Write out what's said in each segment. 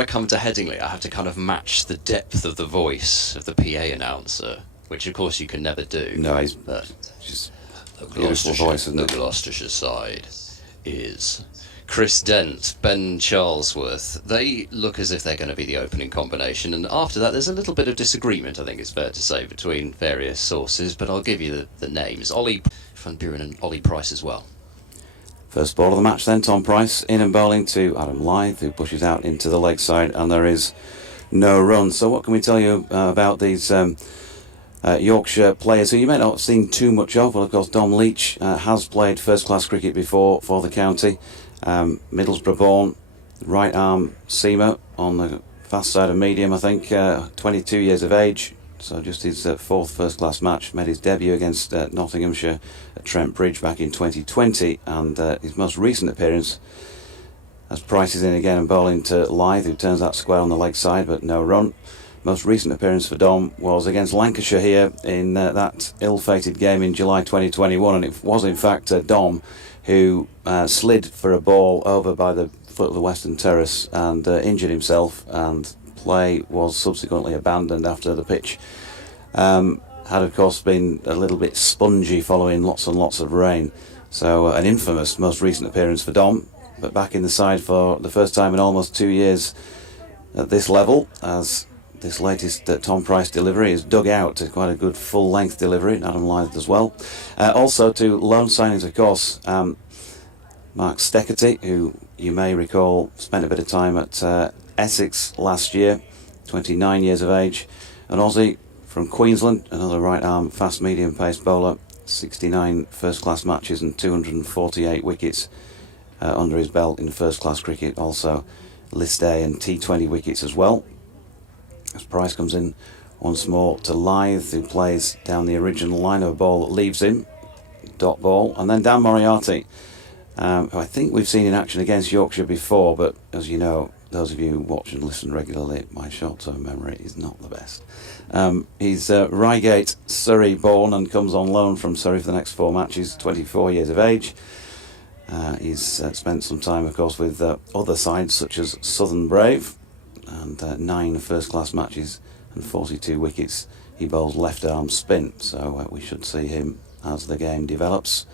I come to Headingley, I have to kind of match the depth of the voice of the PA announcer, which of course you can never do. No, he's but just the beautiful voice, isn't it? Gloucestershire side is Chris Dent, Ben Charlesworth. They look as if they're going to be the opening combination, and after that there's a little bit of disagreement, I think it's fair to say, between various sources, but I'll give you the names. Ollie van Buren and Ollie Price as well. First ball of the match then, Tom Price in and bowling to Adam Lyth, who pushes out into the leg side, and there is no run. So what can we tell you about these Yorkshire players who you may not have seen too much of? Well, of course, Dom Leach has played first-class cricket before for the county. Middlesbrough born, right arm seamer on the fast side of medium, I think, 22 years of age. So just his fourth first-class match. Made his debut against Nottinghamshire at Trent Bridge back in 2020, and his most recent appearance as Price is in again and bowling to Lyth, who turns that square on the leg side, but no run. Most recent appearance for Dom was against Lancashire here in that ill-fated game in July 2021, and it was in fact Dom who slid for a ball over by the foot of the Western Terrace and injured himself, and play was subsequently abandoned after the pitch had of course been a little bit spongy following lots and lots of rain. So an infamous most recent appearance for Dom, but back in the side for the first time in almost 2 years at this level, as this latest Tom Price delivery is dug out to quite a good full length delivery, and Adam Lyth as well. Also to loan signings, of course, Mark Steckerty, who you may recall spent a bit of time at Essex last year, 29 years of age, an Aussie from Queensland, another right arm fast medium pace bowler, 69 first class matches and 248 wickets under his belt in first class cricket, also List A and T20 wickets as well. As Price comes in once more to Lyth, who plays down the original line of a ball that leaves him, dot ball, and then Dan Moriarty, who I think we've seen in action against Yorkshire before, but as you know, those of you who watch and listen regularly, my short-term memory is not the best. He's Reigate, Surrey born, and comes on loan from Surrey for the next 4 matches, 24 years of age. He's spent some time, of course, with other sides such as Southern Brave, and 9 first-class matches and 42 wickets. He bowls left-arm spin, so we should see him as the game develops.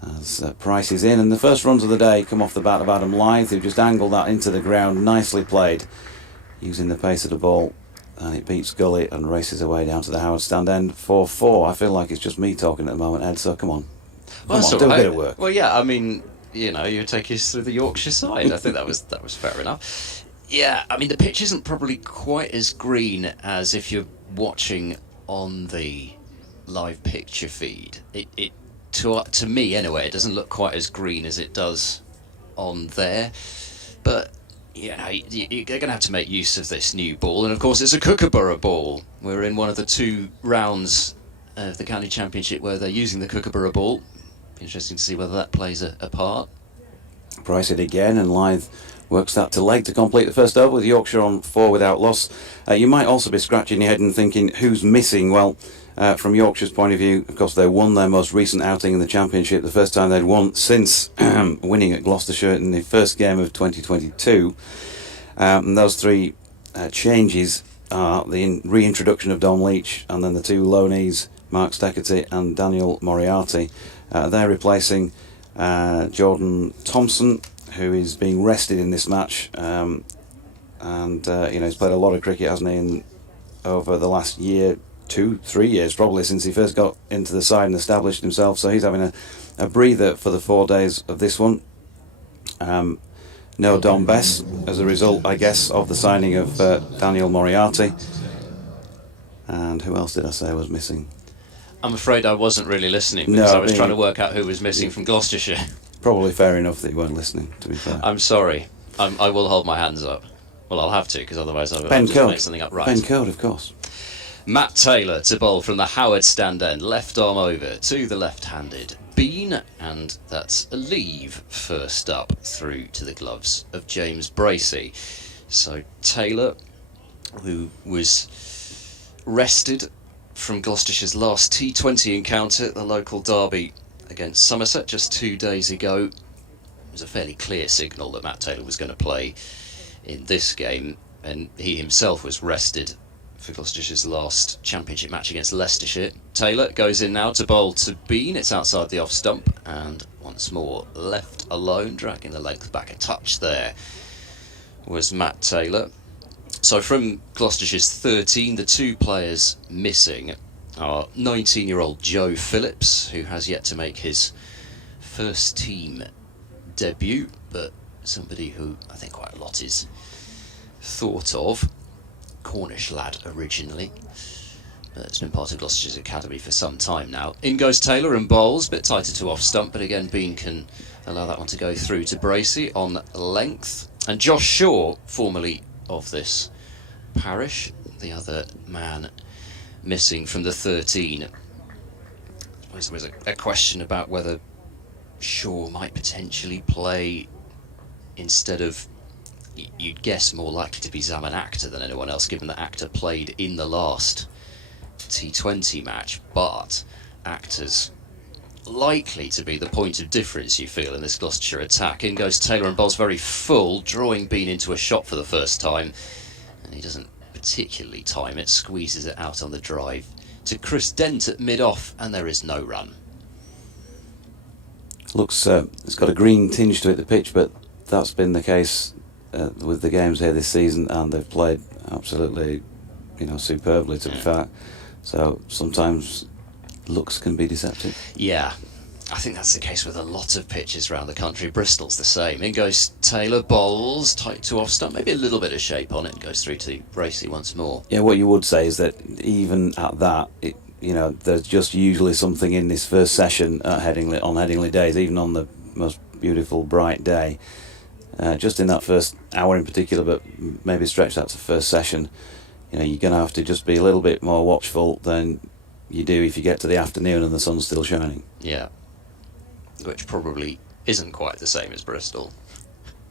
As Price is in, and the first runs of the day come off the bat of Adam Lyth, who just angled that into the ground, nicely played, using the pace of the ball, and it beats Gully and races away down to the Howard stand end for 4. I feel like it's just me talking at the moment, Ed, so come on. Come on, do a bit of work. Well, yeah, I mean, you know, you take us through the Yorkshire side. I think that was fair enough. Yeah, I mean, the pitch isn't probably quite as green as if you're watching on the live picture feed. To me, anyway, it doesn't look quite as green as it does on there. But, you know, you're going to have to make use of this new ball. And, of course, it's a Kookaburra ball. We're in one of the 2 rounds of the County Championship where they're using the Kookaburra ball. Interesting to see whether that plays a part. Price it again, and Lyth works that to leg to complete the first over with Yorkshire on 4 without loss. You might also be scratching your head and thinking, who's missing? Well, from Yorkshire's point of view, of course, they won their most recent outing in the Championship, the first time they'd won since winning at Gloucestershire in the first game of 2022. And those 3 changes are the reintroduction of Dom Leach, and then the 2 loanees, Mark Steckerty and Daniel Moriarty. They're replacing Jordan Thompson, who is being rested in this match, and you know, he's played a lot of cricket, hasn't he, over the last year, 2-3 years probably, since he first got into the side and established himself. So he's having a breather for the 4 days of this one. No Dom Bess as a result, I guess, of the signing of Daniel Moriarty. And who else did I say was missing? I'm afraid I wasn't really listening because I was trying to work out who was missing from Gloucestershire. Probably fair enough that you weren't listening, to be fair. I'm sorry. I will hold my hands up. Well, I'll have to, because otherwise I'll just make something up right. Ben Code, of course. Matt Taylor to bowl from the Howard stand end, left arm over to the left-handed Bean, and that's a leave first up through to the gloves of James Bracey. So Taylor, who was rested from Gloucestershire's last T20 encounter at the local derby against Somerset just 2 days ago, it was a fairly clear signal that Matt Taylor was going to play in this game, and he himself was rested for Gloucestershire's last championship match against Leicestershire. Taylor goes in now to bowl to Bean. It's outside the off stump, and once more left alone, dragging the length back a touch there was Matt Taylor. So from Gloucestershire's 13, the two players missing are 19-year-old Joe Phillips, who has yet to make his first team debut, but somebody who I think quite a lot is thought of. Cornish lad originally, but it's been part of Gloucestershire's academy for some time now. In goes Taylor and bowls, bit tighter to off stump, but again Bean can allow that one to go through to Bracey on length. And Josh Shaw, formerly of this parish, the other man missing from the 13. I suppose there was a question about whether Shaw might potentially play instead of, you'd guess, more likely to be Zaman Akhtar than anyone else, given that Akhtar played in the last T20 match, but Akhtar's likely to be the point of difference, you feel, in this Gloucestershire attack. In goes Taylor and bowls very full, drawing Bean into a shot for the first time, and he doesn't particularly time it, squeezes it out on the drive to Chris Dent at mid-off, and there is no run. Looks, it's got a green tinge to it, the pitch, but that's been the case with the games here this season, and they've played absolutely, superbly, to be fair. So sometimes looks can be deceptive. Yeah, I think that's the case with a lot of pitches around the country. Bristol's the same. In goes Taylor, bowls tight to off stump, maybe a little bit of shape on it, and goes through to Bracey once more. Yeah, what you would say is that even at that, there's just usually something in this first session at Headingley, on Headingley days, even on the most beautiful bright day. Just in that first hour in particular, but maybe stretch that to first session, you're going to have to just be a little bit more watchful than you do if you get to the afternoon and the sun's still shining. Yeah, which probably isn't quite the same as Bristol.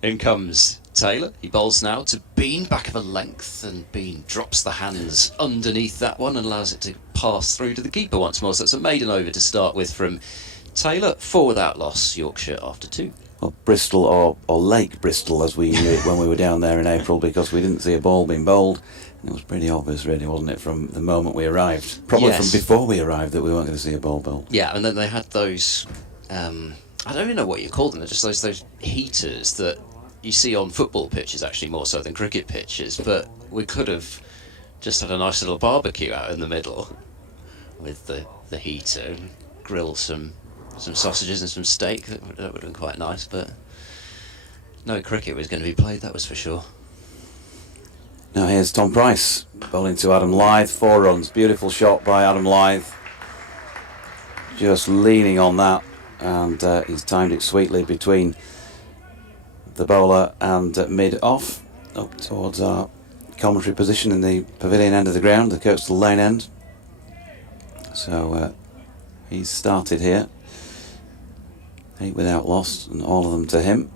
In comes Taylor. He bowls now to Bean, back of a length, and Bean drops the hands underneath that one and allows it to pass through to the keeper once more. So it's a maiden over to start with from Taylor. 4 without loss, Yorkshire after 2. Well, Bristol, or Lake Bristol as we knew it when we were down there in April, because we didn't see a ball being bowled. And it was pretty obvious, really, wasn't it, from the moment we arrived? Probably Yes. from before we arrived, that we weren't going to see a ball bowled. Yeah, and then they had those, I don't even know what you call them, they're just those heaters that you see on football pitches, actually, more so than cricket pitches. But we could have just had a nice little barbecue out in the middle with the heater and grill some sausages and some steak. That would have been quite nice, but no cricket was going to be played, that was for sure. Now here's Tom Price bowling to Adam Lyth, 4 runs. Beautiful shot by Adam Lyth, just leaning on that, and he's timed it sweetly between the bowler and mid-off, up towards our commentary position in the pavilion end of the ground, the Kirkstall Lane end. So he's started here, 8 without loss, and all of them to him.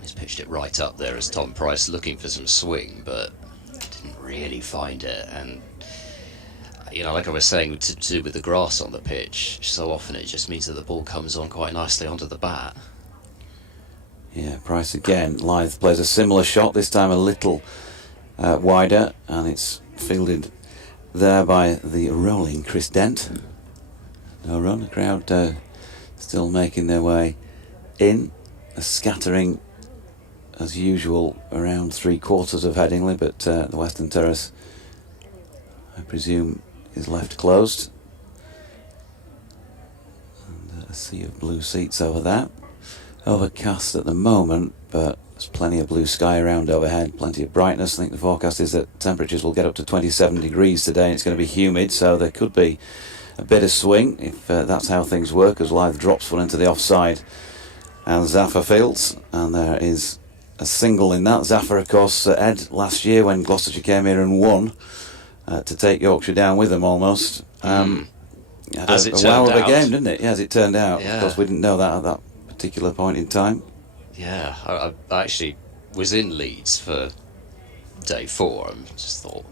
He's pitched it right up there as Tom Price, looking for some swing, but didn't really find it. And like I was saying, to do with the grass on the pitch, so often it just means that the ball comes on quite nicely onto the bat. Yeah, Price again. Lyth plays a similar shot, this time a little wider, and it's fielded there by the rolling Chris Dent. No run, the crowd still making their way in. A scattering, as usual, around 3/4 of Headingley, but the Western Terrace, I presume, is left closed. And a sea of blue seats over there. Overcast at the moment, but there's plenty of blue sky around overhead, plenty of brightness. I think the forecast is that temperatures will get up to 27 degrees today, and it's going to be humid, so there could be a bit of swing if that's how things work, as Lyth drops one into the offside and Zafar fields, and there is a single in that. Zafar, of course, Ed, last year when Gloucestershire came here and won to take Yorkshire down with them almost. As it a turned wow of a out. game, didn't it? Yeah, as it turned out. Yeah. Of course, we didn't know that at that particular point in time. Yeah, I actually was in Leeds for day 4 and just thought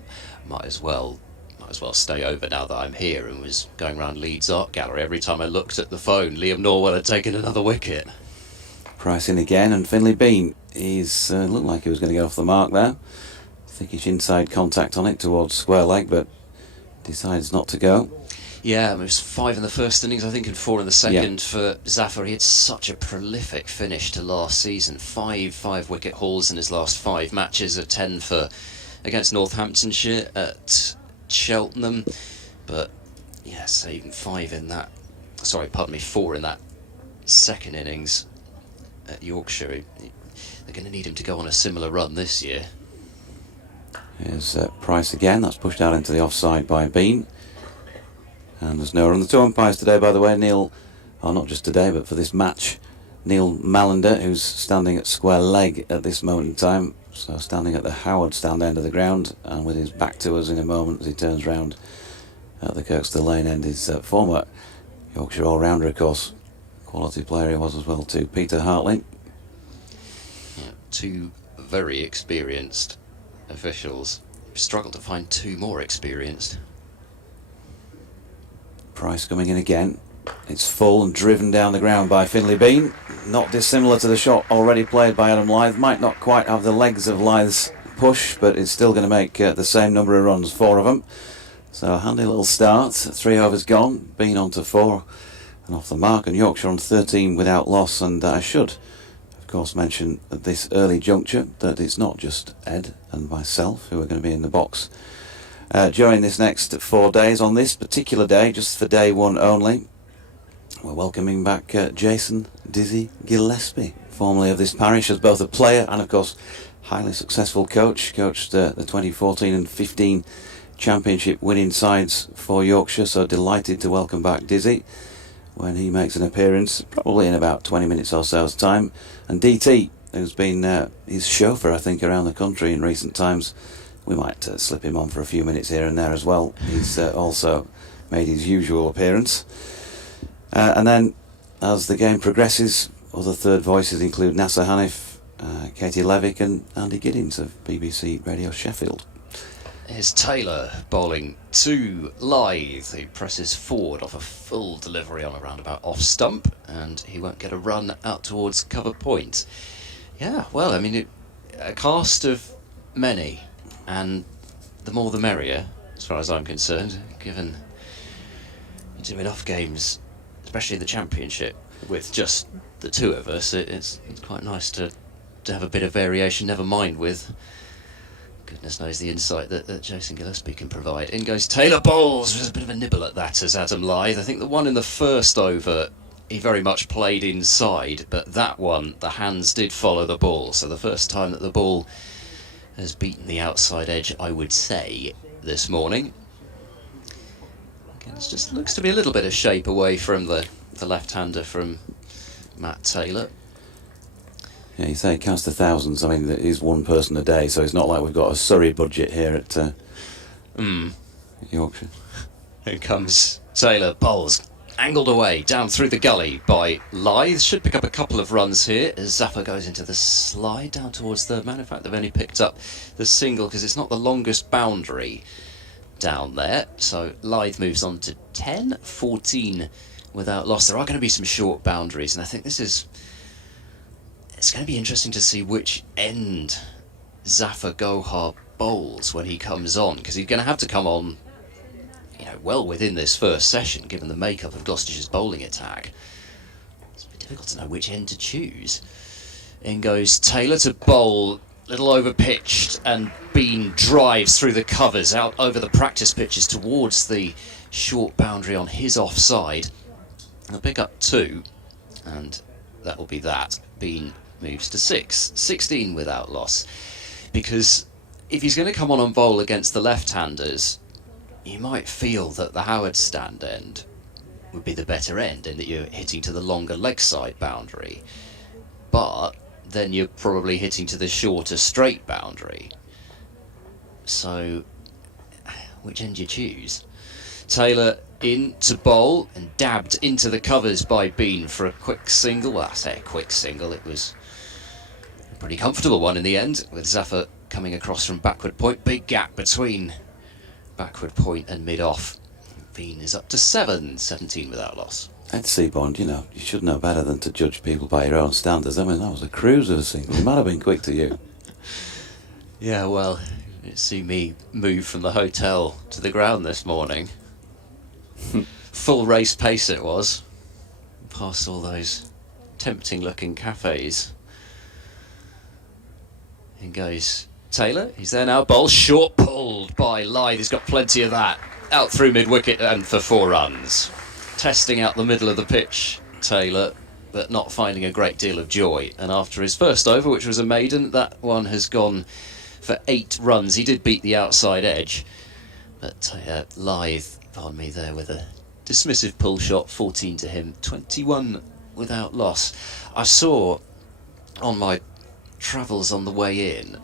might as well stay over now that I'm here, and was going around Leeds Art Gallery. Every time I looked at the phone, Liam Norwell had taken another wicket. Price in again, and Finley Bean. He's looked like he was going to get off the mark there. Thickish inside contact on it towards square leg, but decides not to go. Yeah, it was 5 in the first innings, I think, and 4 in the second for Zafar. He had such a prolific finish to last season. 5 wicket hauls in his last 5 matches, at 10 for against Northamptonshire at Cheltenham. But yes, even 4 in that second innings at Yorkshire. They're going to need him to go on a similar run this year. Here's Price again. That's pushed out into the offside by Bean. And there's no run. The 2 umpires today, by the way, not just today, but for this match, Neil Malander, who's standing at square leg at this moment in time, so standing at the Howard stand end of the ground, and with his back to us in a moment as he turns round at the Kirkstall Lane end, his former Yorkshire all-rounder, of course. Quality player he was as well too, Peter Hartley. Yeah, 2 very experienced officials. Struggled to find 2 more experienced. Price coming in again. It's full and driven down the ground by Finley Bean. Not dissimilar to the shot already played by Adam Lyth. Might not quite have the legs of Lyth's push, but it's still going to make the same number of runs, 4 of them. So a handy little start. 3 overs gone. Bean on to 4 and off the mark, and Yorkshire on 13 without loss. And I should, of course, mention at this early juncture that it's not just Ed and myself who are going to be in the box during this next 4 days. On this particular day, just for day 1 only, we're welcoming back Jason Dizzy Gillespie, formerly of this parish, as both a player and, of course, highly successful coach. Coached the 2014 and 15 championship winning sides for Yorkshire, so delighted to welcome back Dizzy when he makes an appearance, probably in about 20 minutes or so's time. And DT, who's been his chauffeur, I think, around the country in recent times. We might slip him on for a few minutes here and there as well. He's also made his usual appearance. And then, as the game progresses, other third voices include Nasser Hanif, Katie Levick and Andy Giddins of BBC Radio Sheffield. Here's Taylor bowling to Lyth, who presses forward off a full delivery on a roundabout off stump, and he won't get a run out towards cover point. Yeah, well, I mean, a cast of many, and the more the merrier, as far as I'm concerned, given you do enough games, especially in the Championship, with just the 2 of us. It's quite nice to have a bit of variation, never mind with goodness knows the insight that Jason Gillespie can provide. In goes Taylor bowls. There's a bit of a nibble at that as Adam Lyth. I think the one in the first over, he very much played inside, but that one, the hands did follow the ball. So the first time that the ball has beaten the outside edge, I would say, this morning. Again, it just looks to be a little bit of shape away from the left-hander from Matt Taylor. Yeah, you say it counts to thousands. I mean, it is 1 person a day, so it's not like we've got a Surrey budget here at Yorkshire. Here comes Taylor, bowls angled away, down through the gully by Lyth. Should pick up a couple of runs here as Zafar goes into the slide down towards third man. In fact, they've only picked up the single because it's not the longest boundary down there. So Lyth moves on to 10, 14 without loss. There are going to be some short boundaries, and I think it's going to be interesting to see which end Zafar Gohar bowls when he comes on, because he's going to have to come on, well within this first session, given the makeup of Gloucestershire's bowling attack. It's a bit difficult to know which end to choose. In goes Taylor to bowl, little over pitched, and Bean drives through the covers out over the practice pitches towards the short boundary on his offside. He'll pick up 2, and that will be that. Bean moves to 6, 16 without loss. Because if he's going to come on bowl against the left-handers, you might feel that the Howard stand end would be the better end, in that you're hitting to the longer leg side boundary. But then you're probably hitting to the shorter straight boundary. So, which end do you choose? Taylor in to bowl and dabbed into the covers by Bean for a quick single. Well, I say a quick single, it was a pretty comfortable one in the end, with Zafar coming across from backward point. Big gap between backward point and mid-off. Bean is up to 7, 17 without loss. Ed Seabond, you should know better than to judge people by your own standards. I mean, that was a cruise of a single. He might have been quick to you. Yeah, well, you see me move from the hotel to the ground this morning. Full race pace it was. Past all those tempting-looking cafes. In goes Taylor. He's there now. Bowl short pulled by Lythe. He's got plenty of that. Out through mid-wicket and for 4 runs. Testing out the middle of the pitch, Taylor, but not finding a great deal of joy. And after his first over, which was a maiden, that one has gone for 8 runs. He did beat the outside edge, but Lythe, pardon me, there with a dismissive pull shot, 14 to him, 21 without loss. I saw on my travels on the way in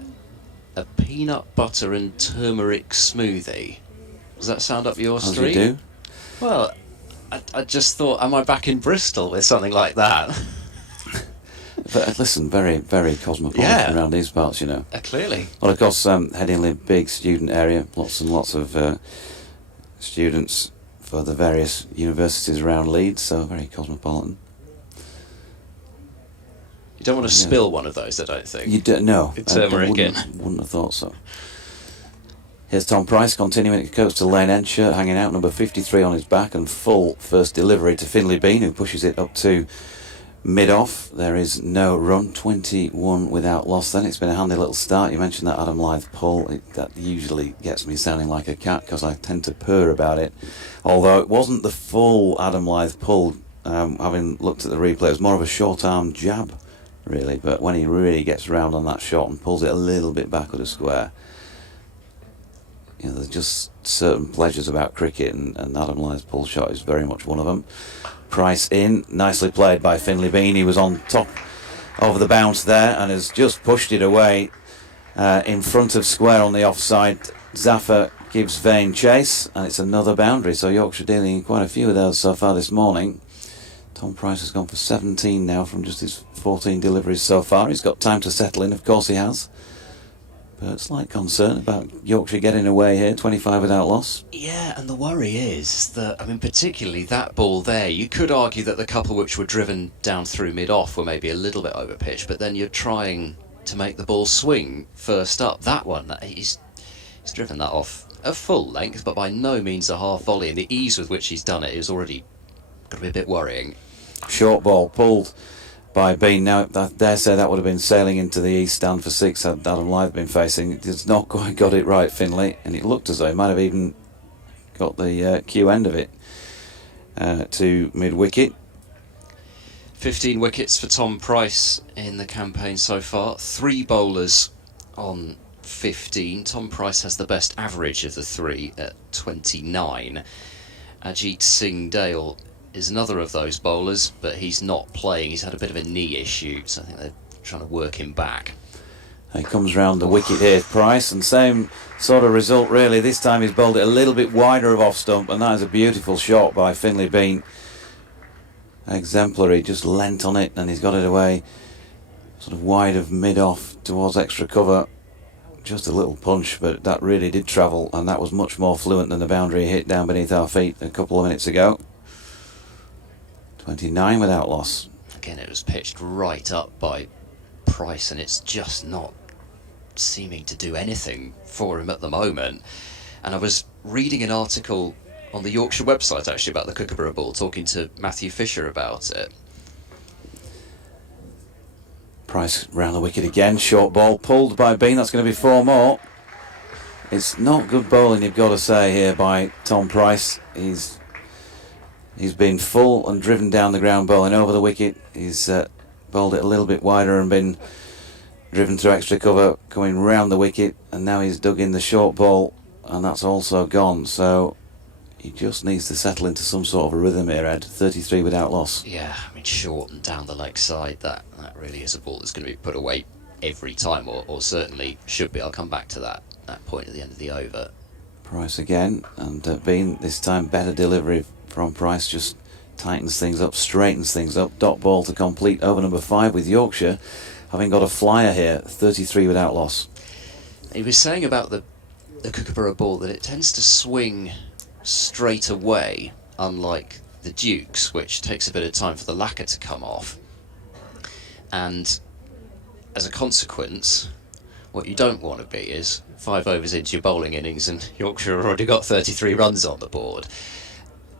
a peanut butter and turmeric smoothie. Does that sound up your street? As you do. Well, I just thought, am I back in Bristol with something like that? But listen, very, very cosmopolitan around these parts, Clearly. Well, of course, Headingley, big student area, lots and lots of students for the various universities around Leeds, so very cosmopolitan. You don't want to spill one of those, I don't think. You don't, no. Turmeric in. Wouldn't have thought so. Here's Tom Price continuing to coast to lane end, shirt hanging out, number 53 on his back, and full first delivery to Finlay Bean, who pushes it up to mid-off. There is no run, 21 without loss then. It's been a handy little start. You mentioned that Adam Lythe pull. That usually gets me sounding like a cat because I tend to purr about it. Although it wasn't the full Adam Lythe pull, having looked at the replay, it was more of a short-arm jab, really. But when he really gets round on that shot and pulls it a little bit back of the square, there's just certain pleasures about cricket, and Adam Lythe's pull shot is very much one of them. Price in, nicely played by Finlay Bean. He was on top of the bounce there and has just pushed it away in front of square on the offside. Zaffer gives Vane chase, and it's another boundary. So Yorkshire dealing in quite a few of those so far this morning. Tom Price has gone for 17 now from just his 14 deliveries so far. He's got time to settle in, of course he has. But slight concern about Yorkshire getting away here, 25 without loss. Yeah, and the worry is that, particularly that ball there, you could argue that the couple which were driven down through mid-off were maybe a little bit over pitch, but then you're trying to make the ball swing first up. That one, he's driven that off a full length, but by no means a half volley, and the ease with which he's done it is already going to be a bit worrying. Short ball pulled by Bean. Now, I dare say that would have been sailing into the east stand for 6 had Adam Lythe been facing. He's not quite got it right, Finlay, and it looked as though he might have even got the Q end of it to mid-wicket. 15 wickets for Tom Price in the campaign so far. 3 bowlers on 15. Tom Price has the best average of the 3 at 29. Ajit Singh Dale is another of those bowlers, but he's not playing. He's had a bit of a knee issue, so I think they're trying to work him back. He comes round the wicket here, Price, and same sort of result really. This time he's bowled it a little bit wider of off stump, and that is a beautiful shot by Finlay Bean. Exemplary, just leant on it, and he's got it away sort of wide of mid-off towards extra cover. Just a little punch, but that really did travel, and that was much more fluent than the boundary hit down beneath our feet a couple of minutes ago. 29 without loss. Again, it was pitched right up by Price, and it's just not seeming to do anything for him at the moment. And I was reading an article on the Yorkshire website actually about the Kookaburra ball, talking to Matthew Fisher about it. Price round the wicket again, short ball pulled by Bean. That's going to be 4 more. It's not good bowling, you've got to say, here by Tom Price. He's been full and driven down the ground bowling over the wicket. He's bowled it a little bit wider and been driven through extra cover coming round the wicket, and now he's dug in the short ball, and that's also gone. So he just needs to settle into some sort of a rhythm here, Ed. 33 without loss. Yeah, short and down the leg side, that really is a ball that's going to be put away every time, or certainly should be. I'll come back to that point at the end of the over. Price again, and Bean this time better delivery from Price, just tightens things up, straightens things up. Dot ball to complete over number 5 with Yorkshire having got a flyer here, 33 without loss. He was saying about the Kookaburra ball that it tends to swing straight away, unlike the dukes, which takes a bit of time for the lacquer to come off. And as a consequence, what you don't want to be is 5 overs into your bowling innings and Yorkshire have already got 33 runs on the board.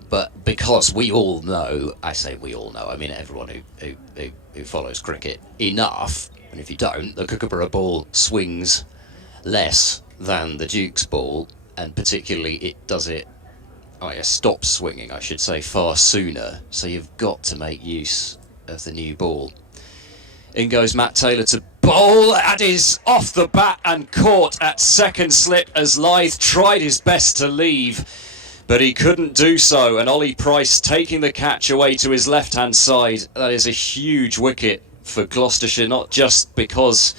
But because we all know, I say we all know, I mean everyone who follows cricket enough, and if you don't, the Kookaburra ball swings less than the Duke's ball, and particularly it does it, stops swinging, I should say, far sooner. So you've got to make use of the new ball. In goes Matt Taylor to bowl. That is off the bat and caught at second slip as Lyth tried his best to leave, but he couldn't do so, and Ollie Price taking the catch away to his left-hand side. That is a huge wicket for Gloucestershire, not just because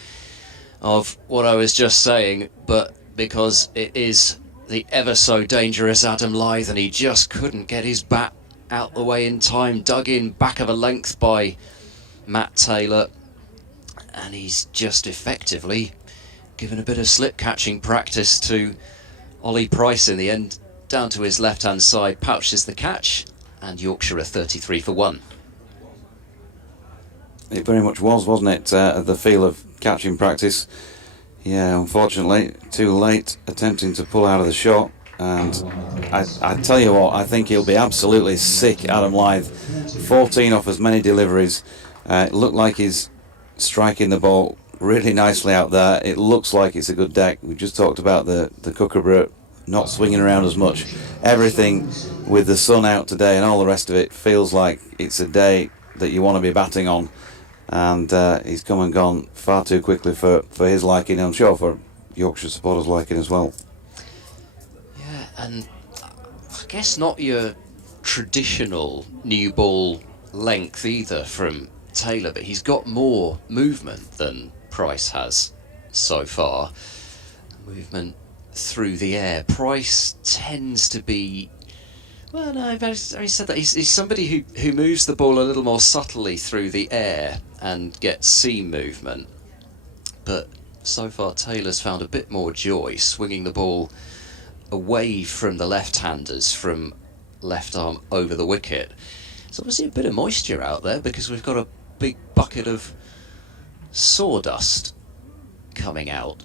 of what I was just saying, but because it is the ever so dangerous Adam Lyth, and he just couldn't get his bat out the way in time, dug in back of a length by Matt Taylor, and he's just effectively given a bit of slip catching practice to Ollie Price in the end. Down to his left hand side, pouches the catch, and Yorkshire are 33 for 1. It very much was, wasn't it? The feel of catching practice. Yeah, unfortunately, too late attempting to pull out of the shot. And I tell you what, I think he'll be absolutely sick, Adam Lyth. 14 off as many deliveries. It looked like he's striking the ball really nicely out there. It looks like it's a good deck. We just talked about the Kookaburra not swinging around as much. Everything with the sun out today and all the rest of it feels like it's a day that you want to be batting on. And he's come and gone far too quickly for his liking, I'm sure for Yorkshire supporters' liking as well. Yeah, and I guess not your traditional new ball length either from Taylor, but he's got more movement than Price has so far. Movement through the air. Price tends to be, well, no, I've already said that. He's somebody who moves the ball a little more subtly through the air and gets seam movement. But so far Taylor's found a bit more joy swinging the ball away from the left-handers, from left arm over the wicket. There's obviously a bit of moisture out there because we've got a big bucket of sawdust coming out.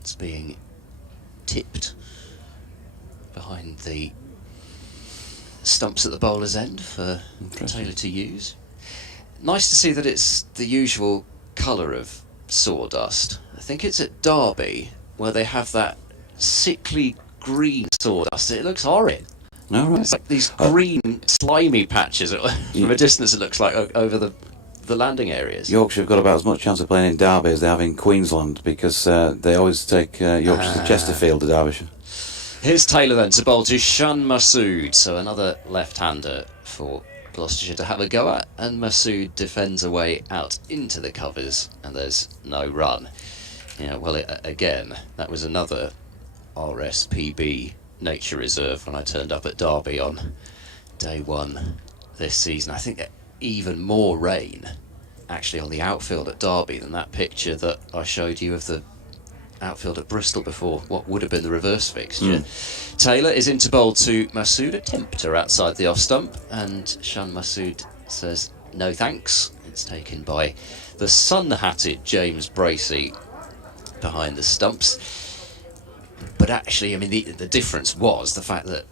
It's being tipped behind the stumps at the bowler's end for Taylor to use. Nice to see that it's the usual colour of sawdust. I think it's at Derby where they have that sickly green sawdust. It looks horrid. No, right. It's like these green slimy patches. From a distance it looks like over the landing areas. Yorkshire have got about as much chance of playing in Derby as they have in Queensland because they always take Yorkshire to Chesterfield to Derbyshire. Here's Taylor then to bowl to Shan Masood, so another left-hander for Gloucestershire to have a go at, and Masood defends away out into the covers, and there's no run. Yeah, well, again, that was another RSPB nature reserve when I turned up at Derby on day one this season. I think even more rain actually on the outfield at Derby than that picture that I showed you of the outfield at Bristol before what would have been the reverse fixture. Taylor is into bowl to Masood, a tempter outside the off stump, and Shan Masood says no thanks. It's taken by the sun-hatted James Bracey behind the stumps. But actually, I mean, the difference was the fact that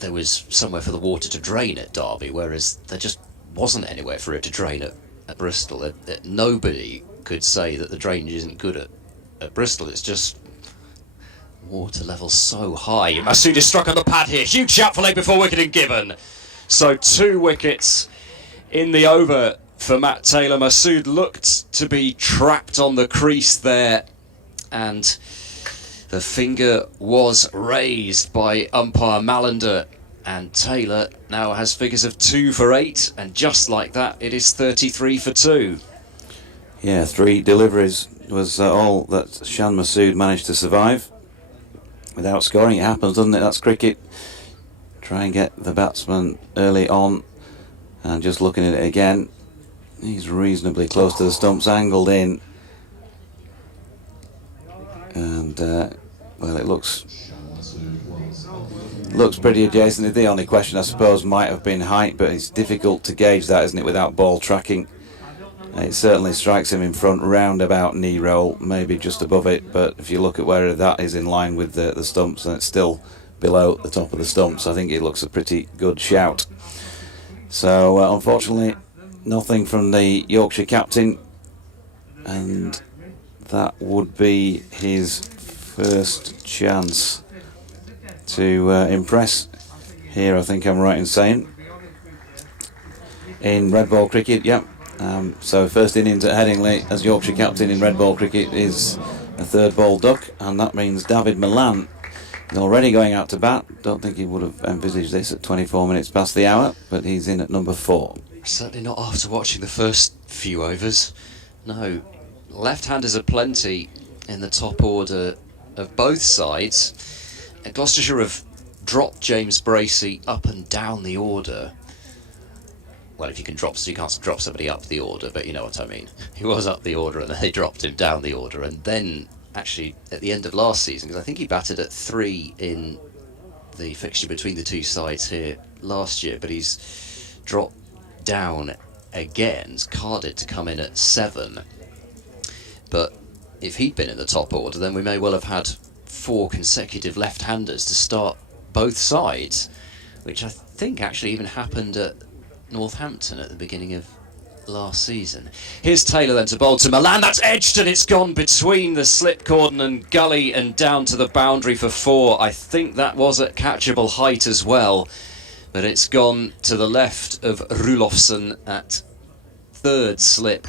there was somewhere for the water to drain at Derby, whereas there just wasn't anywhere for it to drain at Bristol. Nobody could say that the drainage isn't good at Bristol. It's just water level so high. Masood is struck on the pad here. Huge shout for leg before wicket and given. So 2 wickets in the over for Matt Taylor. Masood looked to be trapped on the crease there, and the finger was raised by umpire Malan, and Taylor now has figures of 2 for 8, and just like that it is 33 for 2. Yeah, 3 deliveries was all that Shan Masood managed to survive without scoring. It happens, doesn't it? That's cricket. Try and get the batsman early on, and just looking at it again, he's reasonably close to the stumps, angled in, and well, it looks looks pretty adjacent. The only question, I suppose, might have been height, but it's difficult to gauge that, isn't it, without ball tracking. It certainly strikes him in front, round about knee roll, maybe just above it, but if you look at where that is in line with the stumps, and it's still below the top of the stumps, I think it looks a pretty good shout. So unfortunately, nothing from the Yorkshire captain, and that would be his first chance to impress here, I think I'm right in saying, in red ball cricket. Yep. So first innings at Headingley as Yorkshire captain in red ball cricket is a third ball duck, and that means David Malan is already going out to bat. Don't think he would have envisaged this at 24 minutes past the hour, but he's in at number 4. Certainly not after watching the first few overs. No, left-handers are plenty in the top order of both sides. And Gloucestershire have dropped James Bracey up and down the order. Well, if you can drop, so you can't drop somebody up the order, but you know what I mean. He was up the order and then they dropped him down the order. And then, actually, at the end of last season, because I think he batted at 3 in the fixture between the two sides here last year, but he's dropped down again. It's carded to come in at 7. But if he'd been in the top order, then we may well have had 4 consecutive left-handers to start both sides, which I think actually even happened at Northampton at the beginning of last season. Here's Taylor then to bowl to Malan. That's edged and it's gone between the slip cordon and gully and down to the boundary for 4. I think that was at catchable height as well, but it's gone to the left of Rulofsson at 3rd slip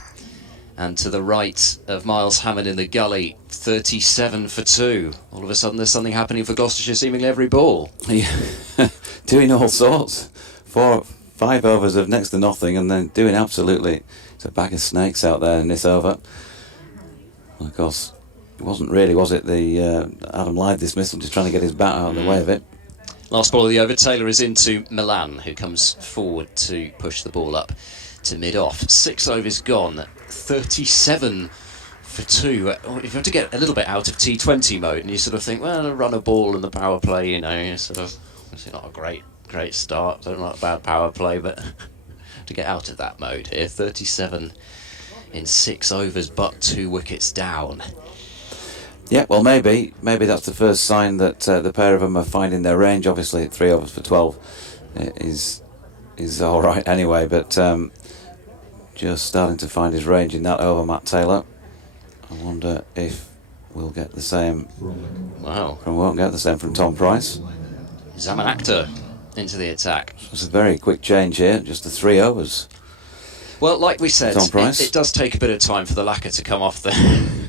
and to the right of Miles Hammond in the gully. 37 for 2. All of a sudden there's something happening for Gloucestershire seemingly every ball. Yeah. Doing all sorts. 5 overs of next to nothing, and then doing absolutely, it's a bag of snakes out there in this over. Well, of course, it wasn't really, was it, the Adam Lyth dismissal, just trying to get his bat out of the way of it. Last ball of the over, Taylor is into Malan, who comes forward to push the ball up to mid-off. 6 overs gone, 37 for 2. If you have to get a little bit out of T20 mode, and you sort of think, well, a run a ball in the power play, you know, sort of, it's not a great start, so not a bad power play, but to get out of that mode here, 37 in 6 overs, but 2 wickets down. Yeah, well, maybe that's the first sign that the pair of them are finding their range. Obviously, 3 overs for 12 is all right anyway, but just starting to find his range in that over, Matt Taylor. I wonder if we'll get the same. Wow. We won't get the same from Tom Price. Zaman Akhtar into the attack. It's a very quick change here, just the 3 overs. Well, like we said, it does take a bit of time for the lacquer to come off the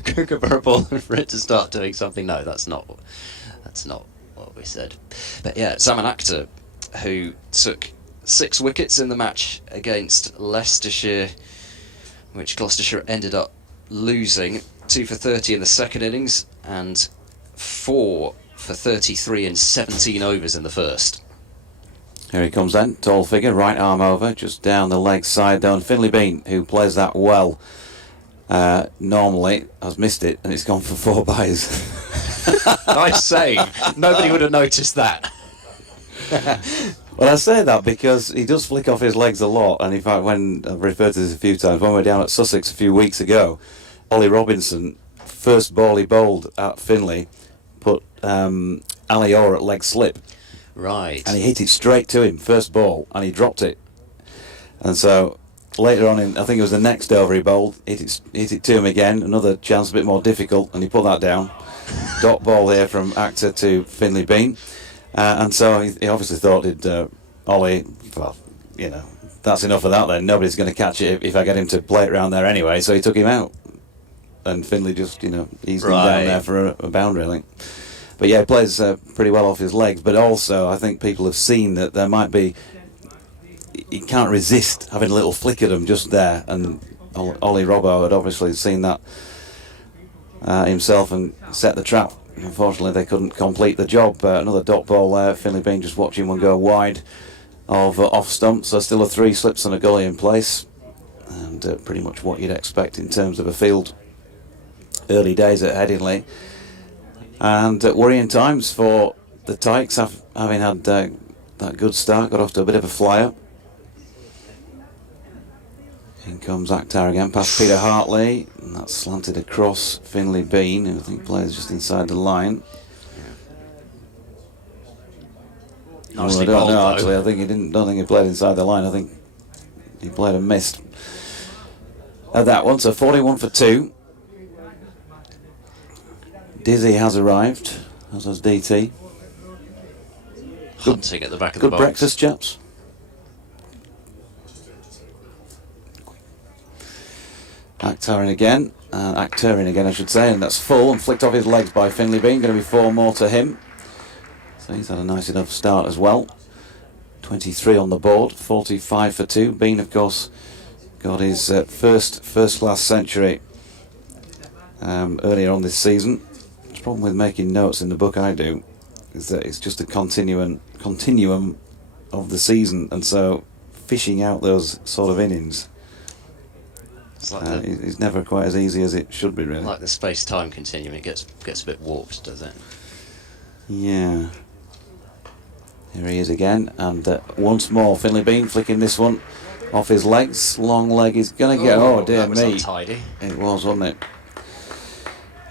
kookaburra ball and for it to start doing something. No, that's not what we said. But yeah, Zaman Akhtar, who took 6 wickets in the match against Leicestershire, which Gloucestershire ended up losing. 2 for 30 in the second innings and 4 for 33 in 17 overs in the first. Here he comes then, tall figure, right arm over, just down the leg side down. Finley Bean, who plays that well, normally has missed it, and it's gone for 4 byes. Nice save. Nobody would have noticed that. Well, I say that because he does flick off his legs a lot, and in fact, when I've referred to this a few times, when we were down at Sussex a few weeks ago, Ollie Robinson, first ball he bowled at Finley, put Ali Orr at leg slip. Right. And he hit it straight to him, first ball, and he dropped it. And so later on, I think it was the next over he bowled, hit it to him again, another chance, a bit more difficult, and he put that down. Dot ball here from Akhtar to Finley Bean. And so he obviously thought, Ollie, well, you know, that's enough of that then. Nobody's going to catch it if I get him to play it round there anyway. So he took him out. And Finley just, eased him down there for a boundary, I think. But yeah, he plays pretty well off his legs. But also, I think people have seen that there might be... He can't resist having a little flick at him just there. And Ollie Robbo had obviously seen that himself and set the trap. Unfortunately, they couldn't complete the job. Another dot ball there. Finley Bean just watching one go wide of off stump. So still a 3 slips and a gully in place. And pretty much what you'd expect in terms of a field. Early days at Headingley. And worrying times for the Tykes, having had that good start, got off to a bit of a flyer. In comes Akhtar again, past Peter Hartley, and that's slanted across Finley Bean, who I think plays just inside the line. Nicely I don't bowled, know, though. actually. I think don't think he played inside the line. I think he played and missed at that one. So 41 for 2. Dizzy has arrived, as has DT. Hunting at the back of the Good box. breakfast, chaps. Akhtar in again, I should say, and that's full and flicked off his legs by Finley Bean. Going to be 4 more to him. So he's had a nice enough start as well. 23 on the board, 45 for 2. Bean, of course, got his first class century earlier on this season. The problem with making notes in the book I do is that it's just a continuum of the season, and so fishing out those sort of innings is never quite as easy as it should be, really. Like the space-time continuum, it gets a bit warped, does it? Yeah. Here he is again, and once more Finley Bean flicking this one off his legs. Long leg is going to get. Oh dear that was me! untidy. It was, wasn't it?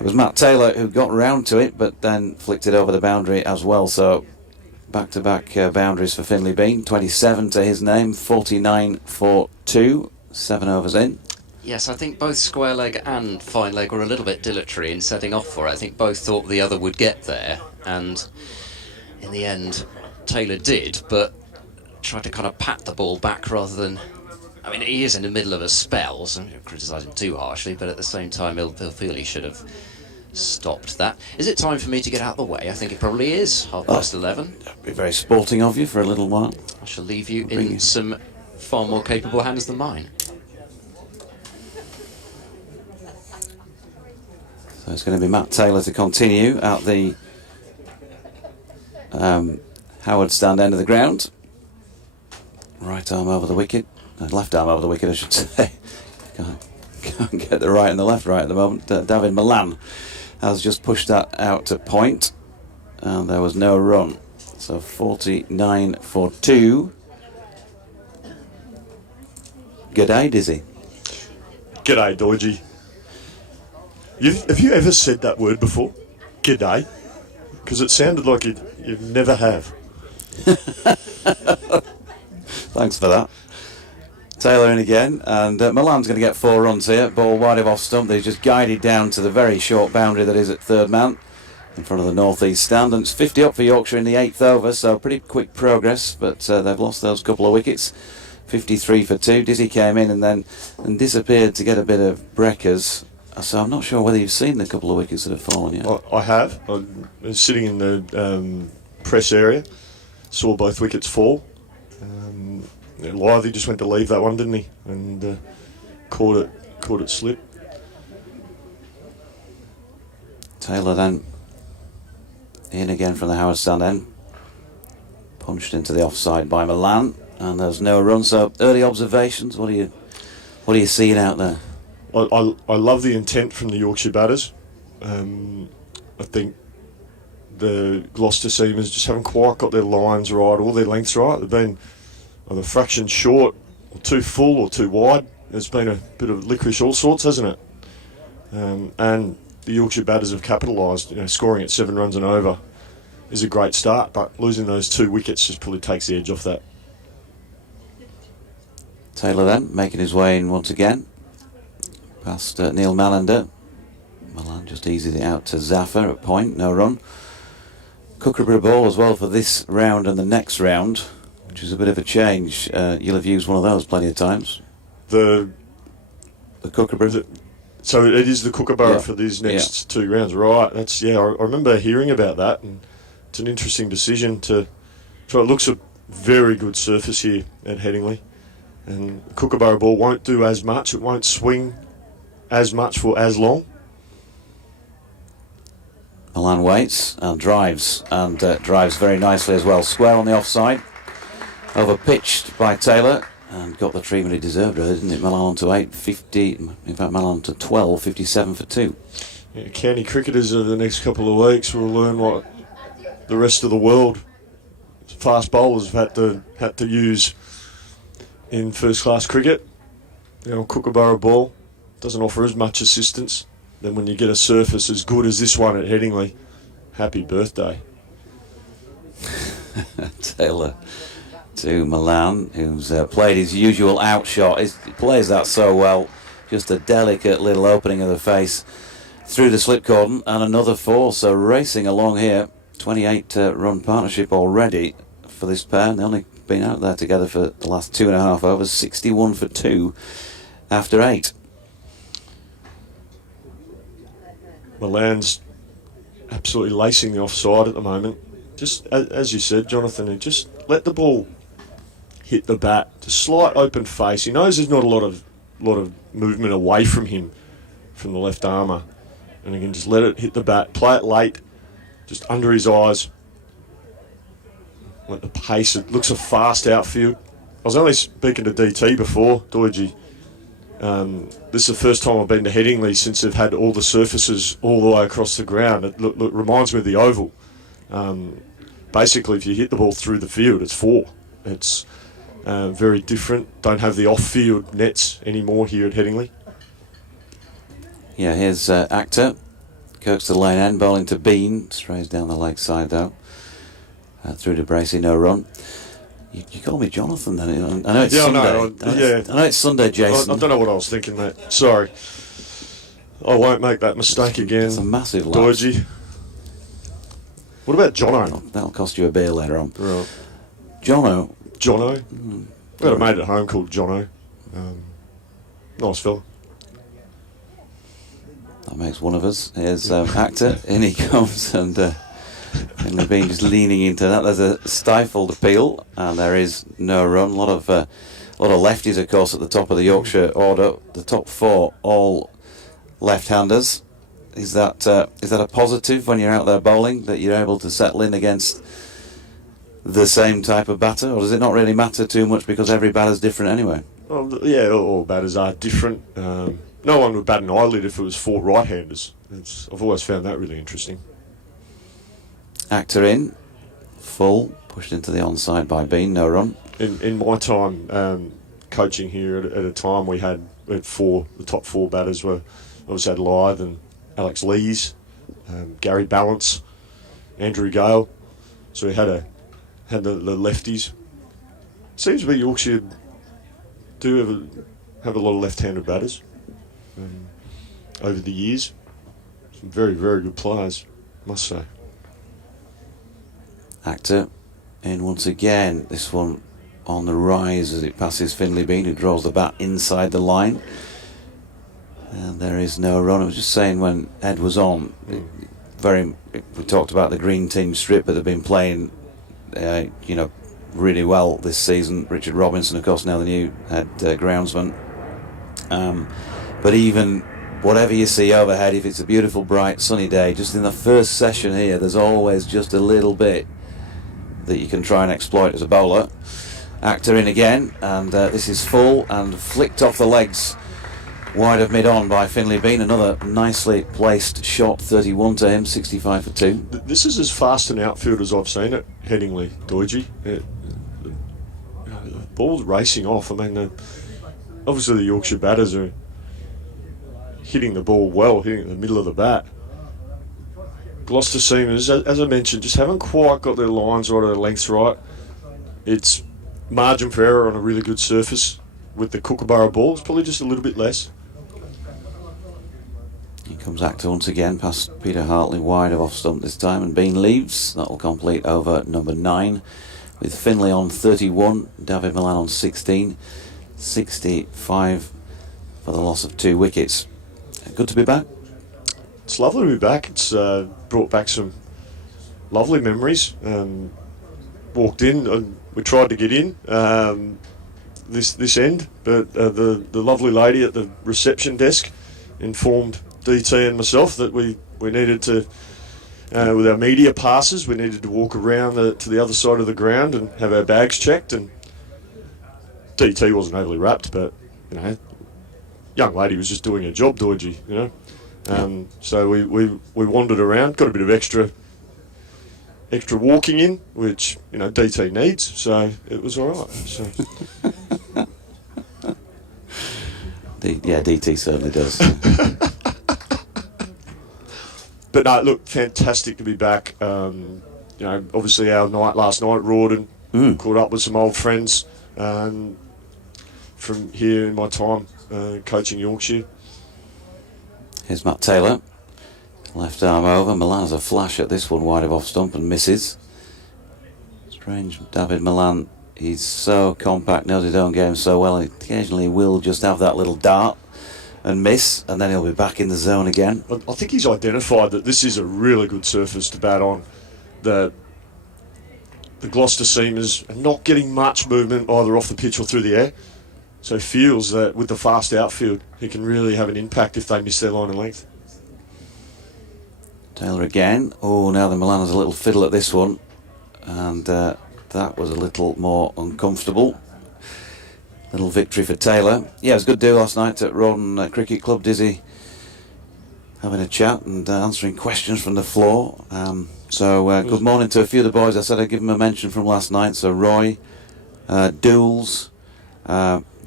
It was Matt Taylor who got round to it, but then flicked it over the boundary as well. So back-to-back boundaries for Finley Bean. 27 to his name, 49 for 2. 7 overs in. Yes, I think both square leg and fine leg were a little bit dilatory in setting off for it. I think both thought the other would get there, and in the end, Taylor did, but tried to kind of pat the ball back rather than... I mean, he is in the middle of a spell, so I don't criticise him too harshly, but at the same time, he'll feel he should have stopped that. Is it time for me to get out of the way? I think it probably is. 11:30. That'd be very sporting of you for a little while. I shall leave you in some far more capable hands than mine. So it's going to be Matt Taylor to continue at the Howard stand end of the ground. Right arm over the wicket. Left arm over the wicket, I should say. Can't get the right and the left right at the moment. David Malan has just pushed that out to point, and there was no run. So 49 for 2. G'day, Dizzy. G'day, Dodgy. Have you ever said that word before? G'day? Because it sounded like you never have. Thanks for that. Taylor in again, and Malan's going to get 4 runs here. Ball wide of off stump. He's just guided down to the very short boundary that is at third man in front of the northeast stand. And it's 50 up for Yorkshire in the 8th over, so pretty quick progress, but they've lost those couple of wickets. 53 for 2. Dizzy came in and disappeared to get a bit of breakers. So I'm not sure whether you've seen the couple of wickets that have fallen yet. I have. I was sitting in the press area, saw both wickets fall. Lively just went to leave that one, didn't he? And caught it slip. Taylor then in again from the Howard stand end. Punched into the offside by Malan, and there's no run. So early observations. What are you seeing out there? I love the intent from the Yorkshire batters. I think the Gloucester seamers just haven't quite got their lines right, all their lengths right. They've been either fraction short, or too full, or too wide. There's been a bit of licorice all sorts, hasn't it? And the Yorkshire batters have capitalised. Scoring at 7 runs and over is a great start, but losing those 2 wickets just probably takes the edge off that. Taylor then making his way in once again past Neil Malander. Malan just eased it out to Zafar at point, no run. Kookaburra ball as well for this round and the next round, which is a bit of a change. You'll have used one of those plenty of times. The Kookaburra. So it is the Kookaburra for these next 2 rounds, right? That's I remember hearing about that, and it's an interesting decision to. So it looks a very good surface here at Headingley, and Kookaburra ball won't do as much. It won't swing as much for as long. Malan waits and drives very nicely as well. Square on the offside, over pitched by Taylor, and got the treatment he deserved, really, didn't it? Malan to 8, 50. In fact, Malan to 12, 57 for 2. County cricketers over the next couple of weeks will learn what the rest of the world fast bowlers have had to use in first class cricket. You know, Kookaburra ball doesn't offer as much assistance. Then when you get a surface as good as this one at Headingley, happy birthday. Taylor to Malan, who's played his usual outshot. He plays that so well. Just a delicate little opening of the face through the slip cordon, and another 4. So racing along here. 28 run partnership already for this pair. They only been out there together for the last 2.5 overs. 61 for 2 after 8. Malan's absolutely lacing the offside at the moment. Just as you said, Jonathan, he just let the ball hit the bat. Just slight open face. He knows there's not a lot of movement away from him from the left armour, and he can just let it hit the bat. Play it late, just under his eyes. Let the pace. It looks a fast outfield. I was only speaking to DT before, Doidgy. This is the first time I've been to Headingley since they've had all the surfaces all the way across the ground. It reminds me of the Oval. Basically, if you hit the ball through the field, it's 4. It's very different. Don't have the off-field nets anymore here at Headingley. Yeah, here's Actor. Kirks to the lane end, bowling to Bean. Strays down the leg side though. Through to Bracey, no run. You call me Jonathan then? I know it's Sunday. I know it's Sunday, Jason. I don't know what I was thinking, mate. Sorry. I won't make that mistake again. It's a massive lapse. Dodgy. What about Jono? That'll cost you a beer later on. Right. Jono. We had a mate at home called Jono. Nice fella. That makes one of us. Here's Actor. In he comes, and Finley Bean just leaning into that. There's a stifled appeal, and there is no run. A lot of lefties, of course, at the top of the Yorkshire order. The top 4 all left-handers. Is that a positive when you're out there bowling, that you're able to settle in against the same type of batter, or does it not really matter too much because every batter's different anyway? Well, yeah, all batters are different. No one would bat an eyelid if it was 4 right-handers. I've always found that really interesting. Actor in, full, pushed into the onside by Bean, no run. In my time coaching here at a time we had 4, the top 4 batters were obviously had Lythe and Alex Lees, Gary Balance, Andrew Gale. So we had the lefties. Seems to be Yorkshire do have a lot of left-handed batters over the years. Some very, very good players, must say. Actor in once again. This one on the rise as it passes Finley Bean, who draws the bat inside the line. And there is no run. I was just saying when Ed was on, we talked about the green tinge strip, but they've been playing, really well this season. Richard Robinson, of course, now the new head groundsman. But even whatever you see overhead, if it's a beautiful, bright, sunny day, just in the first session here, there's always just a little bit that you can try and exploit as a bowler. Actor in again, and this is full and flicked off the legs wide of mid-on by Finley Bean. Another nicely placed shot, 31 to him, 65 for 2. This is as fast an outfield as I've seen at Headingley, Doidgy. The ball's racing off. I mean, obviously the Yorkshire batters are hitting the ball well, hitting it in the middle of the bat. Gloucester seamers, as I mentioned, just haven't quite got their lines right or their lengths right. It's margin for error on a really good surface. With the Kookaburra ball, it's probably just a little bit less. Here comes Actor once again, past Peter Hartley, wide of off stump this time, and Bean leaves. That will complete over number 9, with Finley on 31, David Malan on 16, 65 for the loss of 2 wickets. Good to be back. It's lovely to be back. It's brought back some lovely memories. Walked in, and we tried to get in this end, but the lovely lady at the reception desk informed DT and myself that we needed to, with our media passes, we needed to walk around to the other side of the ground and have our bags checked. And DT wasn't overly wrapped, but young lady was just doing her job, Doidgy, So we wandered around, got a bit of extra extra walking in, which, you know, DT needs, so it was all right. So. DT certainly does. But no, look, fantastic to be back. You know, obviously our night last night at Rawdon, caught up with some old friends from here in my time coaching Yorkshire. Here's Matt Taylor. Left arm over. Malan has a flash at this one, wide of off stump and misses. Strange, David Malan. He's so compact, knows his own game so well. Occasionally will just have that little dart and miss, and then he'll be back in the zone again. I think he's identified that this is a really good surface to bat on. The Gloucester seamers are not getting much movement either off the pitch or through the air. So he feels that with the fast outfield, he can really have an impact if they miss their line of length. Taylor again. Oh, now the Malan has a little fiddle at this one, and that was a little more uncomfortable. Little victory for Taylor. Yeah, it was a good day last night at Rawdon Cricket Club. Dizzy having a chat and answering questions from the floor. Good morning to a few of the boys. I said I'd give them a mention from last night. So Roy, Dools,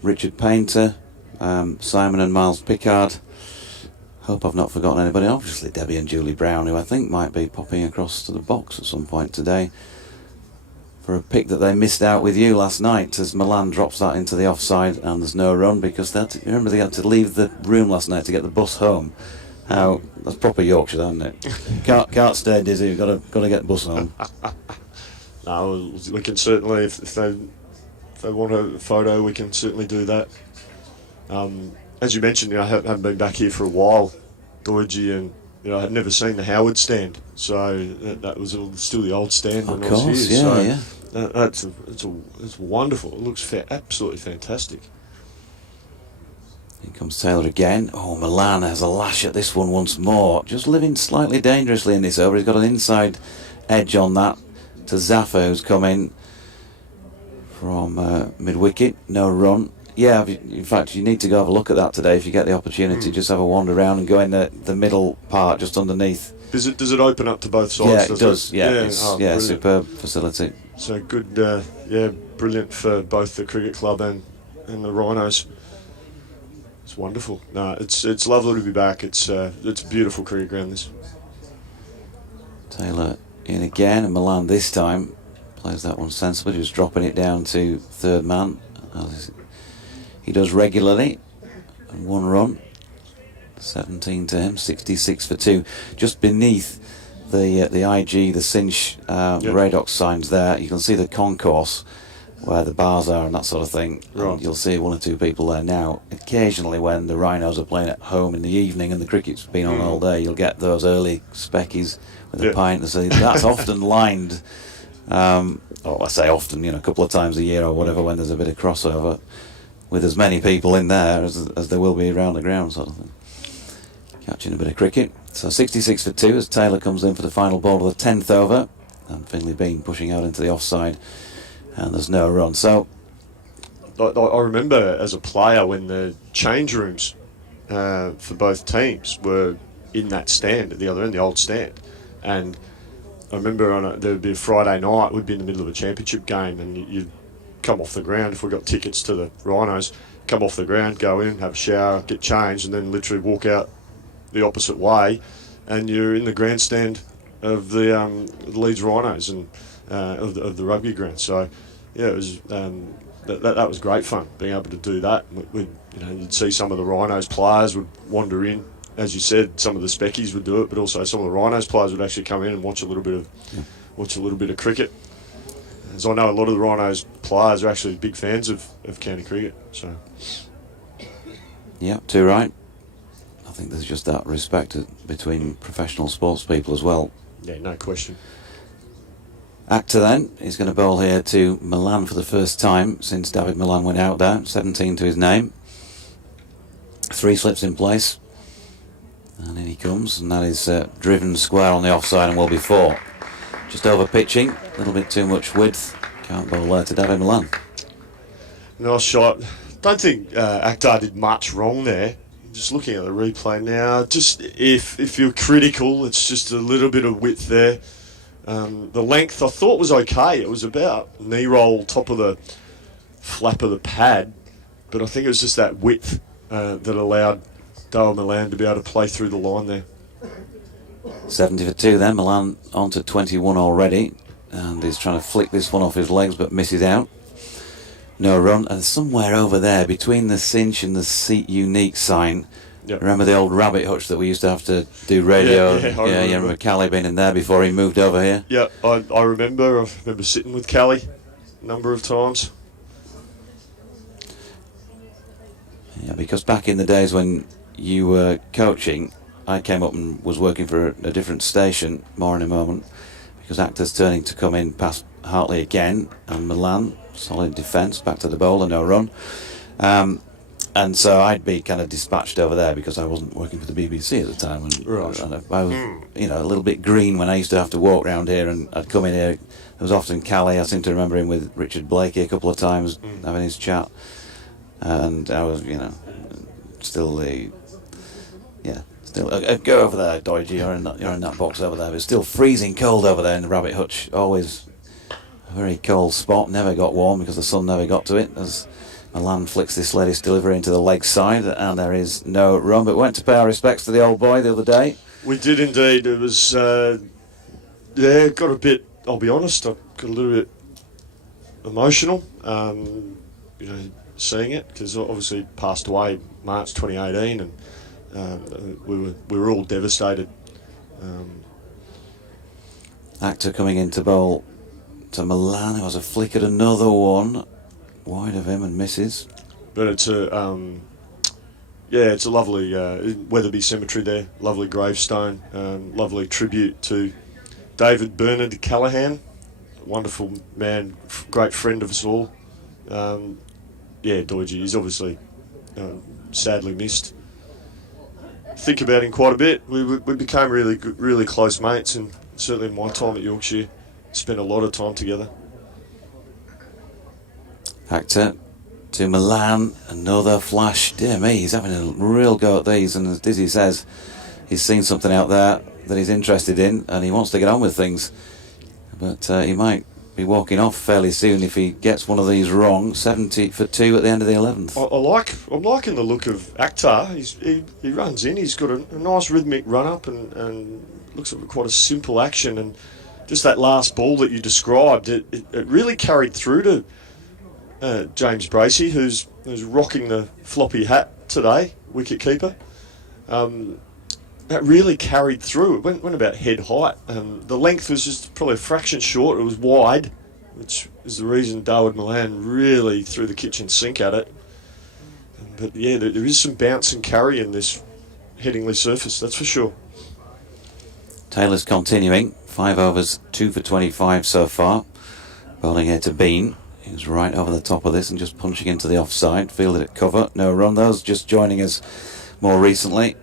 Richard Painter, Simon and Miles Pickard. Hope I've not forgotten anybody. Obviously Debbie and Julie Brown, who I think might be popping across to the box at some point today for a pick that they missed out with you last night, as Malan drops that into the offside and there's no run because remember they had to leave the room last night to get the bus home. That's proper Yorkshire, isn't it? Can't stay, Dizzy. You've got to get the bus home. No, we can certainly, if they want a photo, we can certainly do that. As you mentioned, I haven't been back here for a while, Doidgy, and I had never seen the Howard stand, so that was still the old stand when I was here. It's wonderful. It looks absolutely fantastic. Here comes Taylor again. Oh, Malan has a lash at this one once more. Just living slightly dangerously in this over. He's got an inside edge on that to Zaffa, who's come in from mid-wicket. No run. Yeah, in fact, you need to go have a look at that today if you get the opportunity. Just have a wander around and go in the middle part, just underneath. Does it open up to both sides? Yeah, it does. Yeah, superb facility. So good, brilliant for both the cricket club and the Rhinos. It's wonderful. No, it's lovely to be back. It's a beautiful cricket ground. This. Taylor in again, and Malan this time plays that one sensibly, just dropping it down to third man. He does regularly, and one run, 17 to him, 66 for 2. Just beneath the IG, the cinch, Radox signs there, you can see the concourse where the bars are and that sort of thing. Right. And you'll see one or two people there now. Occasionally when the Rhinos are playing at home in the evening and the cricket's been on all day, you'll get those early speckies with a pint. So that's often lined, I say often, a couple of times a year or whatever, when there's a bit of crossover, with as many people in there as there will be around the ground, sort of thing. Catching a bit of cricket. So 66 for 2 as Taylor comes in for the final ball of the 10th over, and Finley Bean pushing out into the offside, and there's no run. So I remember as a player when the change rooms for both teams were in that stand at the other end, the old stand, and I remember there would be a Friday night, we'd be in the middle of a championship game, and you'd come off the ground, if we got tickets to the Rhinos, come off the ground, go in, have a shower, get changed, and then literally walk out the opposite way, and you're in the grandstand of the Leeds Rhinos and of the rugby ground. So yeah, it was that was great fun being able to do that. You'd see some of the Rhinos players would wander in, as you said, some of the speckies would do it, but also some of the Rhinos players would actually come in and watch a little bit of cricket. As I know, a lot of the Rhinos players are actually big fans of county cricket. So, yeah, too right. I think there's just that respect between professional sports people as well. Yeah, no question. Actor then is going to bowl here to Malan for the first time since David Malan went out there. 17 to his name. 3 slips in place. And in he comes, and that is driven square on the offside and will be 4. Just over pitching, a little bit too much width. Can't bowl there to David Malan. Nice shot. Don't think Akhtar did much wrong there. Just looking at the replay now, just if you're critical, it's just a little bit of width there The length I thought was okay. It was about knee roll, top of the flap of the pad, but I think it was just that width that allowed Dale Malan to be able to play through the line there. 70 for 2 then. Malan on to 21 already, and he's trying to flick this one off his legs but misses out. No run, and somewhere over there between the cinch and the seat unique sign. Yep. Remember the old rabbit hutch that we used to have to do radio? Yeah, you remember Callie being in there before he moved over here? Yeah, I remember sitting with Callie a number of times. Yeah, because back in the days when you were coaching, I came up and was working for a different station, more in a moment, because actors turning to come in past Hartley again, and Malan, solid defence, back to the bowl and no run. And so I'd be kind of dispatched over there because I wasn't working for the BBC at the time. And, Right. and I was, a little bit green when I used to have to walk around here, and I'd come in here. There was often Callie. I seem to remember him with Richard Blakey a couple of times having his chat. And I was, still go over there, Doidgy. You're in that box over there. It's still freezing cold over there in the rabbit hutch. Always a very cold spot. Never got warm because the sun never got to it. As Malan flicks this latest delivery into the leg side, and there is no run. But we went to pay our respects to the old boy the other day. We did indeed. It was, got a bit. I'll be honest. I got a little bit emotional. Seeing it, because obviously passed away March 2018, and we were all devastated. Actor coming into bowl to Malan, who has a flick at another one wide of him and misses. But it's a it's a lovely Weatherby Cemetery there, lovely gravestone, lovely tribute to David Bernard Callahan, wonderful man, great friend of us all. Doidgy, he's obviously sadly missed. Think about him quite a bit. We became really close mates, and certainly in my time at Yorkshire, spent a lot of time together. Actor to Malan, another flash. Dear me, he's having a real go at these, and as Dizzy says, he's seen something out there that he's interested in, and he wants to get on with things. But he might be walking off fairly soon if he gets one of these wrong. 70 for 2 at the end of the 11th. I'm liking the look of Akhtar. He runs in. He's got a nice rhythmic run up and looks like quite a simple action. And just that last ball that you described, it really carried through to James Bracey, who's rocking the floppy hat today, wicket keeper. That really carried through. It went about head height. The length was just probably a fraction short. It was wide, which is the reason David Malan really threw the kitchen sink at it. But yeah, there is some bounce and carry in this Headingley surface, that's for sure. Taylor's continuing. 5 overs, 2 for 25 so far. Bowling here to Bean. He's right over the top of this and just punching into the offside. Fielded at cover. No run. Those just joining us more recently.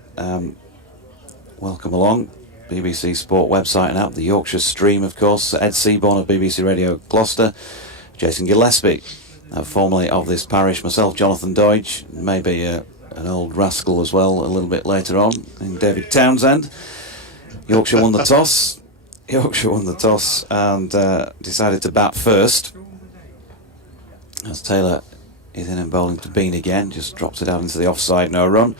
Welcome along. BBC Sport website and app. The Yorkshire stream, of course. Ed Seaborn of BBC Radio Gloucester. Jason Gillespie, formerly of this parish. Myself, Jonathan Deutsch. Maybe an old rascal as well a little bit later on. And David Townsend. Yorkshire won the toss. And decided to bat first. As Taylor is in and bowling to Bean again. Just drops it out into the offside. No run.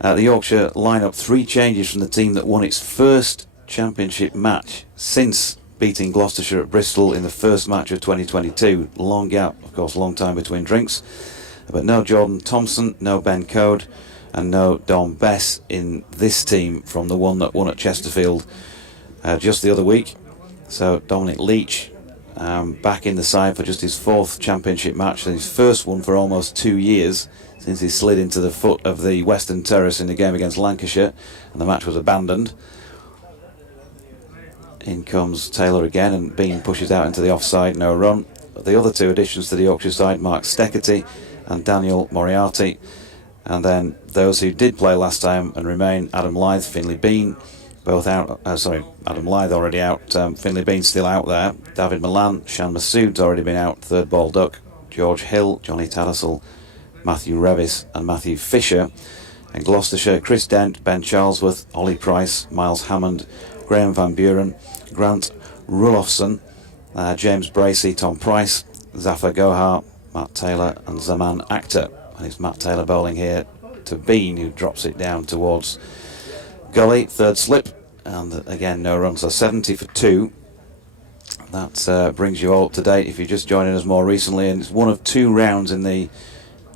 The Yorkshire line-up 3 changes from the team that won its first championship match since beating Gloucestershire at Bristol in the first match of 2022. Long gap, of course, long time between drinks. But no Jordan Thompson, no Ben Code, and no Dom Bess in this team from the one that won at Chesterfield just the other week. So Dominic Leach back in the side for just his 4th championship match, and his first one for almost 2 years, since he slid into the foot of the Western Terrace in the game against Lancashire, and the match was abandoned. In comes Taylor again, and Bean pushes out into the offside, no run. But the other 2 additions to the Yorkshire side, Mark Steckerty and Daniel Moriarty. And then those who did play last time and remain, Adam Lyth, Finlay Bean, both out. Adam Lyth already out, Finlay Bean still out there. David Malan, Shan Masood's already been out, 3rd ball duck. George Hill, Johnny Tattersall, Matthew Revis and Matthew Fisher. And Gloucestershire, Chris Dent, Ben Charlesworth, Ollie Price, Miles Hammond, Graham Van Buren, Grant Rulofsson, James Bracey, Tom Price, Zafar Gohar, Matt Taylor and Zaman Akhtar. And it's Matt Taylor bowling here to Bean, who drops it down towards gully, third slip, and again no run, so 70 for 2. That brings you all up to date if you're just joining us more recently, and it's one of 2 rounds in the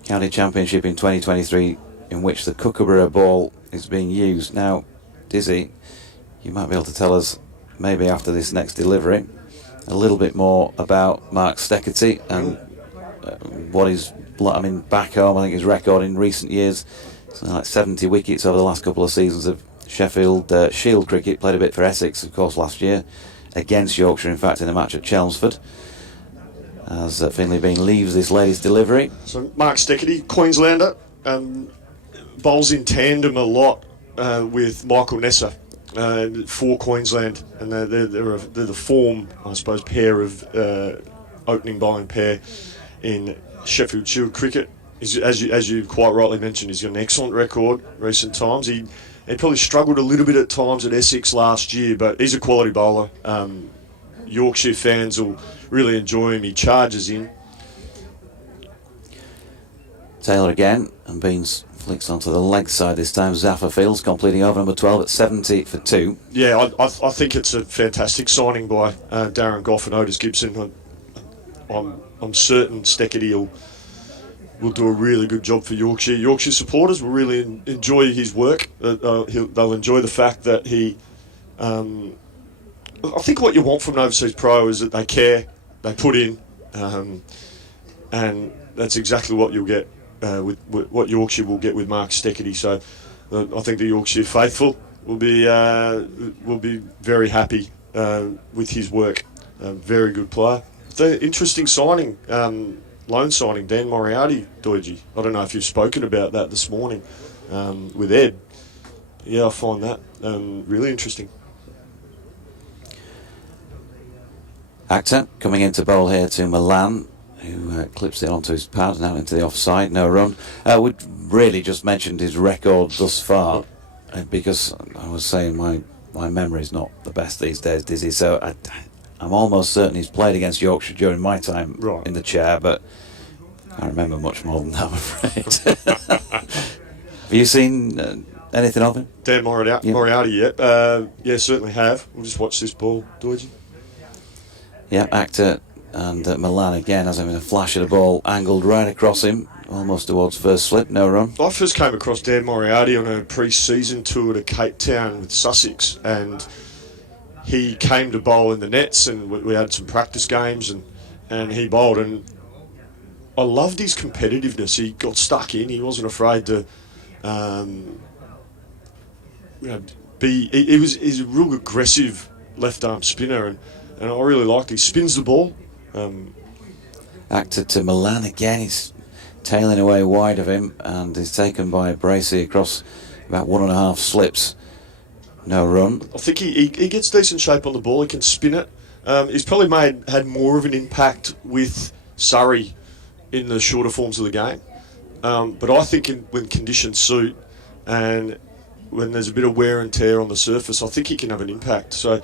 County Championship in 2023 in which the Kookaburra ball is being used. Now, Dizzy, you might be able to tell us, maybe after this next delivery, a little bit more about Mark Steckety and what is, I mean, back home, I think his record in recent years, something like 70 wickets over the last couple of seasons of Sheffield Shield cricket. Played a bit for Essex, of course, last year against Yorkshire, in fact, in a match at Chelmsford, as Finlay Bean leaves this latest delivery. So Mark Steckety, Queenslander, bowls in tandem a lot with Michael Nessa for Queensland, and they're the form, I suppose, pair of opening bowling pair in Sheffield Shield cricket. As you quite rightly mentioned, he's got an excellent record recent times. He probably struggled a little bit at times at Essex last year, but he's a quality bowler. Yorkshire fans will really enjoy him. He charges in. Taylor again, and Beans flicks onto the leg side this time. Zafar Fields completing over number 12 at 70 for 2. Yeah, I think it's a fantastic signing by Darren Goff and Otis Gibson. I'm certain Steckety will do a really good job for Yorkshire. Yorkshire supporters will really enjoy his work. They'll enjoy the fact that he... I think what you want from an overseas pro is that they care, they put in, and that's exactly what you'll get with what Yorkshire will get with Mark Steckety. So I think the Yorkshire faithful will be very happy with his work. Very good player. The interesting signing, loan signing, Dan Moriarty, Doiji. I don't know if you've spoken about that this morning with Ed. Yeah, I find that really interesting. Akhtar coming into bowl here to Malan, who clips it onto his pad and out into the offside, no run. We'd really just mentioned his record thus far, because I was saying my memory's not the best these days, Dizzy, so I'm almost certain he's played against Yorkshire during my time in the chair, but I can't remember much more than that, I'm afraid. Have you seen anything of him? Dan Moriarty yet? Yeah, certainly have. We'll just watch this ball, Doiji. Yeah, Akhtar and Malan again has him in a flash of the ball, angled right across him, almost towards first slip, no run. I first came across Dan Moriarty on a pre-season tour to Cape Town with Sussex, and he came to bowl in the nets, and we had some practice games, and he bowled, and I loved his competitiveness. He got stuck in. He wasn't afraid to be. He's a real aggressive left arm spinner, and I really liked it. He spins the ball. Akhtar to Malan again. He's tailing away wide of him, and is taken by Bracey across about 1.5 slips. No run. I think he gets decent shape on the ball. He can spin it. He's probably had more of an impact with Surrey in the shorter forms of the game. But I think when conditions suit and when there's a bit of wear and tear on the surface, I think he can have an impact. So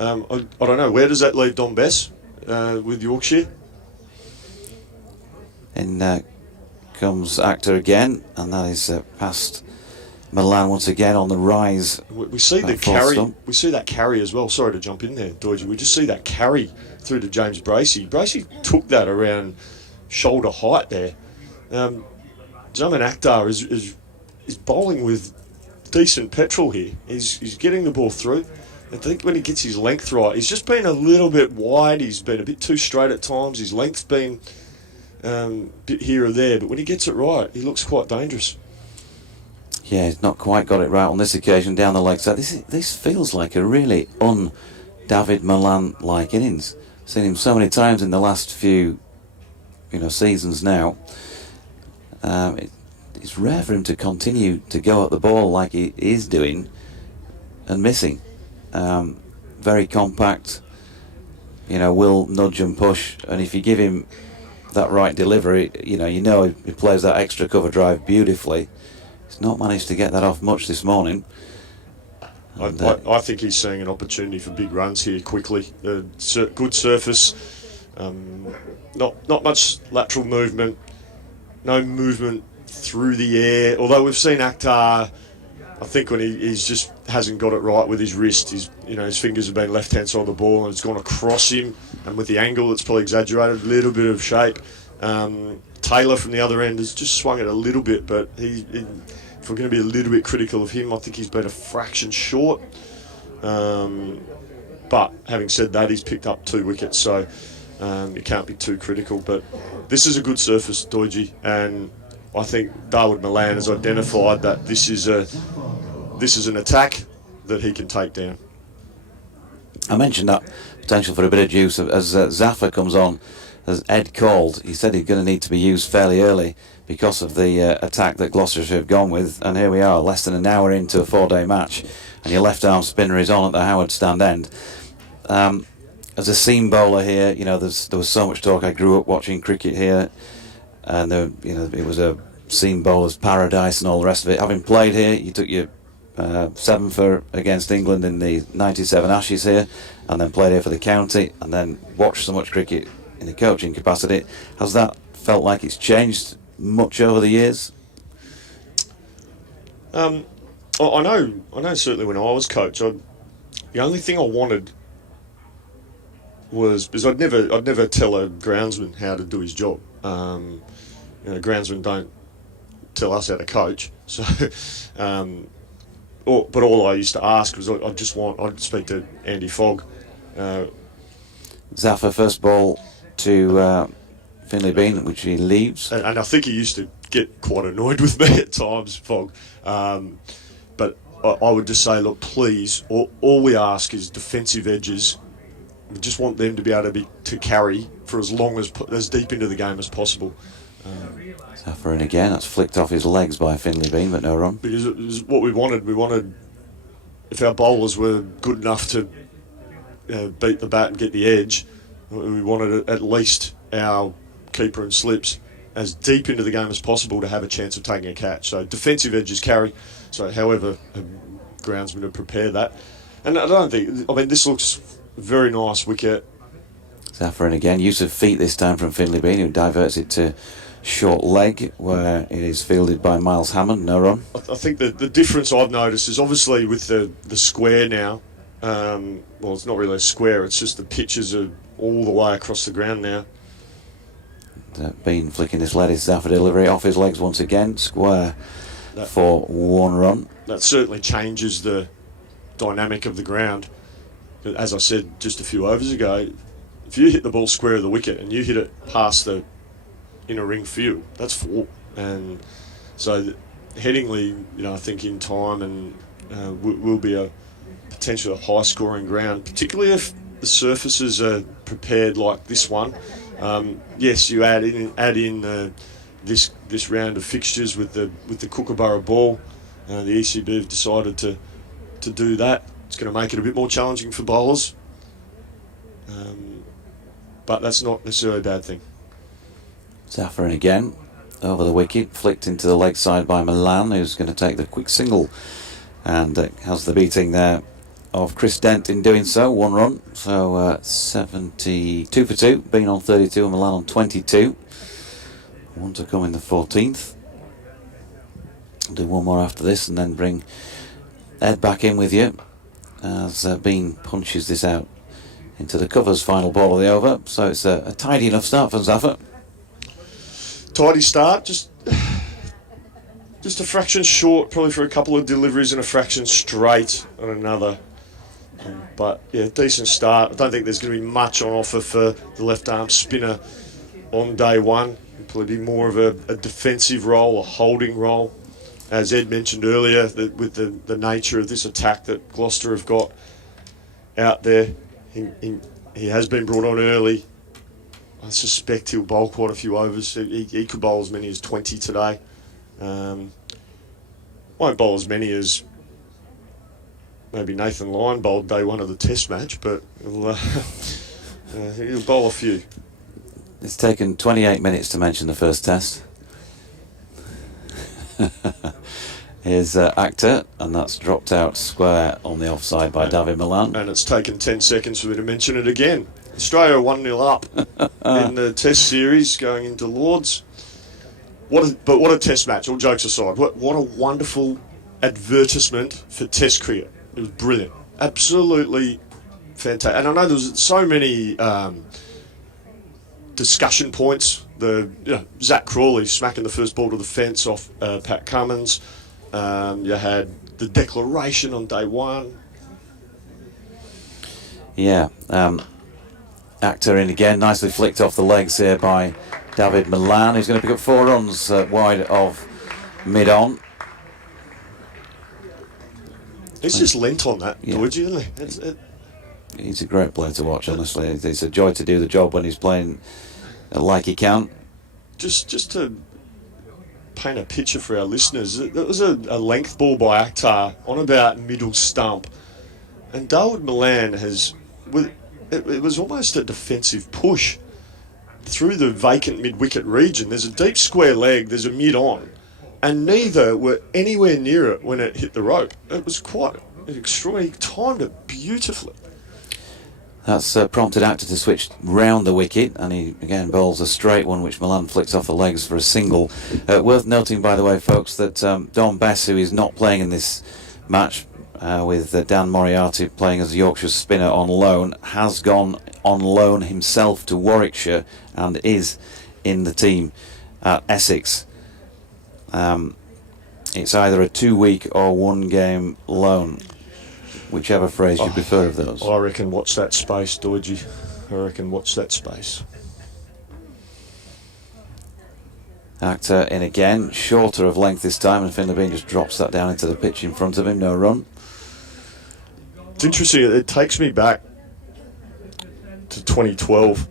I don't know. Where does that leave Don Bess with Yorkshire? In comes Akhtar again, and that is past Malan once again on the rise. We see the carry. We see that carry as well. Sorry to jump in there, Doiji. We just see that carry through to James Bracey. Bracey took that around shoulder height there. Zaman Akhtar is bowling with decent petrol here. He's getting the ball through. I think when he gets his length right, he's just been a little bit wide. He's been a bit too straight at times. His length's been a bit here or there, but when he gets it right, he looks quite dangerous. Yeah, he's not quite got it right on this occasion down the leg side. This feels like a really un-David Malan-like innings. Seen him so many times in the last few, seasons now. It's rare for him to continue to go at the ball like he is doing and missing. Very compact, will nudge and push, and if you give him that right delivery, he plays that extra cover drive beautifully. He's not managed to get that off much this morning. I think he's seeing an opportunity for big runs here quickly. Good surface, not much lateral movement, no movement through the air. Although we've seen Akhtar, I think when he's just hasn't got it right with his wrist, his fingers have been left hand side of the ball and it's gone across him, and with the angle it's probably exaggerated, a little bit of shape. Taylor from the other end has just swung it a little bit, but if we're going to be a little bit critical of him, I think he's been a fraction short. But having said that, he's picked up 2 wickets, so you can't be too critical. But this is a good surface, Doidgy, and I think Darwood Malan has identified that this is an attack that he can take down. I mentioned that potential for a bit of juice as Zafar comes on. As Ed called, he said he's going to need to be used fairly early because of the attack that Gloucestershire have gone with, and here we are, less than an hour into a 4-day match, and your left arm spinner is on at the Howard stand end. As a seam bowler here, there was so much talk. I grew up watching cricket here, and it was a seam bowler's paradise and all the rest of it. Having played here, you took your 7 for against England in the '97 Ashes here, and then played here for the county, and then watched so much cricket in a coaching capacity. Has that felt like it's changed much over the years? I know certainly when I was coach, the only thing I wanted was, because I'd never tell a groundsman how to do his job. Groundsmen don't tell us how to coach, so but all I used to ask was I'd speak to Andy Fogg. Zafar first ball to Finley Bean, which he leaves. And I think he used to get quite annoyed with me at times, Fogg. But I would just say, look, please, all we ask is defensive edges. We just want them to be able to carry for as long as deep into the game as possible. Zafar in again. That's flicked off his legs by Finley Bean, but no run. Because it was what we wanted. We wanted, if our bowlers were good enough to beat the bat and get the edge, we wanted at least our keeper and slips as deep into the game as possible to have a chance of taking a catch. So defensive edges carry. So however groundsmen would prepare that. And this looks a very nice wicket. Zafar in again. Use of feet this time from Finley Bean, who diverts it to short leg, where it is fielded by Miles Hammond. No run. I think the difference I've noticed is obviously with the square now. Well, it's not really a square, it's just the pitches are all the way across the ground now. Bean flicking this latest Zafar delivery off his legs once again, square for 1 run. That certainly changes the dynamic of the ground. As I said just a few overs ago, if you hit the ball square of the wicket and you hit it past the inner ring field, that's 4. And so Headingley, I think in time and will be a potentially a high scoring ground, particularly if the surfaces are prepared like this one. Yes, you add in this round of fixtures with the Kookaburra ball. The ECB have decided to do that. It's going to make it a bit more challenging for bowlers, but that's not necessarily a bad thing. Zafar in again, over the wicket, flicked into the leg side by Malan, who's going to take the quick single, and has the beating there of Chris Dent in doing so. 1 run, so 72 for 2, Bean on 32 and Malan on 22. 1 to come in the 14th. I'll do 1 more after this and then bring Ed back in with you as Bean punches this out into the covers. Final ball of the over, so it's a tidy enough start for Zafar. Tidy start, just a fraction short, probably for a couple of deliveries and a fraction straight on another. But yeah, decent start. I don't think there's going to be much on offer for the left arm spinner on day one. It'll probably be more of a defensive role, a holding role. As Ed mentioned earlier, with the nature of this attack that Gloucester have got out there, he has been brought on early. I suspect he'll bowl quite a few overs. He could bowl as many as 20 today. Won't bowl as many as maybe Nathan Lyon bowled day one of the Test match, but he'll bowl a few. It's taken 28 minutes to mention the first Test. Here's Actor, and that's dropped out square on the offside by David Malan. And it's taken 10 seconds for me to mention it again. Australia 1-0 up in the Test series going into Lords. What a Test match, all jokes aside. What a wonderful advertisement for Test cricket. It was brilliant. Absolutely fantastic. And I know there was so many discussion points. Zach Crawley smacking the first ball to the fence off Pat Cummins. You had the declaration on day one. Yeah, Actor in again, nicely flicked off the legs here by David Malan, who's going to pick up 4 runs wide of mid-on. He's just lent on that, Yeah. Georgie, isn't he? He's a great player to watch, honestly. It's a joy to do the job when he's playing like he can. Just to paint a picture for our listeners, it was a length ball by Akhtar on about middle stump, and David Malan it was almost a defensive push through the vacant mid-wicket region. There's a deep square leg, there's a mid-on, and neither were anywhere near it when it hit the rope. It was quite extraordinary. He timed it beautifully. That's prompted Actor to switch round the wicket, and he again bowls a straight one which Malan flicks off the legs for a single. Worth noting, by the way, folks, that Don Bess, who is not playing in this match with Dan Moriarty playing as a Yorkshire spinner on loan, has gone on loan himself to Warwickshire and is in the team at Essex. It's either a 2-week or 1-game loan, whichever phrase you prefer of those. I reckon watch that space, Dodgy. I reckon watch that space. Actor in again, shorter of length this time, and Finlay Bean just drops that down into the pitch in front of him, no run. It's interesting, it takes me back to 2012.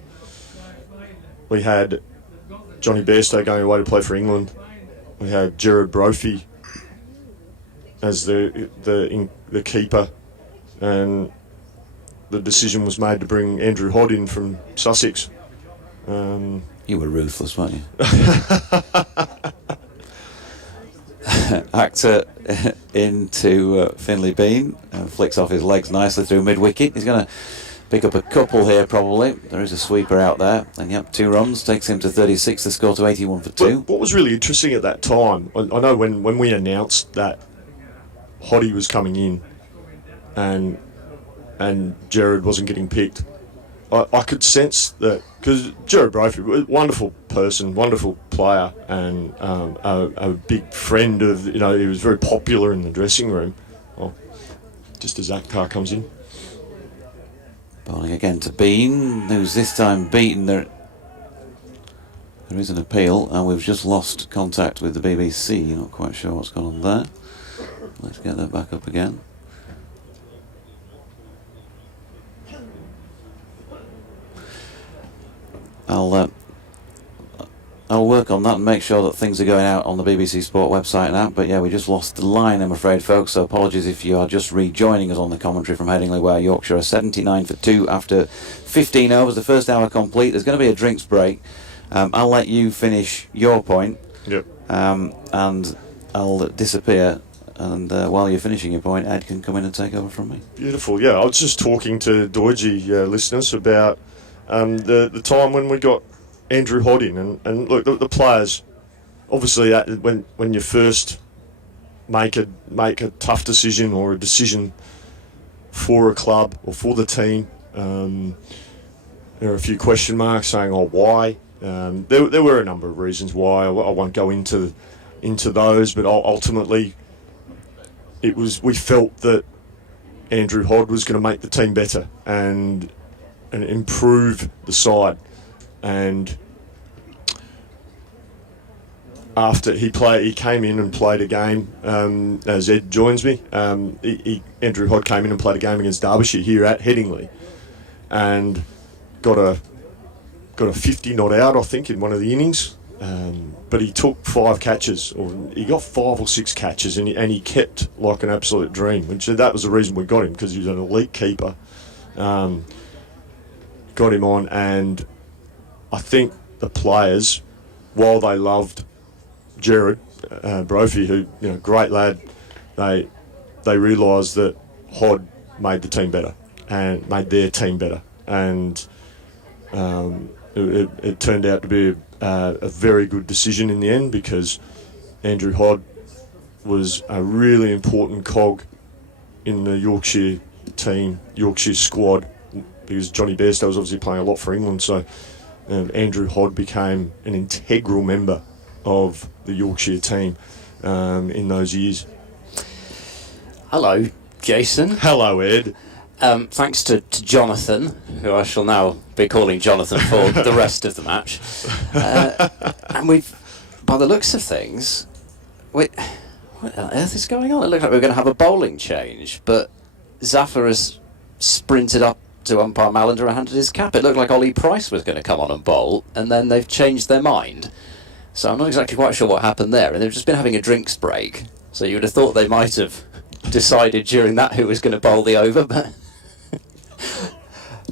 We had Johnny Bairstow going away to play for England. We had Gerard Brophy as the keeper, and the decision was made to bring Andrew Hodd in from Sussex. You were ruthless, weren't you? Actor into Finlay Bean, flicks off his legs nicely through mid-wicket. He's going to pick up a couple here probably. There is a sweeper out there, and yep, 2 runs, takes him to 36, the score to 81 for 2. What was really interesting at that time, I know when we announced that Hoddy was coming in and Gerard wasn't getting picked, I could sense that, because Gerard Brophy, wonderful person, wonderful player, and a big friend of, he was very popular in the dressing room. Well, just as Akhtar comes in. Bowling again to Bean, who's this time beaten. There is an appeal, and we've just lost contact with the BBC. Not quite sure what's gone on there. Let's get that back up again. I'll work on that and make sure that things are going out on the BBC Sport website now. But yeah, we just lost the line, I'm afraid, folks. So apologies if you are just rejoining us on the commentary from Headingley, where Yorkshire are 79 for 2 after 15 overs. The first hour complete. There's going to be a drinks break. I'll let you finish your point. Yep. And I'll disappear. And while you're finishing your point, Ed can come in and take over from me. Beautiful. Yeah, I was just talking to Doidgy listeners about the time when we got Andrew Hodd in, and look, the players, obviously, when you first make a tough decision or a decision for a club or for the team, there are a few question marks saying, "Oh, why?" There were a number of reasons why. I won't go into those, but ultimately, we felt that Andrew Hodd was going to make the team better and improve the side. And after he came in and played a game, as Ed joins me, Andrew Hodd came in and played a game against Derbyshire here at Headingley, and got a 50 not out, I think, in one of the innings. But he took 5 catches, or he got 5 or 6 catches, and he kept like an absolute dream. Which that was the reason we got him, because he was an elite keeper. Got him on, and I think the players, while they loved Gerard, Brophy, who, great lad, they realised that Hod made the team better and made their team better, and it turned out to be a very good decision in the end, because Andrew Hod was a really important cog in the Yorkshire team, Yorkshire squad, because Johnny Bairstow was obviously playing a lot for England, so Andrew Hod became an integral member of the Yorkshire team in those years. Hello, Jason. Hello, Ed. Thanks to Jonathan, who I shall now be calling Jonathan for the rest of the match. And we've, by the looks of things, what on earth is going on? It looks like we're going to have a bowling change, but Zafar has sprinted up to umpire Malan and handed his cap. It looked like Ollie Price was going to come on and bowl, and then they've changed their mind. So I'm not exactly quite sure what happened there, and they've just been having a drinks break. So you would have thought they might have decided during that who was going to bowl the over, but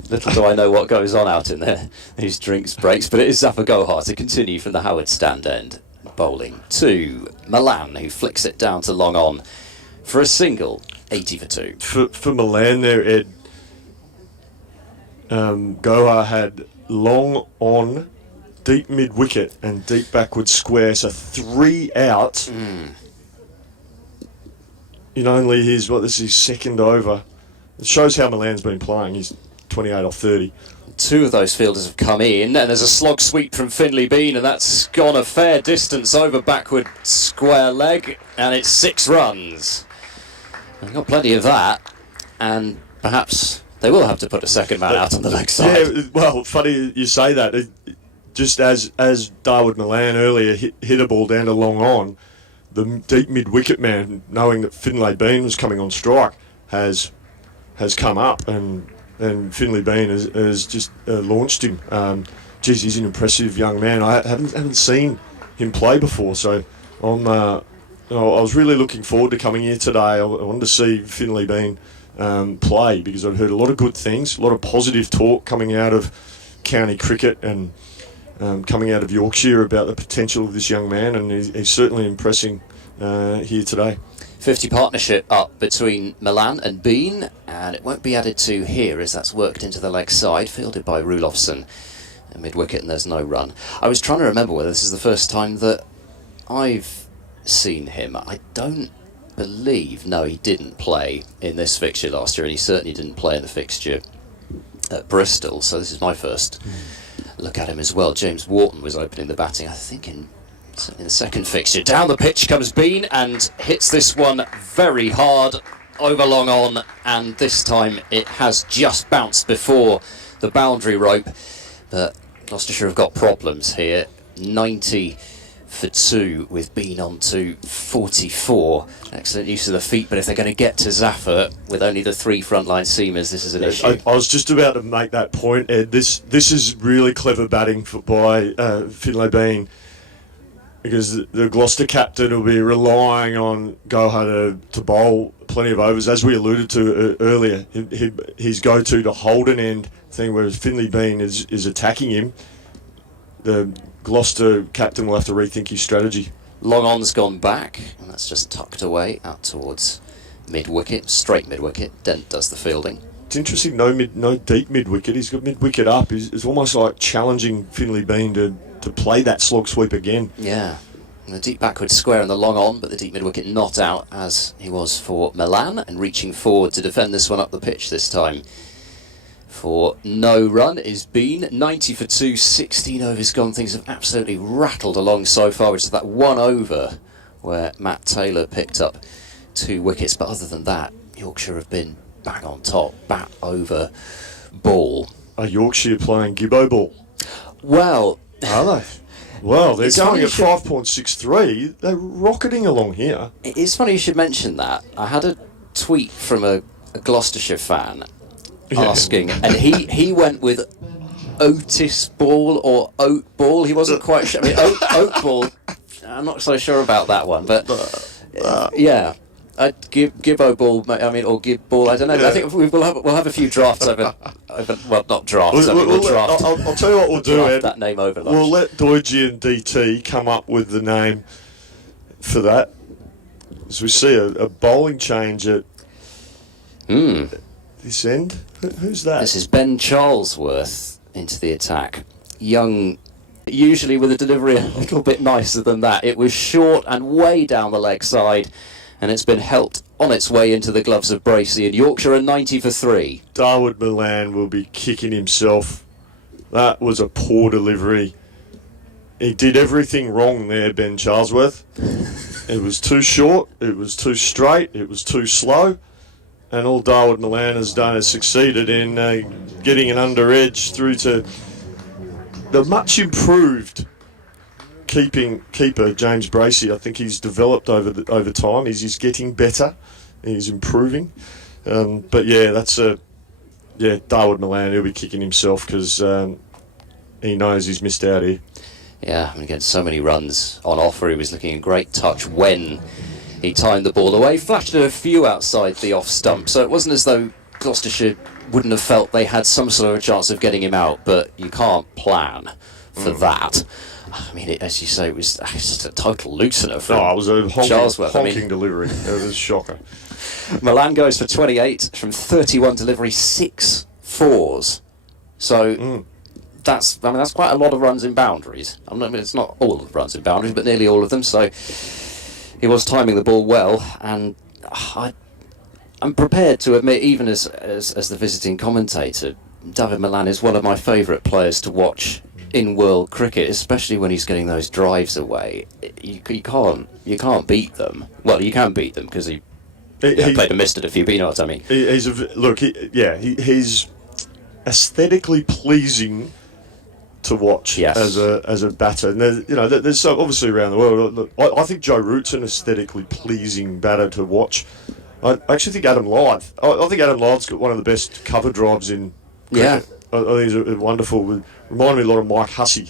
little do I know what goes on out in there, these drinks breaks. But it is Zafar Gohar to continue from the Howard stand end, bowling to Malan, who flicks it down to long on for a single, 80 for 2. For Malan there, Ed, Gohar had long on, deep mid wicket and deep backward square, so 3 outs in only this is his second over. It shows how Malan's been playing. He's 28 off 30. 2 of those fielders have come in, and there's a slog sweep from Finley Bean, and that's gone a fair distance over backward square leg, and it's 6 runs. They've got plenty of that, and perhaps they will have to put a second man out on the leg side. Yeah, well, funny you say that. Just as Darwood Malan earlier hit a ball down to long on, the deep mid wicket man, knowing that Finlay Bean was coming on strike, has come up, and Finlay Bean has just launched him. Geez, he's an impressive young man. I haven't seen him play before, so I was really looking forward to coming here today. I wanted to see Finlay Bean play, because I'd heard a lot of good things, a lot of positive talk coming out of county cricket and coming out of Yorkshire about the potential of this young man, and he's certainly impressing here today. 50 partnership up between Malan and Bean, and it won't be added to here as that's worked into the leg side, fielded by Rulofsson mid wicket, and there's no run. I was trying to remember whether this is the first time that I've seen him. I don't believe, no, he didn't play in this fixture last year, and he certainly didn't play in the fixture at Bristol, so this is my first look at him as well. James Wharton was opening the batting, I think, in the second fixture. Down the pitch comes Bean and hits this one very hard over long on, and this time it has just bounced before the boundary rope, but Gloucestershire have got problems here. 90 for 2 with Bean on to 44. Excellent use of the feet, but if they're going to get to Zafar with only the 3 frontline seamers, this is an issue. I was just about to make that point, Ed. This is really clever batting by Finlay Bean, because the Gloucester captain will be relying on Gohar to bowl plenty of overs, as we alluded to earlier. His go-to to hold an end thing, whereas Finlay Bean is attacking him. The Gloucester captain will have to rethink his strategy. Long on's gone back, and that's just tucked away out towards mid-wicket, straight mid-wicket. Dent does the fielding. It's interesting, no deep mid-wicket. He's got mid-wicket up. It's almost like challenging Finlay Bean to play that slog sweep again. Yeah, and the deep backward square and the long on, but the deep mid-wicket not out as he was for Malan, and reaching forward to defend this one up the pitch this time. For no run is Bean, 90 for 2, 16 overs gone. Things have absolutely rattled along so far, which is that 1 over where Matt Taylor picked up 2 wickets. But other than that, Yorkshire have been bang on top, bat over ball. Are Yorkshire playing Gibbo ball? Well, are they? Well, they're It's going funny at 5.63. They're rocketing along here. it's funny you should mention that. I had a tweet from a Gloucestershire fan asking, and he went with Otis ball or oat ball. He wasn't quite sure. I mean, oat ball. I'm not so sure about that one, but yeah, I'd Gibbo ball. I mean, or Gib ball. I don't know. Yeah. I think we'll have a few drafts over well, not drafts. We'll draft. I'll tell you what we'll do, draft Ed. that name over lunch. We'll let Doidgy and DT come up with the name for that as we see a bowling change at this end. Who's that? This is Ben Charlesworth into the attack. Young, usually with a delivery a little bit nicer than that. It was short and way down the leg side, and it's been helped on its way into the gloves of Bracey, and Yorkshire are 90 for 3. Darwood Malan will be kicking himself. That was a poor delivery. He did everything wrong there, Ben Charlesworth. It was too short, it was too straight, it was too slow, and all Darwood Malan has done is succeeded in getting an under edge through to the much improved keeper James Bracey. I think he's developed over time. He's getting better. He's improving. But yeah, Darwood Malan, he'll be kicking himself because he knows he's missed out here. Yeah, and again, so many runs on offer. He was looking in great touch when he timed the ball away. Flashed a few outside the off stump, so it wasn't as though Gloucestershire wouldn't have felt they had some sort of a chance of getting him out, but you can't plan for that. I mean, as you say, it was just a total loosener from it was a Charlesworth. honking delivery. It was a shocker. Malan goes for 28 from 31 delivery, 6 fours. So that's quite a lot of runs in boundaries. I mean, it's not all of the runs in boundaries, but nearly all of them. So he was timing the ball well, and I'm prepared to admit, even as the visiting commentator, David Malan is one of my favourite players to watch in world cricket, especially when he's getting those drives away. You can't beat them. Well, you can beat them because he played and missed it a few, but you know what I mean. He's aesthetically pleasing to watch as a batter. And there's so obviously around the world. I think Joe Root's an aesthetically pleasing batter to watch. I actually think Adam Lyth. I think Adam Lyth's got one of the best cover drives in cricket. I think he's wonderful. Reminded me a lot of Mike Hussey.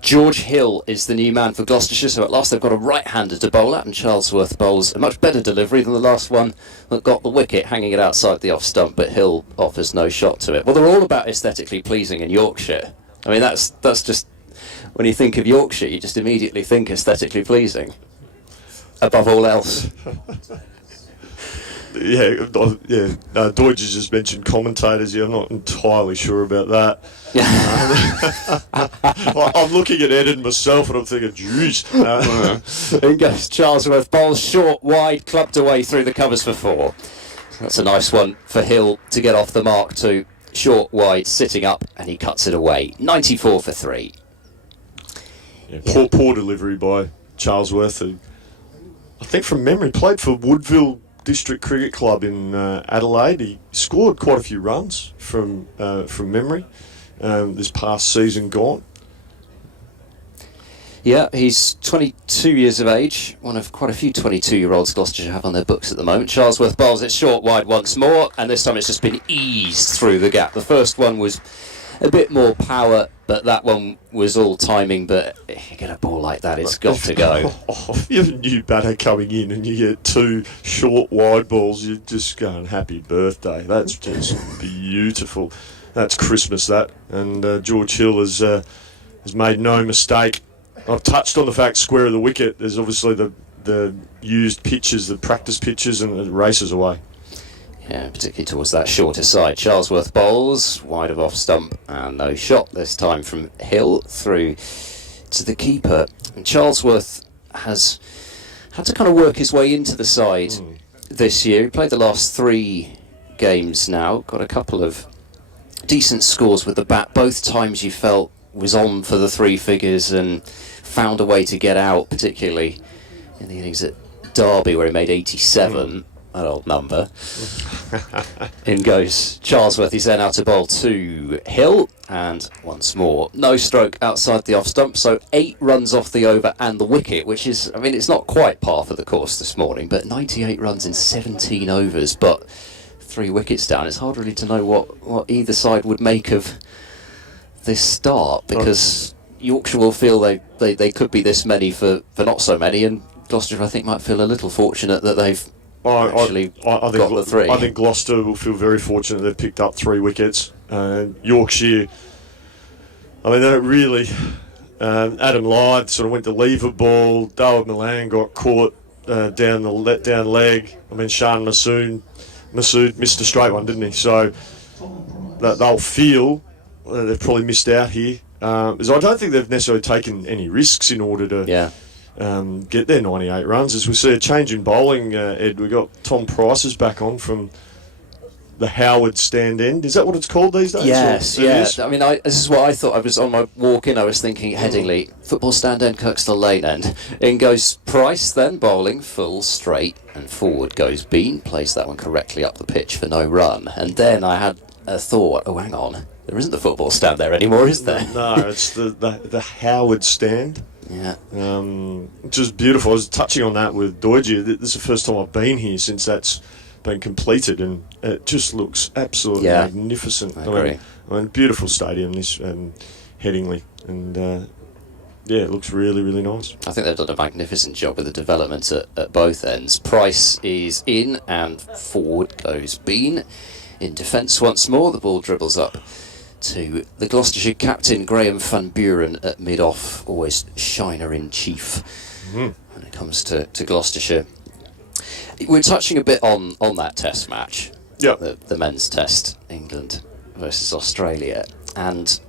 George Hill is the new man for Gloucestershire, so at last they've got a right-hander to bowl at, and Charlesworth bowls a much better delivery than the last one that got the wicket, hanging it outside the off-stump, but Hill offers no shot to it. Well, they're all about aesthetically pleasing in Yorkshire. I mean, that's just... When you think of Yorkshire, you just immediately think aesthetically pleasing. Above all else. Deutsch has just mentioned commentators here. I'm not entirely sure about that. I'm looking at Ed and myself and I'm thinking, geez. In goes Charlesworth, bowls short, wide, clubbed away through the covers for 4. That's a nice one for Hill to get off the mark too. Short, wide, sitting up, and he cuts it away. 94 for 3. Poor delivery by Charlesworth, who I think from memory played for Woodville District Cricket Club in Adelaide. He scored quite a few runs from memory this past season gone. Yeah, he's 22 years of age, one of quite a few 22-year-olds Gloucestershire have on their books at the moment. Charlesworth bowls it short wide once more, and this time it's just been eased through the gap. The first one was a bit more power, but that one was all timing. But if you get a ball like that, it's got to go. If you have a new batter coming in and you get 2 short wide balls, you're just going, happy birthday. That's just beautiful. That's Christmas, that. And George Hill has made no mistake. I've touched on the fact square of the wicket. There's obviously the used pitches, the practice pitches, and it races away. Yeah, particularly towards that shorter side. Charlesworth bowls, wide of off stump, and no shot this time from Hill through to the keeper. And Charlesworth has had to kind of work his way into the side this year. He played the last 3 games now, got a couple of decent scores with the bat. Both times you felt was on for the 3 figures and found a way to get out, particularly in the innings at Derby where he made 87. That old number. In goes Charlesworth. He's then out to bowl to Hill, and once more no stroke outside the off stump, so 8 runs off the over and the wicket, which is, I mean, it's not quite par for the course this morning, but 98 runs in 17 overs, but 3 wickets down. It's hard really to know what either side would make of this start, because Yorkshire will feel they could be this many for not so many, and Gloucestershire I think might feel a little fortunate that they've actually got the 3. I think Gloucester will feel very fortunate they've picked up 3 wickets. Yorkshire, I mean, they don't really Adam Lyth sort of went to leave a ball. David Malan got caught down the let-down leg. I mean, Shan Masood missed a straight one, didn't he? So they'll feel they've probably missed out here. Because I don't think they've necessarily taken any risks in order to get their 98 runs. As we see a change in bowling, Ed, we got Tom Price's back on from the Howard stand end. Is that what it's called these days? Yes, yeah. I mean, this is what I thought. I was on my walk in, I was thinking Headingley, football stand end, Kirkstall Lane end. In goes Price, then bowling, full, straight, and forward goes Bean, plays that one correctly up the pitch for no run. And then I had a thought, oh, hang on, there isn't the football stand there anymore, is there? No, it's the Howard stand. Yeah. Which is beautiful. I was touching on that with Deutsche. This is the first time I've been here since that's been completed, and it just looks absolutely magnificent. I agree. I mean, beautiful stadium, this Headingley, and it looks really, really nice. I think they've done a magnificent job with the development at both ends. Price is in, and forward goes Bean. In defence once more, the ball dribbles up to the Gloucestershire captain, Graham Van Buren, at mid-off, always shiner in chief when it comes to Gloucestershire. We're touching a bit on that test match, the men's test, England versus Australia, and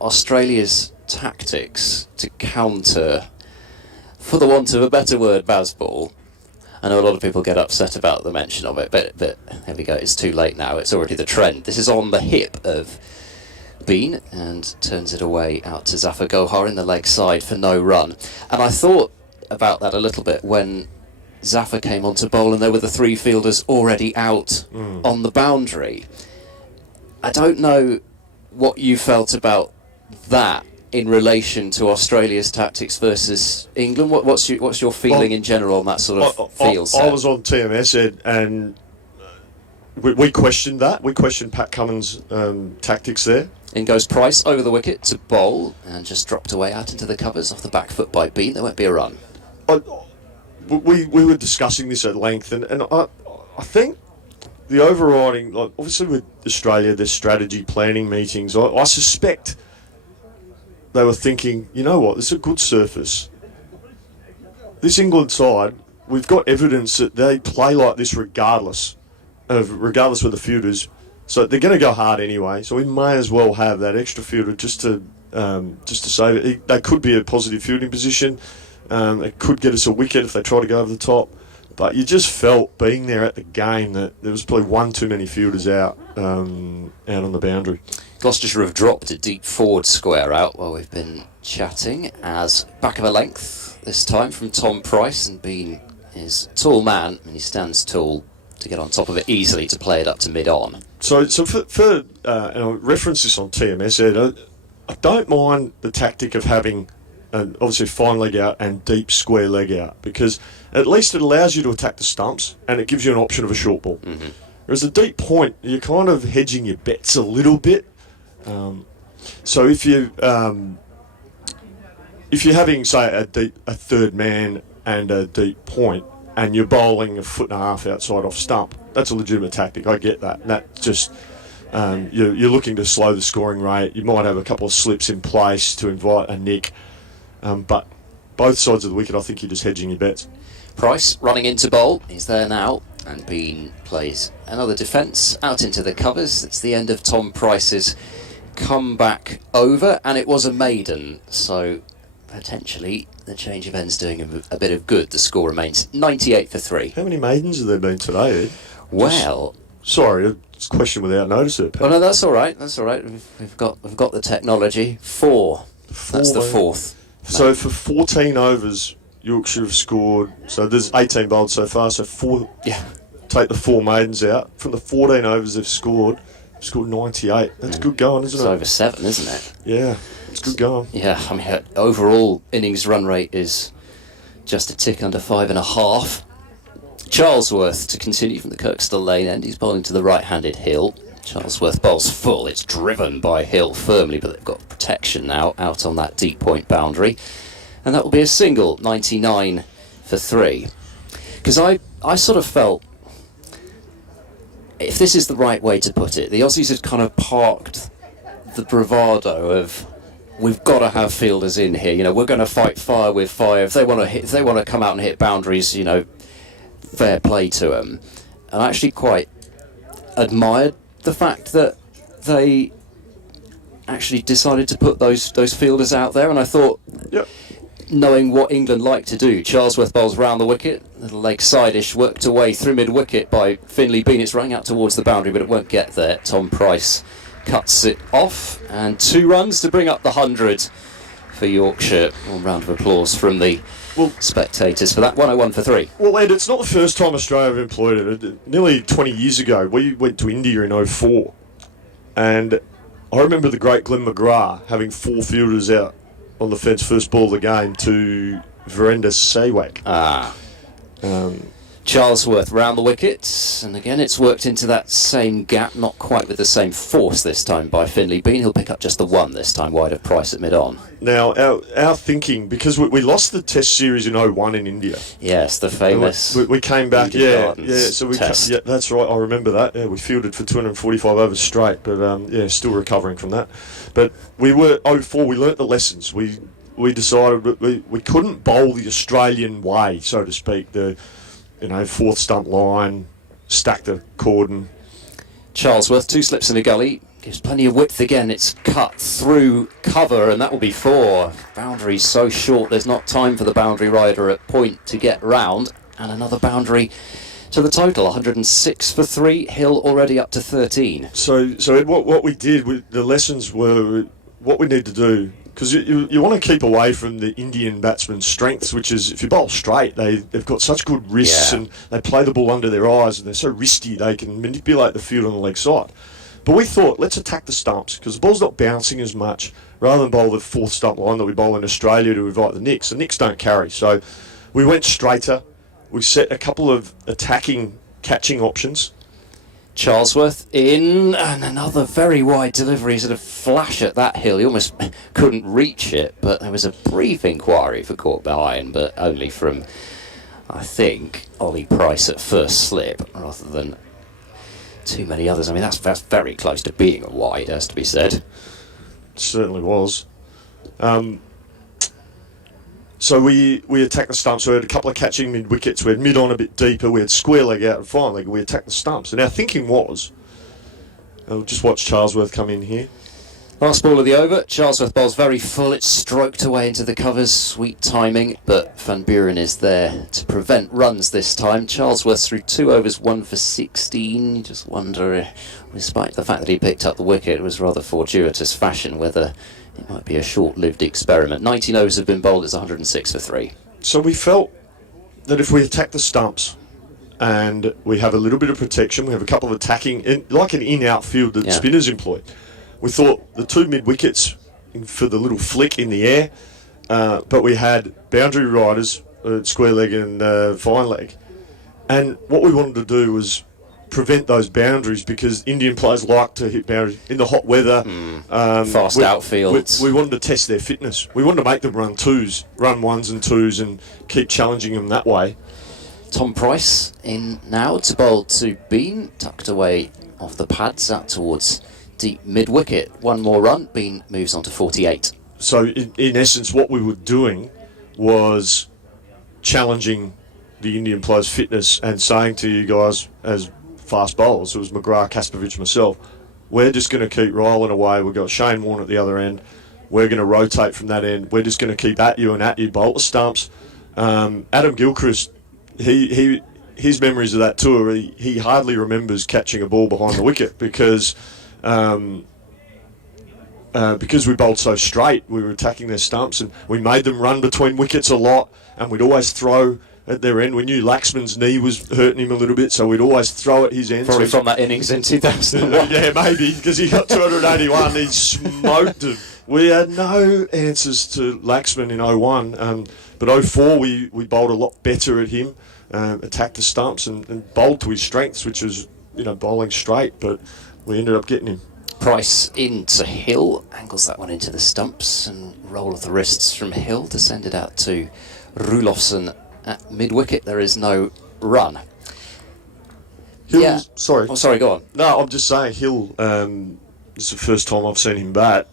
Australia's tactics to counter, for the want of a better word, Bazball. I know a lot of people get upset about the mention of it, but there we go, it's too late now, it's already the trend. This is on the hip of Bean, and turns it away out to Zafar Gohar in the leg side for no run. And I thought about that a little bit when Zafar came on to bowl and there were the three fielders already out on the boundary. I don't know what you felt about that in relation to Australia's tactics versus England. What's your feeling in general on that sort of feel set? I was on TMS, Ed, and we questioned that. We questioned Pat Cummins' tactics there. In goes Price over the wicket to bowl, and just dropped away out into the covers off the back foot by Bean. There won't be a run. We were discussing this at length, and I think the overriding, like obviously with Australia, there's strategy planning meetings. I suspect they were thinking, you know what, this is a good surface. This England side, we've got evidence that they play like this regardless of where the fielders. So they're going to go hard anyway. So we may as well have that extra fielder just to save it. They could be a positive fielding position. It could get us a wicket if they try to go over the top. But you just felt, being there at the game, that there was probably one too many fielders out on the boundary. Gloucestershire have dropped a deep forward square out while we've been chatting, as back of a length this time from Tom Price, and Bean is a tall man, and he stands tall to get on top of it easily to play it up to mid-on. So for and I reference this on TMS, Ed, I don't mind the tactic of having obviously fine leg out and deep square leg out, because at least it allows you to attack the stumps and it gives you an option of a short ball. Mm-hmm. Whereas a deep point, you're kind of hedging your bets a little bit. So if you're having, say, a third man and a deep point, and you're bowling a foot and a half outside off stump, that's a legitimate tactic. I get that. That just you're looking to slow the scoring rate. You might have a couple of slips in place to invite a nick, but both sides of the wicket, I think you're just hedging your bets. Price running into bowl. He's there now, and Bean plays another defence out into the covers. It's the end of Tom Price's comeback over, and it was a maiden, so potentially the change of ends doing a bit of good. The score remains 98 for 3. How many maidens have there been today, Ed? Well, sorry, it's a question without notice there, Pat. Oh no, that's all right. That's all right. We've got the technology. Four. That's the fourth. So for 14 overs, Yorkshire have scored. So there's 18 bowled so far. So 4. Yeah. Take the 4 maidens out from the 14 overs they've scored 98. That's good going, isn't it? It's over 7, isn't it? Yeah, it's good going. Yeah, I mean, overall innings run rate is just a tick under 5.5. Charlesworth to continue from the Kirkstall Lane end. He's bowling to the right-handed Hill. Charlesworth bowls full. It's driven by Hill firmly, but they've got protection now out on that deep point boundary. And that will be a single, 99 for 3. Because I sort of felt, if this is the right way to put it, the Aussies had kind of parked the bravado of we've got to have fielders in here. You know, we're going to fight fire with fire. If they want to come out and hit boundaries, you know, fair play to them. And I actually quite admired the fact that they actually decided to put those fielders out there. And I thought, Yep. knowing what England like to do, Charlesworth bowls round the wicket, little leg side-ish, worked away through mid-wicket by Finley Bean. It's running out towards the boundary, but it won't get there. Tom Price cuts it off, and 2 runs to bring up the 100 for Yorkshire. One round of applause from the spectators for that. 101 for 3. Well, Ed, it's not the first time Australia have employed it. Nearly 20 years ago, we went to India in 04, and I remember the great Glenn McGrath having 4 fielders out on the fence first ball of the game to Virender Sehwag. Charlesworth round the wickets, and again it's worked into that same gap, not quite with the same force this time by Finley Bean. He'll pick up just the 1 this time, wide of Price at mid-on. Now, our thinking, because we lost the Test series in 01 in India. Yes, the famous. We came back, so test. yeah, that's right. I remember that. Yeah, we fielded for 245 overs straight, but still recovering from that. But we were 04. We learnt the lessons. We decided that we couldn't bowl the Australian way, so to speak. The 4th stump line, stack the cordon. Charlesworth, 2 slips in the gully. Gives plenty of width again. It's cut through cover, and that will be 4. Boundary so short, there's not time for the boundary rider at point to get round. And another boundary to the total, 106 for 3. Hill already up to 13. So Ed, what we did, the lessons were what we need to do. Because you want to keep away from the Indian batsmen's strengths, which is if you bowl straight, they've got such good wrists and they play the ball under their eyes and they're so wristy they can manipulate the field on the leg side. But we thought, let's attack the stumps because the ball's not bouncing as much rather than bowl the 4th stump line that we bowl in Australia to invite the nicks. The nicks don't carry. So we went straighter. We set a couple of attacking catching options. Charlesworth in, and another very wide delivery, sort of flash at that hill. He almost couldn't reach it, but there was a brief inquiry for caught behind, but only from, I think, Ollie Price at first slip, rather than too many others. I mean, that's very close to being a wide, has to be said. It certainly was. So we attacked the stumps. We had a couple of catching mid-wickets. We had mid-on a bit deeper. We had square leg out, and finally we attacked the stumps. And our thinking was, I'll just watch Charlesworth come in here. Last ball of the over. Charlesworth bowls very full. It's stroked away into the covers. Sweet timing, but Van Buren is there to prevent runs this time. Charlesworth through 2 overs, 1 for 16. You just wonder, despite the fact that he picked up the wicket, it was rather fortuitous fashion, whether it might be a short-lived experiment. 19 overs have been bowled. It's 106 for 3. So we felt that if we attack the stumps and we have a little bit of protection, we have a couple of attacking, like an in-out field that spinners employ. We thought the 2 mid-wickets for the little flick in the air, but we had boundary riders, square leg and fine leg. And what we wanted to do was prevent those boundaries because Indian players like to hit boundaries in the hot weather. Fast outfields. We wanted to test their fitness. We wanted to make them run 1s and 2s and keep challenging them that way. Tom Price in now to bowl to Bean, tucked away off the pads out towards deep mid-wicket. 1 more run, Bean moves on to 48. So in essence what we were doing was challenging the Indian players' fitness and saying to you guys as fast bowlers, it was McGrath, Kaspovich, myself, we're just going to keep rolling away. We've got Shane Warne at the other end. We're going to rotate from that end. We're just going to keep at you, bowl the stumps. Adam Gilchrist, his memories of that tour, he hardly remembers catching a ball behind the wicket because we bowled so straight. We were attacking their stumps and we made them run between wickets a lot, and we'd always throw at their end. We knew Laxman's knee was hurting him a little bit, so we'd always throw at his end. Probably from that innings in 2001. Yeah, maybe, because he got 281. He smoked him. We had no answers to Laxman in 01, but 04 we bowled a lot better at him, attacked the stumps and bowled to his strengths, which was bowling straight, but we ended up getting him. Price into Hill, angles that one into the stumps, and roll of the wrists from Hill to send it out to Rulofsson at mid-wicket. There is no run. Hill, sorry. Oh, sorry, go on. No, I'm just saying Hill, this is the first time I've seen him bat.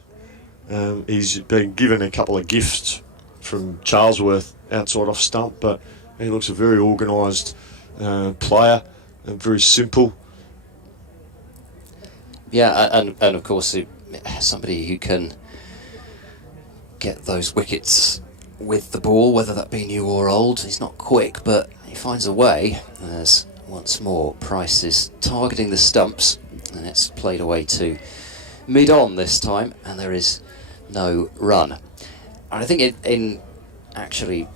He's been given a couple of gifts from Charlesworth outside off stump, but he looks a very organised player and very simple. Yeah, and of course, somebody who can get those wickets with the ball, whether that be new or old. He's not quick, but he finds a way. As once more, Price is targeting the stumps, and it's played away to mid-on this time, and there is no run. And I think in actually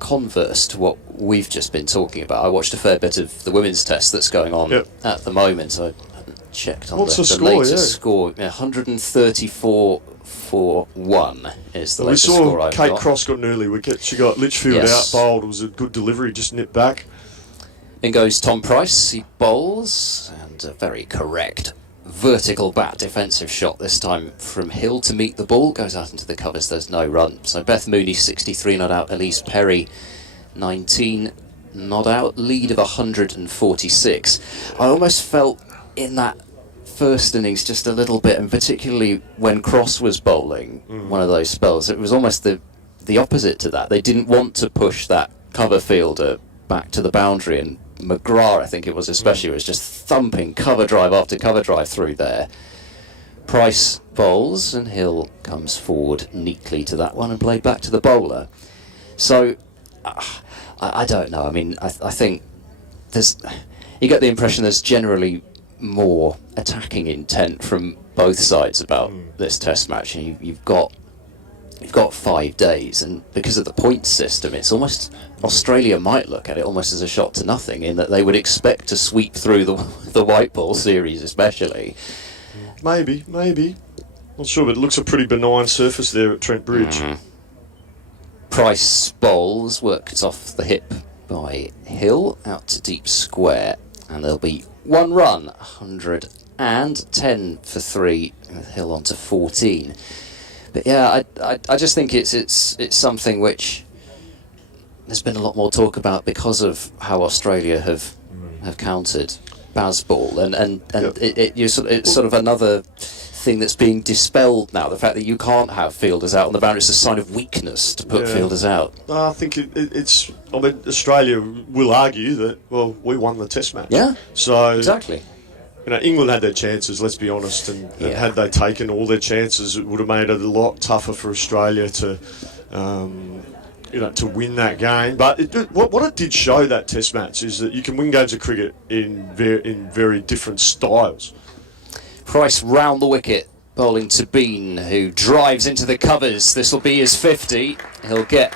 converse to what we've just been talking about, I watched a fair bit of the women's test that's going on at the moment. I haven't checked on the latest score. 134 for 1 is the latest score I've got. We saw Kate Cross got an early wicket. She got Litchfield out bowled. It was a good delivery, just nipped back. In goes Tom Price. He bowls, and a very correct vertical bat defensive shot this time from Hill to meet the ball. Goes out into the covers. There's no run. So Beth Mooney 63 not out. Elise Perry 19 not out. Lead of 146. I almost felt in that first innings just a little bit, and particularly when Cross was bowling one of those spells, it was almost the opposite to that. They didn't want to push that cover fielder back to the boundary, and McGrath, I think it was especially, was just thumping cover drive after cover drive through there. Price bowls, and Hill comes forward neatly to that one and played back to the bowler. So I don't know. I mean, I think you get the impression there's generally more attacking intent from both sides about this test match. You've got 5 days, and because of the points system, it's almost, Australia might look at it almost as a shot to nothing, in that they would expect to sweep through the white ball series especially. Maybe not sure, but it looks a pretty benign surface there at Trent Bridge. Price bowls, worked off the hip by Hill out to deep square, and there'll be 1 run. 110 for 3 with Hill on to 14. But yeah, I just think it's something which there's been a lot more talk about because of how Australia have countered Bazball, and it's sort of another thing that's being dispelled now. The fact that you can't have fielders out on the boundary is a sign of weakness to put fielders out. I think it's. I mean, Australia will argue that, well, we won the Test match. Yeah. So exactly. You know, England had their chances, let's be honest, and had they taken all their chances, it would have made it a lot tougher for Australia to win that game. But what it did show, that Test match, is that you can win games of cricket in very different styles. Price round the wicket, bowling to Bean, who drives into the covers. This will be his 50. He'll get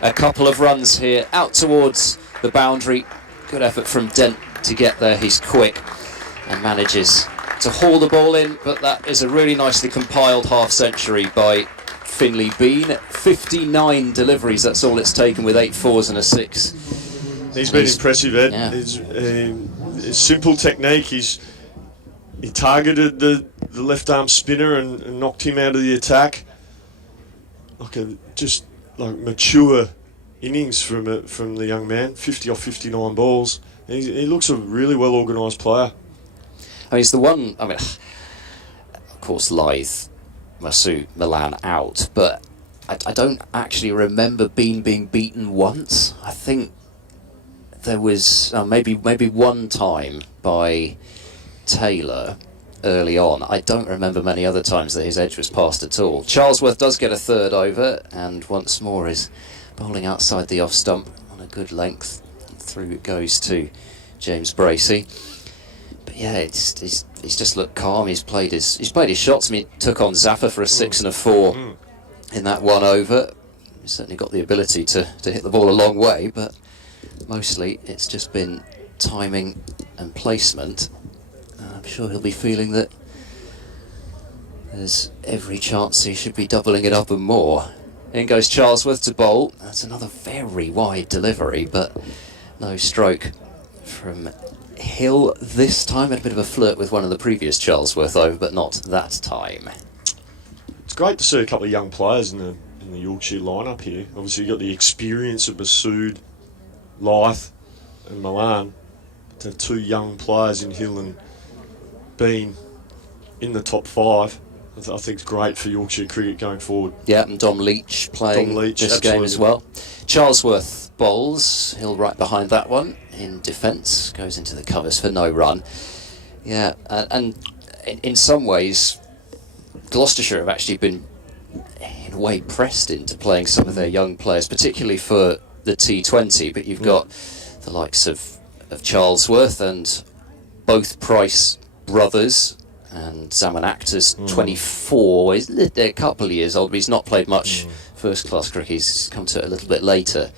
a couple of runs here out towards the boundary. Good effort from Dent to get there. He's quick and manages to haul the ball in, but that is a really nicely compiled half-century by Finley Bean. 59 deliveries, that's all it's taken, with 8 fours and a 6. He's been impressive, Ed. Yeah. His simple technique, he targeted the left arm spinner and knocked him out of the attack. Just mature innings from the young man. 50 off 59 balls. He looks a really well organised player. I mean, he's the one. I mean, of course, Lyth, Masood, Malan out, but I don't actually remember Bean being beaten once. I think there was maybe one time by Taylor early on. I don't remember many other times that his edge was passed at all. Charlesworth does get a third over, and once more is bowling outside the off stump on a good length. Through it goes to James Bracey. But yeah, he's just looked calm. He's played his shots. I mean, he took on Zaffer for a 6 and a 4 in that 1 over. He's certainly got the ability to hit the ball a long way, but mostly it's just been timing and placement. I'm sure he'll be feeling that there's every chance he should be doubling it up and more. In goes Charlesworth to bowl. That's another very wide delivery, but no stroke from Hill this time. Had a bit of a flirt with one of the previous Charlesworth over, but not that time. It's great to see a couple of young players in the Yorkshire lineup here. Obviously, you've got the experience of Masood, Lyth, and Malan. To 2 young players in Hill and Bean in the top 5. I think it's great for Yorkshire cricket going forward. Yeah, and Dom Leach playing this absolutely. game as well. Charlesworth bowls. He'll right behind that one in defence. Goes into the covers for no run. Yeah, and in some ways, Gloucestershire have actually been, in a way, pressed into playing some of their young players, particularly for the T20. But you've got the likes of Charlesworth and both Price brothers, and Zaman Akhtar's 24. He's a couple of years old, but he's not played much first-class cricket. He's come to it a little bit later.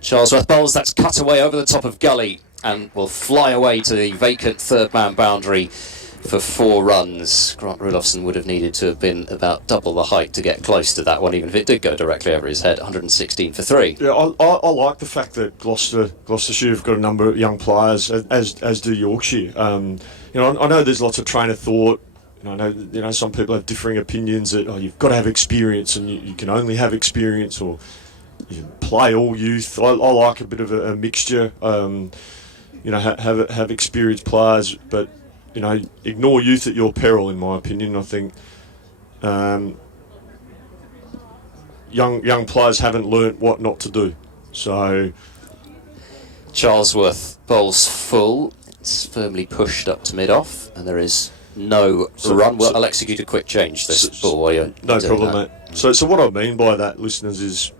Charlesworth bowls, that's cut away over the top of gully and will fly away to the vacant third-man boundary for 4 runs. Grant Rudolphson would have needed to have been about double the height to get close to that one, even if it did go directly over his head. 116 for 3. Yeah, I like the fact that Gloucestershire have got a number of young players, as do Yorkshire. I know there's lots of train of thought. I know some people have differing opinions that you've got to have experience, and you can only have experience, or you play all youth. I like a bit of a mixture. Have experienced players, but ignore youth at your peril. In my opinion, I think young players haven't learnt what not to do. So Charlesworth bowls full. It's firmly pushed up to mid-off, and there is no run. Well, I'll execute a quick change this ball while you're no doing problem, that. mate. So what I mean by that, listeners, is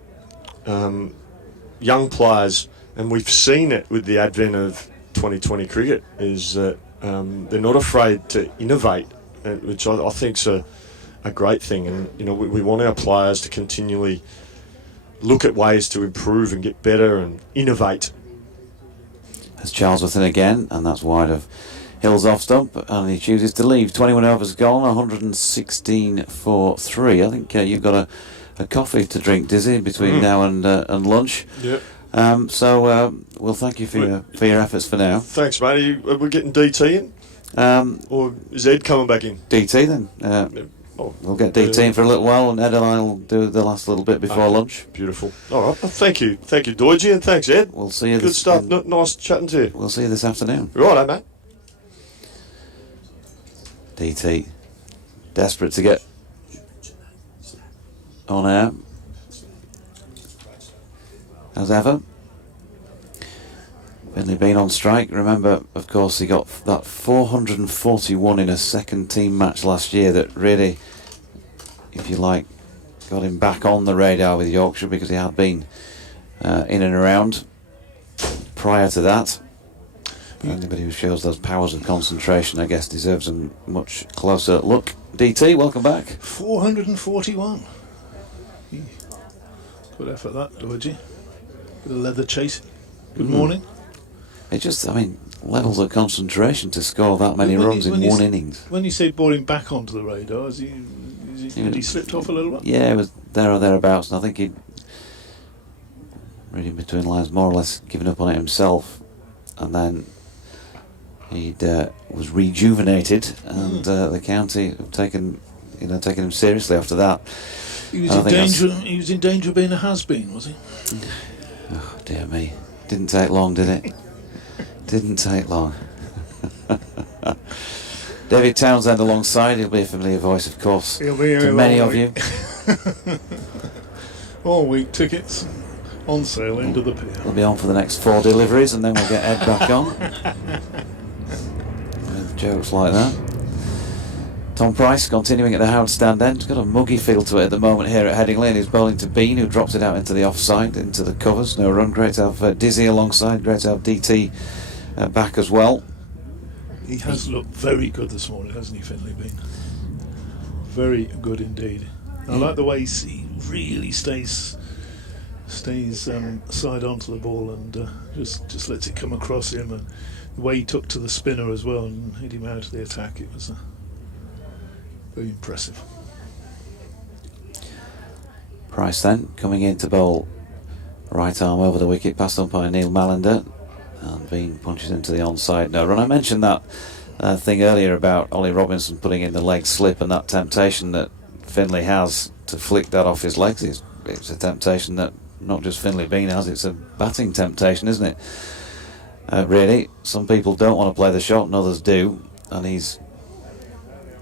young players, and we've seen it with the advent of 2020 cricket, is that they're not afraid to innovate, which I think's a great thing. And we want our players to continually look at ways to improve and get better and innovate. There's Charlesworth in again, and that's wide of Hill's off stump, and he chooses to leave. 21 overs gone, 116 for 3. I think you've got a coffee to drink, Dizzy, between now and lunch. Yep. We'll thank you for your efforts for now. Thanks, mate. Are we getting DT in? Or is Ed coming back in? DT then. We'll get DT in for a little while, and Ed and I will do the last little bit before lunch. Beautiful. All right. Well, thank you, Doidgy, and thanks, Ed. We'll see you. Good stuff. Nice chatting to you. We'll see you this afternoon. Right, mate. DT, desperate to get on air as ever. Finley been on strike. Remember, of course, he got that 441 in a second team match last year that really, if you like, got him back on the radar with Yorkshire, because he had been in and around prior to that. Anybody who shows those powers of concentration, I guess, deserves a much closer look. DT, welcome back. 441. Good effort, that, Doidgy. Bit of leather chasing. Good morning. It just, levels of concentration to score that many runs in one innings. When you say brought him back onto the radar, had he slipped off a little bit? Yeah, it was there or thereabouts, and I think he'd, reading between lines, more or less given up on it himself, and then he was rejuvenated, and the county have taken him seriously after that. He was in danger of being a has-been, was he? Oh dear me! Didn't take long, did it? Didn't take long. David Townsend alongside. He'll be a familiar voice, of course, to many of you. All week tickets on sale into the pier. We'll be on for the next 4 deliveries, and then we'll get Ed back on. With jokes like that. Tom Price continuing at the Howard stand end. He's got a muggy feel to it at the moment here at Headingley, and he's bowling to Bean, who drops it out into the offside, into the covers. No run. Great to have Dizzy alongside. Great to have DT back as well. He has looked very good this morning, hasn't he, Finley Bean? Very good indeed. I like the way he really stays side onto the ball and just lets it come across him, and the way he took to the spinner as well and hit him out of the attack. It was very impressive. Price then coming in to bowl right arm over the wicket, past umpire Neil Malander, and Bean punches into the onside no run. I mentioned that thing earlier about Ollie Robinson putting in the leg slip, and that temptation that Finley has to flick that off his legs. It's a temptation that not just Finley Bean has, it's a batting temptation, isn't it? Really, some people don't want to play the shot and others do, and he's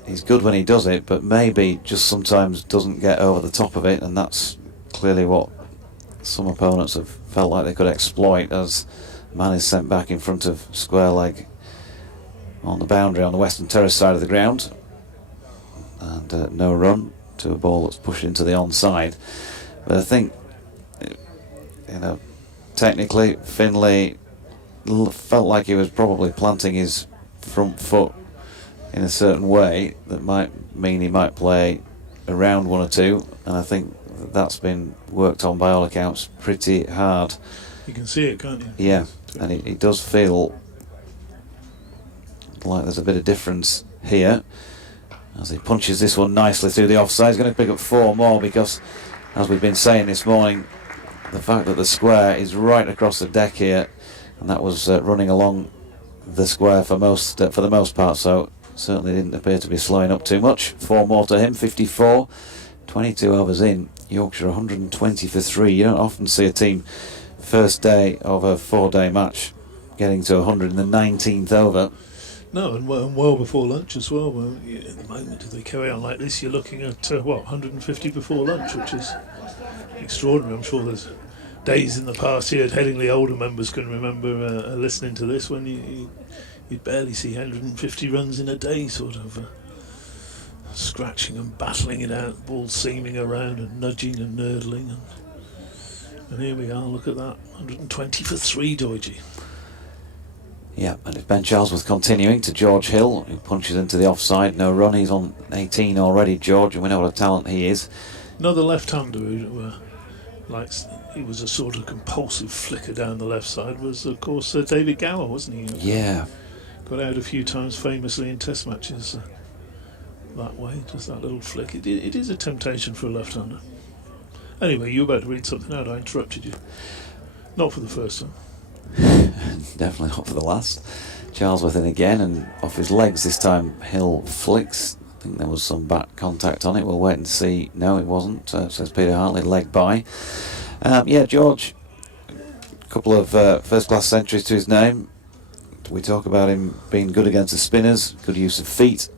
he's good when he does it, but maybe just sometimes doesn't get over the top of it, and that's clearly what some opponents have felt like they could exploit, as man is sent back in front of square leg on the boundary on the western terrace side of the ground, and no run to a ball that's pushed into the onside. But I think, technically Finlay felt like he was probably planting his front foot in a certain way that might mean he might play around 1 or 2, and I think that's been worked on by all accounts pretty hard. You can see it, can't you? Yeah, and it does feel like there's a bit of difference here as he punches this one nicely through the offside. He's going to pick up 4 more because, as we've been saying this morning, the fact that the square is right across the deck here, and that was running along the square for the most part, so certainly didn't appear to be slowing up too much. 4 more to him, 54, 22 overs in. Yorkshire 120 for 3. You don't often see a team first day of a 4-day match getting to 100 in the 19th over. No, and well before lunch as well. Well, at the moment, if they carry on like this, you're looking at 150 before lunch, which is extraordinary. I'm sure there's days in the past here at Headingley, older members can remember listening to this when you'd barely see 150 runs in a day, sort of scratching and battling it out, balls seaming around and nudging and nurdling, and here we are. Look at that, 120 for 3, Doidgy. Yeah, and it's Ben Charlesworth continuing to George Hill, who punches into the offside. No run. He's on 18 already, George, and we know what a talent he is. Another left-hander who he was a sort of compulsive flicker down the left side was, of course, David Gower, wasn't he? Yeah. Got out a few times famously in test matches that way, just that little flick. It is a temptation for a left-hander. Anyway, you were about to read something out. I interrupted you. Not for the first time. Definitely not for the last. Charlesworth in again, and off his legs this time. Hill flicks. I think there was some back contact on it. We'll wait and see. No, it wasn't, says Peter Hartley, leg by. George, a couple of first-class centuries to his name. We talk about him being good against the spinners, good use of feet,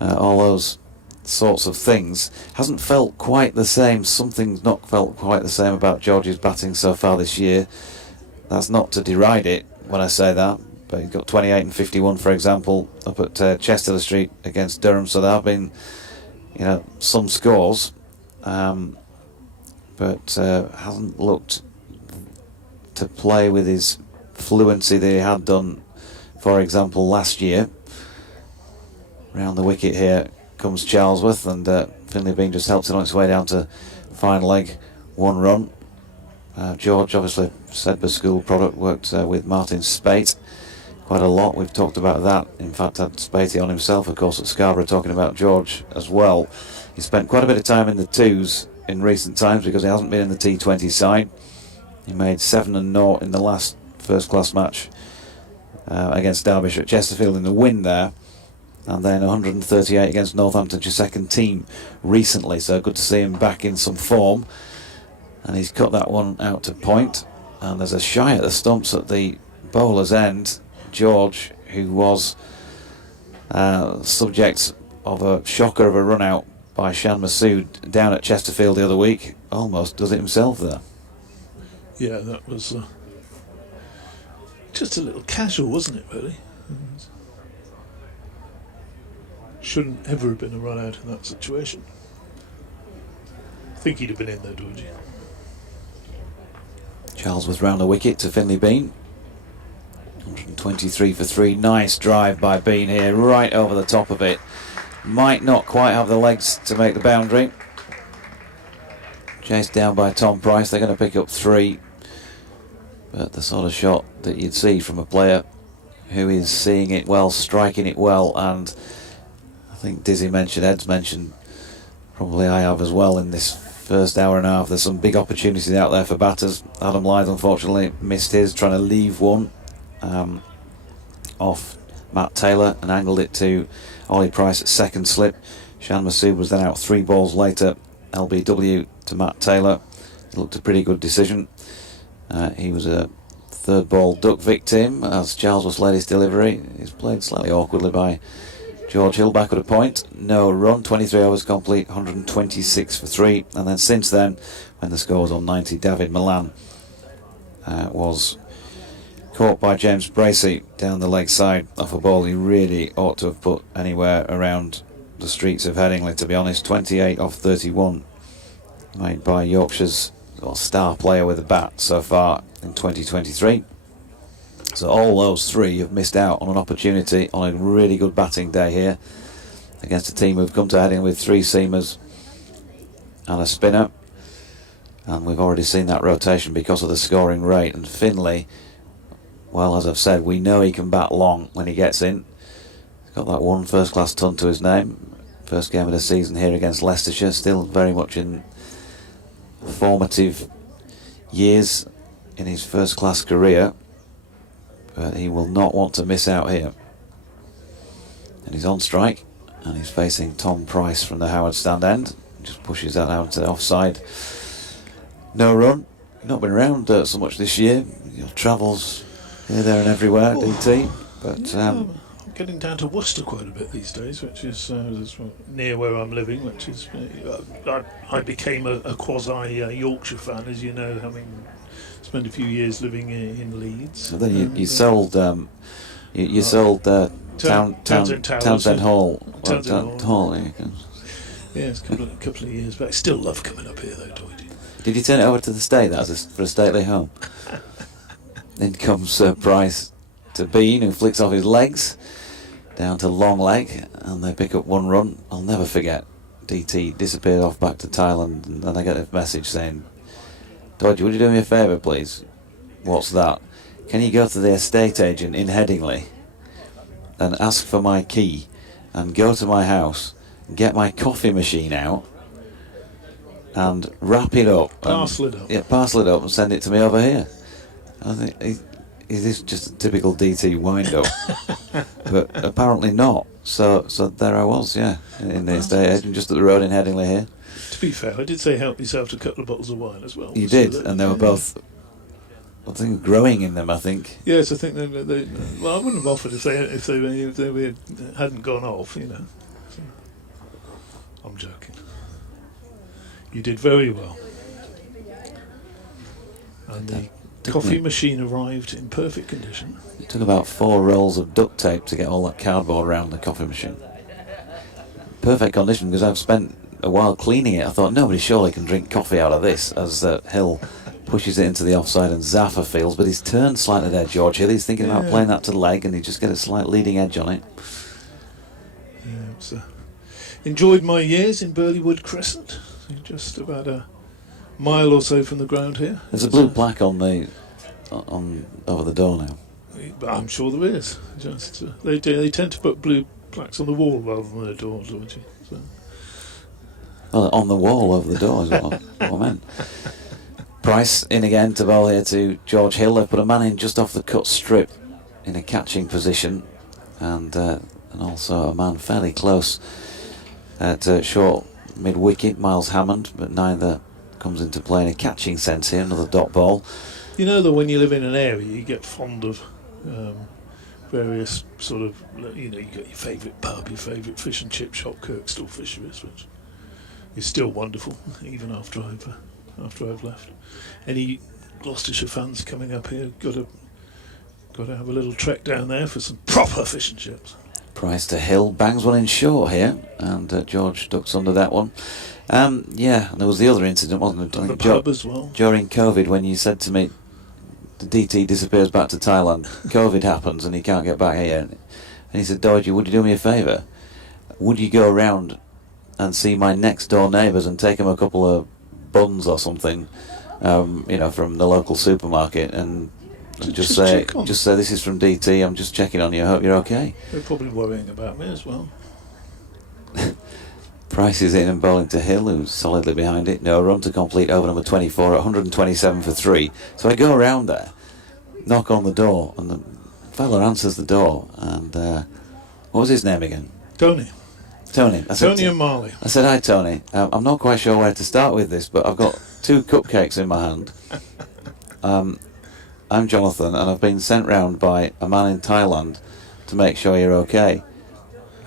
all those sorts of things. Hasn't felt quite the same. Something's not felt quite the same about George's batting so far this year. That's not to deride it when I say that, but he's got 28 and 51, for example, up at Chester Street against Durham, so there have been, some scores, but hasn't looked to play with his fluency that he had done, for example, last year. Round the wicket here comes Charlesworth, and Finlay Bean just helps it on its way down to fine leg, 1 run. George, obviously, Sedbergh School product, worked with Martin Spate quite a lot. We've talked about that. In fact, had Spatey on himself, of course, at Scarborough, talking about George as well. He spent quite a bit of time in the 2s in recent times because he hasn't been in the T20 side. He made 7 and 0 in the last first-class match against Derbyshire at Chesterfield in the win there, and then 138 against Northamptonshire second team recently, so good to see him back in some form. And he's cut that one out to point, and there's a shy at the stumps at the bowler's end. George, who was subject of a shocker of a run out by Shan Masood down at Chesterfield the other week, almost does it himself there. Yeah, that was just a little casual, wasn't it, really? Shouldn't ever have been a run out in that situation. I think he'd have been in there, Georgie. Charles was round the wicket to Finlay Bean. 123 for 3. Nice drive by Bean here, right over the top of it. Might not quite have the legs to make the boundary. Chased down by Tom Price. They're going to pick up 3. But the sort of shot that you'd see from a player who is seeing it well, striking it well, and I think Dizzy mentioned, Ed's mentioned, probably I have as well in this first hour and a half. There's some big opportunities out there for batters. Adam Lyth unfortunately missed his, trying to leave one off Matt Taylor and angled it to Ollie Price at second slip. Shan Masood was then out 3 balls later, LBW to Matt Taylor. It looked a pretty good decision. He was a 3rd ball duck victim as Charlesworth led his delivery. He's played slightly awkwardly by George Hill back at a point, no run, 23 overs complete, 126 for 3. And then since then, when the score was on 90, David Malan was caught by James Bracey down the leg side off a ball he really ought to have put anywhere around the streets of Headingley, to be honest. 28 off 31 made by Yorkshire's star player with a bat so far in 2023. So all those three have missed out on an opportunity on a really good batting day here against a team who've come to Headingley with 3 seamers and a spinner. And we've already seen that rotation because of the scoring rate. And Finlay, well, as I've said, we know he can bat long when he gets in. He's got that one first-class ton to his name. First game of the season here against Leicestershire, still very much in formative years in his first-class career. But he will not want to miss out here. And he's on strike, and he's facing Tom Price from the Howard stand end. Just pushes that out to the offside. No run. Not been around so much this year. Travels here, there and everywhere, DT. But I'm getting down to Worcester quite a bit these days, which is near where I'm living, which is I became a quasi Yorkshire fan, as you know, having spent a few years living in Leeds. So then you sold you sold Townsend Hall. Townsend Hall. Yeah. Yes, a couple of years back. Still love coming up here though, Doidie. Did you turn it over to the state for a stately home? Then comes Price to Bean, who flicks off his legs down to long leg, and they pick up 1 run. I'll never forget. DT disappeared off back to Thailand, and then I get a message saying, "Dodgy, would you do me a favour, please?" "What's that?" "Can you go to the estate agent in Headingley and ask for my key, and go to my house, get my coffee machine out, and wrap it up, parcel it up. Yeah, parcel it up and send it to me over here." I think, is this just a typical DT wind-up? But apparently not. So there I was, in the estate agent, just at the road in Headingley here. To be fair, I did say help yourself to a couple of bottles of wine as well. You did, and they were both, I think, growing in them, I think. Yes, I think they well, I wouldn't have offered if they hadn't gone off, you know. I'm joking. You did very well. And the coffee machine arrived in perfect condition. It took about 4 rolls of duct tape to get all that cardboard around the coffee machine. Perfect condition, because I've spent a while cleaning it. I thought, nobody surely can drink coffee out of this, as Hill pushes it into the offside and Zaffa feels, but he's turned slightly there, George Hill. He's thinking about playing that to the leg, and he just get a slight leading edge on it. Yeah, so enjoyed my years in Burleywood Crescent, just about a mile or so from the ground here. There's a blue plaque on over the door now. I'm sure there is. Just they tend to put blue plaques on the wall rather than the door, don't you? So. Well, on the wall over the door is what I meant. Price in again to bowl here to George Hill. They've put a man in just off the cut strip in a catching position, and also a man fairly close at short mid wicket, Miles Hammond, but neither comes into play in a catching sense here. Another dot ball. You know that when you live in an area, you get fond of various sort of, you got your favourite pub, your favourite fish and chip shop, Kirkstall Fisheries, which is still wonderful even after I've left. Any Gloucestershire fans coming up here, got to have a little trek down there for some proper fish and chips. Price to Hill, bangs one in short here, and George ducks under that one. And there was the other incident, wasn't it? The pub as well. During COVID, when you said to me, the DT disappears back to Thailand, COVID happens and he can't get back here. And he said, "Dodgy, would you do me a favour? Would you go around and see my next door neighbours and take them a couple of buns or something, from the local supermarket, and just say this is from DT, I'm just checking on you, I hope you're okay." They're probably worrying about me as well. Price is in and bowling to Hill, who's solidly behind it. No run to complete over number 24 at 127 for 3. So I go around there, knock on the door, and the fella answers the door. And what was his name again? Tony. Tony. Tony and Marley. I said, "Hi, Tony. I'm not quite sure where to start with this, but I've got 2 cupcakes in my hand. I'm Jonathan, and I've been sent round by a man in Thailand to make sure you're okay.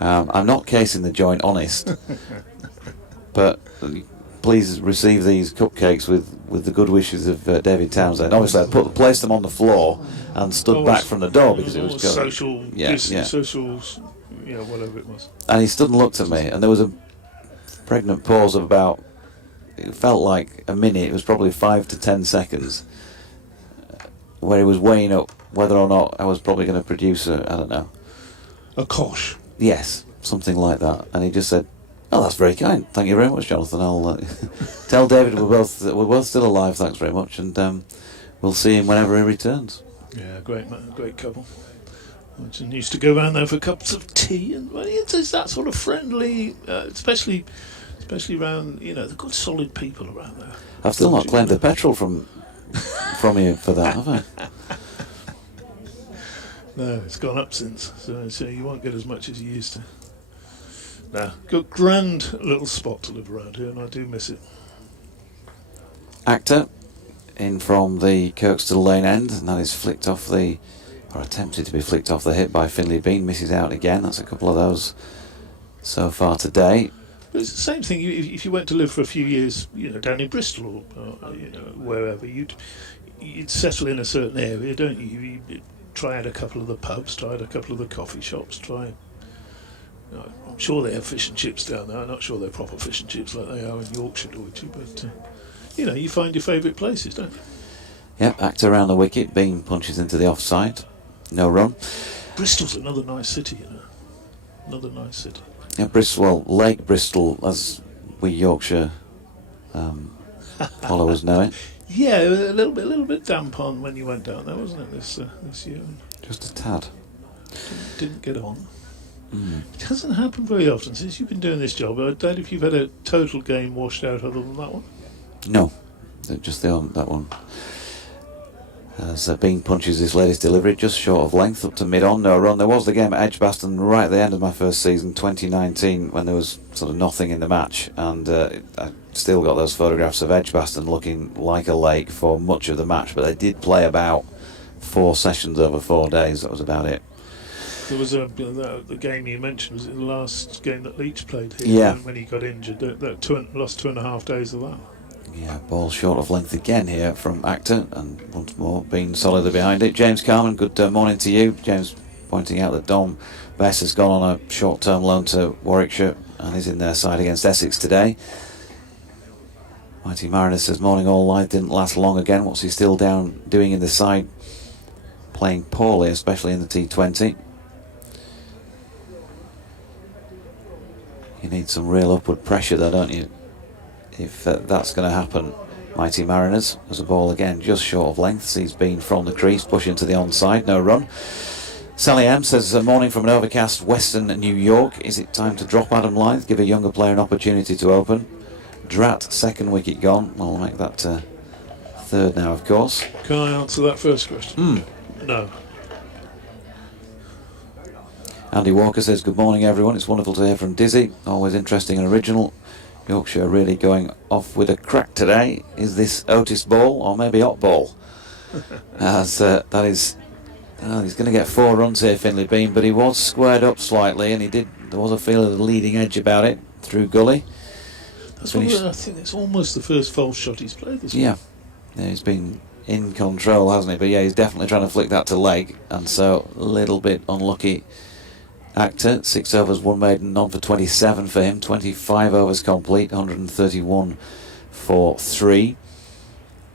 I'm not casing the joint honest, but please receive these cupcakes with the good wishes of David Townsend. Obviously, I placed them on the floor and stood back from the door because it was going. Social, whatever it was. And he stood and looked at me, and there was a pregnant pause of about, it felt like a minute, it was probably 5 to 10 seconds, where he was weighing up whether or not I was probably going to produce I don't know. A kosh. Yes, something like that. And he just said, "Oh, that's very kind. Thank you very much, Jonathan. I'll tell David we're both still alive. Thanks very much, and we'll see him whenever he returns." Yeah, great man, great couple. I used to go around there for cups of tea, and it's that sort of friendly, especially around the good solid people around there. I've still not claimed the petrol from you for that, have I? No, it's gone up since, so you won't get as much as you used to. No, got grand little spot to live around here, and I do miss it. Actor in from the Kirkstall Lane end, and that is flicked off or attempted to be flicked off the hip by Finley Bean, misses out again. That's a couple of those so far today. But it's the same thing. If you went to live for a few years, down in Bristol or wherever, you'd settle in a certain area, don't you? You try out a couple of the pubs, try out a couple of the coffee shops, I'm sure they have fish and chips down there. I'm not sure they're proper fish and chips like they are in Yorkshire, but you find your favourite places, don't you? Yep, Actor around the wicket. Bean punches into the offside. No run. Bristol's another nice city, Another nice city. Yeah, Bristol, Lake Bristol, as we Yorkshire followers know it. Yeah, a little bit damp on when you went down there, wasn't it, this year? Just a tad. Didn't get on. It hasn't happened very often since you've been doing this job. I doubt if you've had a total game washed out other than that one. No, just that one. As Bean punches his latest delivery just short of length up to mid-on, no run. There was the game at Edgbaston right at the end of my first season, 2019, when there was sort of nothing in the match, and I still got those photographs of Edgbaston looking like a lake for much of the match, but they did play about 4 sessions over 4 days. That was about it. There was the game you mentioned, was it the last game that Leach played here when he got injured? Lost 2.5 days of that. Yeah, ball short of length again here from Actor, and once more Bean solidly behind it. James Carman, good morning to you. James pointing out that Dom Bess has gone on a short-term loan to Warwickshire and is in their side against Essex today. Mighty Mariner says, "Morning all, live didn't last long again. What's he still doing in the side? Playing poorly, especially in the T20. You need some real upward pressure though, don't you? If that's going to happen." Mighty Mariners, as a ball again just short of length, sees Bean from the crease, push into the onside, no run. Sally M says, "Morning from an overcast western New York. Is it time to drop Adam Lyth, give a younger player an opportunity to open?" Drat, second wicket gone. I'll make that third now, of course. Can I answer that first question? No. Andy Walker says, "Good morning everyone, it's wonderful to hear from Dizzy, always interesting and original. Yorkshire really going off with a crack today. Is this Otis ball or maybe Ott ball?" As that is, he's going to get 4 runs here, Finley Bean, but he was squared up slightly, and there was a feel of the leading edge about it through gully. I think it's almost the first false shot he's played this yeah, he's been in control, hasn't he? But yeah, he's definitely trying to flick that to leg, and so a little bit unlucky. Actor, 6 overs, 1 maiden, none for 27 for him, 25 overs complete, 131 for 3.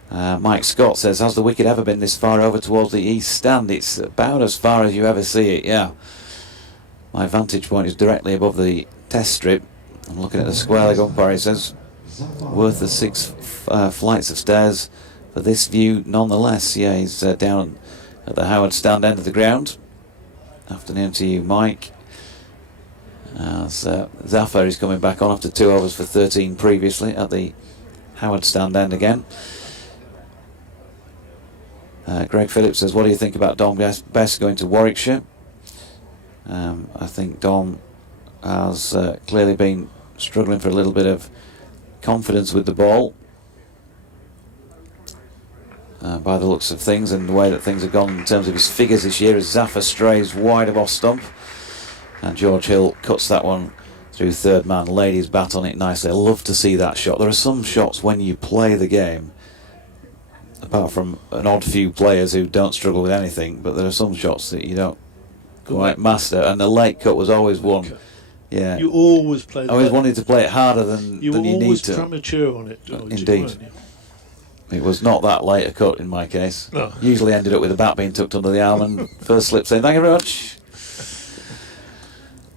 Mike Scott says, "Has the wicket ever been this far over towards the east stand?" It's about as far as you ever see it, yeah. My vantage point is directly above the test strip. I'm looking at the square leg umpire, he says, "Worth the 6 flights of stairs for this view nonetheless." Yeah, he's down at the Howard stand end of the ground. Afternoon to you, Mike. As Zafar is coming back on after 2 overs for 13 previously at the Howard stand end again. Greg Phillips says, "What do you think about Dom Bess going to Warwickshire?" I think Dom has clearly been struggling for a little bit of confidence with the ball. By the looks of things and the way that things have gone in terms of his figures this year, as Zafar strays wide of off stump. And George Hill cuts that one through third man, laid his bat on it nicely. I love to see that shot. There are some shots when you play the game, apart from an odd few players who don't struggle with anything, but there are some shots that you don't quite master, and the late cut was always one. Yeah, you always play. I always wanted to play it harder than you than you need always to. premature on it, George, Indeed. weren't you? It was not that late a cut in my case. No. Usually ended up with the bat being tucked under the arm and first slip saying thank you very much.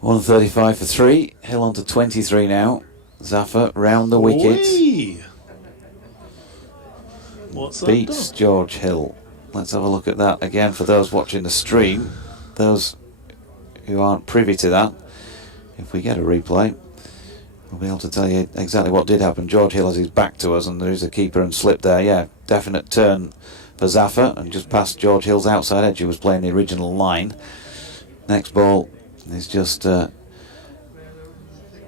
135 for 3. Hill on to 23 now. Zaffer round the wicket. Whee! What's that Beats done? George Hill. Let's have a look at that again for those watching the stream. Those who aren't privy to that, if we get a replay, we'll be able to tell you exactly what did happen. George Hill has his back to us and there is a keeper and slip there. Yeah, definite turn for Zaffer and just past George Hill's outside edge, who was playing the original line. Next ball is just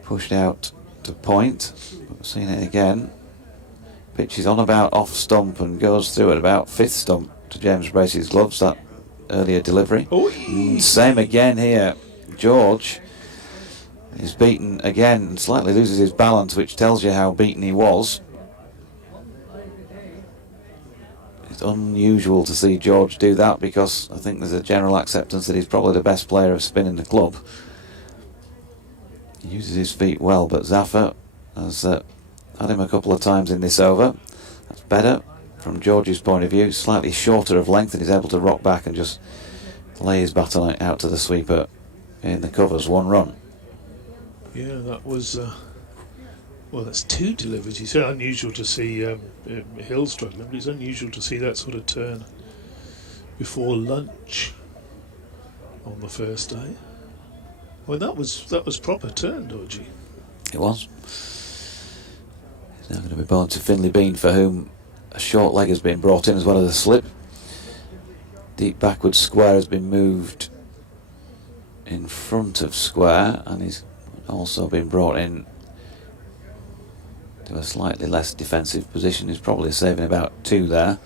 pushed out to point. We've seen it again. Pitch is on about off stump and goes through at about fifth stump to James Bracey's gloves, that earlier delivery. Same again here. George is beaten again and slightly loses his balance, which tells you how beaten he was. It's unusual to see George do that because I think there's a general acceptance that he's probably the best player of spin in the club. He uses his feet well, but Zaffer has had him a couple of times in this over. That's better from George's point of view, slightly shorter of length, and he's able to rock back and just lay his bat on it out to the sweeper in the covers. 1 run. Yeah, that was. Well, that's 2 deliveries. It's unusual to see Hill struggling, but it's unusual to see that sort of turn before lunch on the first day. Well, that was proper turn, Dodgy. It was. He's now going to be bowling to Finlay Bean, for whom a short leg has been brought in as well as a slip. Deep backward square has been moved in front of square, and he's also been brought in to a slightly less defensive position. He's probably saving about 2 there.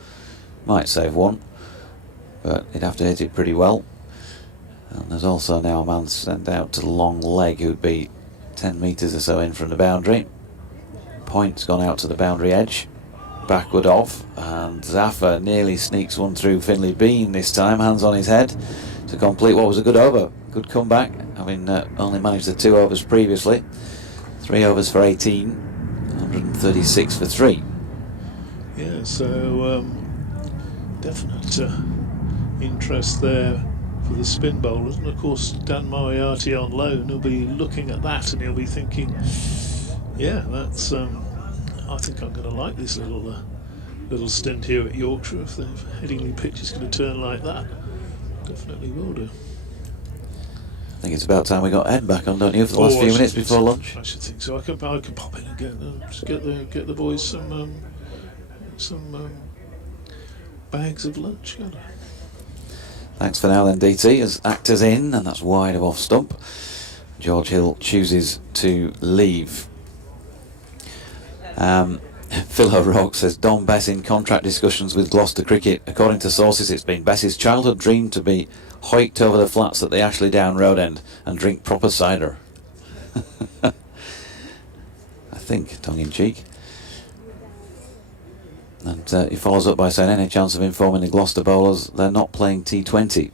Might save 1, but he'd have to hit it pretty well. And there's also now a man sent out to the long leg who'd be 10 metres or so in from the boundary. Point's gone out to the boundary edge, backward off, and Zaffer nearly sneaks one through Finlay Bean this time, hands on his head to complete what was a good over. Good comeback, having only managed the 2 overs previously. 3 overs for 18, 136 for 3. Yeah, so definite interest there for the spin bowlers, and of course Dan Moriarty on loan will be looking at that and he'll be thinking, yeah, that's I think I'm going to like this little stint here at Yorkshire. If the Headingley pitch is going to turn like that, definitely will do. I think it's about time we got Ed back on, don't you, for the last few minutes before lunch? I should think so. I can pop in and just get the boys some bags of lunch. Can't I? Thanks for now then, DT, as Actor's in, and that's wide of off stump. George Hill chooses to leave. Phil O'Rourke says Don Bess in contract discussions with Gloucester Cricket. According to sources, it's been Bess's childhood dream to be hoiked over the flats at the Ashley Down Road end and drink proper cider. I think, tongue in cheek. And he follows up by saying, any chance of informing the Gloucester bowlers they're not playing T20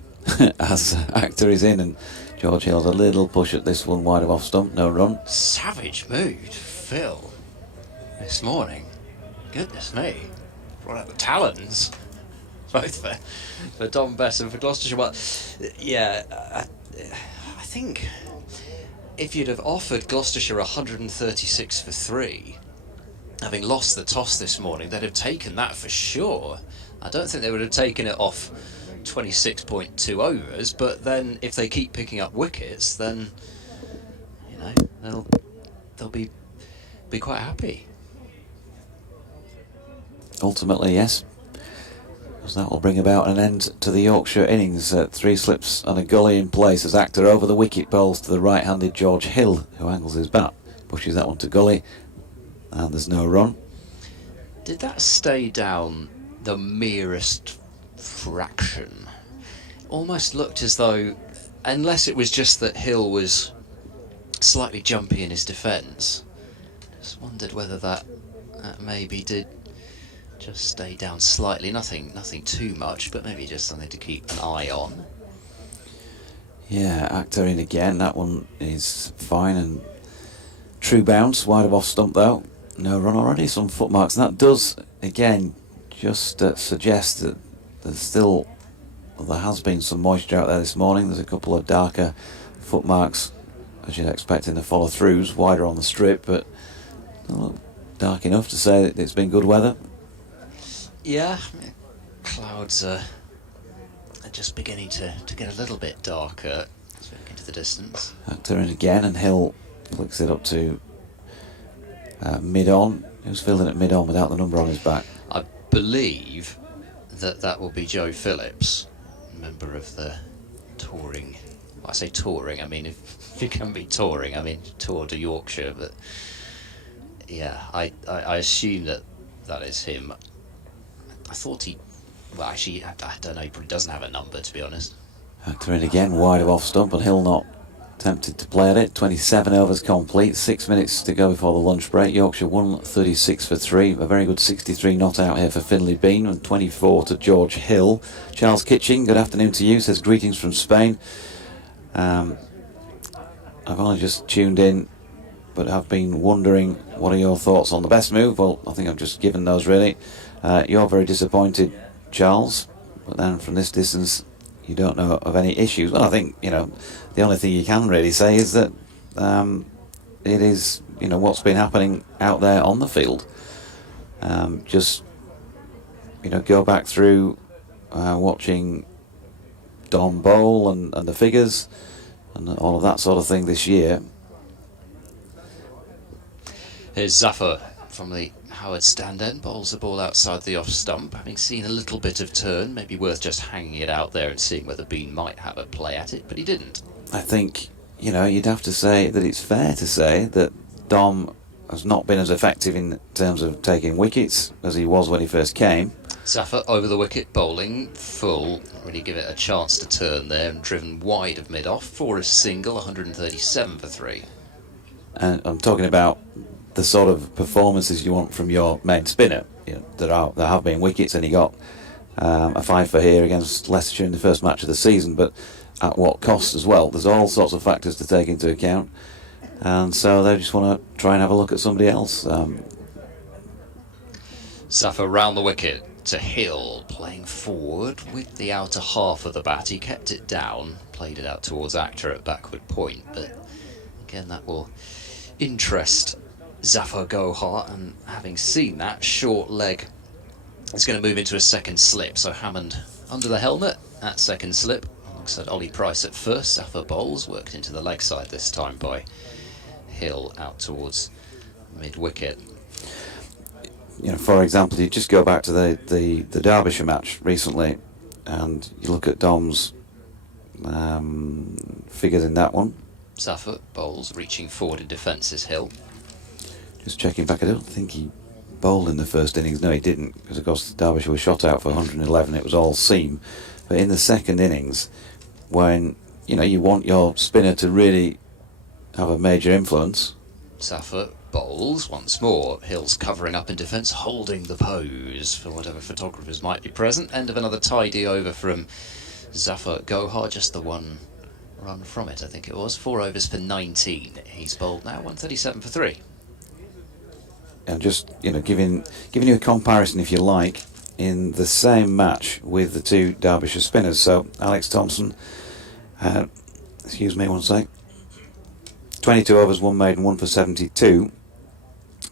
as Actor is in, and George Hill's a little push at this one wide of off stump, no run. Savage mood, Phil, this morning. Goodness me. Brought out the talons. Both for Don Bess and for Gloucestershire. Well, yeah, I think if you'd have offered Gloucestershire 136 for 3, having lost the toss this morning, they'd have taken that for sure. I don't think they would have taken it off 26.2 overs, but then if they keep picking up wickets, then you know they'll be quite happy. Ultimately, yes. Because that will bring about an end to the Yorkshire innings. 3 slips and a gully in place as Actor over the wicket bowls to the right-handed George Hill, who angles his bat, pushes that one to gully, and there's no run. Did that stay down the merest fraction? Almost looked as though unless it was just that Hill was slightly jumpy in his defence. Just wondered whether that maybe did just stay down slightly. Nothing too much, but maybe just something to keep an eye on. Yeah, Actor in again. That one is fine, and true bounce, wide of off stump though. No run already, some footmarks, and that does again just suggest that there has been some moisture out there this morning. There's a couple of darker footmarks, as you'd expect in the follow-throughs, wider on the strip, but dark enough to say that it's been good weather. Yeah, clouds are just beginning to get a little bit darker as we look into the distance. Actor in again, and Hill flicks it up to mid-on. He was fielding at mid-on without the number on his back. I believe that will be Joe Phillips, member of the touring. Well, I say touring, I mean, if you can be touring, I mean Tour de Yorkshire, but yeah, I assume that is him. I thought well, actually, I don't know, he probably doesn't have a number, to be honest. Actor in again, wide of off stump, and Hill not tempted to play at it. 27 overs complete, 6 minutes to go before the lunch break. Yorkshire won 36 for 3, a very good 63 not out here for Finley Bean, and 24 to George Hill. Charles Kitching, good afternoon to you, says greetings from Spain. I've only just tuned in, but I've been wondering, what are your thoughts on the best move? Well, I think I've just given those really. You're very disappointed, Charles, but then from this distance you don't know of any issues. Well, I think, the only thing you can really say is that it is, what's been happening out there on the field. Just, go back through watching Dom bowl and the figures and all of that sort of thing this year. Here's Zafar from the Howard stand end, bowls the ball outside the off stump, having seen a little bit of turn, maybe worth just hanging it out there and seeing whether Bean might have a play at it, but he didn't. I think, you'd have to say that it's fair to say that Dom has not been as effective in terms of taking wickets as he was when he first came. Zafar over the wicket, bowling full, really give it a chance to turn there, and driven wide of mid-off for a single, 137 for 3. And I'm talking about the sort of performances you want from your main spinner. There have been wickets, and he got a 5 for here against Leicestershire in the first match of the season, but at what cost as well? There's all sorts of factors to take into account, and so they just want to try and have a look at somebody else. Zafar round the wicket to Hill, playing forward with the outer half of the bat. He kept it down, played it out towards Actor at backward point, but again that will interest Zafar Gohar, and having seen that short leg, it's going to move into a second slip. So Hammond under the helmet at second slip, alongside Ollie Price at first. Zafar bowls, worked into the leg side this time by Hill out towards mid wicket. For example, you just go back to the Derbyshire match recently, and you look at Dom's figures in that one. Zafar bowls, reaching forward in defence is Hill. Just checking back, I don't think he bowled in the first innings. No, he didn't, because of course Derbyshire was shot out for 111. It was all seam. But in the second innings, when you want your spinner to really have a major influence, Zafar bowls once more. Hill's covering up in defence, holding the pose for whatever photographers might be present. End of another tidy over from Zafar Gohar, just the one run from it, I think it was. 4 overs for 19. He's bowled now, 137 for 3. And just giving you a comparison, if you like, in the same match with the two Derbyshire spinners. So Alex Thompson, excuse me one sec, 22 overs, 1 maiden, 1 for 72.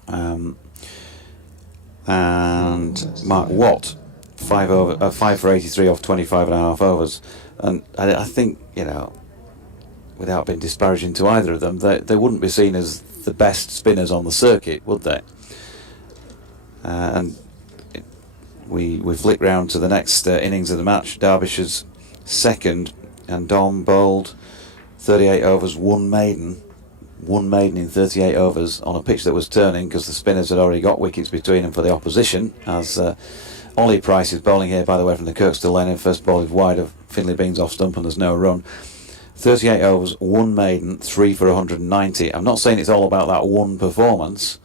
And Mark Watt, 5 for 83 off 25.5 overs. And I think, without being disparaging to either of them, they wouldn't be seen as the best spinners on the circuit, would they? And we flick round to the next innings of the match. Derbyshire's second, and Dom bowled 38 overs, 1 maiden in 38 overs on a pitch that was turning, because the spinners had already got wickets between them for the opposition. As Ollie Price is bowling here, by the way, from the Kirkstall lane, and first ball is wide of Finley Bean's off stump, and there's no run. 38 overs, 1 maiden, 3 for 190. I'm not saying it's all about that one performance,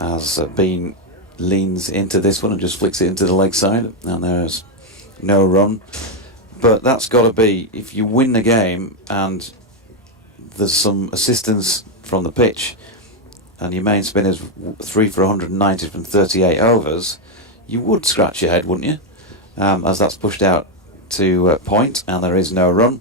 as Bean leans into this one and just flicks it into the leg side, and there's no run. But that's got to be, if you win the game and there's some assistance from the pitch and your main spinner's 3 for 190 from 38 overs, you would scratch your head, wouldn't you? As that's pushed out to point and there is no run.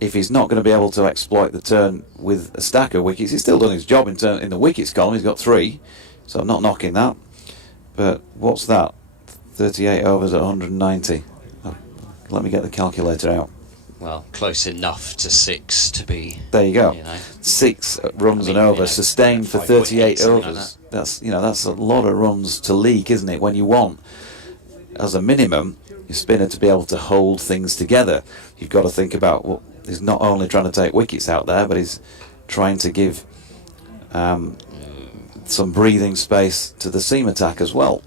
If he's not going to be able to exploit the turn with a stack of wickets, he's still done his job in the wickets column. He's got 3, so I'm not knocking that. But what's that? 38 overs at 190. Oh, let me get the calculator out. Well, close enough to 6 to be. There you go. You know. 6 runs and over, sustained for 38 overs. That's a lot of runs to leak, isn't it? When you want, as a minimum, your spinner to be able to hold things together, you've got to think about what he's not only trying to take wickets out there, but he's trying to give some breathing space to the seam attack as well,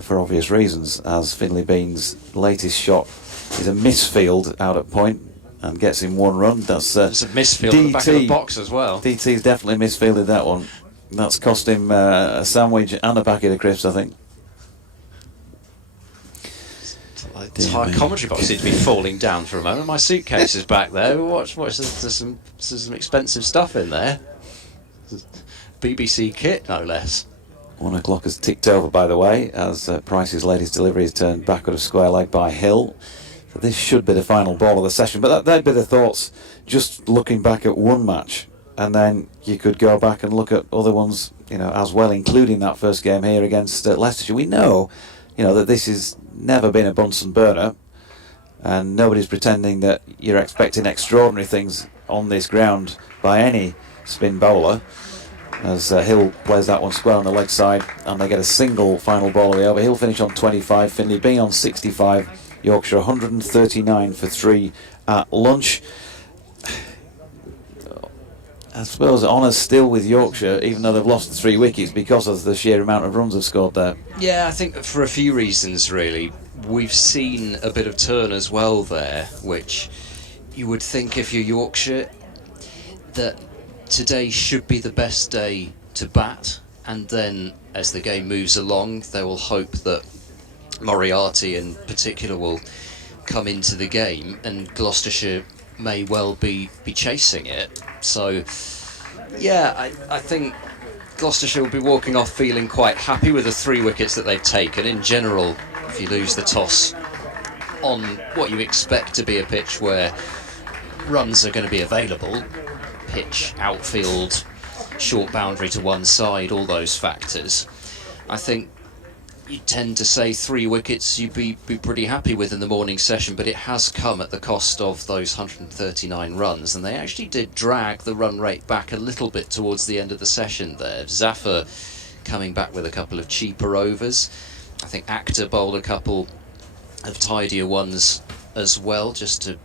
for obvious reasons, as Finlay Bean's latest shot is a misfield out at point and gets him 1 run. It's a misfield at the back of the box as well. DT's definitely misfielded that one. That's cost him a sandwich and a packet of crisps, I think. The entire commentary box seemed to be falling down for a moment. My suitcase is back there. Watch, there's some expensive stuff in there. BBC kit, no less. 1 o'clock has ticked over, by the way, as Price's latest delivery is turned backward of square leg by Hill. So this should be the final ball of the session. But that'd be the thoughts, just looking back at one match. And then you could go back and look at other ones, as well, including that first game here against Leicestershire. We know, that this has never been a Bunsen burner, and nobody's pretending that you're expecting extraordinary things on this ground by any spin bowler. As Hill plays that one square on the leg side, and they get a single final ball of the over. Hill finish on 25, Finlay Bean on 65, Yorkshire 139 for 3 at lunch. I suppose honours still with Yorkshire, even though they've lost the 3 wickets, because of the sheer amount of runs they've scored there. Yeah, I think for a few reasons, really. We've seen a bit of turn as well there, which you would think, if you're Yorkshire, that today should be the best day to bat, and then as the game moves along, they will hope that Moriarty in particular will come into the game, and Gloucestershire may well be chasing it. So yeah, I think Gloucestershire will be walking off feeling quite happy with the 3 wickets that they've taken. In general, if you lose the toss on what you expect to be a pitch where runs are going to be available, pitch, outfield, short boundary to one side, all those factors, I think you tend to say 3 wickets you'd be pretty happy with in the morning session, but it has come at the cost of those 139 runs, and they actually did drag the run rate back a little bit towards the end of the session there. Zafar coming back with a couple of cheaper overs. I think Actor bowled a couple of tidier ones as well, just to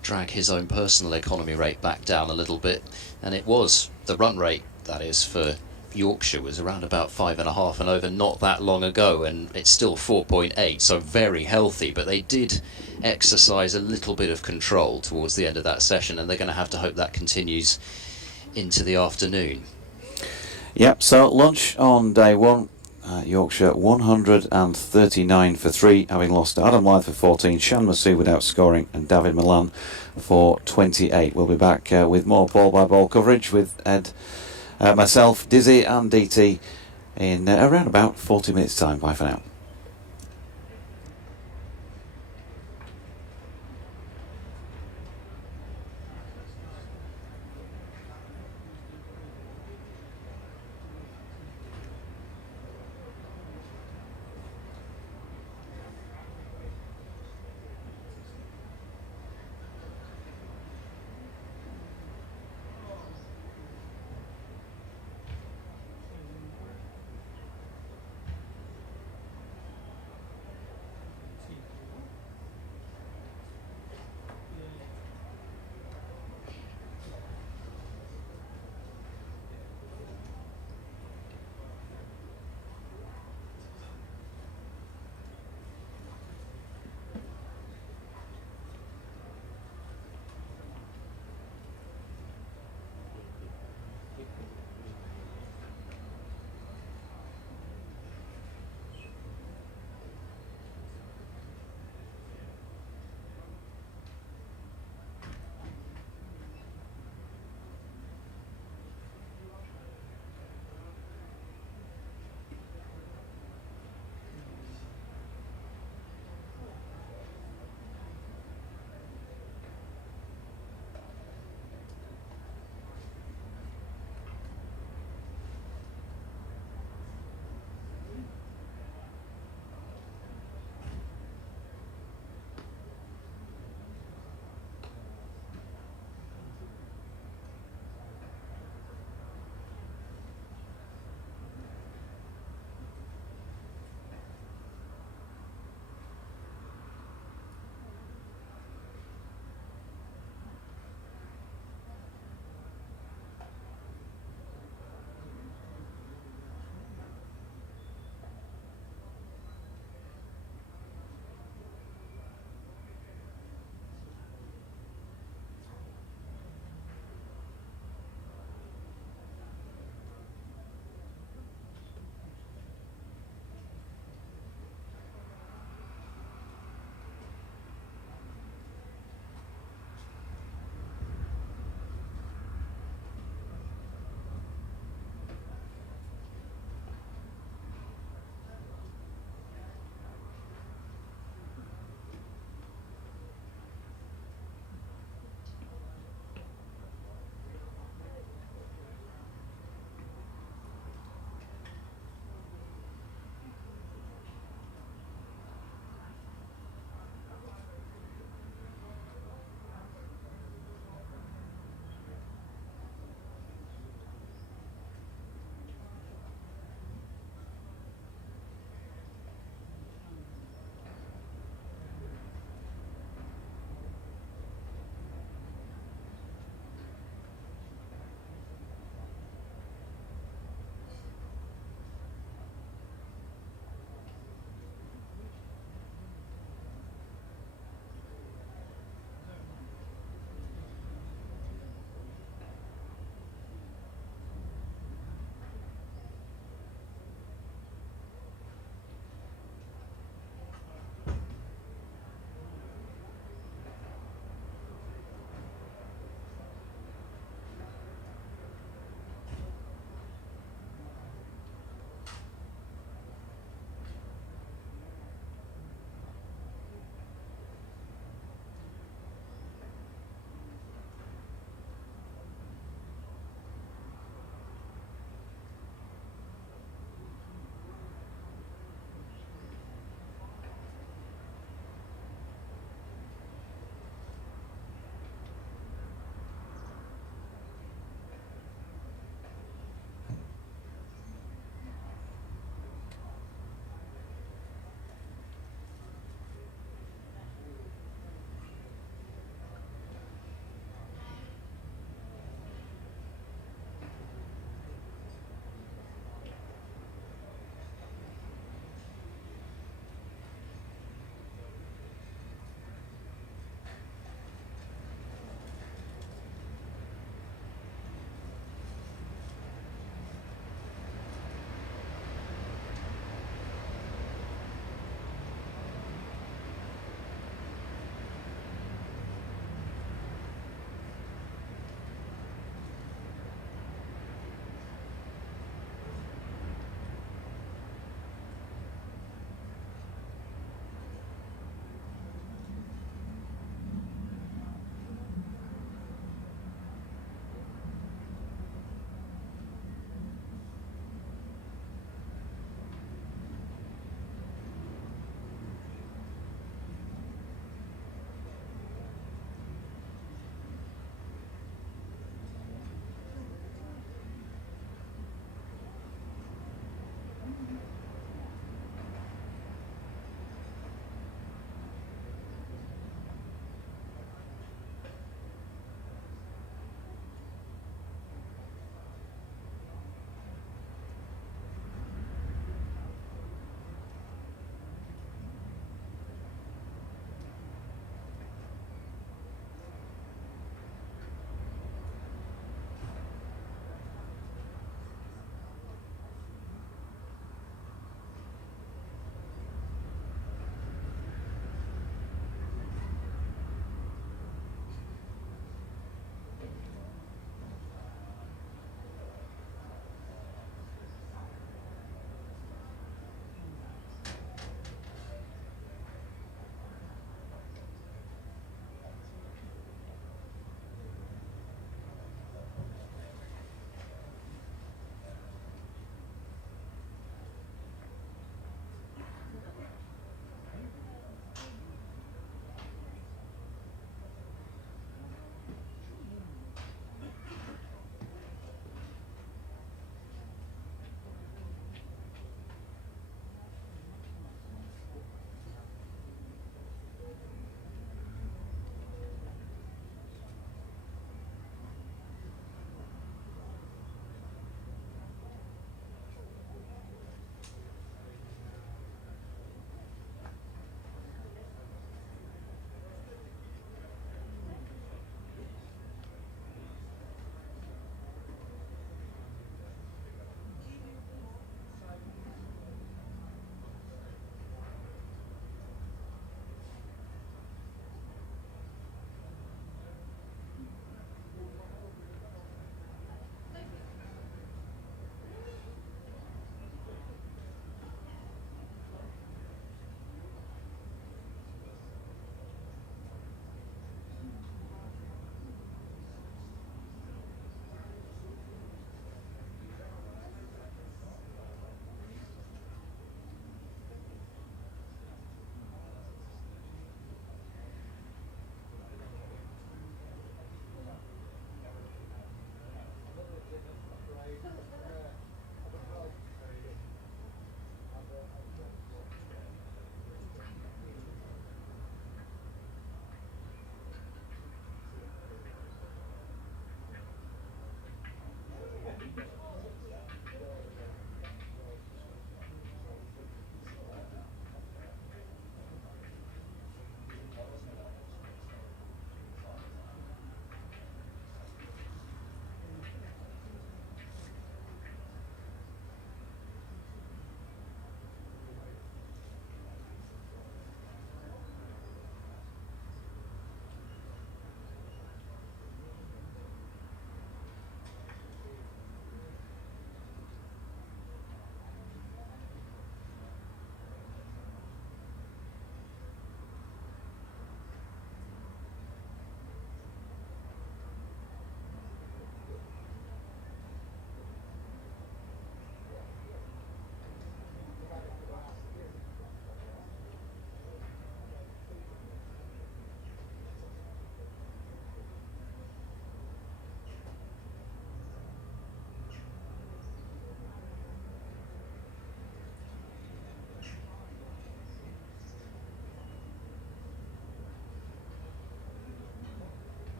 drag his own personal economy rate back down a little bit, and it was the run rate, that is, for Yorkshire was around about 5.5 and over not that long ago, and it's still 4.8, so very healthy, but they did exercise a little bit of control towards the end of that session, and they're going to have to hope that continues into the afternoon. Yep, so lunch on day 1, Yorkshire 139 for 3, having lost to Adam Lyth for 14, Shan Masood without scoring, and David Malan for 28. We'll be back with more ball-by-ball coverage with Ed, myself, Dizzy and DT in around about 40 minutes time. Bye for now.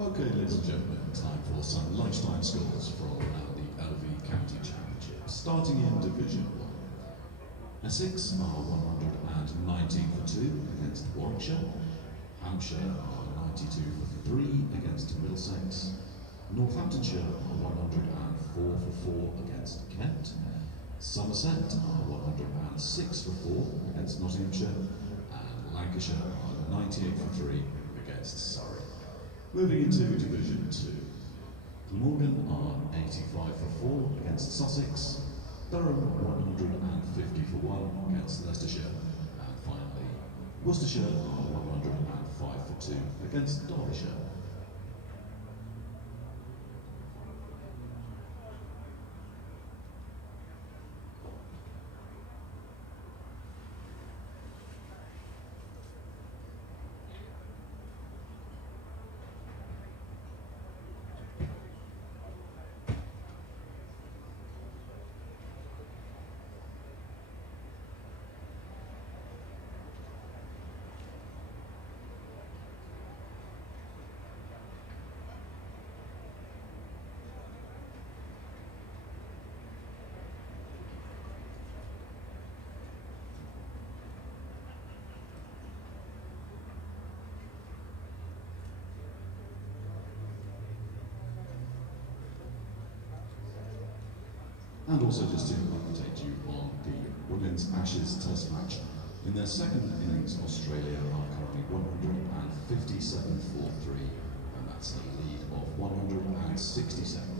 Okay, ladies and gentlemen, time for some lunchtime scores from around the LV County Championship. Starting in Division 1. Essex are 119 for 2 against Warwickshire. Hampshire are 92 for 3 against Middlesex. Northamptonshire are 104 for 4 against Kent. Somerset are 106 for 4 against Nottinghamshire. And Lancashire are 98 for 3 against Surrey. Moving into Division 2. Glamorgan are 85 for 4 against Sussex. Durham 150 for 1 against Leicestershire. And finally, Worcestershire are 105 for 2 against Derbyshire. And also just to update you on the Women's Ashes Test match. In their second innings, Australia are currently 157 for 3, and that's a lead of 167.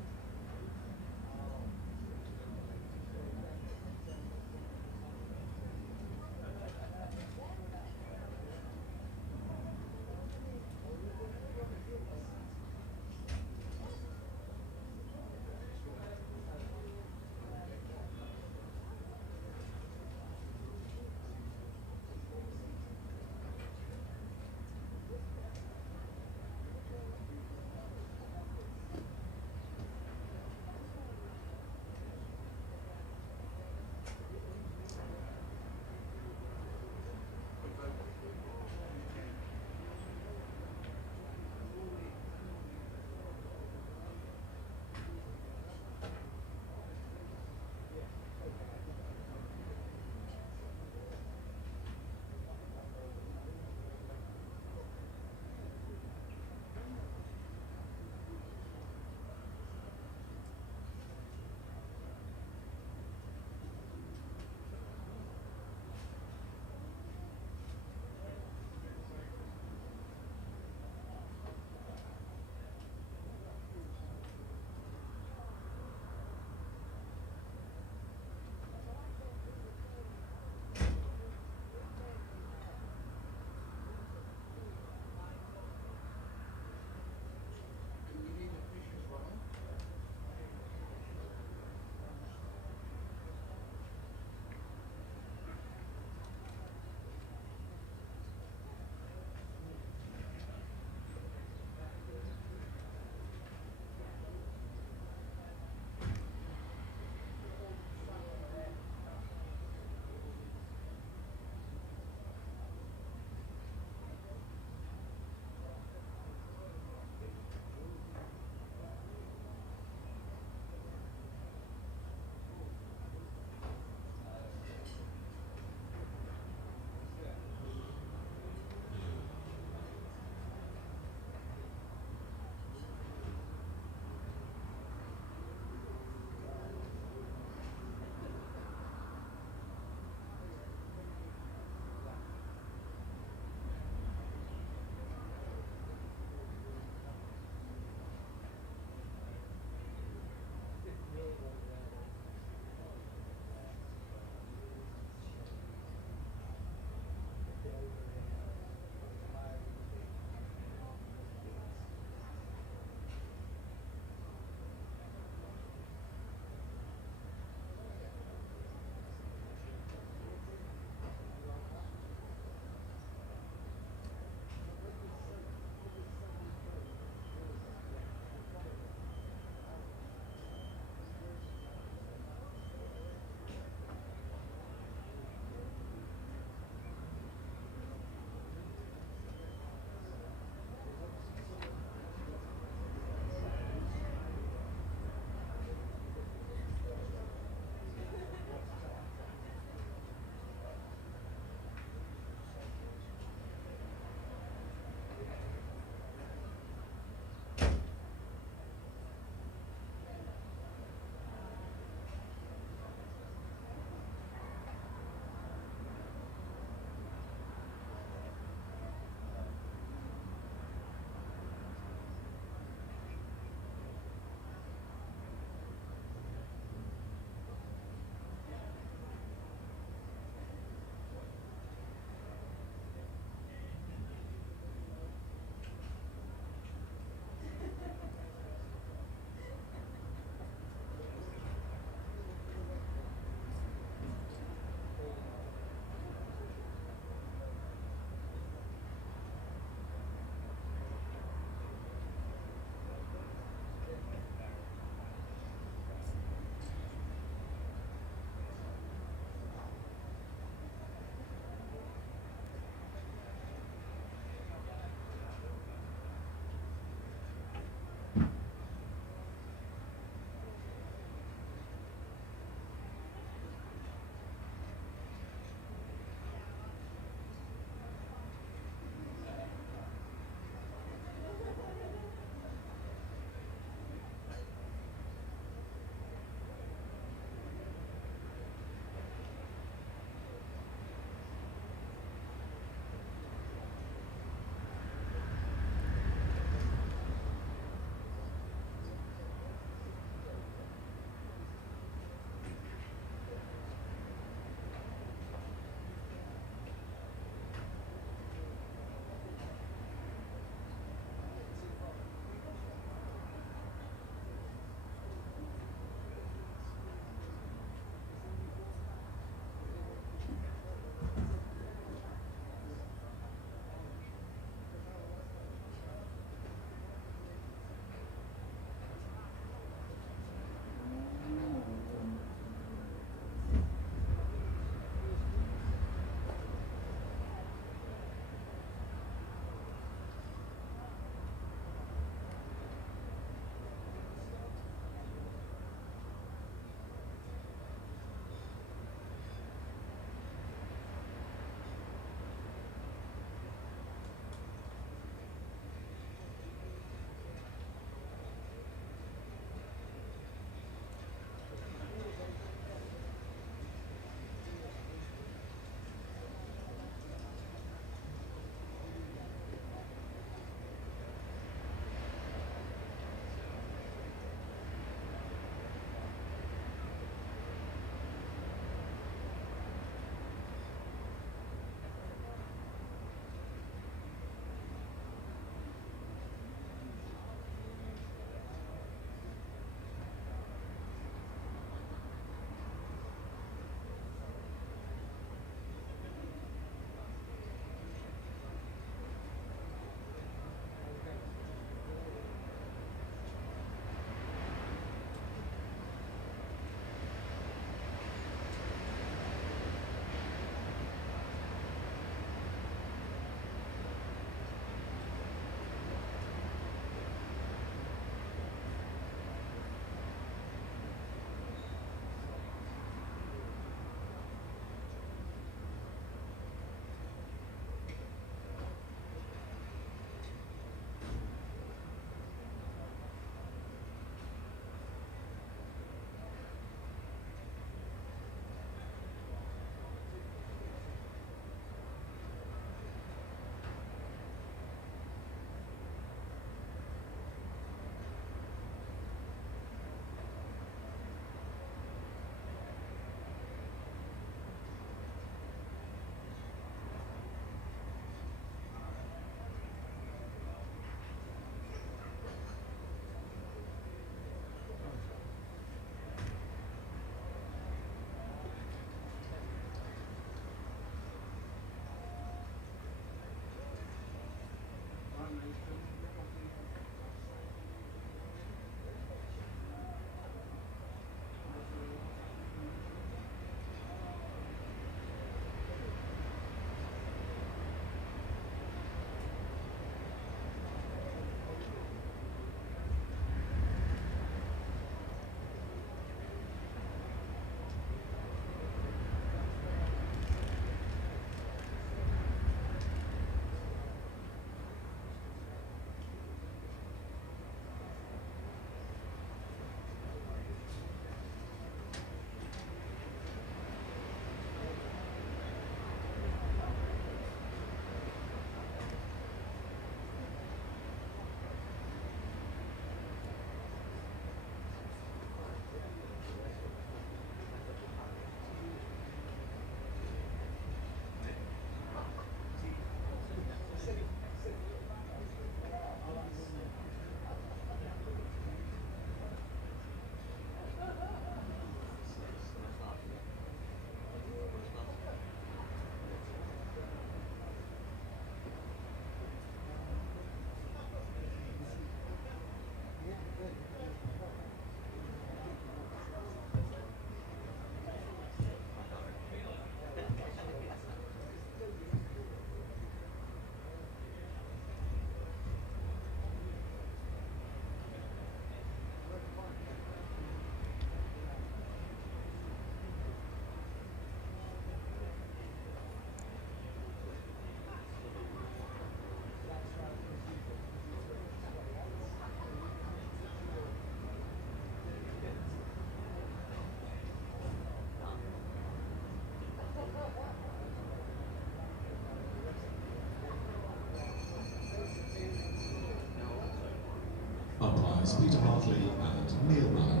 umpires Peter Hartley and Neil Malan.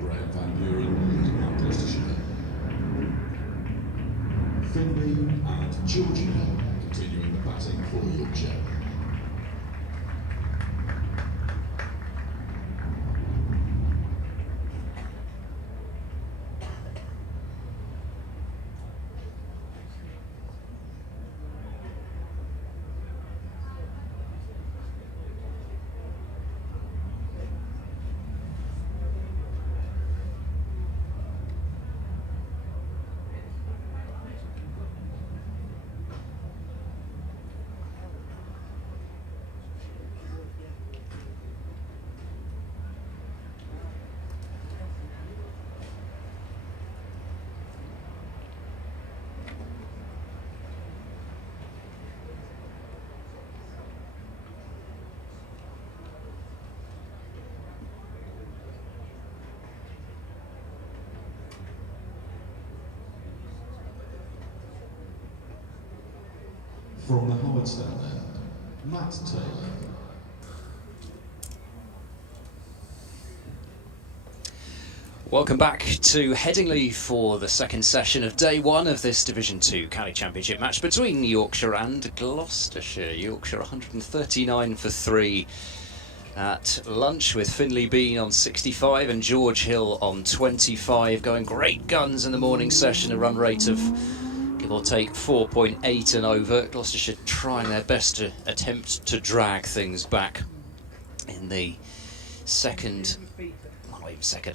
Graham Van Buren leading out Gloucestershire. Finley and George Hill continuing the batting for Yorkshire. From the Howard stand end, Matt Taylor. Welcome back to Headingley for the second session of day one of this Division 2 County Championship match between Yorkshire and Gloucestershire. Yorkshire 139 for 3 at lunch, with Finley Bean on 65 and George Hill on 25, going great guns in the morning session, a run rate of give or take 4.8 and over. Gloucestershire trying their best to attempt to drag things back in the second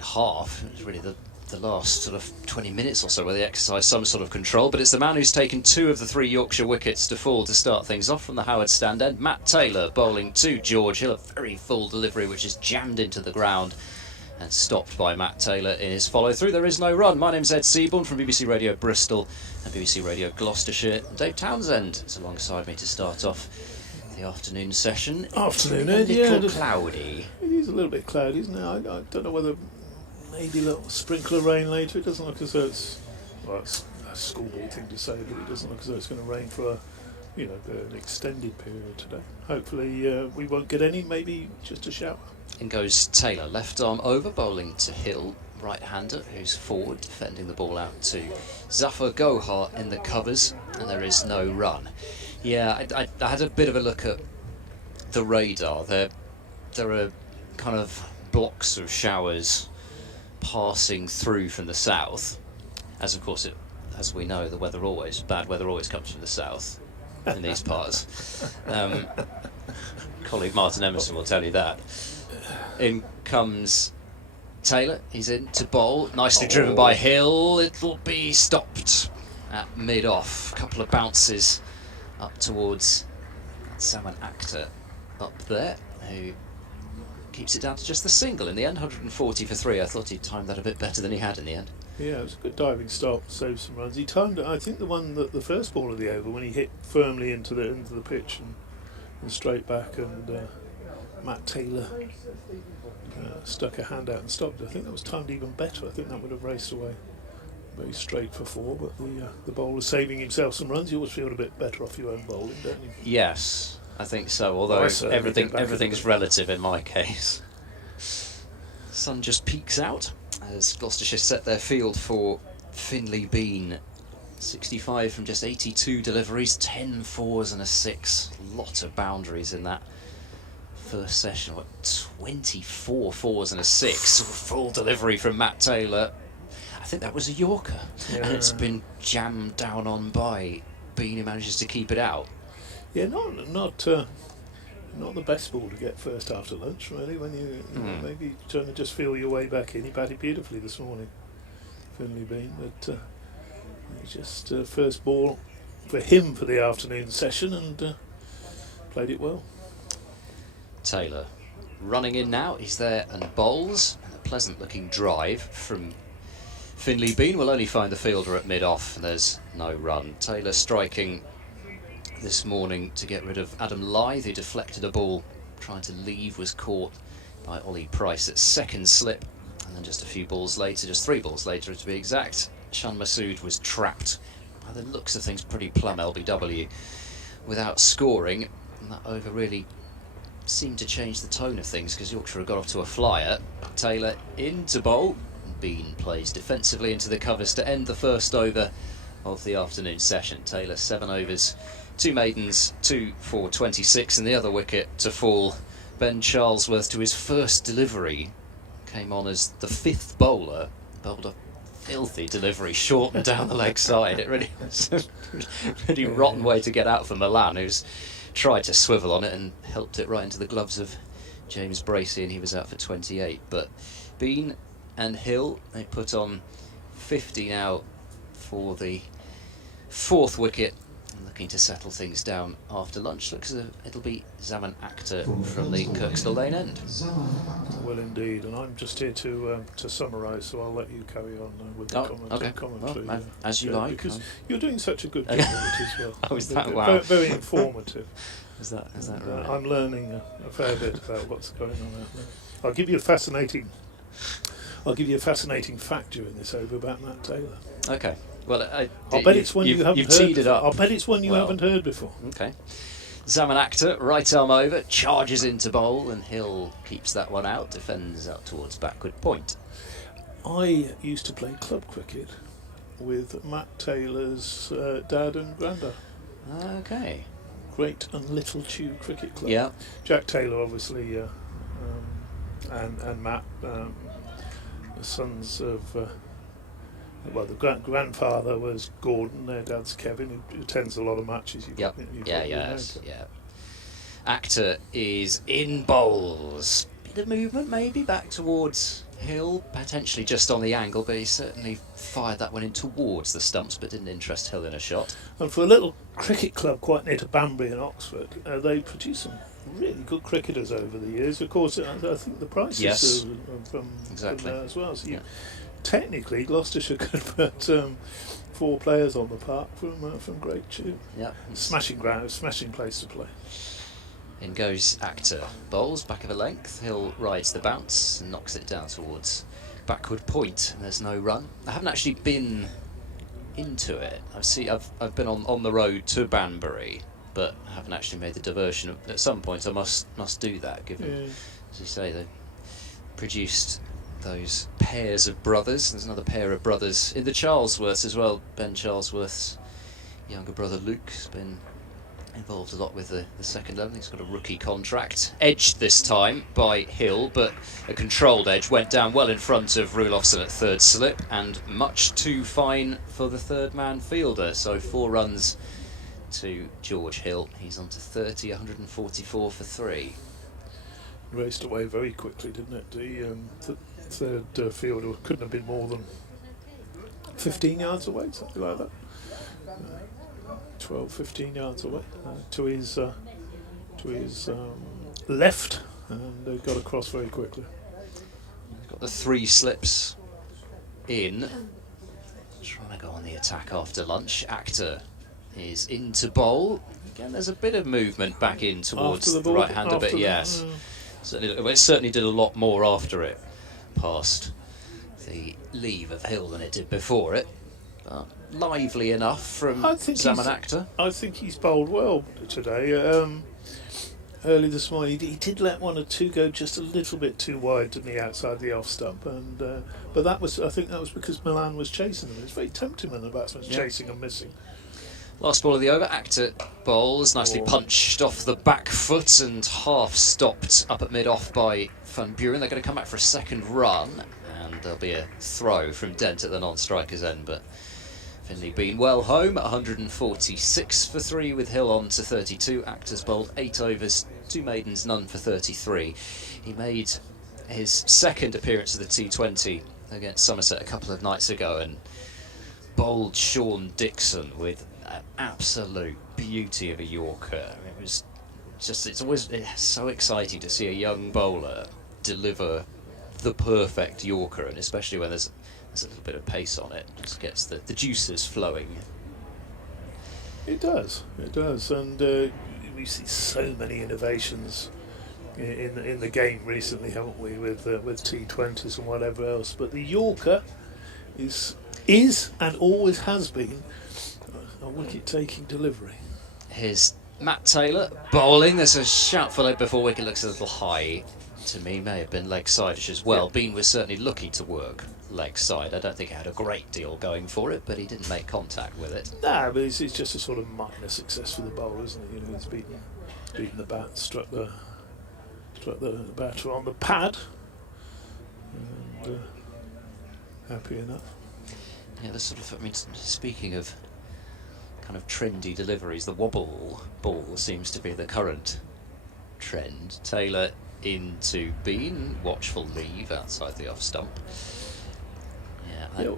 half. It was really the last sort of 20 minutes or so where they exercised some sort of control, but it's the man who's taken 2 of the 3 Yorkshire wickets to fall to start things off from the Howard stand end. Matt Taylor bowling to George Hill, a very full delivery which is jammed into the ground and stopped by Matt Taylor in his follow-through. There is no run. My name's Ed Seaborn from BBC Radio Bristol and BBC Radio Gloucestershire. Dave Townsend is alongside me to start off the afternoon session. Afternoon, Ed, yeah. A little cloudy. It is a little bit cloudy, isn't it? I don't know whether maybe a little sprinkle of rain later. It doesn't look as though it's a schoolboy thing to say, but it doesn't look as though it's going to rain for an extended period today. Hopefully we won't get any, maybe just a shower. In goes Taylor, left arm over, bowling to Hill, right-hander, who's forward, defending the ball out to Zafar Gohar in the covers, and there is no run. Yeah, I had a bit of a look at the radar. There are kind of blocks of showers passing through from the south, as of course, as we know, bad weather always comes from the south in these parts. Colleague Martin Emerson will tell you that. In comes Taylor, he's in to bowl, nicely driven by Hill. It'll be stopped at mid-off. A couple of bounces up towards Salman Akhtar up there, who keeps it down to just the single in the end. 140 for 3. I thought he'd timed that a bit better than he had in the end. Yeah, it was a good diving stop, saved some runs. He timed it, I think, the first ball of the over when he hit firmly into the pitch and straight back, and Matt Taylor stuck a hand out and stopped. I think that was timed even better. I think that would have raced away very straight for 4, but the bowler saving himself some runs. You always feel a bit better off your own bowling, don't you? Yes, I think so, although everything's relative in my case. Sun just peeks out as Gloucestershire set their field for Finley Bean. 65 from just 82 deliveries, 10 fours and a 6. A lot of boundaries in that first session. 24 fours and a 6. Full delivery from Matt Taylor. I think that was a Yorker, and it's been jammed down on by Bean, who manages to keep it out. Yeah, not the best ball to get first after lunch, really, when you maybe trying to just feel your way back in. He batted beautifully this morning, Finley Bean, but just first ball for him for the afternoon session, and played it well. Taylor running in now, he's there and bowls, and a pleasant looking drive from Finley Bean will only find the fielder at mid-off, and there's no run. Taylor striking this morning to get rid of Adam Lythe, who deflected a ball trying to leave, was caught by Ollie Price at second slip, and then just a few balls later, just 3 balls later to be exact, Shan Masood was trapped. By the looks of things, pretty plumb LBW without scoring, and that over really seemed to change the tone of things because Yorkshire had got off to a flyer. Taylor into bowl. Bean plays defensively into the covers to end the first over of the afternoon session. Taylor 7 overs, 2 maidens, 2 for 26, and the other wicket to fall. Ben Charlesworth, to his first delivery, came on as the 5th bowler, bowled a filthy delivery short and down the leg side. It really was a really rotten way to get out for Malan, who's tried to swivel on it and helped it right into the gloves of James Bracey, and he was out for 28. But Bean and Hill, they put on 50 now for the 4th wicket, looking to settle things down after lunch. Looks as if it'll be Zaman Akhtar from the Kirkstall Lane end. Well, indeed, and I'm just here to summarise, so I'll let you carry on with the commentary. Well, as you like. Because you're doing such a good job of it as well. Oh, is that wow? Very informative. Is that right? I'm learning a fair bit about what's going on out there. I'll give you a fascinating fact during this over about Matt Taylor. Okay. Well, I'll bet it's one you haven't you've heard. Teed it up. I'll bet it's one you haven't heard before. Okay. Zaman Akhtar, right arm over, charges into bowl, and Hill keeps that one out, defends out towards backward point. I used to play club cricket with Matt Taylor's dad and granddad. Okay. Great and Little Chew Cricket Club. Yeah. Jack Taylor, obviously, and Matt, the sons of. Well, the grandfather was Gordon, their dad's Kevin, who attends a lot of matches. Yeah. Akhtar is in bowls. Bit of movement maybe back towards Hill, potentially just on the angle, but he certainly fired that one in towards the stumps, but didn't interest Hill in a shot. And for a little cricket club quite near to Banbury in Oxford, they produce some really good cricketers over the years. Of course, I think the prices are from there as well. So technically, Gloucestershire could put 4 players on the park from Great Chew. Yeah, smashing place to play. In goes Akhtar, bowls back of a length. Hill rides the bounce and knocks it down towards backward point. And there's no run. I haven't actually been into it. I've been on the road to Banbury, but I haven't actually made the diversion. At some point, I must do that. Given, as you say, they produced those pairs of brothers. There's another pair of brothers in the Charlesworths as well. Ben Charlesworth's younger brother Luke's been involved a lot with the second 11. He's got a rookie contract. Edged this time by Hill, but a controlled edge. Went down well in front of Rulofsson at third slip, and much too fine for the third man fielder. So 4 runs to George Hill. He's on to 30, 144 for 3. Raced away very quickly, didn't it? The third fielder couldn't have been more than 15 yards away, something like that. 12, 15 yards away to his left, and they got across very quickly. Got the 3 slips in. Trying to go on the attack after lunch. Akhtar is into bowl. Again, there's a bit of movement back in towards the right-hander bit, yes. It certainly did a lot more after it passed the leave of Hill than it did before it. Lively enough from Zaman Akhtar. I think he's bowled well today. Early this morning, he did let 1 or 2 go just a little bit too wide, didn't he, outside the off stump? And but I think that was because Malan was chasing them. It's very tempting when the batsman's chasing and missing. Last ball of the over, Akhtar bowls, nicely punched off the back foot and half stopped up at mid-off by Van Buren. They're going to come back for a second run, and there'll be a throw from Dent at the non-striker's end, but Finley Bean well home at 146 for 3 with Hill on to 32. Akhtar's bowled 8 overs, 2 maidens, none for 33. He made his second appearance of the T20 against Somerset a couple of nights ago and bowled Sean Dixon with an absolute beauty of a Yorker. It was just, it's always so exciting to see a young bowler deliver the perfect Yorker, and especially when there's a little bit of pace on it. Just gets the juices flowing. It does, and we see so many innovations in the game recently, haven't we, with T20s and whatever else. But the Yorker is and always has been a wicket-taking delivery. His Matt Taylor bowling. There's a shout for leg before wicket. Looks a little high to me. May have been leg side-ish as well. Bean was certainly looking to work leg side. I don't think he had a great deal going for it, but he didn't make contact with it. Nah, but it's just a sort of minor success for the bowler, isn't it? You know, he's beaten the bat, struck the batter on the pad, and happy enough. Yeah, the sort of, I mean, speaking of kind of trendy deliveries, the wobble ball seems to be the current trend. Taylor into Bean, watchful leave outside the off stump. Yeah,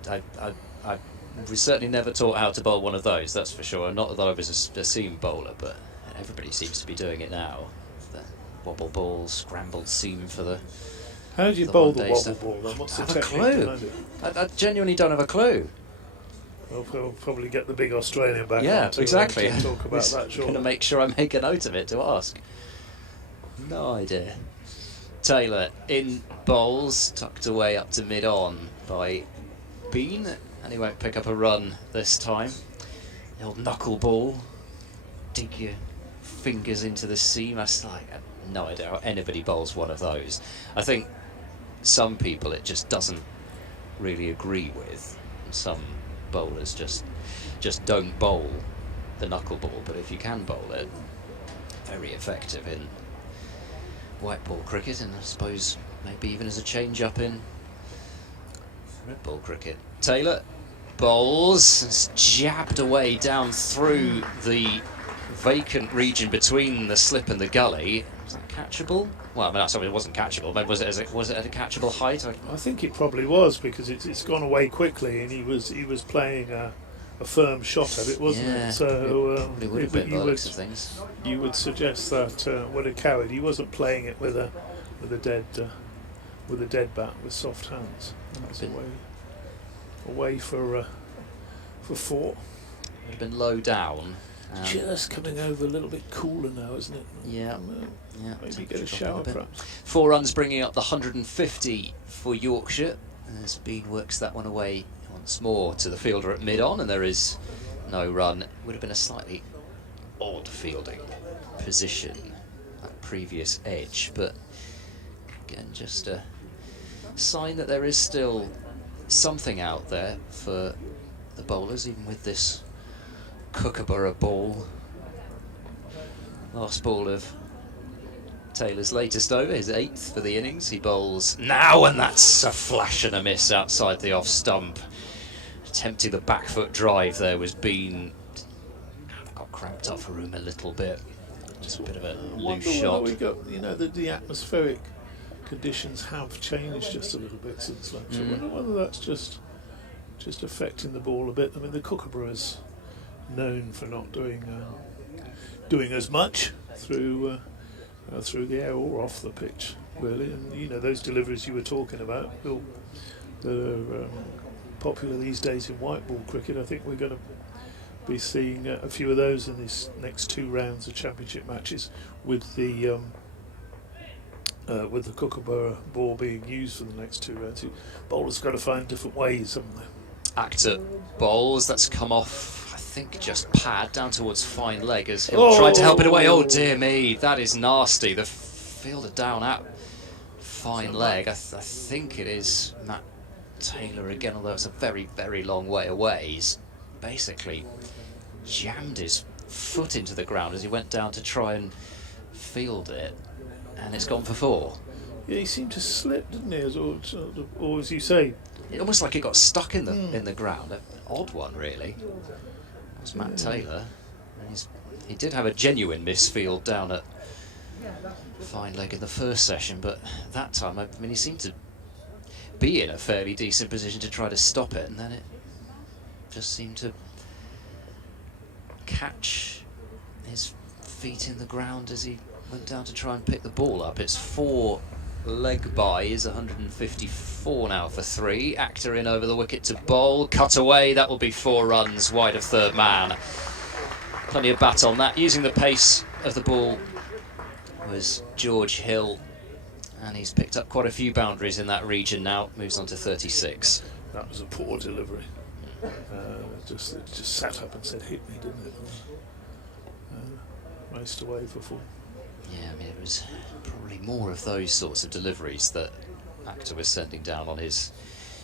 I was certainly never taught how to bowl one of those, that's for sure. Not that I was a seam bowler, but everybody seems to be doing it now. The wobble ball, scrambled seam for the... How do you bowl the wobble ball then? What's the technique behind it? I genuinely don't have a clue. We'll probably get the big Australian back Yeah, on to exactly. talk about that I'm shortly. going to make sure I make a note of it to ask. No idea. Taylor in bowls, tucked away up to mid-on by Bean, and he won't pick up a run this time. The old knuckleball, dig your fingers into the seam. I have no idea how anybody bowls one of those. I think some people it just doesn't really agree with. Some bowlers just don't bowl the knuckleball, but if you can bowl it, very effective in white ball cricket, and I suppose maybe even as a change-up in red ball cricket. Taylor bowls, has jabbed away down through the vacant region between the slip and the gully. Was that catchable? Well, I mean, sorry, it wasn't catchable, but was it at a catchable height? I think it probably was, because it's gone away quickly, and he was playing a firm shot at it, wasn't it? So probably would have been by the looks of things. You would suggest that would have carried. He wasn't playing it with a dead bat with soft hands. That's away for 4. Would have been low down. Just coming over a little bit cooler now, isn't it? Yeah. Maybe get a shower, perhaps. 4 runs bringing up the 150 for Yorkshire. As Bean works that one away once more to the fielder at mid-on, and there is no run. It would have been a slightly odd fielding position, that previous edge, but again, just a sign that there is still something out there for the bowlers, even with this Kookaburra ball. Last ball of Taylor's latest over, his 8th for the innings. He bowls now, and that's a flash and a miss outside the off stump. Attempting the back foot drive there was Bean. Got cramped up for him a little bit. Just a bit of a loose shot. We got, the atmospheric conditions have changed just a little bit since lunch. I wonder whether that's just affecting the ball a bit. I mean, the Kookaburra is known for not doing as much through the air or off the pitch, really. And those deliveries you were talking about, Bill, that are popular these days in white ball cricket. I think we're going to be seeing a few of those in these next 2 rounds of championship matches, with the Kookaburra ball being used for the next 2 rounds. Bowlers got to find different ways, haven't they? Actor bowls, that's come off, I think, just pad down towards fine leg as he'll try to help it away. Oh dear me, that is nasty. The fielder down at fine leg. I think it is Matt Taylor again, although it's a very, very long way away. He's basically jammed his foot into the ground as he went down to try and field it, and it's gone for 4. Yeah, he seemed to slip, didn't he? Or as you say, almost like it got stuck in the ground. An odd one, really. That was Matt Taylor. And he did have a genuine misfield down at fine leg in the first session, but that time, I mean, he seemed to be in a fairly decent position to try to stop it, and then it just seemed to catch his feet in the ground as he went down to try and pick the ball up. It's 4 leg byes, 154 now for 3. Actor in over the wicket to bowl, cut away, that will be 4 runs wide of third man. Plenty of bat on that. Using the pace of the ball was George Hill, and he's picked up quite a few boundaries in that region now. Moves on to 36. That was a poor delivery. It just sat up and said, "Hit me," didn't it? raced away for 4. Yeah, I mean, it was probably more of those sorts of deliveries that Actor was sending down on his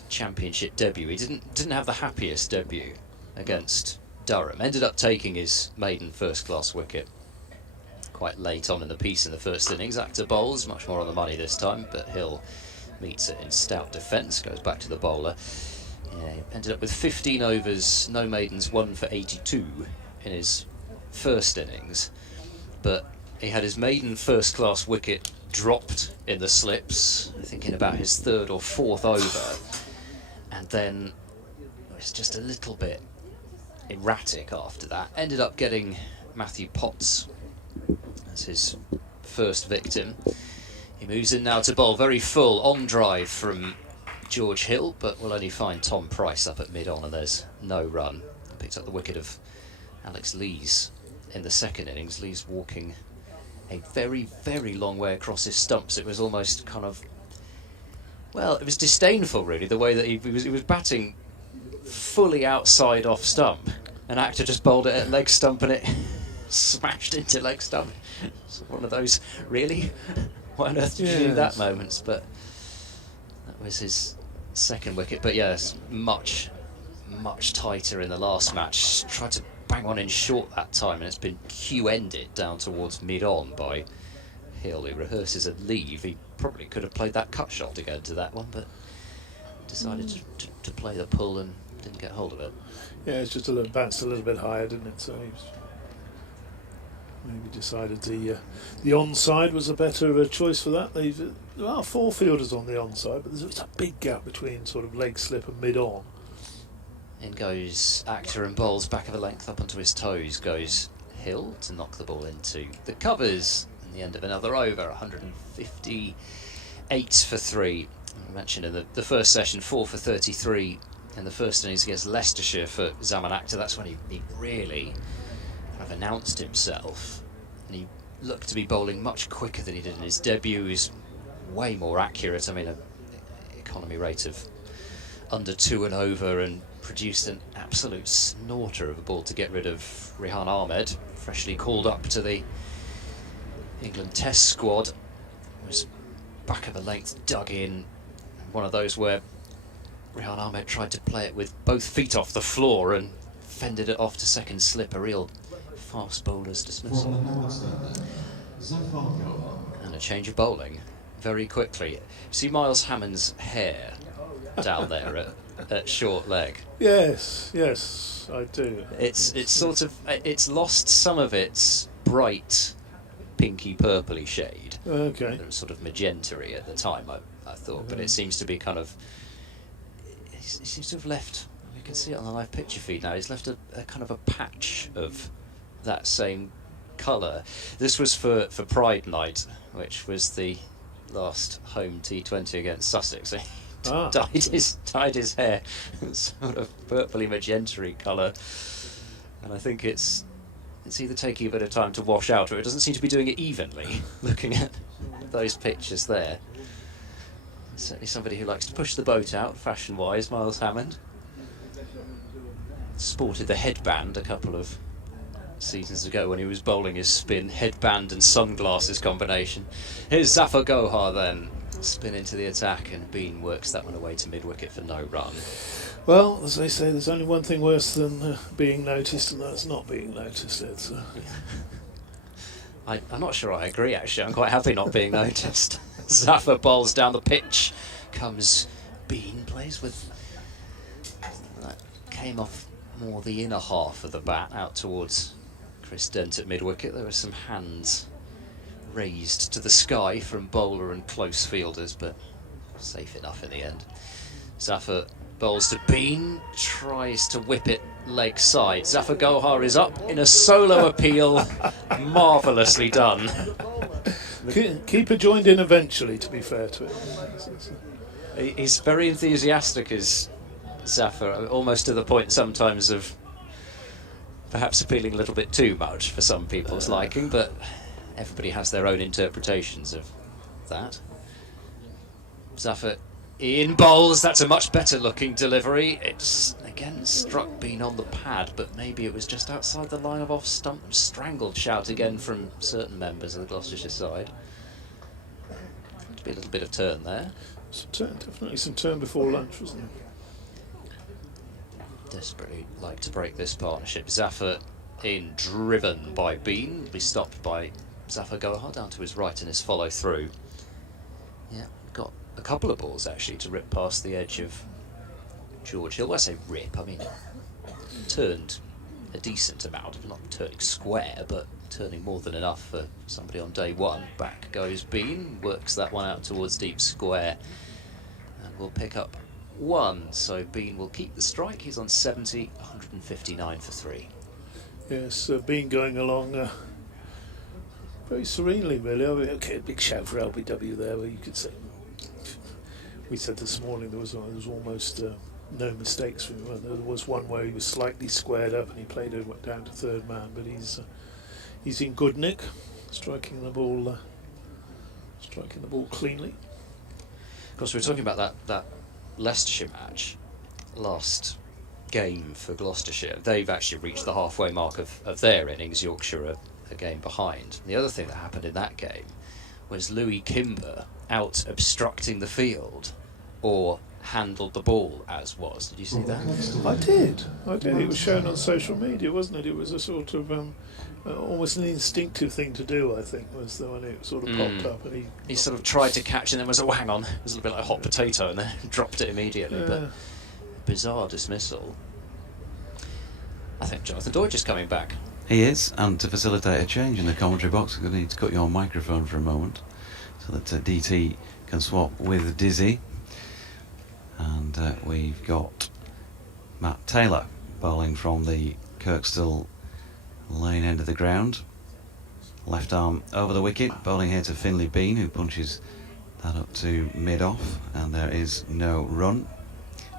championship debut. He didn't have the happiest debut against Durham. Ended up taking his maiden first-class wicket quite late on in the piece in the first innings. Actor bowls, much more on the money this time, but Hill meets it in stout defence, goes back to the bowler. Yeah, he ended up with 15 overs, no maidens, 1 for 82 in his first innings, but he had his maiden first-class wicket dropped in the slips, I think in about his 3rd or 4th over, and then it was just a little bit erratic after that. Ended up getting Matthew Potts as his first victim. He moves in now to bowl very full on drive from George Hill, but will only find Tom Price up at mid-on, and there's no run. Picked up the wicket of Alex Lees in the second innings. Lees walking a very, very long way across his stumps. It was almost kind of, well, it was disdainful really, the way that he was batting fully outside off stump. An Actor just bowled it at leg stump and it smashed into leg stump. It's one of those, really? Why on earth did you do that moments? But that was his second wicket. But yes, much, much tighter in the last match. Tried to bang on in short that time, and it's been Q-ended down towards mid-on by Hill, who rehearses at leave. He probably could have played that cut shot to go into that one, but decided to play the pull and didn't get hold of it. Yeah, it's just bounced a little bit higher, didn't it? So he maybe decided the onside was a better choice for that. There are 4 fielders on the onside, but there's a big gap between sort of leg slip and mid-on. In goes Actor and bowls back of a length up onto his toes. Goes Hill to knock the ball into the covers. And the end of another over, 158 for 3. I mentioned in the first session, 4 for 33 in the first innings against Leicestershire for Zaman Actor. That's when he really kind of announced himself. And he looked to be bowling much quicker than he did in his debut. He was way more accurate. I mean, an economy rate of under 2 and over, and produced an absolute snorter of a ball to get rid of Rehan Ahmed, freshly called up to the England Test squad. It was back of a length, dug in. One of those where Rehan Ahmed tried to play it with both feet off the floor and fended it off to second slip. A real fast bowler's dismissal. And a change of bowling very quickly. See Miles Hammond's hair down there at short leg. Yes, I do. It's sort of, it's lost some of its bright pinky purpley shade. Okay. It was sort of magenta-y at the time, I thought, but it seems to be kind of, he seems to have left, you can see it on the live picture feed now, he's left a kind of a patch of that same colour. This was for Pride Night, which was the last home T20 against Sussex. Dyed his hair sort of purpley magenta-y colour, and I think it's either taking a bit of time to wash out, or it doesn't seem to be doing it evenly. Looking at those pictures there, certainly somebody who likes to push the boat out fashion-wise. Miles Hammond sported the headband a couple of seasons ago when he was bowling his spin headband and sunglasses combination. Here's Zafar Gohar then. Spin into the attack, and Bean works that one away to mid-wicket for no run. Well, as they say, there's only one thing worse than being noticed, and that's not being noticed, Ed. So. I'm not sure I agree, actually. I'm quite happy not being noticed. Zafar bowls down the pitch. Comes Bean, plays with... That came off more the inner half of the bat, out towards Chris Dent at mid-wicket. There were some hands raised to the sky from bowler and close fielders, but safe enough in the end. Zafar bowls to Bean, tries to whip it leg side. Zafar Gohar is up in a solo appeal. Marvellously done. Keeper joined in eventually, to be fair to him. He's very enthusiastic, as Zafar, almost to the point sometimes of perhaps appealing a little bit too much for some people's liking, but everybody has their own interpretations of that. Zafar Ian bowls. That's a much better looking delivery. It's again struck Bean on the pad, but maybe it was just outside the line of off stump. Strangled shout again from certain members of the Gloucestershire side. To be a little bit of turn there. Some turn, definitely some turn before lunch, wasn't there? Desperately like to break this partnership. Zafar in, driven by Bean. Will be stopped by Zafar Gohar down to his right in his follow through. Yeah, got a couple of balls actually to rip past the edge of George Hill. When I say rip, I mean it turned a decent amount, not turning square, but turning more than enough for somebody on day one. Back goes Bean, works that one out towards deep square, and will pick up one. So Bean will keep the strike. He's on 70, 159 for 3. Yes, Bean going along very serenely, really. I mean, okay, big shout for LBW there, where you could say, we said this morning there was almost no mistakes from him. There was one where he was slightly squared up and he played it down to third man, but he's in good nick, striking the ball cleanly. Of course, we were talking about that Leicestershire match, last game for Gloucestershire. They've actually reached the halfway mark of their innings. Yorkshire are a game behind. The other thing that happened in that game was Louis Kimber out obstructing the field, or handled the ball as was. Did you see that? I did. It was shown on social media, wasn't it? It was a sort of almost an instinctive thing to do, I think, was the when it sort of popped up, and he sort of tried to catch and then was, oh, hang on, it was a little bit like a hot potato, and then dropped it immediately. But bizarre dismissal. I think Jonathan Deutsch is coming back. He is, and to facilitate a change in the commentary box, we're going to need to cut your microphone for a moment so that DT can swap with Dizzy. And we've got Matt Taylor bowling from the Kirkstall lane end of the ground. Left arm over the wicket, bowling here to Finlay Bean, who punches that up to mid-off, and there is no run.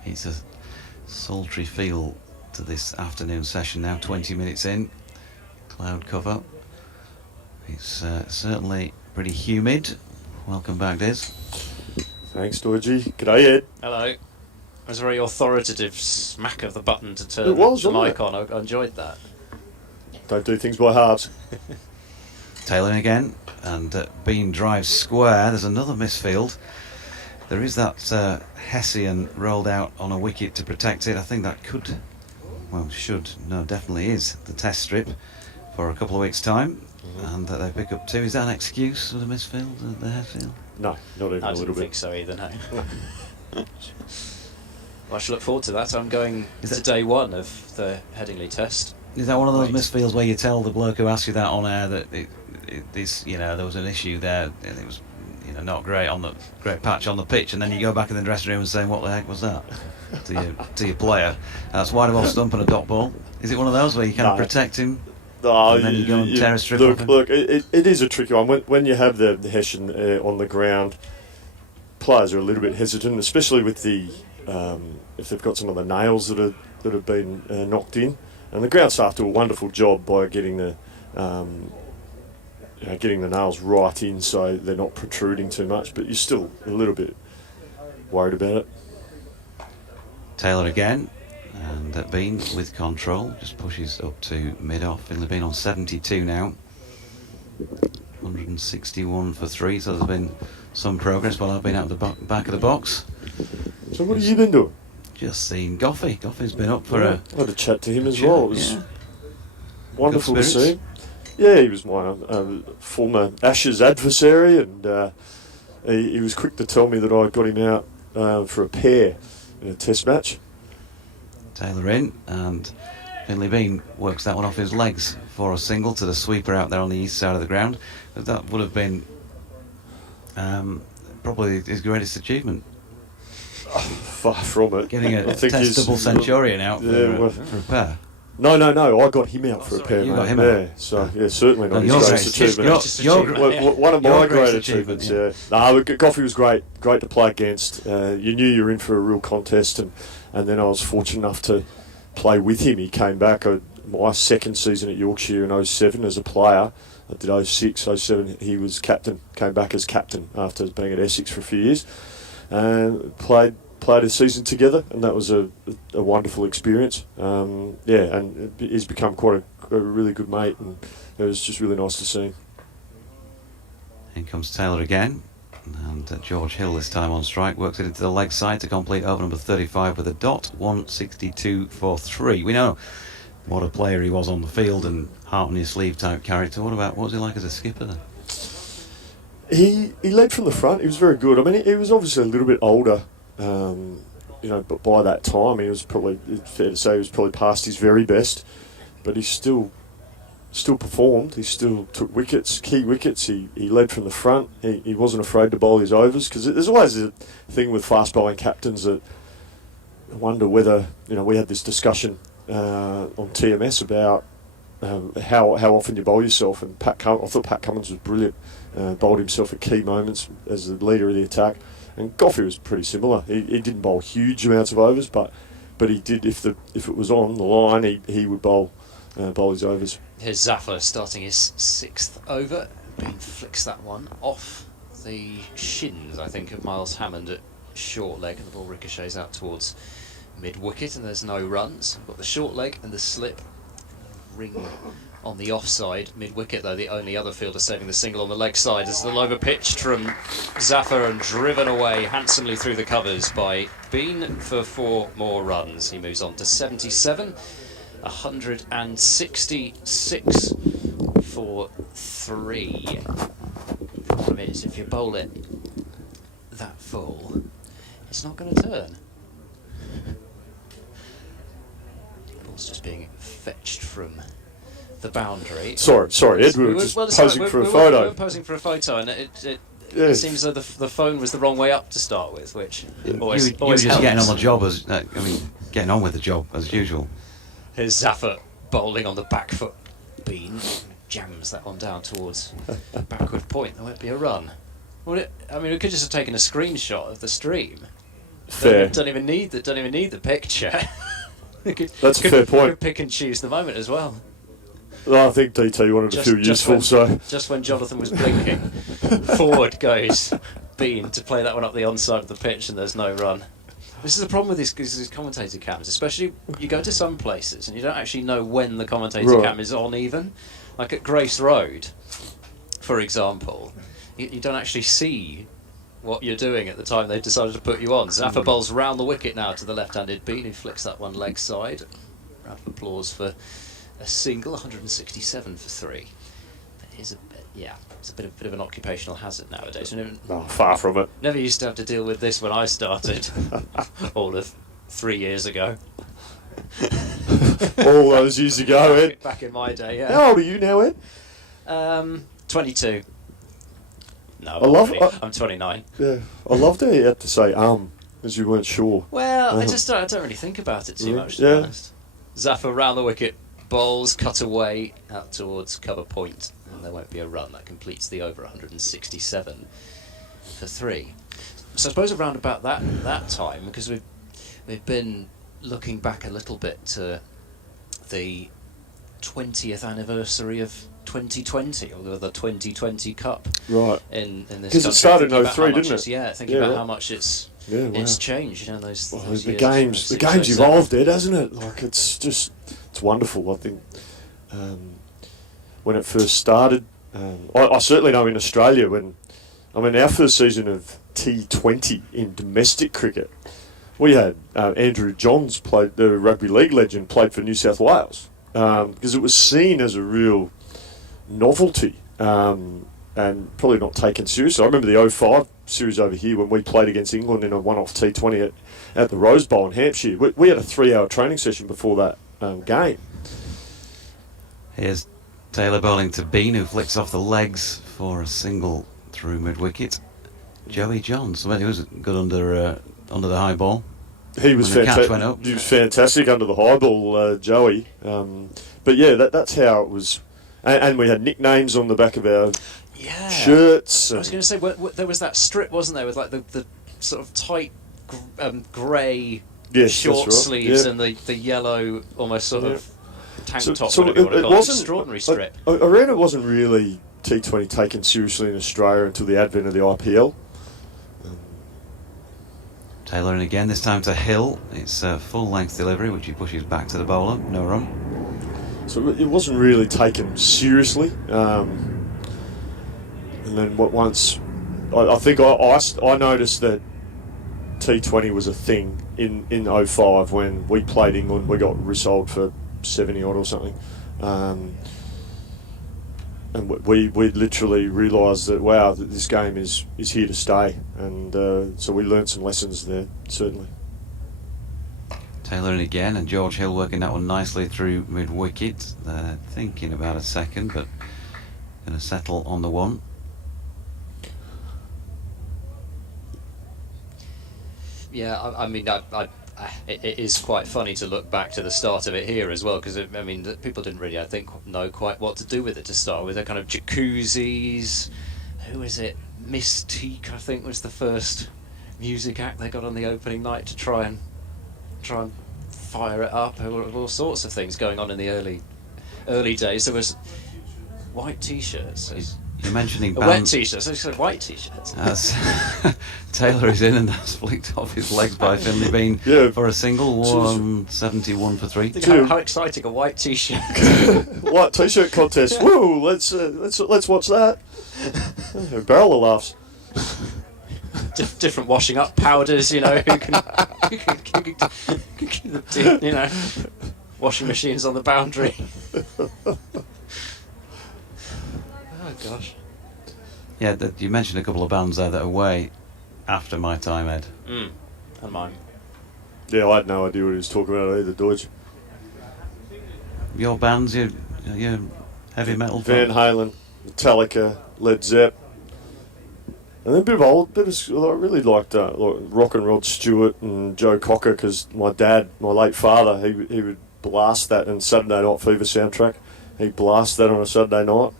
It's a sultry feel to this afternoon session now, 20 minutes in. Cloud cover. It's certainly pretty humid. Welcome back, Diz. Thanks, Dorji. G'day, Ed. Hello. It was a very authoritative smack of the button to turn It was, the wasn't mic on. I enjoyed that. Don't do things by halves. Taylor again, and Bean drives square. There's another misfield. There is that Hessian rolled out on a wicket to protect it. I think that could, well, should, no, definitely is the test strip for a couple of weeks' time. And they pick up 2. Is that an excuse for the misfield, the Hessian? No, not even I a didn't little think bit. so either, no. Well, I should look forward to that. I'm going to day one of the Headingley test. Is that one of those misfields where you tell the bloke who asked you that on air that there was an issue there, and it was, not great great patch on the pitch, and then you go back in the dressing room and say, what the heck was that to your player? That's wide off stump and a dot ball. Is it one of those where you kind of protect him? No, and then you go and tear a strip off him? Look, it is a tricky one. When you have the Hessian on the ground, players are a little bit hesitant, especially with the if they've got some of the nails that have been knocked in. And the ground staff do a wonderful job by getting the nails right in, so they're not protruding too much. But you're still a little bit worried about it. Taylor again, and Bean with control just pushes up to mid-off. Finlay Bean on 72 now, 161 for 3. So there's been some progress while I've been out the back of the box. So what have you been doing? Just seen Goffey. Goffey's been up for I had a chat to him as chat, well. It was wonderful to Good see him. Yeah, he was my former Ashes adversary, and he was quick to tell me that I got him out for a pair in a test match. Taylor in, and Finlay Bean works that one off his legs for a single to the sweeper out there on the east side of the ground. But that would have been probably his greatest achievement. Far from it. Getting a test double centurion out for a pair. No, I got him out for a pair. You got him out. So certainly not his greatest achievement. One of my great achievements. Yeah. No, Goffey was great to play against. You knew you were in for a real contest, and then I was fortunate enough to play with him. He came back my second season at Yorkshire in 07 as a player. I did 06, 07. He was captain. Came back as captain after being at Essex for a few years. and played a season together, and that was a wonderful experience. And he's become quite a really good mate, and it was just really nice to see him. In comes Taylor again, and George Hill this time on strike, works it into the leg side to complete over number 35 with a dot, 162 for 3. We know what a player he was on the field and heart on your sleeve type character. What was he like as a skipper then? He led from the front. He was very good. I mean, he was obviously a little bit older, but by that time he was probably, it's fair to say, he was probably past his very best, but he still performed. He still took key wickets. He led from the front. He wasn't afraid to bowl his overs, because there's always a thing with fast bowling captains that I wonder whether, we had this discussion on TMS about how often you bowl yourself, and I thought Pat Cummins was brilliant. Bowled himself at key moments as the leader of the attack, and Goffey was pretty similar. He didn't bowl huge amounts of overs, but he did, if it was on the line, he would bowl his overs. Here's Zaffer starting his 6th over. Bean flicks that one off the shins, I think, of Miles Hammond at short leg, and the ball ricochets out towards mid-wicket, and there's no runs. Got the short leg and the slip. Ring on the offside, mid-wicket though, the only other fielder saving the single on the leg side. As the over pitched from Zaffer and driven away handsomely through the covers by Bean for 4 more runs. He moves on to 77, 166 for 3. The problem is, if you bowl it that full, it's not going to turn. The ball's just being fetched from the boundary. Sorry, Ed, we were just posing for a photo. We were posing for a photo, and it seems as though the phone was the wrong way up to start with, which always you were just helps. getting on the job getting on with the job as usual. Here's Zaffer bowling on the back foot. Bean jams that one down towards backward point. There won't be a run. We could just have taken a screenshot of the stream. Fair. Don't even need the picture. That's a fair point. Could pick and choose the moment as well. Well, I think DT wanted to feel useful, just when Jonathan was blinking, forward goes Bean to play that one up the onside of the pitch, and there's no run. This is the problem with these commentator cams, especially you go to some places and you don't actually know when the commentator cam is on even. Like at Grace Road, for example, you don't actually see what you're doing at the time they've decided to put you on. Zaffer bowls round the wicket now to the left-handed Bean, who flicks that one leg side. Round of applause for a single, 167 for 3. That is it's a bit of an occupational hazard nowadays. Far from it. Never used to have to deal with this when I started, all of 3 years ago. All those years ago, Ed. Back in my day, yeah. How old are you now, Ed? 22. No, I'm 29. Yeah, I loved how you had to say as you weren't sure. Well, I don't really think about it too much, to be honest. Zaffer round the wicket, bowls cut away out towards cover point, and there won't be a run. That completes the over 167 for 3. So I suppose around about that time, because we've been looking back a little bit to the 20th anniversary of 2020, or the 2020 Cup. Right. In this, because it started in 03, didn't it? Yeah, thinking about how much it's changed. Those the games evolved, Ed, hasn't it? Like it's wonderful. I think when it first started, I certainly know in Australia our first season of T20 in domestic cricket, we had Andrew Johns, played the rugby league legend, played for New South Wales, because it was seen as a real novelty and probably not taken seriously. I remember the 05 series over here when we played against England in a one-off T20 at the Rose Bowl in Hampshire. We had a 3-hour training session before that game. Here's Taylor bowling to Bean, who flicks off the legs for a single through mid-wicket. Joey Johns, he was good under the high ball. He was fantastic. He was fantastic under the high ball, Joey. But yeah, that's how it was. And we had nicknames on the back of our shirts. I was going to say, there was that strip, wasn't there, with like the sort of tight grey short sleeves and the yellow almost sort of tank top. So it was an extraordinary strip. I read it wasn't really T20 taken seriously in Australia until the advent of the IPL. Taylor in again, this time to Hill. It's a full length delivery which he pushes back to the bowler, no run. So it wasn't really taken seriously. And then once, I think I noticed that T20 was a thing in 05 when we played England. We got resold for 70 odd or something. And we literally realised that, wow, that this game is here to stay. And so we learned some lessons there, certainly. Taylor in again, and George Hill working that one nicely through mid-wicket. They're thinking about a second, but going to settle on the one. Yeah, I mean, it is quite funny to look back to the start of it here as well, because I mean, people didn't really, I think, know quite what to do with it to start with. They're kind of jacuzzis. Who is it? Mystique, I think, was the first music act they got on the opening night to try and fire it up. There were all sorts of things going on in the early days. There was white t-shirts. You're mentioning wet bands. t-shirts. I said white t-shirts. Taylor is in, and that's flicked off his legs by Finley Bean for a single. 171 for 3. How exciting a white t-shirt! White t-shirt contest. Woo! Let's watch that. Barrel of laughs. Different washing up powders, you know. You know, washing machines on the boundary. Oh gosh. Yeah, you mentioned a couple of bands there that are way after my time, Ed. And mine. Yeah, I had no idea what he was talking about either, Dodge. Your bands, your heavy metal. Van Halen, Metallica, Led Zepp. And then a bit of old, I really liked Rock and Rod Stewart and Joe Cocker, because my dad, my late father, he would blast that in Saturday Night Fever soundtrack. He'd blast that on a Saturday night.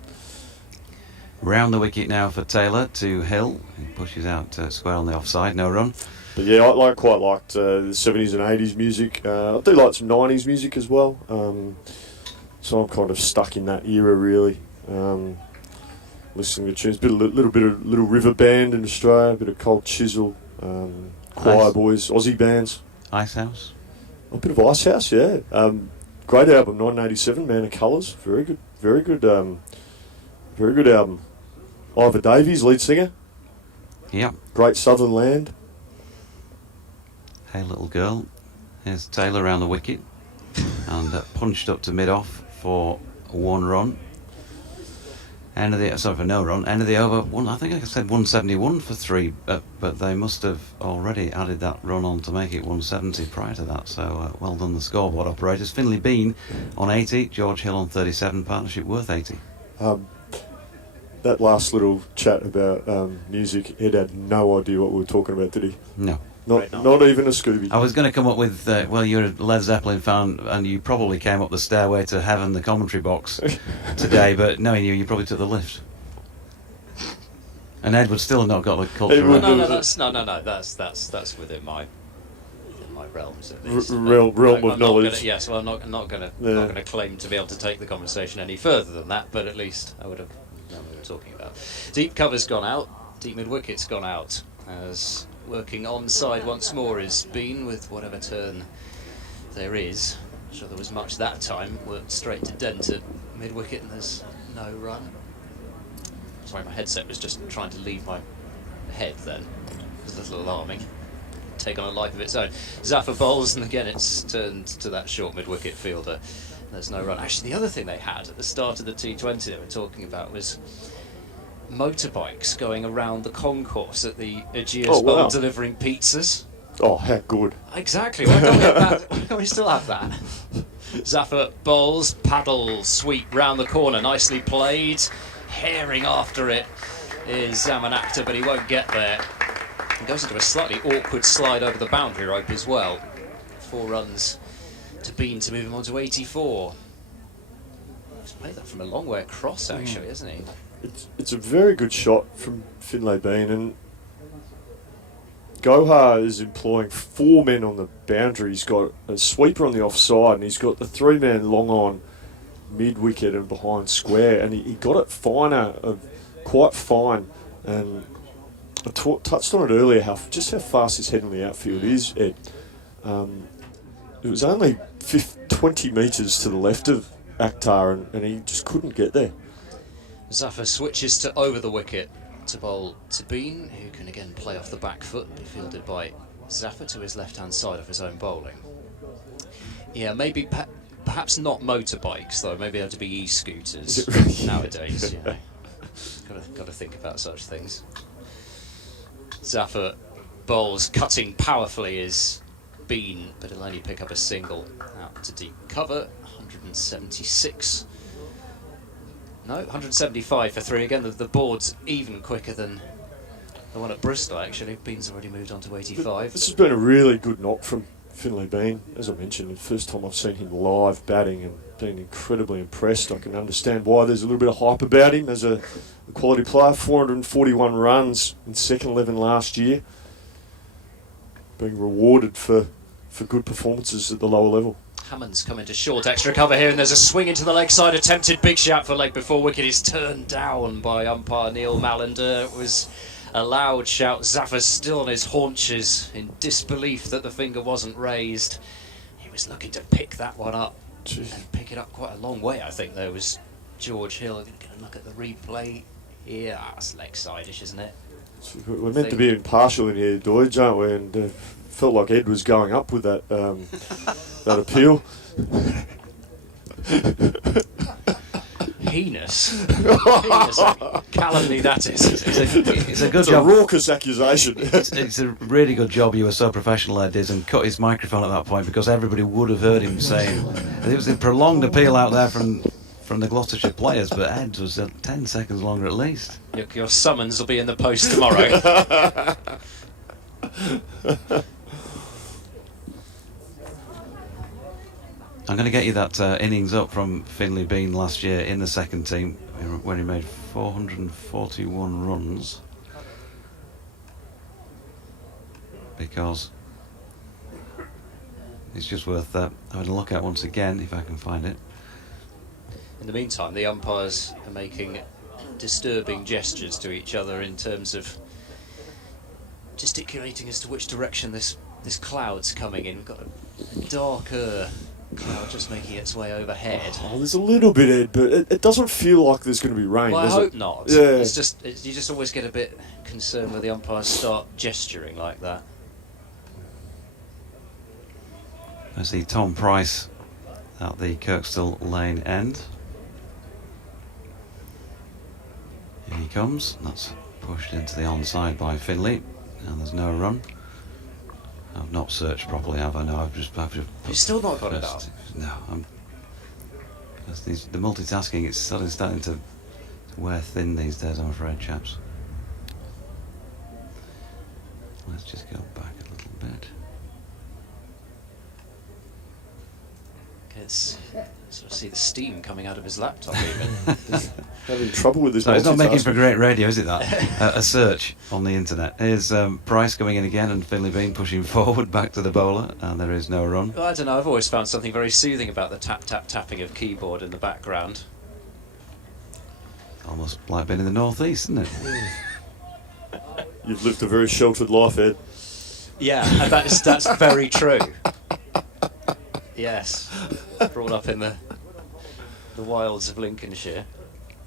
Round the wicket now for Taylor to Hill. He pushes out square on the offside, no run. But yeah, I quite liked the 70s and 80s music. I do like some 90s music as well. So I'm kind of stuck in that era, really. Listening to tunes, little river band in Australia, a bit of Cold Chisel, Choir Boys, Aussie bands. Ice House. A bit of Ice House, yeah. Great album, 1987, Man of Colours. Very good, very good album. Ivor Davies, lead singer. Yeah. Great Southern Land. Hey little girl. Here's Taylor around the wicket and punched up to mid-off for 1 run. For no run. End of the over. I think I said 171 for 3, but they must have already added that run on to make it 170 prior to that. So well done, the scoreboard operators. Finley Bean on 80, George Hill on 37. Partnership worth 80. That last little chat about music, Ed had no idea what we were talking about, did he? No. Not even a Scooby. I was going to come up with, you're a Led Zeppelin fan, and you probably came up the stairway to heaven, the commentary box today, but knowing you probably took the lift. And Ed would still have not got the culture. That's within my realms at least. Realm of knowledge. Yes, well, I'm not going to claim to be able to take the conversation any further than that, but at least I would have known what we were talking about. Deep cover's gone out, deep mid-wicket's gone out, as working onside once more is Bean with whatever turn there is. I'm sure there was much that time. Worked straight to dent at mid-wicket and there's no run. Sorry, my headset was just trying to leave my head then. It was a little alarming. Take on a life of its own. Zaffer bowls, and again it's turned to that short mid-wicket fielder. There's no run. Actually, the other thing they had at the start of the T20 they were talking about was motorbikes going around the concourse at the Aegeus Bowl delivering pizzas. Oh, heck, good. Exactly. Why can't we have that? Why can't we still have that? Zaffer bowls, paddle, sweep round the corner, nicely played. Herring after it is Zaman Akhtar, but he won't get there. He goes into a slightly awkward slide over the boundary rope as well. 4 runs to Bean to move him on to 84. He's played that from a long way across, actually, isn't he? It's a very good shot from Finlay Bean, and Gohar is employing 4 men on the boundary. He's got a sweeper on the offside, and he's got the 3-man long on mid-wicket and behind square, and he got it quite fine, and touched on it earlier, just how fast this Headingley outfield is, Ed. It was only 20 metres to the left of Akhtar, and he just couldn't get there. Zafar switches to over the wicket to bowl to Bean, who can again play off the back foot, be fielded by Zafar to his left-hand side of his own bowling. Yeah, maybe perhaps not motorbikes though. Maybe they have to be e-scooters nowadays. You know, got to think about such things. Zafar bowls cutting powerfully is Bean, but he'll only pick up a single out to deep cover. 176. No, 175 for 3 again. The board's even quicker than the one at Bristol, actually. Bean's already moved on to 85. This has been a really good knock from Finlay Bean. As I mentioned, the first time I've seen him live batting and been incredibly impressed. I can understand why there's a little bit of hype about him as a quality player. 441 runs in second 11 last year. Being rewarded for good performances at the lower level. Hammond's come into short extra cover here, and there's a swing into the leg side. Attempted big shout for leg before wicket is turned down by umpire Neil Malan. It was a loud shout. Zafar's still on his haunches in disbelief that the finger wasn't raised. He was looking to pick that one up and pick it up quite a long way. I think there was George Hill. I'm going to look at the replay here. It's leg side-ish, isn't it? We're meant to be impartial in here, Doidge, aren't we? And felt like Ed was going up with that that appeal. Heinous. Heinous calumny that is. It's a good It's job. a raucous accusation. It's a really good job you were so professional, Ed, and cut his microphone at that point, because everybody would have heard him saying it was a prolonged appeal out there from the Gloucestershire players, but Ed's was 10 seconds longer at least. Your summons will be in the post tomorrow. I'm going to get you that innings up from Finlay Bean last year in the second team when he made 441 runs, because it's just worth having a look at once again if I can find it. In the meantime, the umpires are making disturbing gestures to each other in terms of gesticulating as to which direction this cloud's coming in. We've got a darker cloud just making its way overhead. Oh, there's a little bit, Ed, but it doesn't feel like there's going to be rain, Well, I does hope it? not. Yeah. You just always get a bit concerned when the umpires start gesturing like that. I see Tom Price at the Kirkstall Lane end. Here he comes. That's pushed into the onside by Finlay, and there's no run. I've not searched properly, have I? No, I've just You've still not got it up? No, the multitasking, it's starting to wear thin these days, I'm afraid, chaps. Let's just go back a little bit. It's sort of see the steam coming out of his laptop even. Having trouble with this. So it's not making multitasking. for great radio, is it, that? A search on the internet. Here's Price coming in again, and Finlay Bean pushing forward back to the bowler, and there is no run. Well, I don't know, I've always found something very soothing about the tapping of keyboard in the background. Almost like being in the northeast, isn't it? You've lived a very sheltered life, Ed. Yeah, and that's very true. Yes, brought up in the wilds of Lincolnshire.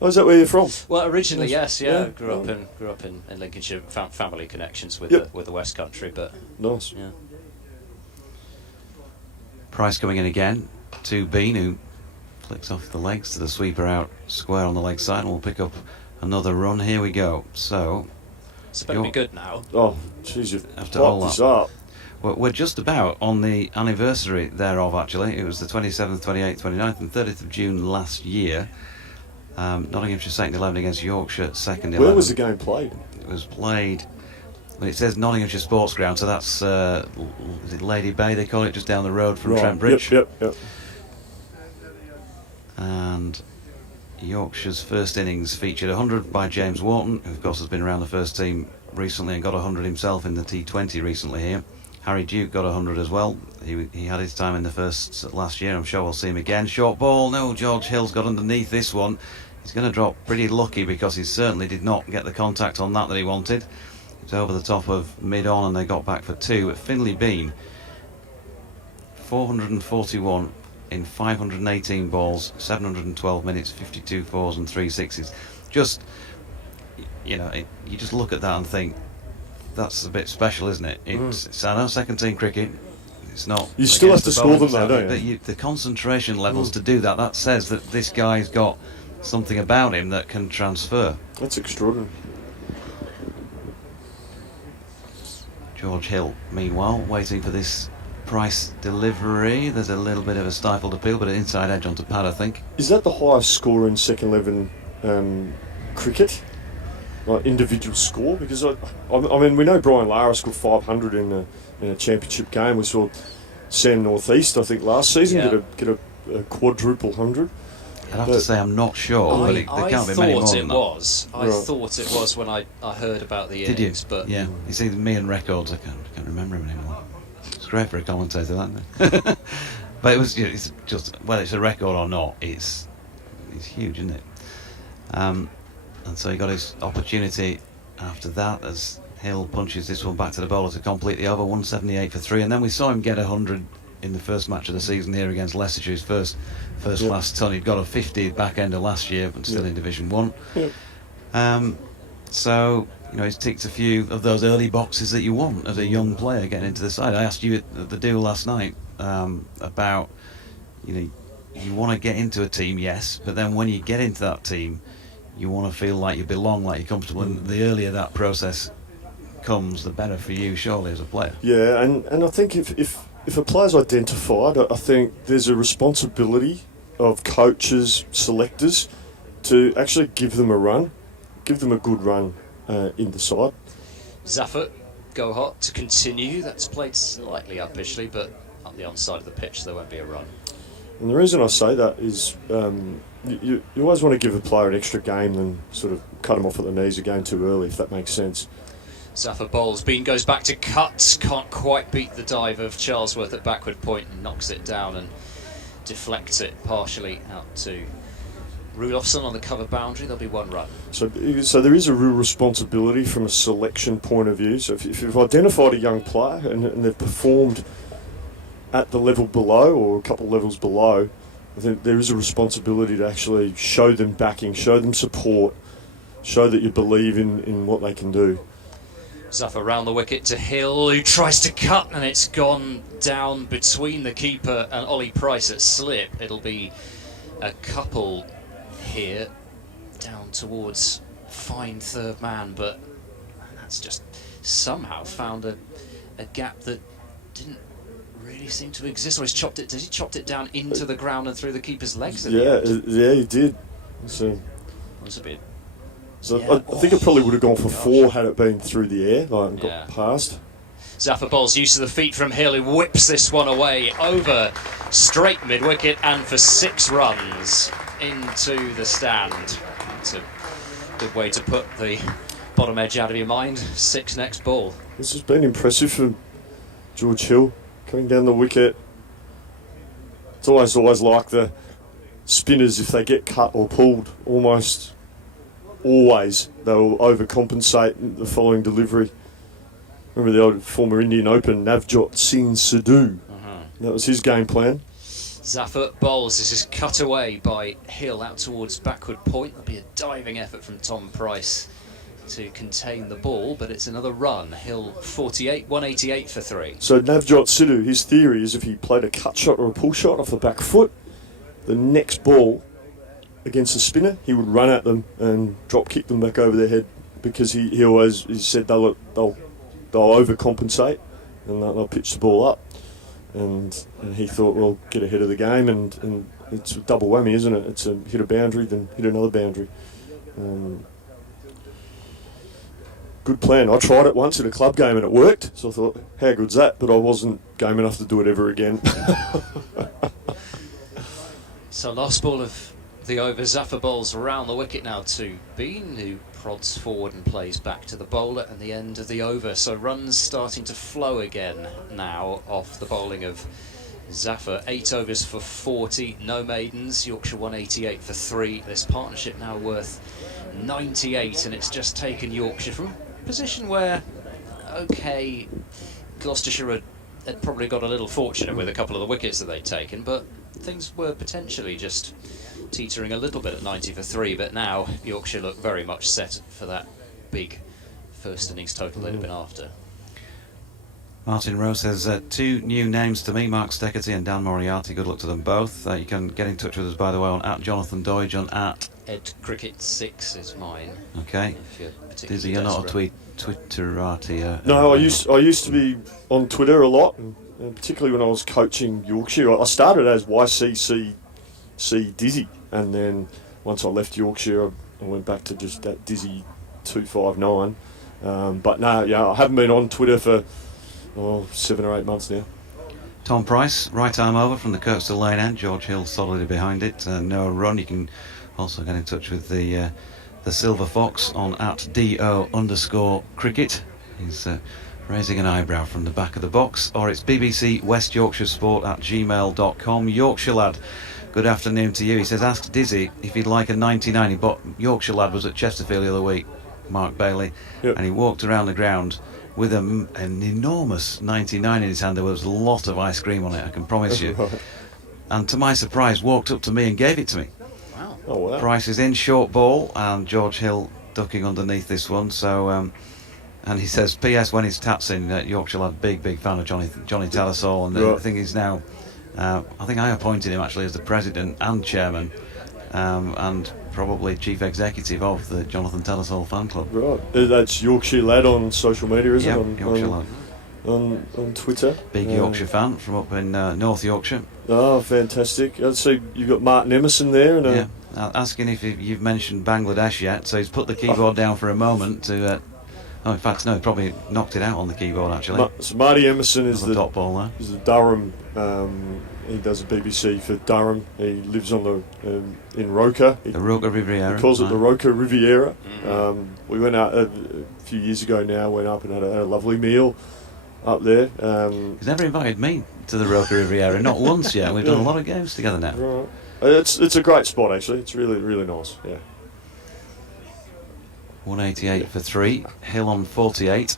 Oh, is that where you're from? Well, originally, yes, Yeah. grew up in Lincolnshire. Family connections with Yep. the West Country, but Nice. yeah. Price coming in again to Bean, who flicks off the legs to the sweeper out square on the leg side, and we'll pick up another run. Here we go. So It's better be good now. Oh, jeez, you've After wiped all this that. up. we're just about on the anniversary thereof, actually. It was the 27th, 28th, 29th and 30th of June last year. Nottinghamshire second 11 against Yorkshire second 11. Where was the game played? It was played, well, it says Nottinghamshire Sports Ground, so that's is it Lady Bay they call it, just down the road from Right. Trent Bridge. Yep. And Yorkshire's first innings featured 100 by James Wharton, who of course has been around the first team recently and got 100 himself in the T20 recently here. Harry Duke got 100 as well. He had his time in the first last year. I'm sure we'll see him again. Short ball, no, George Hill's got underneath this one. He's going to drop pretty lucky because he certainly did not get the contact on that he wanted. It's over the top of mid-on and they got back for 2. At Finley Bean, 441 in 518 balls, 712 minutes, 52 fours and 3 sixes. Just, you know, you just look at that and think, that's a bit special, isn't it? It's I know second team cricket. It's not. You still have to score them though, don't But the concentration levels to do that, that says that this guy's got something about him that can transfer. That's extraordinary. George Hill, meanwhile, waiting for this Price delivery. There's a little bit of a stifled appeal, but an inside edge onto pad, I think. Is that the highest score in second 11 cricket? Like individual score? Because I mean, we know Brian Lara scored 500 in a championship game. We saw Sam Northeast, I think, last season get a quadruple 100. I'd have to say I'm not sure, but there can't be many more than that. I thought it was when I heard about the innings. Did you? But yeah, you see me and records, I can't remember him anymore. It's great for a commentator, that. But it was, it's just, whether it's a record or not, it's huge, isn't it? And so he got his opportunity after that as Hill punches this one back to the bowler to complete the over, 178 for 3, and then we saw him get 100 in the first match of the season here against Leicestershire, his first class ton. He'd got a 50 back end of last year, but still in Division 1. So, you know, he's ticked a few of those early boxes that you want as a young player getting into the side. I asked you at the deal last night about, you know, you want to get into a team, yes, but then when you get into that team, you want to feel like you belong, like you're comfortable, and the earlier that process comes, the better for you, surely, as a player. Yeah, and I think if a player's identified, I think there's a responsibility of coaches, selectors, to actually give them a run, give them a good run in the side. Zaffer, go hot to continue. That's played slightly uppishly, but up the onside of the pitch there won't be a run. And the reason I say that is you always want to give a player an extra game than sort of cut them off at the knees again too early, if that makes sense. Zaffer bowls. Bean goes back to cut. Can't quite beat the dive of Charlesworth at backward point and knocks it down and deflects it partially out to Rudolphson on the cover boundary. There'll be one run. So there is a real responsibility from a selection point of view. So if you've identified a young player and they've performed at the level below or a couple of levels below, I think there is a responsibility to actually show them backing, show them support, show that you believe in what they can do. Zaffer round the wicket to Hill, who tries to cut, and it's gone down between the keeper and Ollie Price at slip. It'll be a couple here, down towards fine third man, but that's just somehow found a gap that didn't really seem to exist. Or he's chopped it. Did he chopped it down into the ground and through the keeper's legs? Yeah, he did. So it was a bit. So yeah. I think it probably would have gone for 4 had it been through the air, like, and got past. Zaffer bowls use of the feet from Hill, who whips this one away over straight mid-wicket and for 6 runs into the stand. It's a good way to put the bottom edge out of your mind. 6 next ball. This has been impressive from George Hill, coming down the wicket. It's always like the spinners, if they get cut or pulled, almost always they'll overcompensate the following delivery. Remember the old former Indian Open, Navjot Singh Sidhu. That was his game plan. Zaffer bowls. This is cut away by Hill out towards backward point. There'll be a diving effort from Tom Price to contain the ball, but it's another run. Hill 48, 188 for 3. So Navjot Sidhu, his theory is if he played a cut shot or a pull shot off the back foot, the next ball against the spinner, he would run at them and drop kick them back over their head, because he said they'll overcompensate and they'll pitch the ball up. And he thought, well, get ahead of the game, and it's a double whammy, isn't it? It's a hit a boundary, then hit another boundary. Good plan. I tried it once in a club game and it worked, so I thought, how good's that? But I wasn't game enough to do it ever again. So last ball of the over. Zaffer bowls around the wicket now to Bean, who prods forward and plays back to the bowler at the end of the over. So runs starting to flow again now off the bowling of Zaffer. 8 overs for 40, no maidens. Yorkshire 188 for 3. This partnership now worth 98, and it's just taken Yorkshire from a position where okay, Gloucestershire had probably got a little fortunate with a couple of the wickets that they'd taken, but things were potentially just teetering a little bit at 90 for 3, but now Yorkshire look very much set for that big first innings total they'd have been after. Martin Rowe says 2 new names to me, Mark Steckerty and Dan Moriarty. Good luck to them both. You can get in touch with us, by the way, on @Jonathan Doige, on Ed Cricket 6 is mine. Okay. Dizzy, you're not a Twitterati. No, I used to be on Twitter a lot, and particularly when I was coaching Yorkshire. I started as YCCC Dizzy, and then once I left Yorkshire, I went back to just that Dizzy 259. But no, yeah, I haven't been on Twitter for 7 or 8 months now. Tom Price, right arm over from the Kirkstall Lane end. George Hill solidly behind it. No run. You can also get in touch with the Silver Fox on @DO_cricket. He's raising an eyebrow from the back of the box. Or it's BBC West Yorkshire Sport @gmail.com. Yorkshire Lad, good afternoon to you. He says, ask Dizzy if he'd like a 99. But Yorkshire Lad was at Chesterfield the other week, Mark Bailey, Yep. and he walked around the ground with an enormous 99 in his hand. There was a lot of ice cream on it, I can promise you. Right. And to my surprise, walked up to me and gave it to me. Wow. Oh wow. Price is in, short ball, and George Hill ducking underneath this one. So, and he says, P.S. when his taps in, Yorkshire Lad, big fan of Johnny Tattersall, and the Right. thing is now, I think I appointed him actually as the president and chairman, and probably chief executive of the Jonathan Tattersall fan club. Right. That's Yorkshire Lad on social media, isn't Yeah, it? Yorkshire Lad. On Twitter. Big Yorkshire fan from up in North Yorkshire. Oh, fantastic. I see you've got Martin Emerson there. And Yeah, asking if you've mentioned Bangladesh yet. So he's put the keyboard down for a moment to. In fact, no, he probably knocked it out on the keyboard actually. So Marty Emerson is the dot ball there. is the Durham. He does the BBC for Durham. He lives on the in Roker. The Roker Riviera. He calls it right. the Roker Riviera. We went out a few years ago now. Went up and had a lovely meal up there. He's never invited me to the Roker Riviera, not once yet. We've done a lot of games together now. Right. It's a great spot actually. It's really nice. Yeah. 188 for 3. Hill on 48.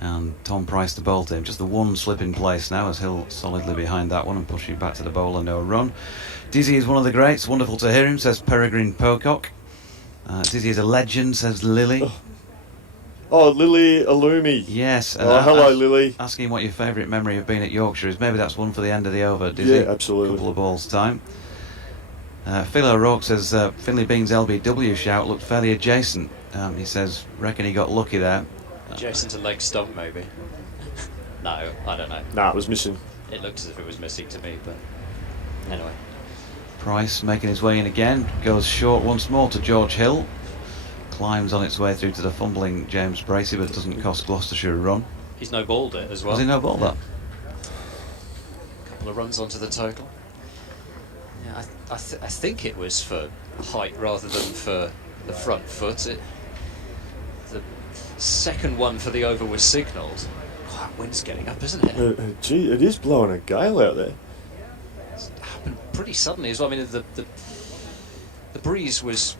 And Tom Price to bowl to him. Just the one slip in place now as Hill solidly behind that one and pushing back to the bowler, no run. Dizzy is one of the greats. Wonderful to hear him, says Peregrine Pocock. Dizzy is a legend, says Lily. Oh, Lily Alumi. Yes. And Hello, Lily. Asking what your favourite memory of being at Yorkshire is. Maybe that's one for the end of the over, Dizzy. Yeah, absolutely. Couple of balls time. Phil O'Rourke says Finley Bean's LBW shout looked fairly adjacent. He says, reckon he got lucky there. Adjacent to leg stump, maybe. No, I don't know. Nah, it was missing. It looked as if it was missing to me, but anyway. Price making his way in again, goes short once more to George Hill. Climbs on its way through to the fumbling James Bracey, but doesn't cost Gloucestershire a run. He's no balled it as well. Has he no ball that? Couple of runs onto the total. Yeah, I think it was for height rather than for the front foot. The second one for the over was signalled. Oh, that wind's getting up, isn't it? Gee, it is blowing a gale out there. It's happened pretty suddenly as well. I mean, the breeze was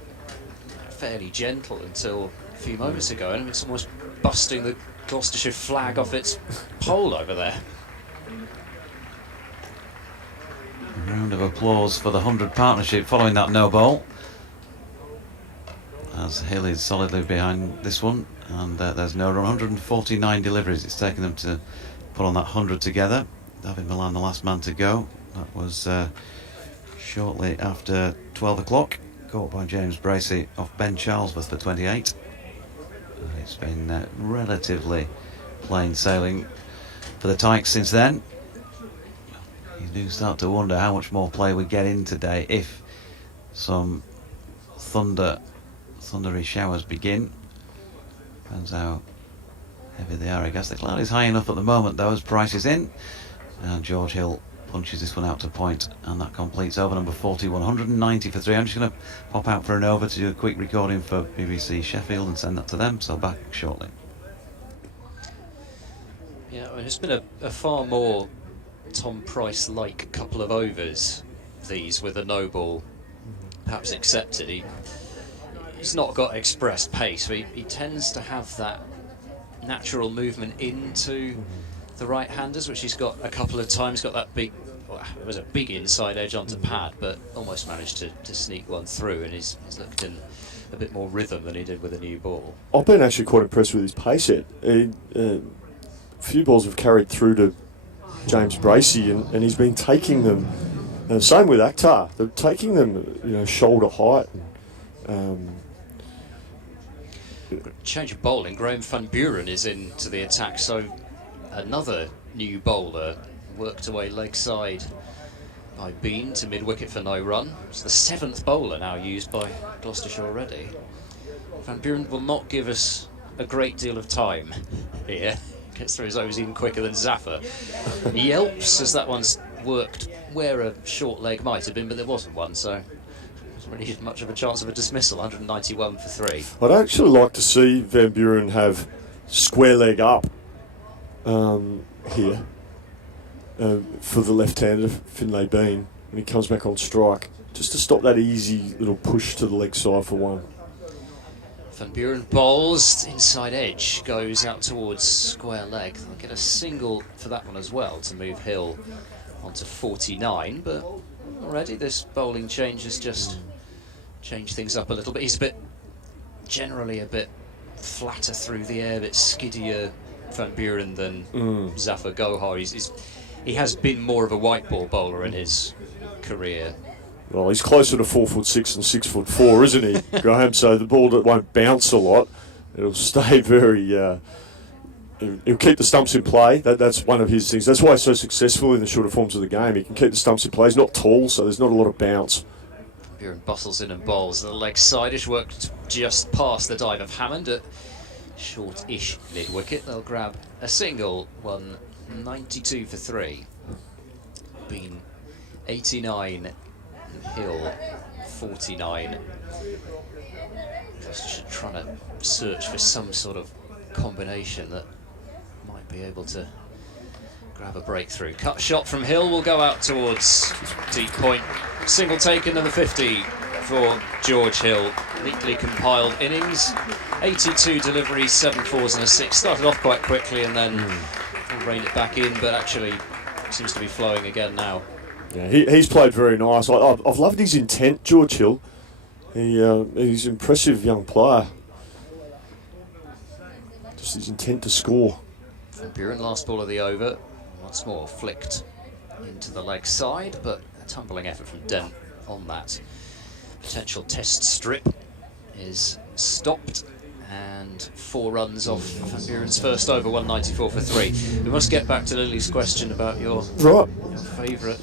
fairly gentle until a few moments ago, and it's almost busting the Gloucestershire flag off its pole over there. A round of applause for the 100 partnership following that no ball. As Hill is solidly behind this one, and there's no run. 149 deliveries it's taken them to put on that 100 together. David Malan, the last man to go. That was shortly after 12 o'clock. Caught by James Bracey off Ben Charlesworth for 28. It's been relatively plain sailing for the Tykes since then. You do start to wonder how much more play we get in today if some thundery showers begin. Depends how heavy they are, I guess. The cloud is high enough at the moment though as Price is in, and George Hill punches this one out to point, and that completes over number 40. 190 for 3. I'm just going to pop out for an over to do a quick recording for BBC Sheffield and send that to them, so back shortly. Yeah, I mean, it's been a far more Tom Price-like couple of overs, these, with a no ball perhaps accepted. He's not got express pace, but he tends to have that natural movement into the right-handers, which he's got a couple of times. Got that big, well, it was a big inside edge onto pad, but almost managed to sneak one through, and he's looked in a bit more rhythm than he did with a new ball. I've been actually quite impressed with his pace set. A few balls have carried through to James Bracey, and he's been taking them. Same with Akhtar. They're taking them, shoulder height. Change of bowling. Graham van Buren is into the attack, so another new bowler worked away leg side by Bean to mid-wicket for no run. It's the 7th bowler now used by Gloucestershire already. Van Buren will not give us a great deal of time here. Gets through his overs even quicker than Zafar. He yelps as that one's worked where a short leg might have been, but there wasn't one, so wasn't really much of a chance of a dismissal. 191 for 3. I'd actually like to see Van Buren have square leg up here for the left-hander, Finlay Bean, when he comes back on strike, just to stop that easy little push to the leg side for one. Van Buren bowls, inside edge, goes out towards square leg. They'll get a single for that one as well to move Hill onto 49, but already this bowling change has just changed things up a little bit. He's generally a bit flatter through the air, a bit skiddier, Van Buren, than Zafar Gohar. He has been more of a white ball bowler in his career. Well, he's closer to 4'6" and 6'4", isn't he, Graham? So the ball that won't bounce a lot, it'll stay very. He'll keep the stumps in play. That's one of his things. That's why he's so successful in the shorter forms of the game. He can keep the stumps in play. He's not tall, so there's not a lot of bounce. Buren bustles in and bowls. The leg side-ish worked just past the dive of Hammond at short-ish mid-wicket. They'll grab a single, 192 for 3. Been 89. Hill 49. Just trying to search for some sort of combination that might be able to grab a breakthrough. Cut shot from Hill will go out towards deep point. Single taken, number 50 for George Hill. Neatly compiled innings. 82 deliveries, 7 fours and a 6. Started off quite quickly and then reined it back in, but actually seems to be flowing again now. Yeah, he's played very nice. I've loved his intent, George Hill. He's an impressive young player. Just his intent to score. Van Buren, last ball of the over. Once more flicked into the leg side, but a tumbling effort from Dent on that. Potential test strip is stopped, and 4 runs off Van Buren's first over, 194 for 3. We must get back to Lily's question about your favourite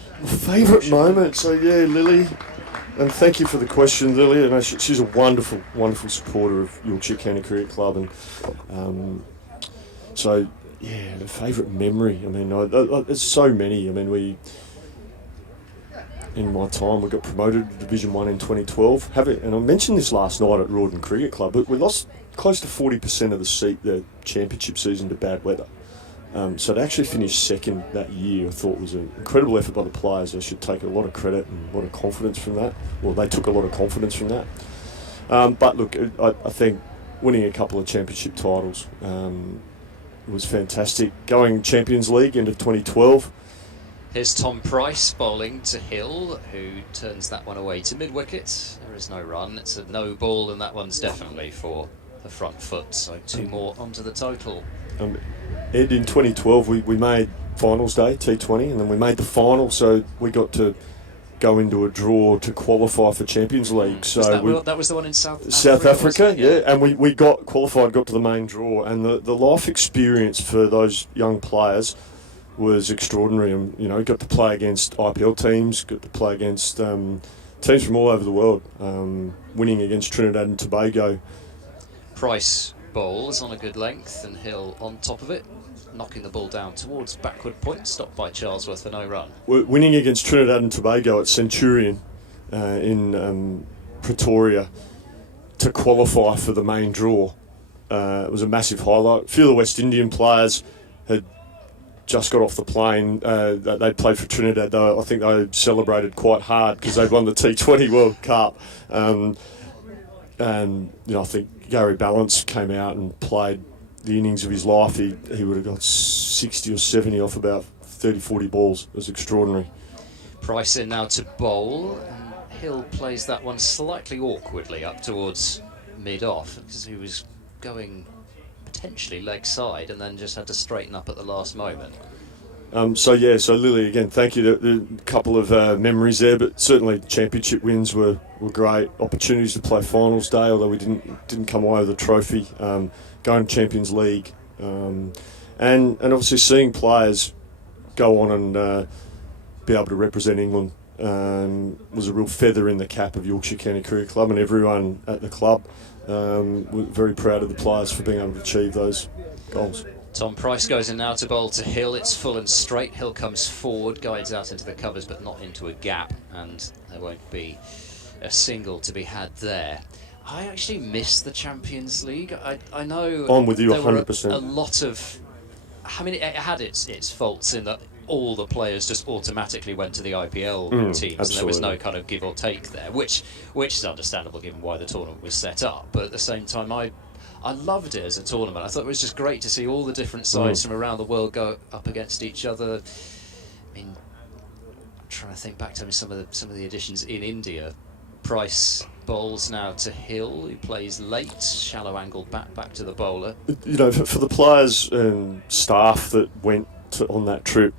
moment. So yeah, Lily, and thank you for the question, Lily. And she's a wonderful supporter of Yorkshire County Cricket Club, and so yeah, the favourite memory. I mean, there's so many. I mean, in my time, we got promoted to Division 1 in 2012. And I mentioned this last night at Rawdon Cricket Club, but we lost close to 40% of the championship season to bad weather. So to actually finish second that year, I thought was an incredible effort by the players. They should take a lot of credit and a lot of confidence from that. Well, they took a lot of confidence from that. But look, I think winning a couple of championship titles was fantastic. Going Champions League end of 2012. Here's Tom Price bowling to Hill, who turns that one away to mid-wicket. There is no run. It's a no ball, and that one's definitely for the front foot. So 2 more onto the total. Ed, in 2012, we made finals day, T20, and then we made the final, so we got to go into a draw to qualify for Champions League. So that was the one in South Africa, yeah. And we got qualified, got to the main draw, and the life experience for those young players was extraordinary. And got to play against IPL teams, got to play against teams from all over the world, winning against Trinidad and Tobago. Price bowls on a good length, and Hill on top of it, knocking the ball down towards backward point, stopped by Charlesworth for no run. We're winning against Trinidad and Tobago at Centurion in Pretoria to qualify for the main draw. It was a massive highlight. A few of the West Indian players had just got off the plane. They played for Trinidad, though. I think they celebrated quite hard because they'd won the T20 World Cup. And I think Gary Balance came out and played the innings of his life. He would have got 60 or 70 off about 30, 40 balls. It was extraordinary. Price in now to bowl, and Hill plays that one slightly awkwardly up towards mid-off because he was going potentially leg side and then just had to straighten up at the last moment. So Lily, again, thank you. A couple of memories there, but certainly the championship wins were great. Opportunities to play finals day, although we didn't come away with a trophy. Going to Champions League, and obviously seeing players go on and be able to represent England was a real feather in the cap of Yorkshire County Cricket Club, and everyone at the club were very proud of the players for being able to achieve those goals. Tom Price goes in now to bowl to Hill. It's full and straight. Hill comes forward, guides out into the covers, but not into a gap, and there won't be a single to be had there. I actually miss the Champions League. I know I'm with you there 100%. were a lot of... I mean, it had its faults in that all the players just automatically went to the IPL teams, and there was no kind of give or take there, which is understandable given why the tournament was set up. But at the same time, I loved it as a tournament. I thought it was just great to see all the different sides from around the world go up against each other. I mean, I'm trying to think back to some of the editions in India. Price bowls now to Hill, who plays late, shallow angle back to the bowler. You know, for the players and staff that went on that trip,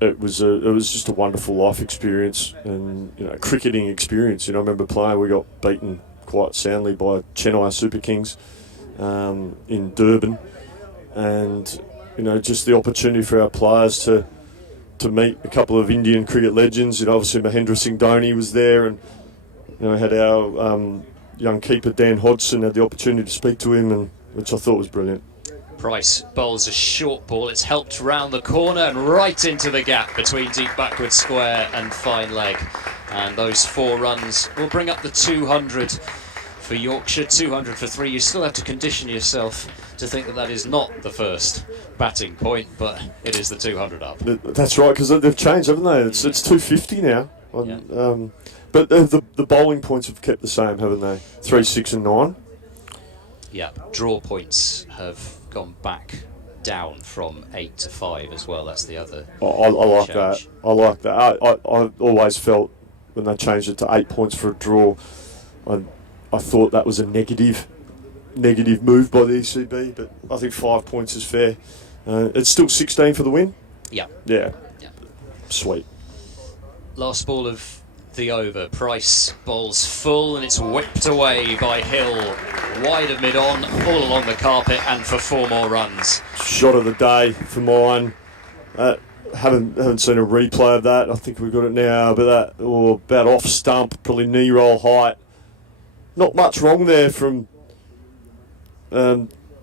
it was just a wonderful life experience and cricketing experience. I remember playing. We got beaten quite soundly by Chennai Super Kings in Durban, and just the opportunity for our players to meet a couple of Indian cricket legends. Obviously Mahendra Singh Dhoni was there, and had our young keeper Dan Hodgson, had the opportunity to speak to him, and which I thought was brilliant. Price bowls a short ball. It's helped round the corner and right into the gap between deep backward square and fine leg. And those 4 runs will bring up the 200 for Yorkshire, 200 for 3. You still have to condition yourself to think that is not the first batting point, but it is the 200 up. That's right, because they've changed, haven't they? It's 250 now. But the bowling points have kept the same, haven't they? 3, 6 and 9. Yeah, draw points have gone back down from 8 to 5 as well. That's the other I like change. that. I like that. I always felt when they changed it to 8 points for a draw, I thought that was a negative move by the ECB, but I think 5 points is fair. It's still 16 for the win? Yeah. Sweet. Last ball of the over. Price bowls full, and it's whipped away by Hill. Wide of mid-on, all along the carpet, and for 4 more runs. Shot of the day for mine. Haven't seen a replay of that. I think we've got it now, but about off stump, probably knee roll height. Not much wrong there from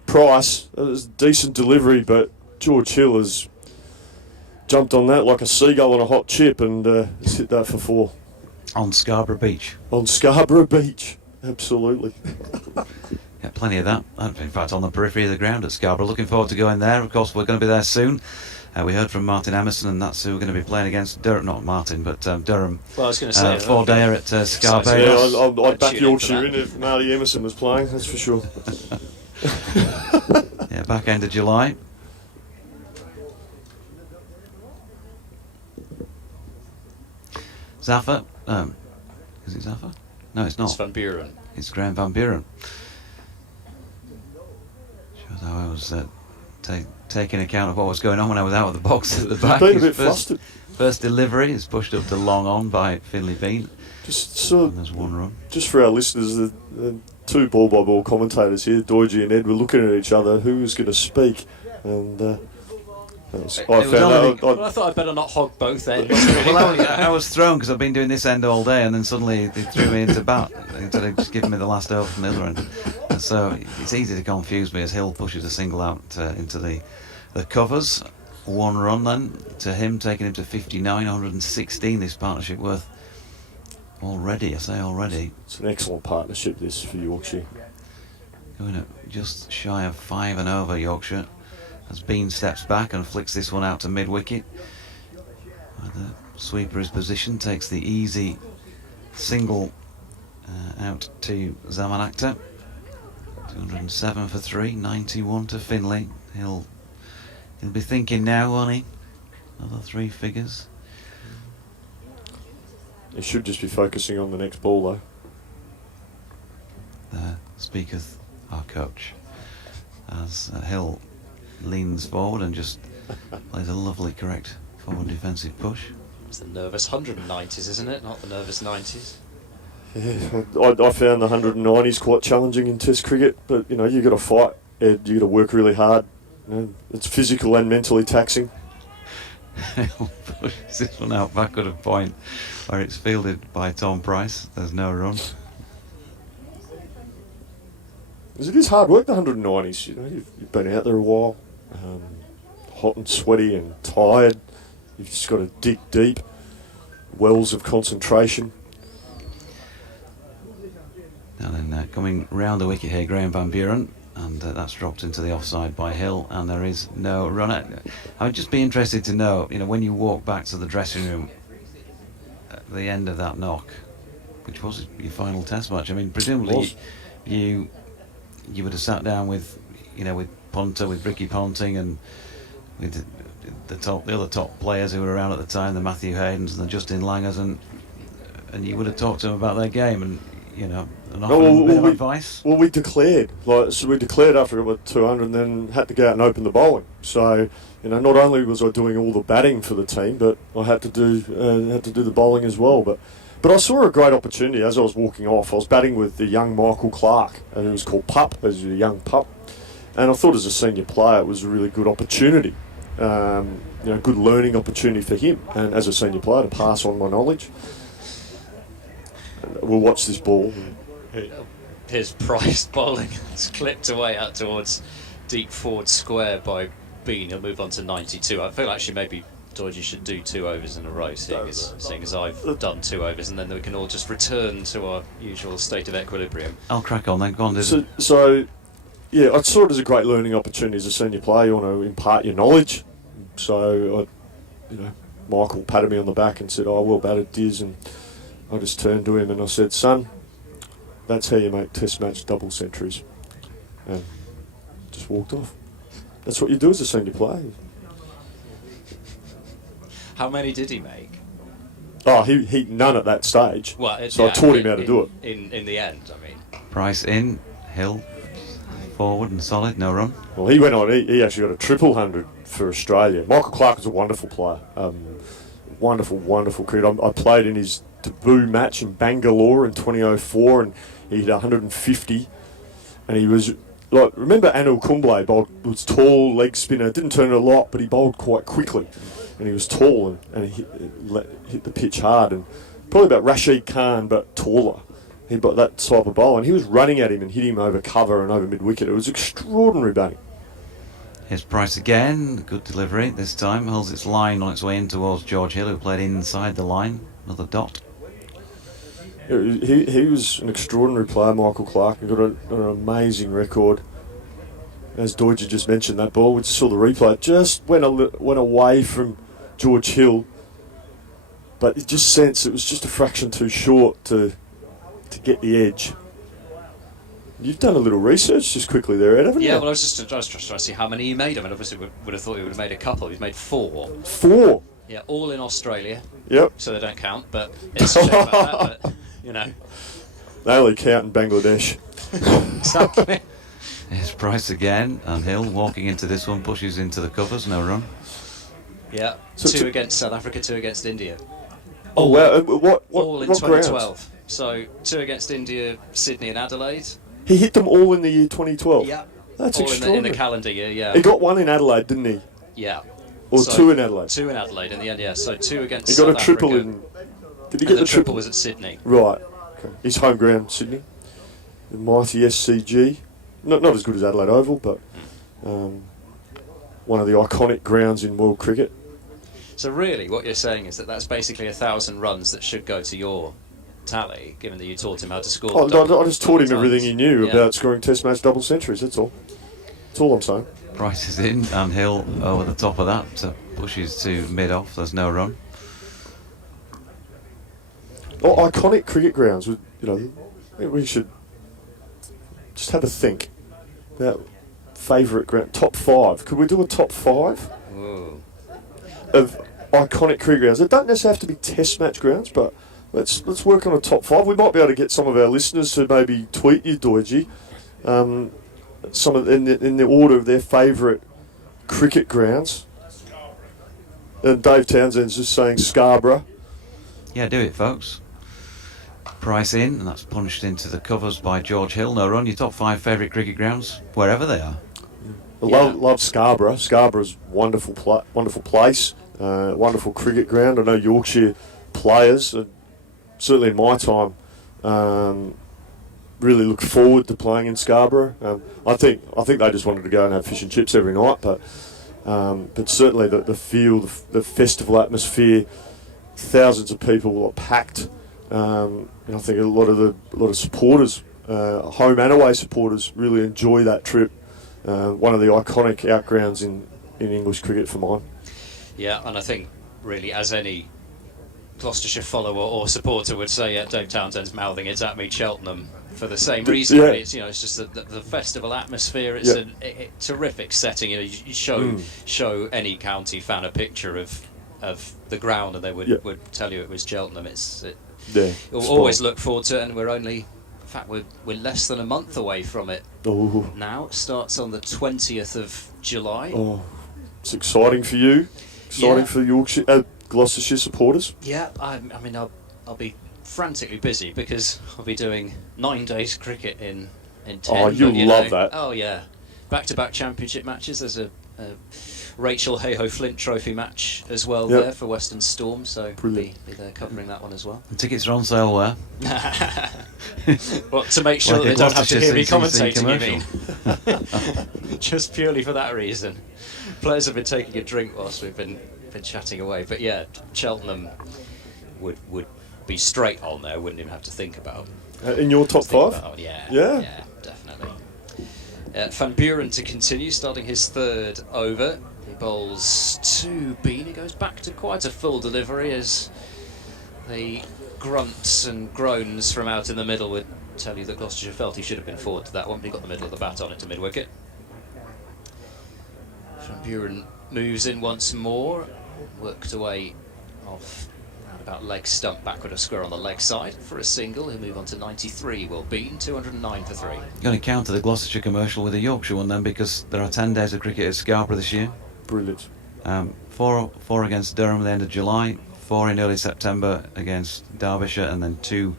Price. It was a decent delivery, but George Hill has jumped on that like a seagull on a hot chip and has hit that for 4. On Scarborough Beach. On Scarborough Beach, absolutely. Yeah, plenty of that. In fact, on the periphery of the ground at Scarborough. Looking forward to going there. Of course, we're going to be there soon. We heard from Martin Emerson, and that's who we're going to be playing against. Not Martin, but Durham. Well, I was going to say 4-dayer at Scarborough. Yeah, I'd back Yorkshire in if Marty Emerson was playing, that's for sure. Yeah, back end of July. Zaffa. Is it Zaffa? No, it's not. It's Van Buren. It's Graham Van Buren. Shows how I was taking account of what was going on when I was out of the box at the back. Been a bit flustered. First delivery is pushed up to long on by Finley Bean. And there's 1 run. Just for our listeners, the 2 ball-by-ball commentators here, Doige and Ed, were looking at each other, who was going to speak, and I thought I'd better not hog both ends. Well, I was thrown because I've been doing this end all day, and then suddenly they threw me into bat instead of just giving me the last over from the other end. And so it's easy to confuse me as Hill pushes a single out into the covers. 1 run then to him, taking him to 59, 116 this partnership worth already. I say already. It's an excellent partnership this for Yorkshire. Going at just shy of 5 and over Yorkshire. As Bean steps back and flicks this one out to mid-wicket. The sweeper is positioned, takes the easy single out to Zaman Akhtar. 207 for 3, 91 to Finley. He'll be thinking now, won't he? Another 3 figures. He should just be focusing on the next ball, though. There speaketh our coach as Hill leans forward and just plays a lovely correct forward defensive push. It's the nervous 190s, isn't it? Not the nervous 90s. Yeah, I found the 190s quite challenging in Test cricket, but you got to fight, Ed. You got to work really hard. It's physical and mentally taxing. Hill pushes this one out back at a point where it's fielded by Tom Price. There's no run. It is hard work, the 190s. You've been out there a while, hot and sweaty and tired. You've just got to dig deep, wells of concentration. And then coming round the wicket here, Graham Van Buren, and that's dropped into the offside by Hill, and there is no run. I would just be interested to know, when you walk back to the dressing room at the end of that knock, which was your final Test match. I mean, presumably you would have sat down with, with Punter, with Ricky Ponting, and with the other top players who were around at the time, the Matthew Haydens and the Justin Langers, and you would have talked to them about their game, and and offered them a bit of advice. Well, we declared, we declared after it went 200, and then had to go out and open the bowling. So, not only was I doing all the batting for the team, but I had to do the bowling as well. But I saw a great opportunity as I was walking off. I was batting with the young Michael Clark, and it was called Pup, as a young pup. And I thought as a senior player, it was a really good opportunity. Good learning opportunity for him, and as a senior player to pass on my knowledge. And we'll watch this ball. Here's Price bowling. It's clipped away out towards deep forward square by Bean. He'll move on to 92. I feel actually maybe Doidge should do 2 overs in a row, seeing as I've done 2 overs, and then we can all just return to our usual state of equilibrium. I'll crack on then. Go on, So, yeah, I saw it as a great learning opportunity as a senior player. You want to impart your knowledge. So, Michael patted me on the back and said, "Oh, well batted, Diz," and I just turned to him and I said, "Son, that's how you make Test match double centuries," and just walked off. That's what you do as a senior player. How many did he make? Oh, he none at that stage. Well, so I taught him how to do it. In the end, I mean. Price in, Hill forward and solid, no run. Well, he went on. He actually got a 100 for Australia. Michael Clark was a wonderful player. Wonderful cricket. I played in his debut match in Bangalore in 2004, and he hit 150. And he was remember Anil Kumble was tall, leg spinner, didn't turn it a lot, but he bowled quite quickly, and he was tall and he hit the pitch hard, and probably about Rashid Khan but taller. He got that type of bowl, and he was running at him and hit him over cover and over mid wicket. It was extraordinary batting. Here's Price again, good delivery this time, holds its line on its way in towards George Hill, who played inside the line, another dot. He was an extraordinary player, Michael Clark. He got an amazing record. As Doidge just mentioned, that ball, we just saw the replay, just went away from George Hill, but it just sensed it was just a fraction too short to get the edge. You've done a little research just quickly there, Ed, haven't you? Yeah, well, I was trying to see how many you made. I mean, obviously, we would have thought you would have made a couple. You've made 4. 4? Yeah, all in Australia. Yep. So they don't count, but it's a shame about that, but, They only count in Bangladesh. Exactly. Here's Price again, and Hill walking into this one, pushes into the covers, no run. Yeah, So 2 against South Africa, 2 against India. Oh, wow. What all in what 2012. grounds? So 2 against India, Sydney and Adelaide. He hit them all in the year 2012? Yeah. That's all extraordinary. in the calendar year, yeah. He got 1 in Adelaide, didn't he? Yeah. Or So 2 in Adelaide? 2 in Adelaide in the end, yeah. So 2 against He South got a triple Africa. in... Did he And get the the triple was at Sydney. Right. Okay. His home ground, Sydney. The mighty SCG. Not as good as Adelaide Oval, but one of the iconic grounds in world cricket. So really, what you're saying is that that's basically 1,000 runs that should go to your tally, given that you taught him how to score. I just taught him everything he knew Yeah. about scoring Test match double centuries, that's all. That's all I'm saying. Price is in, and Hill over the top of that, so pushes to mid-off, there's no run. Iconic cricket grounds, we should just have a think. about favourite ground, top 5. Could we do a top 5 Ooh. of iconic cricket grounds? It don't necessarily have to be Test match grounds, but let's work on a top 5. We might be able to get some of our listeners to maybe tweet you, Doidgy, some of in the order of their favourite cricket grounds. And Dave Townsend's just saying Scarborough. Yeah, do it, folks. Price in, and that's punched into the covers by George Hill. No run, your top 5 favourite cricket grounds, wherever they are. I love Scarborough. Scarborough's wonderful place, wonderful cricket ground. I know Yorkshire players, certainly in my time, really look forward to playing in Scarborough. I think they just wanted to go and have fish and chips every night, but certainly the feel, the festival atmosphere, thousands of people are packed. And I think a lot of supporters, home and away supporters, really enjoy that trip. One of the iconic outgrounds in English cricket for mine. Yeah, and I think really, as any Gloucestershire follower or supporter would say, Dave Townsend's mouthing it at me, Cheltenham, for the same reason. Yeah. It's it's just the festival atmosphere. It's a terrific setting. You show any county fan a picture of the ground, and they would tell you it was Cheltenham. You'll always look forward to it, and we're less than a month away from it. Oh. Now it starts on the 20th of July. Oh, it's exciting for you. Exciting for Yorkshire, Gloucestershire supporters. Yeah, I mean, I'll be frantically busy because I'll be doing 9 days cricket in 10. Oh, you'll love that. Oh yeah, back-to-back championship matches. There's a Rachel Hayhoe Flint Trophy match as well there for Western Storm, so be there covering that one as well. And tickets are on sale where? Well, to make sure Like that they don't have to hear me CCC commentating, you mean? Just purely for that reason. Players have been taking a drink whilst we've been chatting away, but yeah, Cheltenham would be straight on there, wouldn't even have to think about. In your top 5? Yeah, definitely. Van Buren to continue, starting his 3rd over. He bowls 2 Bean. He goes back to quite a full delivery as the grunts and groans from out in the middle would tell you that Gloucestershire felt he should have been forward to that one, but he got the middle of the bat on it to mid-wicket. Van Buren moves in once more, worked away off about leg stump backward of square on the leg side for a single. He'll move on to 93. Will Bean 209 for 3. Going to counter the Gloucestershire commercial with a Yorkshire one then, because there are 10 days of cricket at Scarborough this year. Brilliant. 4 against Durham at the end of July, 4 in early September against Derbyshire, and then 2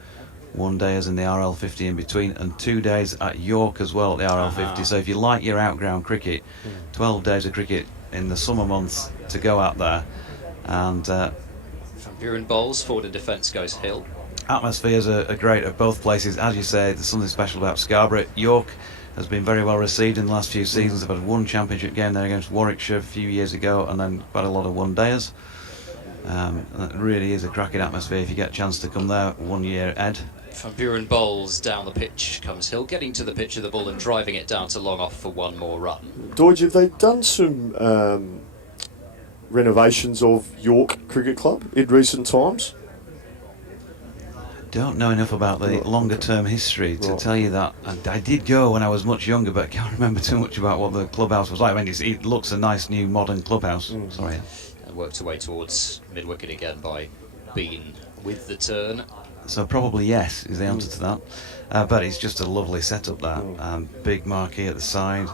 one-dayers in the RL50 in between, and 2 days at York as well at the RL50. So if you like your outground cricket, 12 days of cricket in the summer months to go out there. And Van Buren bowls, forward in defence goes Hill. Atmospheres are great at both places. As you say, there's something special about Scarborough. York has been very well received in the last few seasons. They've had one championship game there against Warwickshire a few years ago, and then quite a lot of one-dayers. And it really is a cracking atmosphere if you get a chance to come there 1 year, Ed. Van Buren bowls, down the pitch comes Hill, getting to the pitch of the ball and driving it down to long off for one more run. George, have they done some renovations of York Cricket Club in recent times? Don't know enough about the longer term history to tell you that. I did go when I was much younger, but I can't remember too much about what the clubhouse was like. I mean, it looks a nice new modern clubhouse. Sorry. And worked away towards mid-wicket again by Bean with the turn. So probably yes is the answer to that. But it's just a lovely setup there. Big marquee at the side.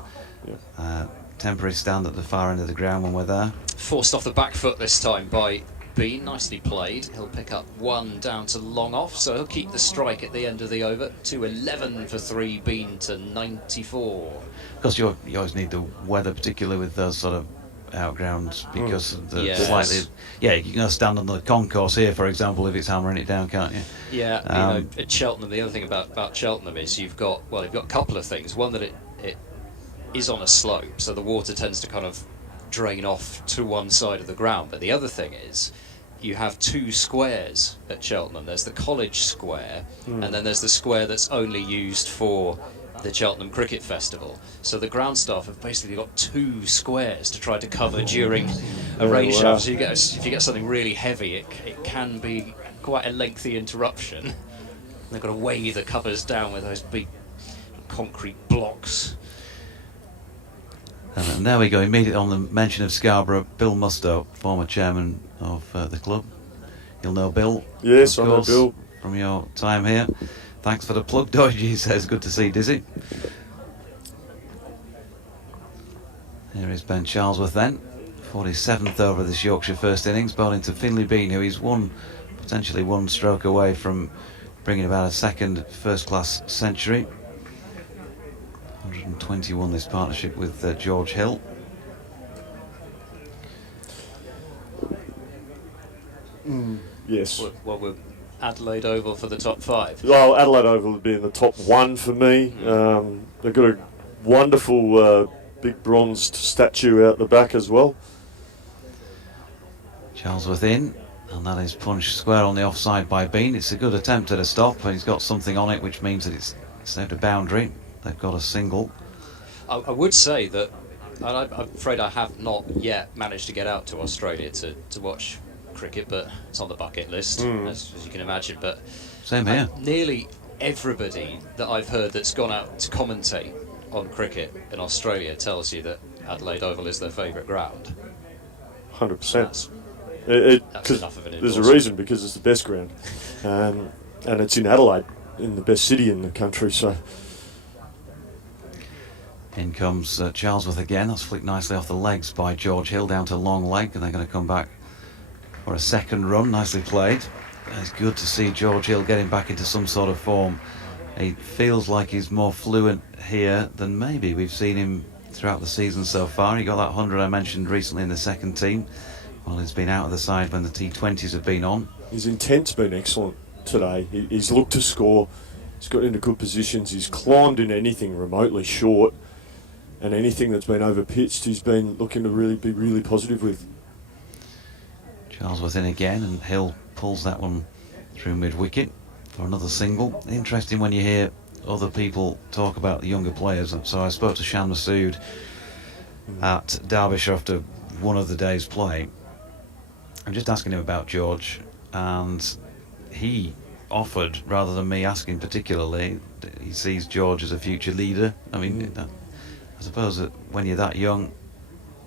Temporary stand at the far end of the ground when we're there. Forced off the back foot this time by Bean, nicely played. He'll pick up 1 down to long off, so he'll keep the strike at the end of the over. 211 for 3, Bean to 94. Of course, you always need the weather, particularly with those sort of outgrounds, because of the slightly... Yeah, you can stand on the concourse here, for example, if it's hammering it down, can't you? Yeah, at Cheltenham, the other thing about Cheltenham is you've got a couple of things. One, that it is on a slope, so the water tends to kind of drain off to one side of the ground. But the other thing is you have 2 squares at Cheltenham. There's the College Square, and then there's the square that's only used for the Cheltenham Cricket Festival. So the ground staff have basically got 2 squares to try to cover during a rain shower. So if you get something really heavy, it can be quite a lengthy interruption. They've got to weigh the covers down with those big concrete blocks. And there we go, immediately on the mention of Scarborough, Bill Mustoe, former chairman of the club. You'll know Bill. Yes, of I know course, Bill. from your time here. Thanks for the plug, Doige, he says. Good to see Dizzy. Here is Ben Charlesworth then. 47th over this Yorkshire first innings, bowling to Finlay Bean, who he's potentially one stroke away from bringing about a second first-class century. 121 this partnership with George Hill. Yes. What were Adelaide Oval for the top 5? Well, Adelaide Oval would be in the top 1 for me. They've got a wonderful big bronzed statue out the back as well. Charlesworth in, and that is punched square on the offside by Bean. It's a good attempt at a stop, but he's got something on it, which means that it's out of boundary. They've got a single. I would say that, and I'm afraid I have not yet managed to get out to Australia to watch cricket, but it's on the bucket list, as you can imagine. But Same here. Nearly everybody that I've heard that's gone out to commentate on cricket in Australia tells you that Adelaide Oval is their favourite ground. 100%. That's enough of an There's a endorsement. reason, because it's the best ground. And it's in Adelaide, in the best city in the country, so... In comes Charlesworth again. That's flicked nicely off the legs by George Hill down to long leg, and they're going to come back for a second run. Nicely played. It's good to see George Hill getting back into some sort of form. He feels like he's more fluent here than maybe we've seen him throughout the season so far. He got that 100 I mentioned recently in the second team. Well, he's been out of the side when the T20s have been on. His intent's been excellent today. He's looked to score. He's got into good positions. He's climbed in anything remotely short, and anything that's been over pitched, he's been looking to be really positive with. Charlesworth in again, and Hill pulls that one through mid-wicket for another single. Interesting when you hear other people talk about the younger players. So I spoke to Shan Masood at Derbyshire after one of the day's play. I'm just asking him about George, and he offered, rather than me asking particularly, he sees George as a future leader. I mean, I suppose that when you're that young,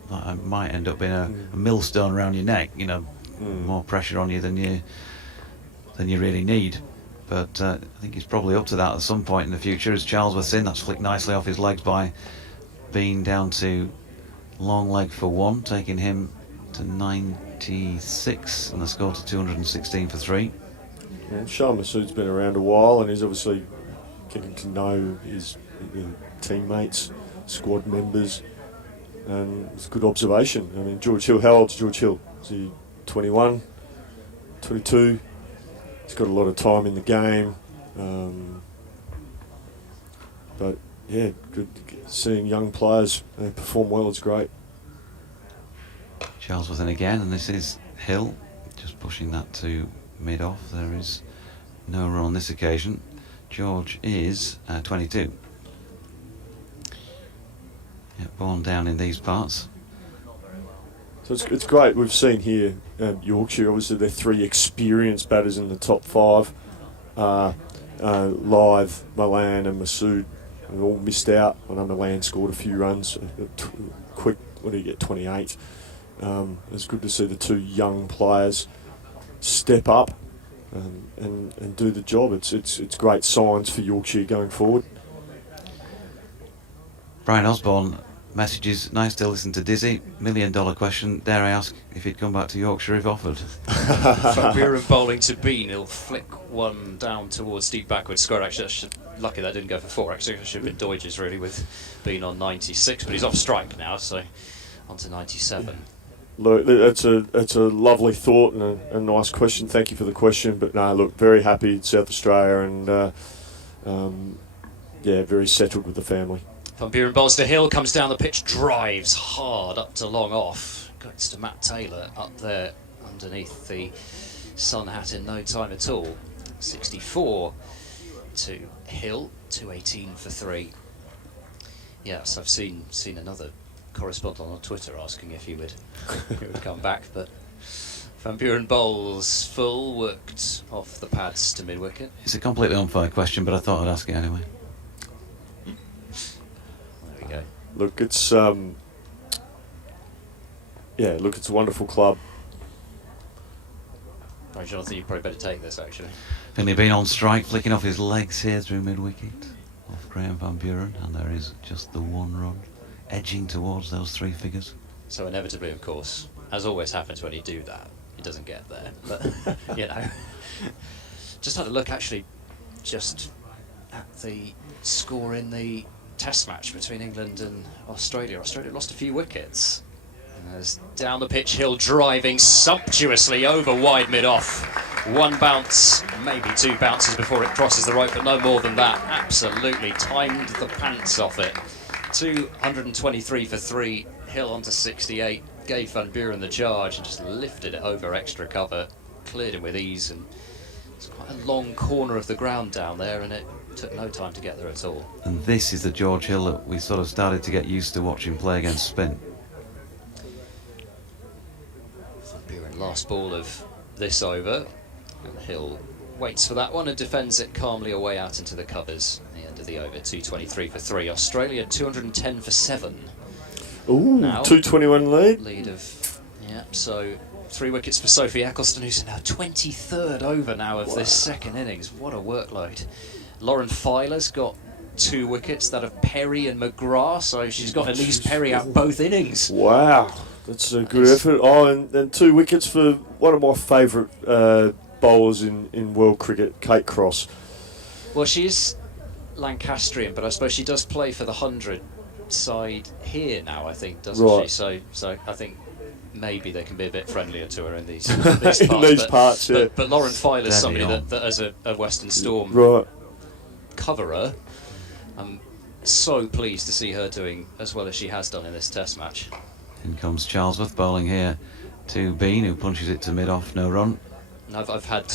that might end up being a millstone around your neck, more pressure on you than you really need. But I think he's probably up to that at some point in the future. As Charlesworth's in, that's flicked nicely off his legs by Bean down to long leg for 1, taking him to 96 and the score to 216 for 3. Well, Shah Masood's been around a while, and he's obviously getting to know his teammates, squad members, and it's a good observation. I mean, George Hill, how old's George Hill? Is he 21, 22? He's got a lot of time in the game. But yeah, good seeing young players perform well is great. Charlesworth in again, and this is Hill just pushing that to mid-off. There is no run on this occasion. George is 22. Yeah, born down in these parts. So it's great. We've seen here Yorkshire, obviously they're 3 experienced batters in the top 5. Live, Malan and Masood have all missed out. I know Malan scored a few runs, quick, what did he get, 28. It's good to see the 2 young players step up and do the job. It's great signs for Yorkshire going forward. Brian Osborne messages, nice to listen to Dizzy. $1 million question, dare I ask if he'd come back to Yorkshire if offered? Van Buren bowling to Bean, he'll flick one down towards deep backward square. Actually, lucky that didn't go for 4. Actually, it should have been Doige's really, with Bean on 96, but he's off strike now, so on to 97. Look, it's a lovely thought and a nice question. Thank you for the question. But no, look, very happy in South Australia and very settled with the family. Van Buren bowls to Hill, comes down the pitch, drives hard up to long off. Goes to Matt Taylor up there underneath the sun hat in no time at all. 64 to Hill, 218 for 3. Yes, I've seen another correspondent on Twitter asking if he would come back, but Van Buren bowls full, worked off the pads to mid-wicket. It's a completely unfair question, but I thought I'd ask it anyway. There we go. Look, it's yeah, look, it's a wonderful club. Right, Jonathan, you probably better take this actually. Finley Bean on strike, flicking off his legs here through mid-wicket off Graham Van Buren, and there is just the one run edging towards those 3 figures. So inevitably, of course, as always happens when you do that, it doesn't get there. But, you know, just had a look actually just at the score in the test match between England and Australia. Australia lost a few wickets. As down the pitch, Hill driving sumptuously over wide mid-off. 1 bounce, maybe 2 bounces before it crosses the rope, but no more than that. Absolutely timed the pants off it. 223 for 3, Hill onto 68, gave Van Buren the charge and just lifted it over extra cover, cleared him with ease, and it's quite a long corner of the ground down there, and it took no time to get there at all. And this is the George Hill that we sort of started to get used to watching play against spin. Van Buren last ball of this over, and Hill waits for that one and defends it calmly away out into the covers. The end of the over, 223 for 3. Australia 210 for 7. Ooh, Now, 221 lead. Lead of, yeah, so 3 wickets for Sophie Eccleston, who's now 23rd over now of this second innings. What a workload. Lauren Filer's got 2 wickets, that of Perry and McGrath, so she's got Elise Perry out both innings. Wow, that's a good effort. Oh, and 2 wickets for one of my favourite bowlers in world cricket, Kate Cross. Well, she is Lancastrian, but I suppose she does play for the 100 side here now, I think, doesn't she? So I think maybe they can be a bit friendlier to her in these parts. In these parts, yeah. But Lauren Filer's Steady somebody on. that as a Western Storm coverer, I'm so pleased to see her doing as well as she has done in this test match. In comes Charlesworth bowling here to Bean, who punches it to mid-off, no run. And I've had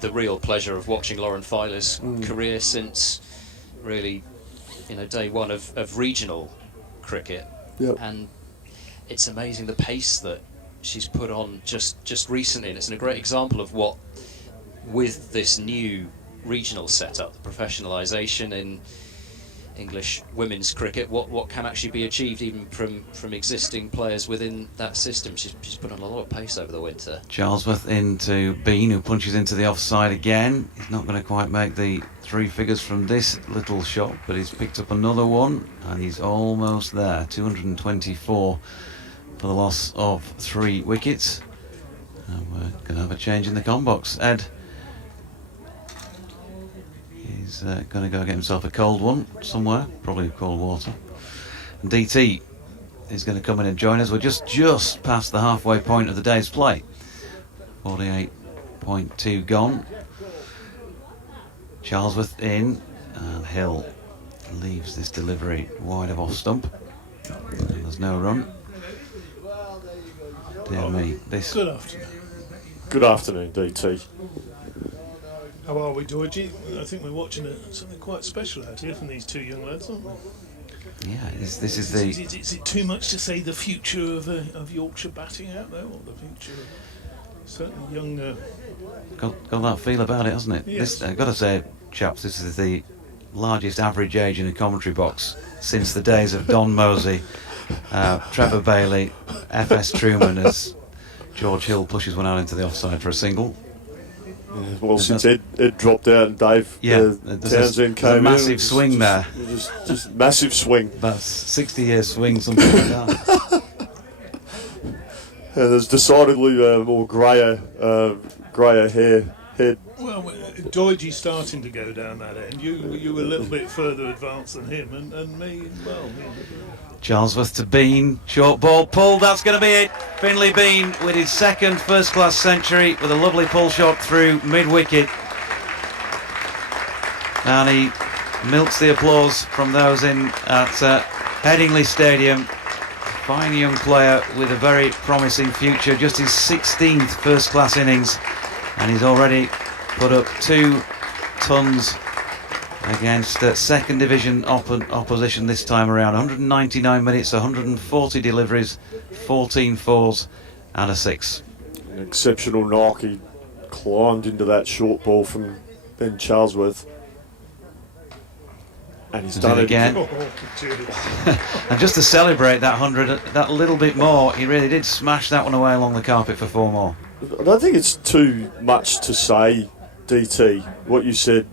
the real pleasure of watching Lauren Filer's career since really, you know, day one of regional cricket. Yep. And it's amazing the pace that she's put on just recently, and it's a great example of what, with this new regional setup, the professionalisation in English women's cricket, what can actually be achieved even from existing players within that system. She's put on a lot of pace over the winter. Charlesworth into Bean, who punches into the offside again. He's not going to quite make the 3 figures from this little shot, but he's picked up another one, and he's almost there. 224 for the loss of 3 wickets. And we're going to have a change in the com box. Ed, he's going to go get himself a cold one somewhere, probably cold water. And DT is going to come in and join us. We're just past the halfway point of the day's play. 48.2 gone. Charlesworth in, and Hill leaves this delivery wide of off stump. And there's no run. Dear me, this. Good afternoon. Good afternoon, DT. How are we, Georgie? I think we're watching something quite special out here from these 2 young lads, aren't we? Yeah, this is the. Is it too much to say the future of Yorkshire batting out there, or the future of certainly young? Got that feel about it, hasn't it? Yes. I've got to say, chaps, this is the largest average age in a commentary box since the days of Don Mosey, Trevor Bailey, F.S. Truman, as George Hill pushes one out into the offside for a single. Yeah, well, since Ed dropped out and Dave Townsend came in. Massive swing there. Just massive swing. About 60-year swing, something like that. And there's decidedly more greyer hair head. Well, Georgie's starting to go down that end. You were a little bit further advanced than him, and me, well. Charlesworth to Bean, short ball pulled, that's going to be it. Finley Bean with his second first-class century with a lovely pull shot through mid-wicket. And he milks the applause from those in at Headingley Stadium. Fine young player with a very promising future, just his 16th first-class innings, and he's already put up 2 tons against second division opposition this time around. 199 minutes, 140 deliveries, 14 fours and a 6. An exceptional knock. He climbed into that short ball from Ben Charlesworth. And he's Does done it it again. And just to celebrate that 100, that little bit more, he really did smash that one away along the carpet for 4 more. I don't think it's too much to say, DT, what you said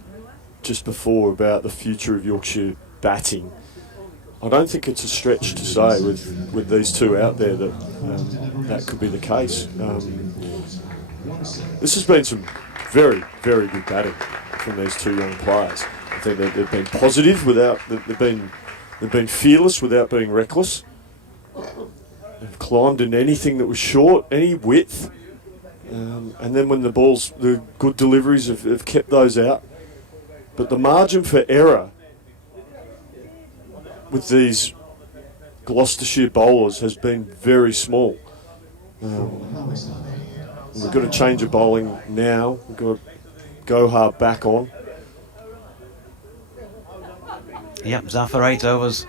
just before about the future of Yorkshire batting. I don't think it's a stretch to say with these two out there that that could be the case. This has been some very, very good batting from these two young players. I think that they've been positive they've been fearless without being reckless. They've climbed in anything that was short, any width, and then when the good deliveries have kept those out. But the margin for error with these Gloucestershire bowlers has been very small. We've got to change of bowling now. We've got to go hard back on. Yep, Zafar 8 overs,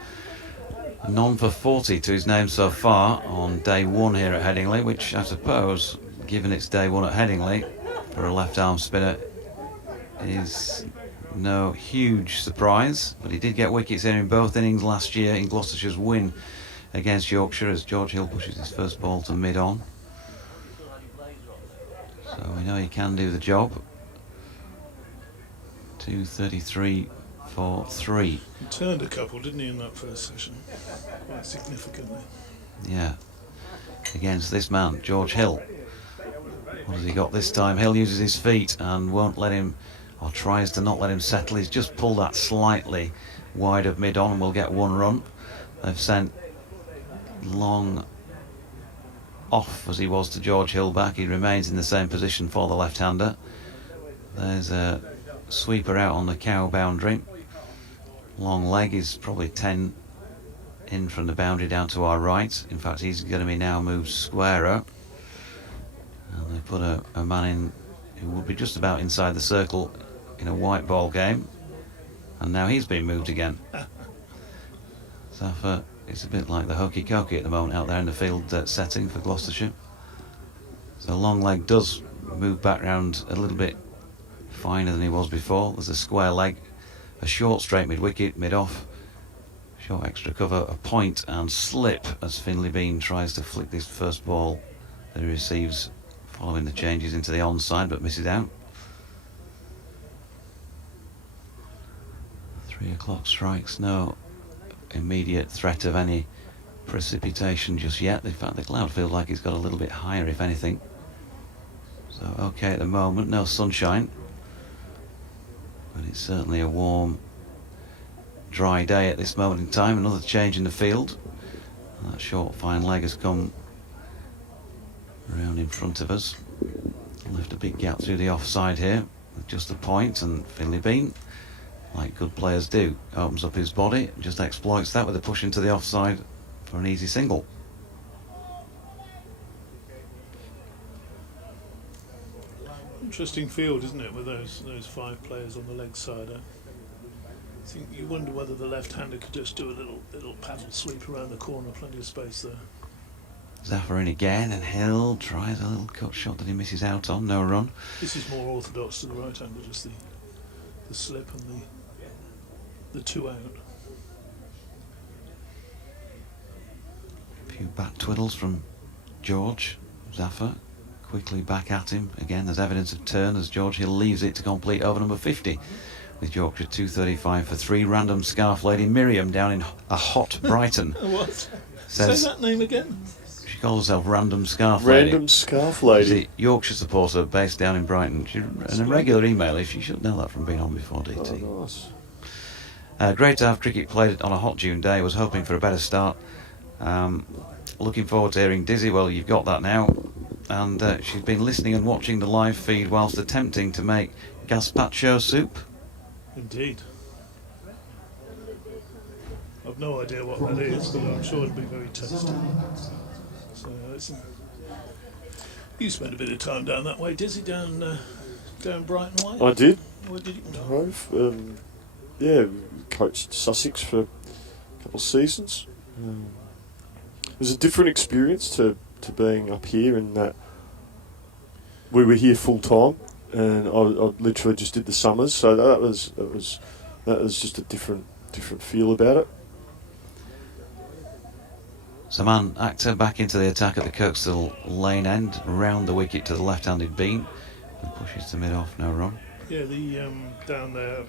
none for 40 to his name so far on day 1 here at Headingley, which I suppose, given it's day 1 at Headingley, for a left-arm spinner, is no huge surprise. But he did get wickets here in both innings last year in Gloucestershire's win against Yorkshire as George Hill pushes his first ball to mid-on. So we know he can do the job. 233 for 3. He turned a couple, didn't he, in that first session? Quite significantly. Yeah. Against this man, George Hill. What has he got this time? Hill uses his feet and won't let him, or tries to not let him settle. He's just pulled that slightly wide of mid-on and will get 1 run. They've sent Long off as he was to George Hill back. He remains in the same position for the left-hander. There's a sweeper out on the cow boundary. Long leg is probably 10 in from the boundary down to our right. In fact, he's going to be now moved squarer. And they put a man in who would be just about inside the circle in a white ball game. And now he's been moved again. Zafar, it's a bit like the hokey cokey at the moment out there in the field setting for Gloucestershire. So long leg does move back round a little bit finer than he was before. There's a square leg, a short straight mid-wicket, mid-off, short extra cover, a point and slip as Finlay Bean tries to flick this first ball that he receives following the changes into the onside but misses out. 3 o'clock strikes, no immediate threat of any precipitation just yet. In fact, the cloud feels like it's got a little bit higher if anything. So okay at the moment, no sunshine. But it's certainly a warm, dry day at this moment in time. Another change in the field. That short, fine leg has come around in front of us. Left a big gap through the offside here with just a point, and Finlay Bean, like good players do, opens up his body, just exploits that with a push into the offside for an easy single. Interesting field, isn't it, with those 5 players on the leg side. I think you wonder whether the left-hander could just do a little paddle sweep around the corner, plenty of space there. Zafar in again, and Hill tries a little cut shot that he misses out on, no run. This is more orthodox to the right-hander, just the slip and the 2 out. A few bat twiddles from George. Zafar quickly back at him. Again, there's evidence of turn as George Hill leaves it to complete over number 50. With Yorkshire 235 for 3. Random scarf lady Miriam down in a hot Brighton. What? Says, say that name again. She calls herself Random Scarf Lady. Random Scarf Lady. She's a Yorkshire supporter based down in Brighton. She's a regular emailer. She should know that from being on before DT. Oh, nice. Great to have cricket played on a hot June day. Was hoping for a better start. Looking forward to hearing Dizzy. Well, you've got that now. And she's been listening and watching the live feed whilst attempting to make gazpacho soup. Indeed. I've no idea what that is, but I'm sure it'll be very tasty. So you spent a bit of time down that way, Dizzy, down Brighton Way? I did. Where did you Drove. Yeah, coached Sussex for a couple of seasons. It was a different experience to being up here in that we were here full time, and I literally just did the summers. So that was just a different different feel about it. So man, Actor back into the attack at the Kirkstall lane end, round the wicket to the left-handed beam, and pushes to mid-off, no run. Yeah, the down there,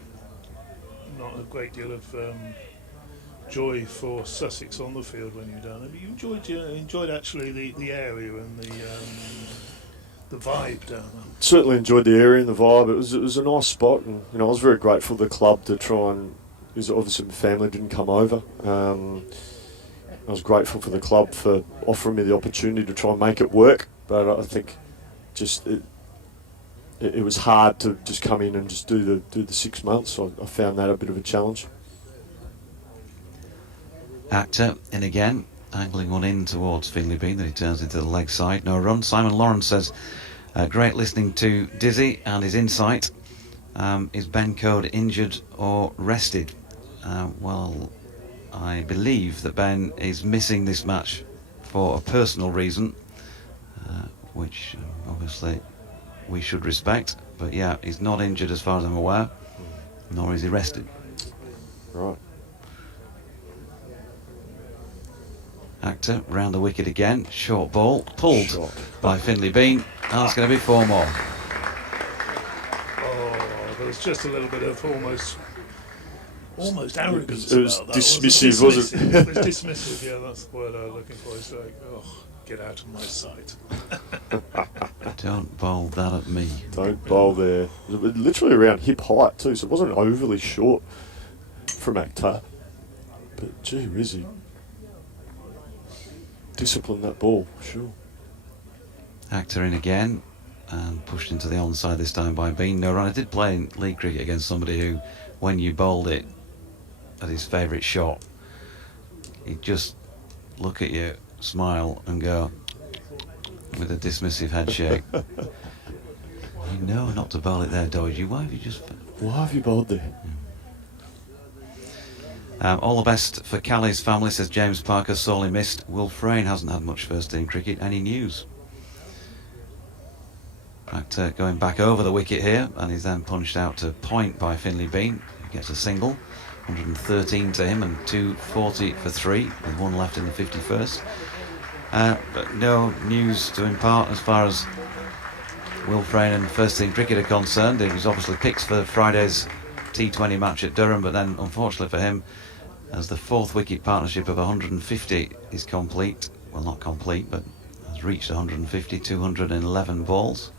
not a great deal of joy for Sussex on the field when you're down there, but you enjoyed actually the area and the vibe down there. Certainly enjoyed the area and the vibe. It was a nice spot, and I was very grateful to the club to try and, because obviously my family didn't come over. I was grateful for the club for offering me the opportunity to try and make it work, but I think just it was hard to just come in and just do the 6 months. So I found that a bit of a challenge. Actor in again, angling one in towards Finley Bean, then he turns into the leg side, no run. Simon Lawrence says, great listening to Dizzy and his insight. Is Ben Code injured or rested? Well, I believe that Ben is missing this match for a personal reason, which obviously we should respect. But yeah, he's not injured as far as I'm aware, nor is he rested. Right. Actor round the wicket again, short ball, pulled by Finley Bean, and it's going to be 4 more. Oh, there was just a little bit of almost arrogance. It was about that, dismissive, wasn't it? It was dismissive, yeah, that's the word I was looking for. It's like, oh, get out of my sight. Don't bowl that at me. Don't bowl there. It was literally around hip height too, so it wasn't overly short from Actor. But gee whiz, he disciplined that ball, sure. Actor in again, and pushed into the onside this time by Bean. No run. I did play in league cricket against somebody who, when you bowled it at his favourite shot, he'd just look at you, smile and go with a dismissive head shake. You know not to bowl it there, Doge. Why have you bowled there? All the best for Callie's family, says James Parker, sorely missed. Will Frayne hasn't had much first team cricket. Any news? Actor going back over the wicket here, and he's then punched out to point by Finley Bean. He gets a single, 113 to him and 240 for 3 with 1 left in the 51st. But no news to impart as far as Will Frayne and first team cricket are concerned. He was obviously picked for Friday's T20 match at Durham, but then unfortunately for him, as the 4th wicket partnership of 150 is complete, well not complete, but has reached 150, 211 balls.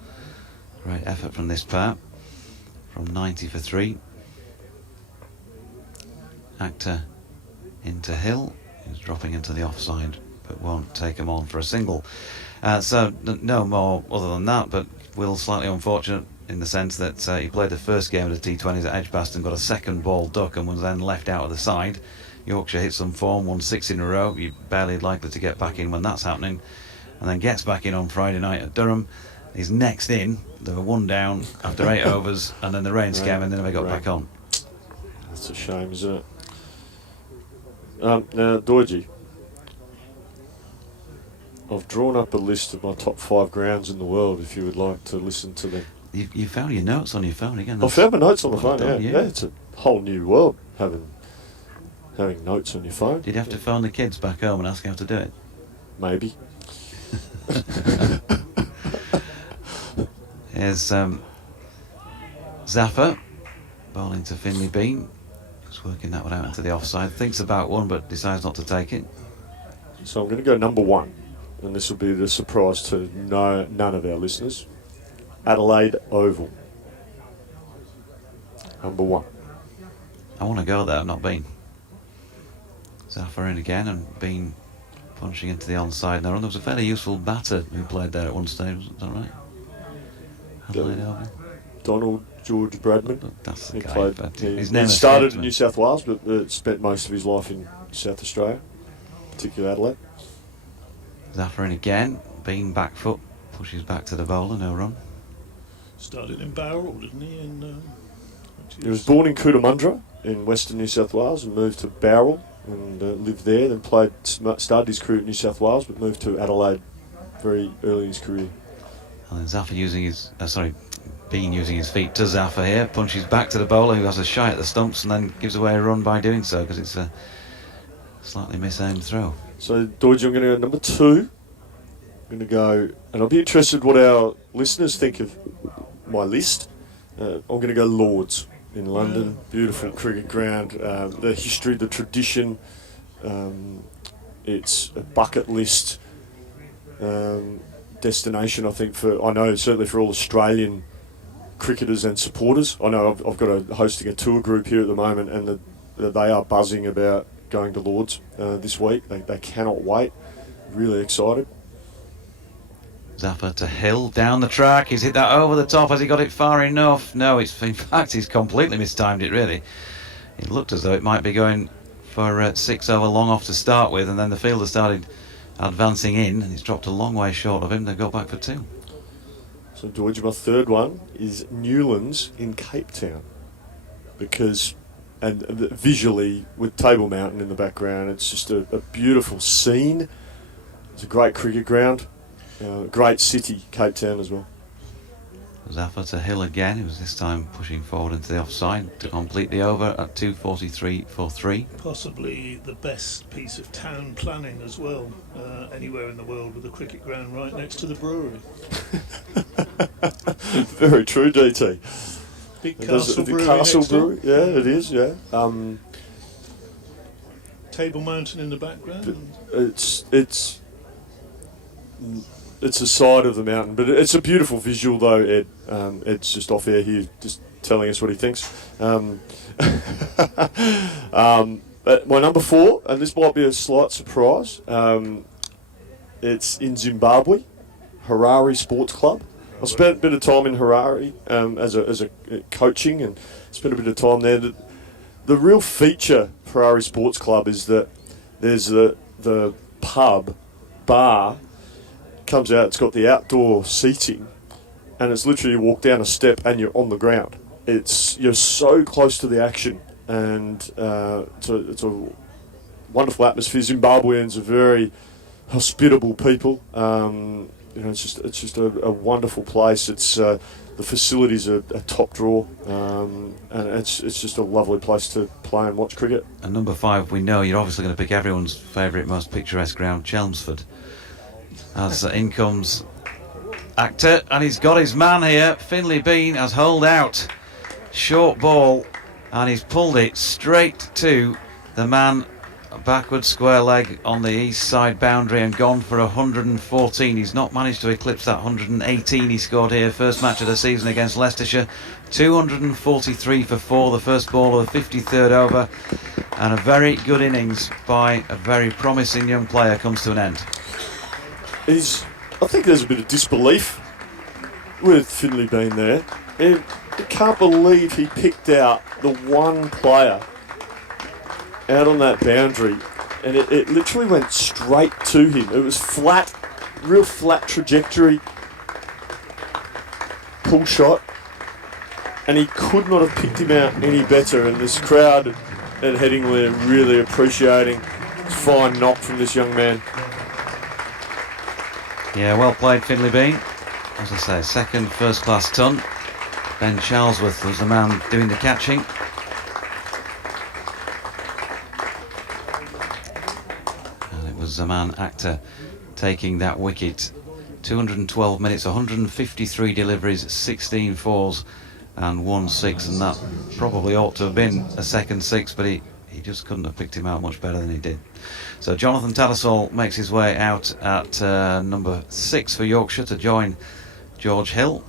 Great effort from this pair, from 90 for 3. Actor into Hill, who's dropping into the offside, but won't take him on for a single. So no more other than that, but Will's slightly unfortunate in the sense that he played the first game of the T20s at Edgbaston, got a second ball duck and was then left out of the side. Yorkshire hit some form, won 6 in a row. You're barely likely to get back in when that's happening. And then gets back in on Friday night at Durham. He's next in. They were 1 down after 8 overs, and then the rains came and then they got back on. That's a shame, isn't it? Now, Dorji, I've drawn up a list of my top 5 grounds in the world if you would like to listen to them. You found your notes on your phone again. I found my notes on the phone, done, yeah. It's a whole new world, having notes on your phone. Did you have to phone the kids back home and ask how to do it? Maybe. Here's Zaffer bowling to Finley Bean. Just working that one out into the offside. Thinks about one but decides not to take it. So I'm going to go number 1, and this will be the surprise to none of our listeners. Adelaide Oval. Number 1. I want to go there, I've not been. Zaffer in again and Bean punching into the onside. Now, there was a fairly useful batter who played there at one stage, wasn't that right? Adelaide Oval. Donald George Bradman. That's the He guy. played. But He his name started escapes in me. New South Wales, but spent most of his life in South Australia, particularly Adelaide. Zaffer in again. Bean back foot pushes back to the bowler. No run. Started in Barrel, didn't he? He was born in Cootamundra in Western New South Wales and moved to Bowral and lived there. Then started his career at New South Wales, but moved to Adelaide very early in his career. And then Zaffer using his Bean using his feet to Zaffa here, punches back to the bowler who has a shy at the stumps and then gives away a run by doing so because it's a slightly misaimed throw. So, Dodge, I'm going to go number 2. I'm going to go, and I'll be interested what our listeners think of my list. I'm going to go Lords in London. Beautiful cricket ground. The history, the tradition. It's a bucket list destination, I think, I know certainly for all Australian cricketers and supporters. I know I've got hosting a tour group here at the moment, and they are buzzing about going to Lords this week. They cannot wait. Really excited. Zappa to Hill, down the track. He's hit that over the top. Has he got it far enough? No, in fact, he's completely mistimed it, really. It looked as though it might be going for 6 over long off to start with, and then the fielder started advancing in, and he's dropped a long way short of him. They go back for 2. So, George, my third one is Newlands in Cape Town. And visually, with Table Mountain in the background, it's just a beautiful scene. It's a great cricket ground. Great city, Cape Town as well. Zaffa to Hill again, who was this time pushing forward into the offside to complete the over at 2:43 for 3. Possibly the best piece of town planning as well, anywhere in the world, with a cricket ground right next to the brewery. Very true, DT. Big Castle Brewery. Castle next door. Brewery, yeah, it is, yeah. Table Mountain in the background. It's a side of the mountain, but it's a beautiful visual though, Ed. Ed's just off air here, just telling us what he thinks. But my number 4, and this might be a slight surprise, it's in Zimbabwe, Harare Sports Club. I spent a bit of time in Harare as a coaching, and spent a bit of time there. The real feature for Harare Sports Club is that there's the pub, bar, comes out, it's got the outdoor seating, and it's literally you walk down a step and you're on the ground. You're so close to the action, and it's a wonderful atmosphere. Zimbabweans are very hospitable people. It's just a wonderful place. It's the facilities are top draw, and it's just a lovely place to play and watch cricket. And number 5, we know you're obviously going to pick everyone's favourite, most picturesque ground, Chelmsford. As in comes Actor, and he's got his man here. Finlay Bean has holed out. Short ball, and he's pulled it straight to the man, backward square leg on the east side boundary, and gone for 114. He's not managed to eclipse that 118 he scored here, first match of the season against Leicestershire. 243 for 4, the first ball of the 53rd over, and a very good innings by a very promising young player comes to an end. I think there's a bit of disbelief with Finlay Bean there. I can't believe he picked out the one player out on that boundary, and it literally went straight to him. It was flat, real flat trajectory, pull shot, and he could not have picked him out any better. And this crowd at Headingley are really appreciating a fine knock from this young man. Yeah, well played, Finlay Bean. As I say, second first-class ton. Ben Charlesworth was the man doing the catching. And it was the man, Actor, taking that wicket. 212 minutes, 153 deliveries, 16 fours and 1 6, and that probably ought to have been a second 6, but he just couldn't have picked him out much better than he did. So Jonathan Tattersall makes his way out at number 6 for Yorkshire to join George Hill.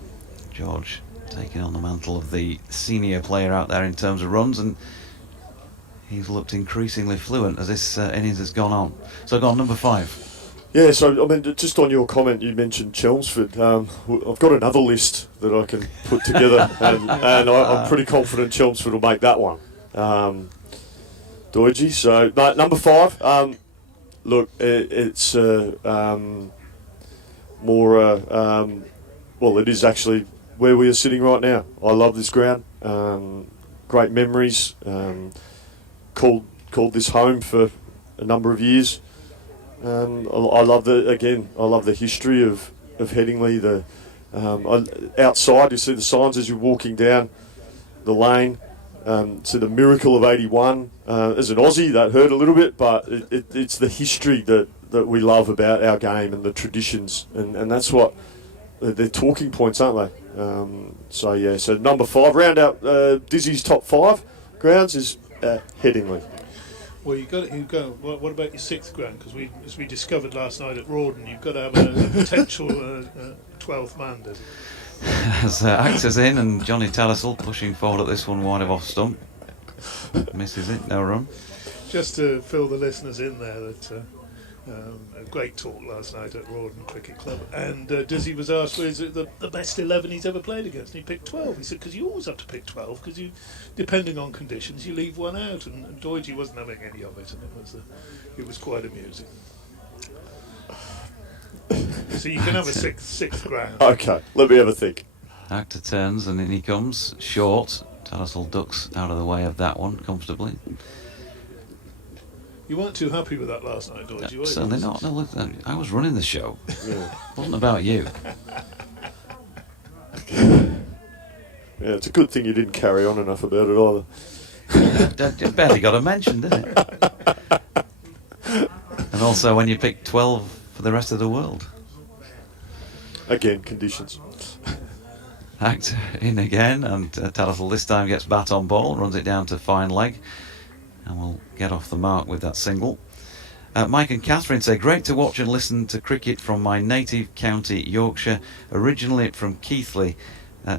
George taking on the mantle of the senior player out there in terms of runs, and he's looked increasingly fluent as this innings has gone on. So go on, number 5. Yeah, so I mean, just on your comment, you mentioned Chelmsford. I've got another list that I can put together, and I'm pretty confident Chelmsford will make that one. Doidgy. So number 5. Look, it's more. Well, it is actually where we are sitting right now. I love this ground. Great memories. Called this home for a number of years. I love the history of Headingley, Outside, you see the signs as you're walking down the lane. To the miracle of 81. As an Aussie, that hurt a little bit, but it's the history that we love about our game and the traditions, and that's what they're talking points, aren't they? So number 5, round out Dizzy's top 5 grounds is Headingley. Well, you've got. What about your 6th ground? Because as we discovered last night at Rawdon, you've got to have a potential 12th man. Does it? As Actors in and Johnny Tattersall pushing forward at this one wide of off stump. Misses it, no run. Just to fill the listeners in there, that a great talk last night at Rawdon Cricket Club, and Dizzy was asked, is it the best 11 he's ever played against, and he picked 12. He said, because you always have to pick 12, because you, depending on conditions, you leave one out, and Doidgy wasn't having any of it, and it was quite amusing. So you can have a sixth ground. Okay, let me have a think. Actor turns and in he comes, short. Tattersall ducks out of the way of that one comfortably. You weren't too happy with that last night, Doidgy, were you? Certainly not. No, look, I was running the show. Yeah. It wasn't about you. Yeah, it's a good thing you didn't carry on enough about it either. It barely got a mention, did it? And also when you pick 12 for the rest of the world. Again, conditions. Act in again, and Tattersall this time gets bat on ball, runs it down to fine leg, and will get off the mark with that single. Mike and Catherine say, great to watch and listen to cricket from my native county, Yorkshire, originally from Keighley,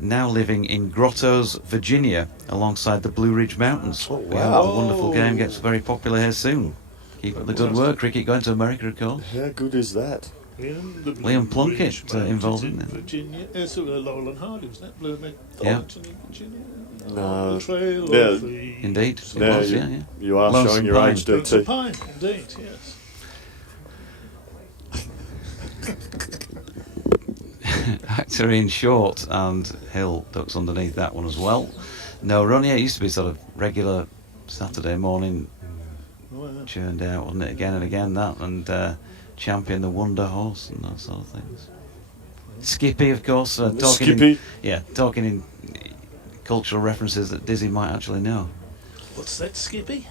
now living in Grottoes, Virginia, alongside the Blue Ridge Mountains. Oh, We wow. hope the wonderful game gets very popular here soon. Keep up the good work. Cricket going to America, of course. How good is that? Liam Plunkett involved in it. Virginia. Laurel and Hardy, wasn't it? Blue Yeah. Thornton in Virginia. No. The trail Yeah. of the... Indeed. It Now was, you, yeah. you are Lonesome showing your Pine. age, Lonesome DT. Pine, indeed, yes. Actor in short, and Hill ducks underneath that one as well. No run. Yeah, it used to be sort of regular Saturday morning Oh, yeah. churned out, wasn't it? Again and again that, and Champion the Wonder Horse and that sort of things. Skippy, of course. Talking Skippy. talking in cultural references that Dizzy might actually know. What's that, Skippy?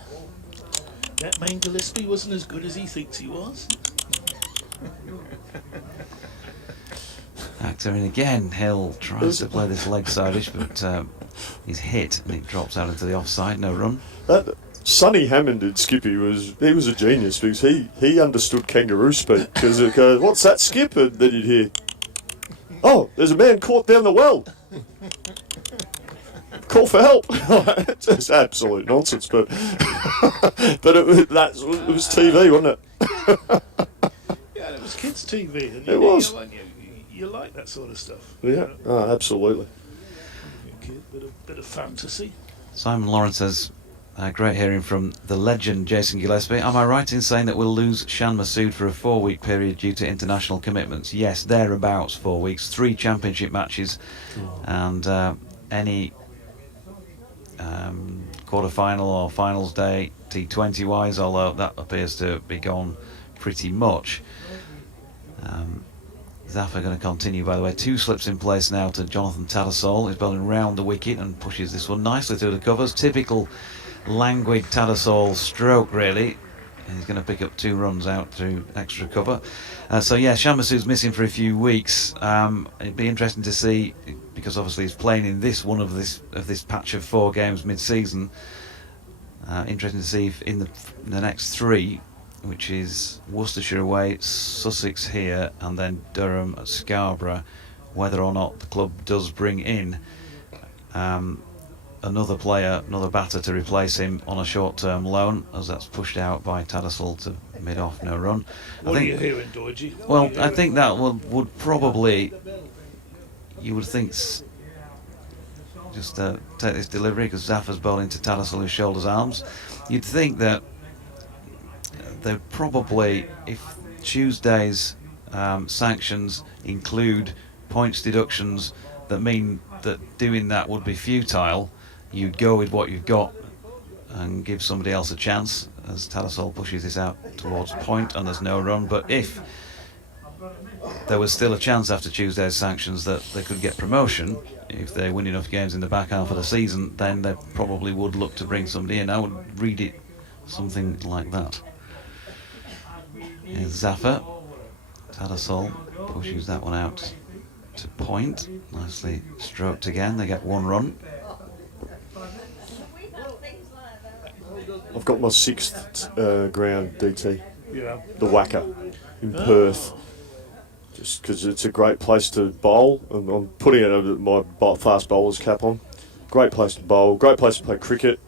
That man Gillespie wasn't as good as he thinks he was. Actor in again. Hill tries to play this leg side-ish, but he's hit and it drops out into the offside. No run. That Sonny Hammond did Skippy was a genius because he understood kangaroo speak because it goes, what's that, Skip? And then you'd hear, oh, there's a man caught down the well. Call for help. It's just absolute nonsense, but it was TV, wasn't it? Yeah, it was kids' TV. And It was. You like that sort of stuff. Yeah, oh, absolutely. Bit of fantasy. Simon Lawrence says, great hearing from the legend Jason Gillespie. Am I right in saying that we'll lose Shan Masood for a 4-week period due to international commitments? Yes, thereabouts 4 weeks, 3 championship matches, and any quarter-final or finals day T20-wise, although that appears to be gone pretty much. Zaffa going to continue, by the way. 2 slips in place now to Jonathan Tattersall. He's bowling round the wicket and pushes this one nicely through the covers. Typical languid Tattersall stroke, really. He's going to pick up 2 runs out through extra cover. So yeah, Shan Masood's missing for a few weeks. It'd be interesting to see, because obviously he's playing in this patch of 4 games mid-season. Interesting to see if in the next 3, which is Worcestershire away, Sussex here, and then Durham at Scarborough, whether or not the club does bring in another player, another batter to replace him on a short-term loan, as that's pushed out by Tattersall to mid-off, no run. What are you hearing, Doidgy? Well, I think that would probably, you would think, just take this delivery, because Zaffa's bowling to Tattersall, who shoulders arms. You'd think that they'd probably, if Tuesday's sanctions include points deductions that mean that doing that would be futile, you'd go with what you've got and give somebody else a chance, as Tattersall pushes this out towards point and there's no run. But if there was still a chance after Tuesday's sanctions that they could get promotion. If they win enough games in the back half of the season, then they probably would look to bring somebody in. I would read it something like that. Here's Zaffa. Tattersall pushes that one out to point. Nicely stroked again. They get 1 run. I've got my 6th ground DT, Yeah. the Wacker in Perth. Just because it's a great place to bowl. I'm putting it over my fast bowler's cap on. Great place to bowl, great place to play cricket,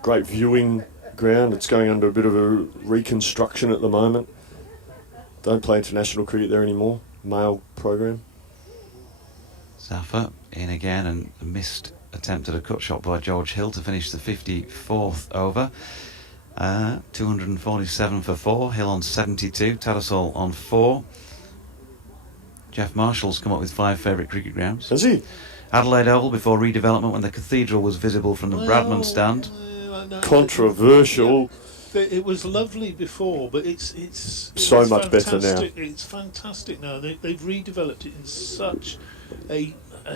great viewing ground. It's going under a bit of a reconstruction at the moment. Don't play international cricket there anymore, male program. Zaffa in again, and a missed attempt at a cut shot by George Hill to finish the 54th over. 247 for 4, Hill on 72, Tattersall on 4. Jeff Marshall's come up with 5 favourite cricket grounds. Has he? Adelaide Oval before redevelopment, when the cathedral was visible from the Bradman stand. Controversial. It was lovely before, but it's So much better now. It's fantastic now. They've redeveloped it in such a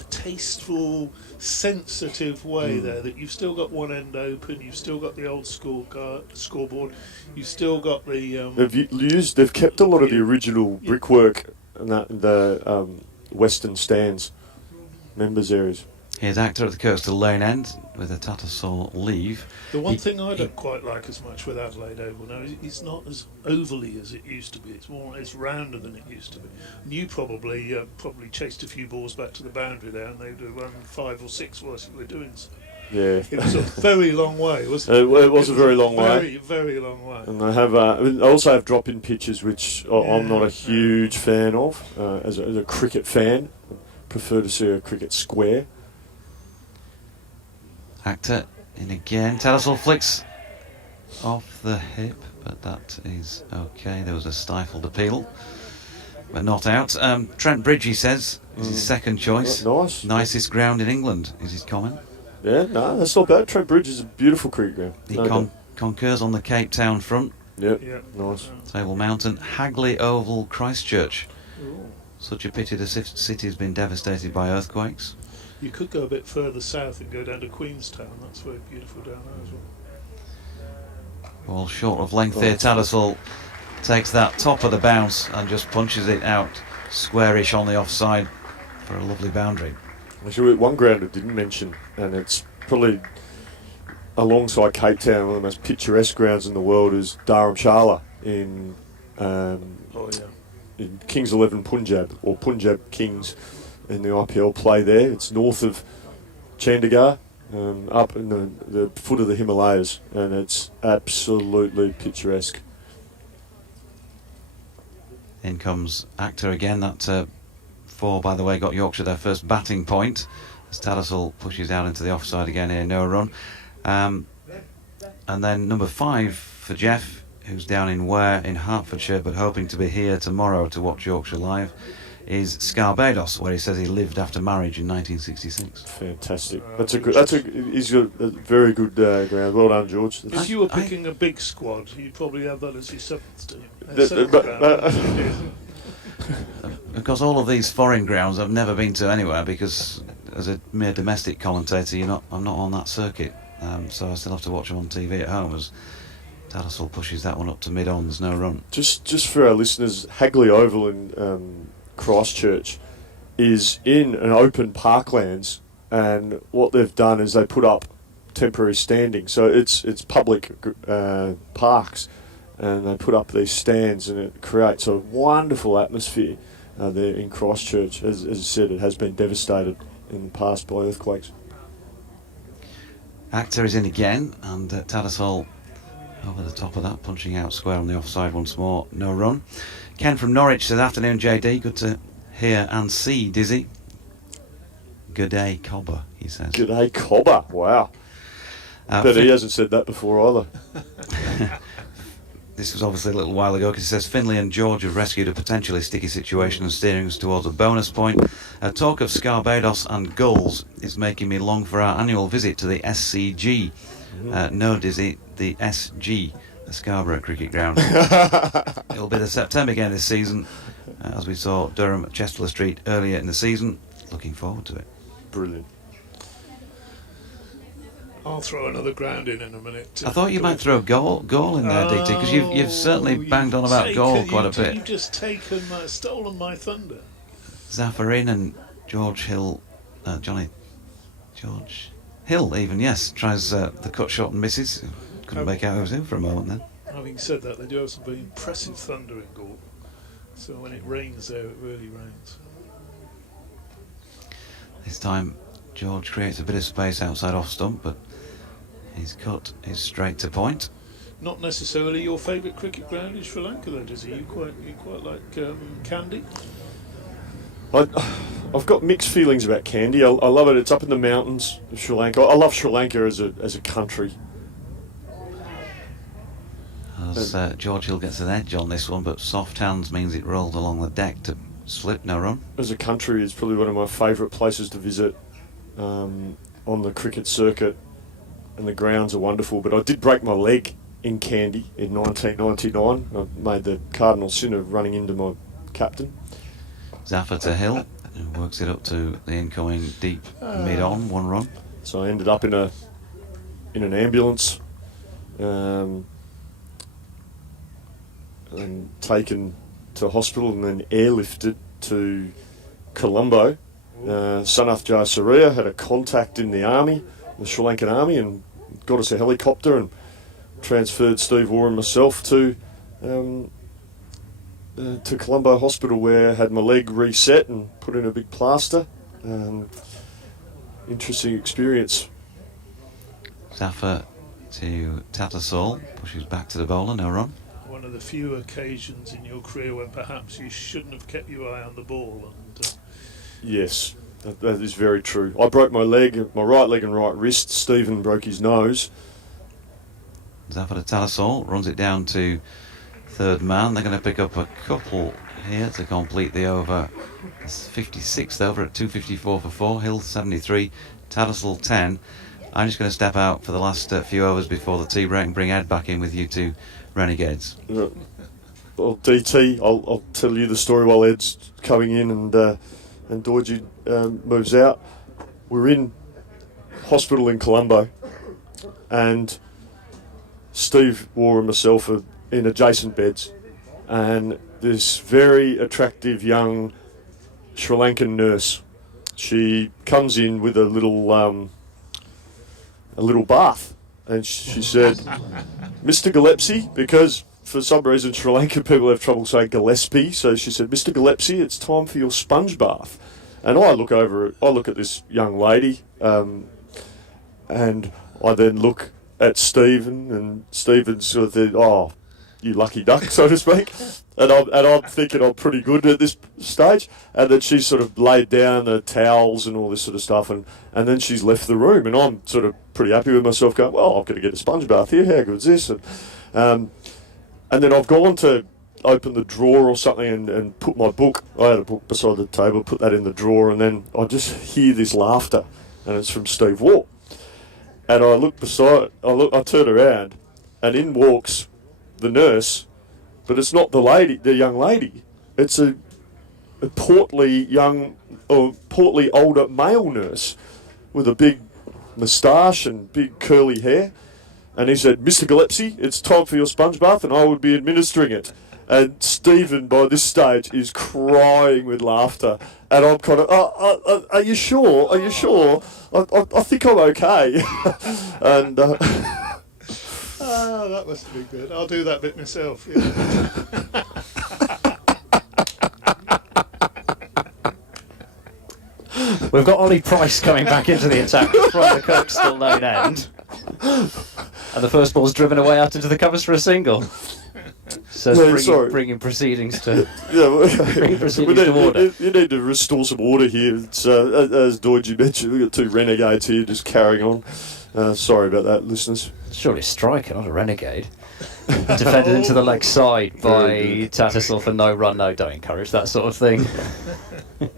tasteful, sensitive way there that you've still got one end open, you've still got the old scoreboard, you've still got the. They've kept a lot of the original brickwork and the western stands, members areas. Here's Actor at the coastal lane end with a Tattersall leave. The one thing I don't quite like as much with Adelaide Oval now is it's not as ovally as it used to be. It's rounder than it used to be. And you probably chased a few balls back to the boundary there, and they would have run 5 or 6 whilst you were doing so. Yeah. It was a very long way, wasn't it? It was a very long way. Very, very long way. And they have. I also have drop-in pitches, which I'm not a huge fan of. As a cricket fan, I prefer to see a cricket square. Actor in again. Tattersall flicks off the hip, but that is okay. There was a stifled appeal, but not out. Trent Bridge, he says, is his second choice. Nice. Nicest ground in England, is his comment. Yeah, no, that's not bad. Trent Bridge is a beautiful cricket ground. He concurs on the Cape Town front. Yep. Yeah. Nice. Table Mountain, Hagley Oval, Christchurch. Ooh. Such a pity the city's been devastated by earthquakes. You could go a bit further south and go down to Queenstown. That's very beautiful down there as well. Well, short of length here, Tattersall takes that top of the bounce and just punches it out squarish on the offside for a lovely boundary. Actually, one ground I didn't mention, and it's probably alongside Cape Town, one of the most picturesque grounds in the world, is Dharamshala in Kings 11 Punjab, or Punjab Kings in the IPL play there. It's north of Chandigarh, up in the foot of the Himalayas, and it's absolutely picturesque. In comes Actor again. That 4, by the way, got Yorkshire their first batting point. As Tattersall pushes out into the offside again here, no run. And then number 5 for Jeff, who's down in Ware in Hertfordshire, but hoping to be here tomorrow to watch Yorkshire live, is Scarbados, where he says he lived after marriage in 1966. Fantastic. He's got a very good ground. Well done, George. If you were picking a big squad, you'd probably have that as your 7th team. Of course, all of these foreign grounds I've never been to anywhere, because as a mere domestic commentator, I'm not on that circuit, so I still have to watch them on TV at home as Tattersall pushes that one up to mid-ons, no run. Just for our listeners, Hagley Oval in Christchurch is in an open parklands, and what they've done is they put up temporary standing, so it's public parks, and they put up these stands, and it creates a wonderful atmosphere there in Christchurch. As I said, it has been devastated in the past by earthquakes. Actor is in again, and Tattersall over the top of that, punching out square on the offside once more, no run. Ken from Norwich says, afternoon JD, good to hear and see Dizzy. Good day, Cobber, he says. Good day, Cobber, wow. But he hasn't said that before either. This was obviously a little while ago, because it says Finley and George have rescued a potentially sticky situation and steering us towards a bonus point. Talk of Scarbados and gulls is making me long for our annual visit to the SCG. No, Dizzy, the SG, the Scarborough Cricket Ground. It'll be the September game this season, as we saw Durham at Chester Street earlier in the season. Looking forward to it. Brilliant. I'll throw another ground in a minute. I thought you might throw goal in there, DT, because you've certainly banged on about goal quite a bit. You've just stolen my thunder. Zaffarin and George Hill, George Hill even, yes, tries the cut shot and misses. Couldn't make out who was in for a moment then. Having said that, they do have some very impressive thunder in Gaul. So when it rains there, it really rains. This time George creates a bit of space outside off stump, but his cut is straight to point. Not necessarily your favourite cricket ground in Sri Lanka, though, does he? You quite like Kandy? I've got mixed feelings about Kandy. I love it. It's up in the mountains of Sri Lanka. I love Sri Lanka as a country. As George Hill gets an edge on this one, but soft hands means it rolled along the deck to slip, no run. As a country, it's probably one of my favourite places to visit on the cricket circuit, and the grounds are wonderful. But I did break my leg in Kandy in 1999. I made the cardinal sin of running into my captain. Zaffa to Hill, who works it up to the incoming deep mid-on, 1 run. So I ended up in an ambulance, and taken to hospital and then airlifted to Colombo. Sanath Jayasuriya had a contact in the army, the Sri Lankan army, and got us a helicopter and transferred Steve Waugh and myself to Colombo Hospital, where I had my leg reset and put in a big plaster. Interesting experience. Zaffa to tattersall, pushes back to the bowler, no run. One of the few occasions in your career when perhaps you shouldn't have kept your eye on the ball. And, yes, that is very true. I broke my leg, my right leg and right wrist. Stephen broke his nose. Zaffa to tattersall, runs it down to third man. They're going to pick up a couple here to complete the over. It's 56th over at 254 for 4. Hill 73, Tattersall 10. I'm just going to step out for the last few overs before the tea break and bring Ed back in with you two renegades. Well, DT, I'll tell you the story while Ed's coming in and Dorji moves out. We're in hospital in Colombo, and Steve Waugh and myself are in adjacent beds, and this very attractive young Sri Lankan nurse, she comes in with a little bath, and she said, Mr. Gillespie, because for some reason Sri Lankan people have trouble saying Gillespie, so she said, Mr. Gillespie, it's time for your sponge bath. And I look at this young lady, and I then look at Stephen, and Stephen sort of said, oh, you lucky duck, so to speak. And I'm thinking I'm pretty good at this stage. And then she's sort of laid down the towels and all this sort of stuff, and then she's left the room. And I'm sort of pretty happy with myself, going, well, I'm going to get a sponge bath here. How good is this? And then I've gone to open the drawer or something and put my book. I had a book beside the table, put that in the drawer, and then I just hear this laughter, and it's from Steve Waugh. And I turn around, and in walks the nurse, but it's not the young lady. It's a portly older male nurse with a big moustache and big curly hair. And he said, Mr. Gillespie, it's time for your sponge bath, and I would be administering it. And Stephen, by this stage, is crying with laughter. And I'm kind of, are you sure? Are you sure? I think I'm okay. And that must have been good. I'll do that bit myself. Yeah. We've got Ollie Price coming back into the attack from the Kirkstall Lane end. And the first ball's driven away out into the covers for a single. So bringing proceedings to order. You need to restore some order here. It's, as Dorji mentioned, we've got two renegades here just carrying on. Sorry about that, listeners. Surely a striker, not a renegade. Defended into the leg side by Tattersall for no run. No, don't encourage that sort of thing.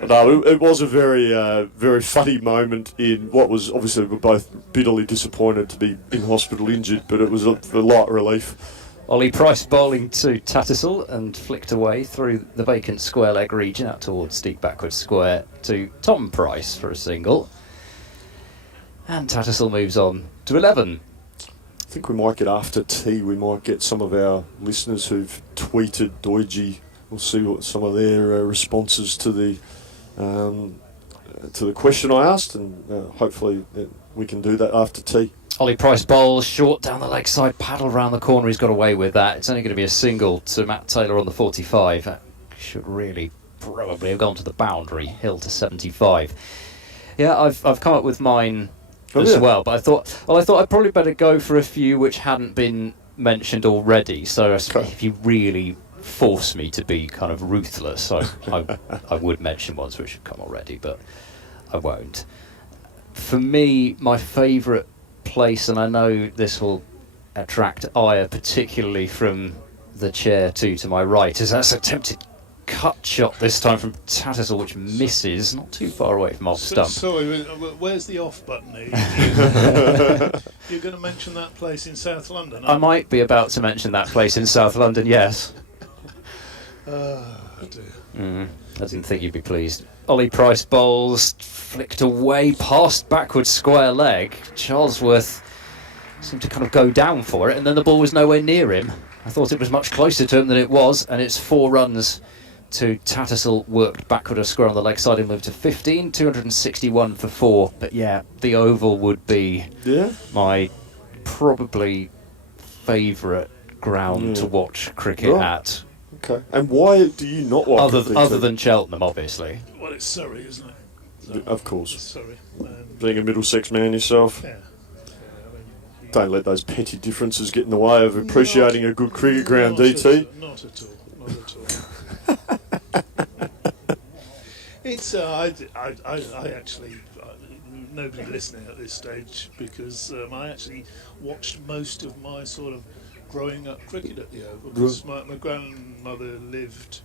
No, it was a very, very funny moment in what was obviously we're both bitterly disappointed to be in hospital injured, but it was a light relief. Ollie Price bowling to Tattersall and flicked away through the vacant square leg region out towards deep backward square to Tom Price for a single. And Tattersall moves on to 11. I think we might get after tea. We might get some of our listeners who've tweeted Doiji. We'll see what some of their responses to the question I asked, and hopefully we can do that after tea. Ollie Price bowls short down the leg side, paddle round the corner. He's got away with that. It's only going to be a single to Matt Taylor on the 45. That should really probably have gone to the boundary. Hill to 75. Yeah, I've come up with mine as well, but I thought I'd probably better go for a few which hadn't been mentioned already. So if you really force me to be kind of ruthless, I would mention ones which have come already, but I won't. For me, my favourite place, and I know this will attract ire, particularly from the chair to my right, is that's attempted cut shot this time from Tattersall, which misses not too far away from off stump. Sorry, where's the off button here? You're going to mention that place in South London? I might be about to mention that place in South London, yes. Dear. I didn't think you'd be pleased. Ollie Price bowls, flicked away past backward square leg. Charlesworth seemed to kind of go down for it, and then the ball was nowhere near him. I thought it was much closer to him than it was, and it's 4 runs to Tattersall, worked backward a square on the leg side and moved to 15, 261 for 4. But yeah, the Oval would be my probably favourite ground to watch cricket at. Okay. And why do you not like other than Cheltenham, obviously? Well, it's Surrey, isn't it? So, of course. it's Surrey. Being a Middlesex man yourself. Yeah. Don't let those petty differences get in the way of appreciating a good cricket ground, DT. Not at all. It's I actually nobody listening at this stage, because I actually watched most of my sort of growing up cricket at the Oval, because my grandmother lived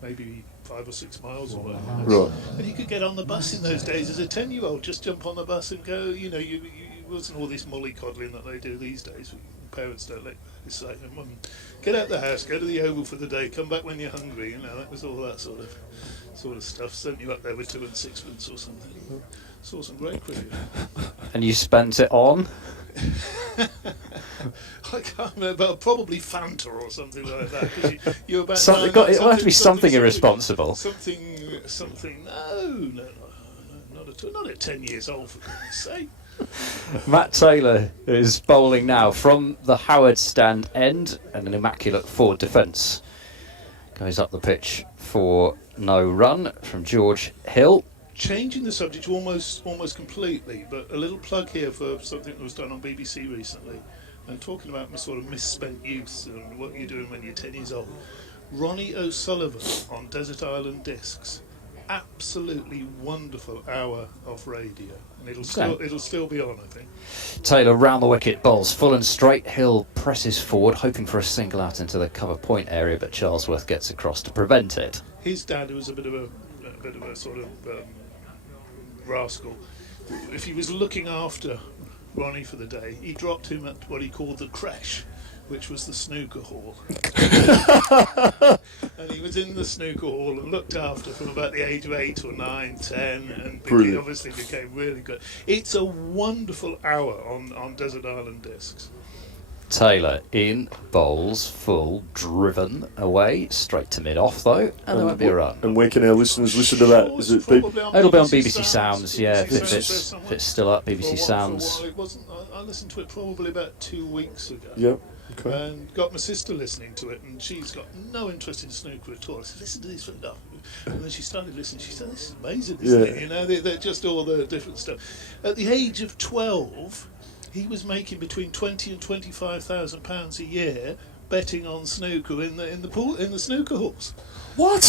maybe 5 or 6 miles away. Right. And you could get on the bus in those days as a 10-year-old, just jump on the bus and go. You know, you wasn't all this mollycoddling that they do these days. Parents don't let you say, "Mum, get out the house, go to the Oval for the day, come back when you're hungry." You know, that was all that sort of stuff. Sent you up there with 2 and 6pence or something. Saw some great cricket. And you spent it on? I can't remember, but probably Fanta or something like that. 'Cause you're about It will have to be something irresponsible. Something. No, not at all. Not at 10 years old, for goodness sake. Matt Taylor is bowling now from the Howard stand end, and an immaculate forward defence goes up the pitch for no run from George Hill. Changing the subject almost completely, but a little plug here for something that was done on BBC recently, and talking about my sort of misspent youth and what you're doing when you're 10 years old. Ronnie O'Sullivan on Desert Island Discs. Absolutely wonderful hour of radio, and it'll still be on, I think. Taylor round the wicket, bowls full and straight. Hill presses forward, hoping for a single out into the cover point area, but Charlesworth gets across to prevent it. His dad, who was a bit of a sort of rascal, if he was looking after Ronnie for the day, he dropped him at what he called the creche, which was the snooker hall. And he was in the snooker hall and looked after from about the age of 8 or 9, 10, and obviously became really good. It's a wonderful hour on Desert Island Discs. Taylor in, bowls full, driven away, straight to mid-off though, and there won't be a run. And where can our listeners listen to that? Is it It'll be on BBC Sounds, yeah, if it's still up, BBC Sounds. It wasn't. I listened to it probably about 2 weeks ago. Yep. Okay. And got my sister listening to it, and she's got no interest in snooker at all. I said, "Listen to this," and then she started listening. She said, "This is amazing, isn't it? You know, they're just all the different stuff." At the age of 12, he was making between £20,000 and £25,000 a year betting on snooker in the snooker halls. What?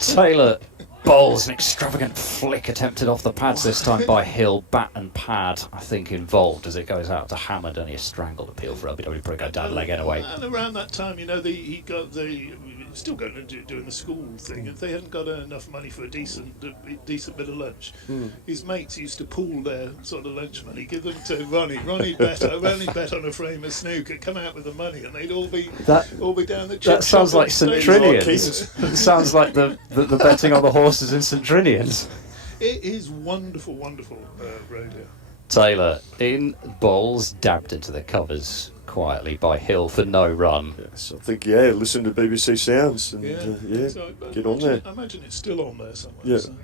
Taylor bowls an extravagant flick attempted off the pads this time by Hill. Bat and pad, I think, involved as it goes out to Hammond, and he strangled appeal for LBW. Probably go down leg anyway. And around that time, you know, he got still going to doing the school thing. If they hadn't got enough money for a decent bit of lunch, his mates used to pool their sort of lunch money, give them to Ronnie. Ronnie bet on a frame of snooker, come out with the money, and they'd all be down the chip. That sounds like St Trinians. Trinians. It sounds like the betting on the horses in St Trinians. It is wonderful, wonderful rodeo. Taylor in bowls, dabbed into the covers quietly by Hill for no run. Yes, I think, listen to BBC Sounds and So get on there. I imagine it's still on there somewhere. Yeah. So,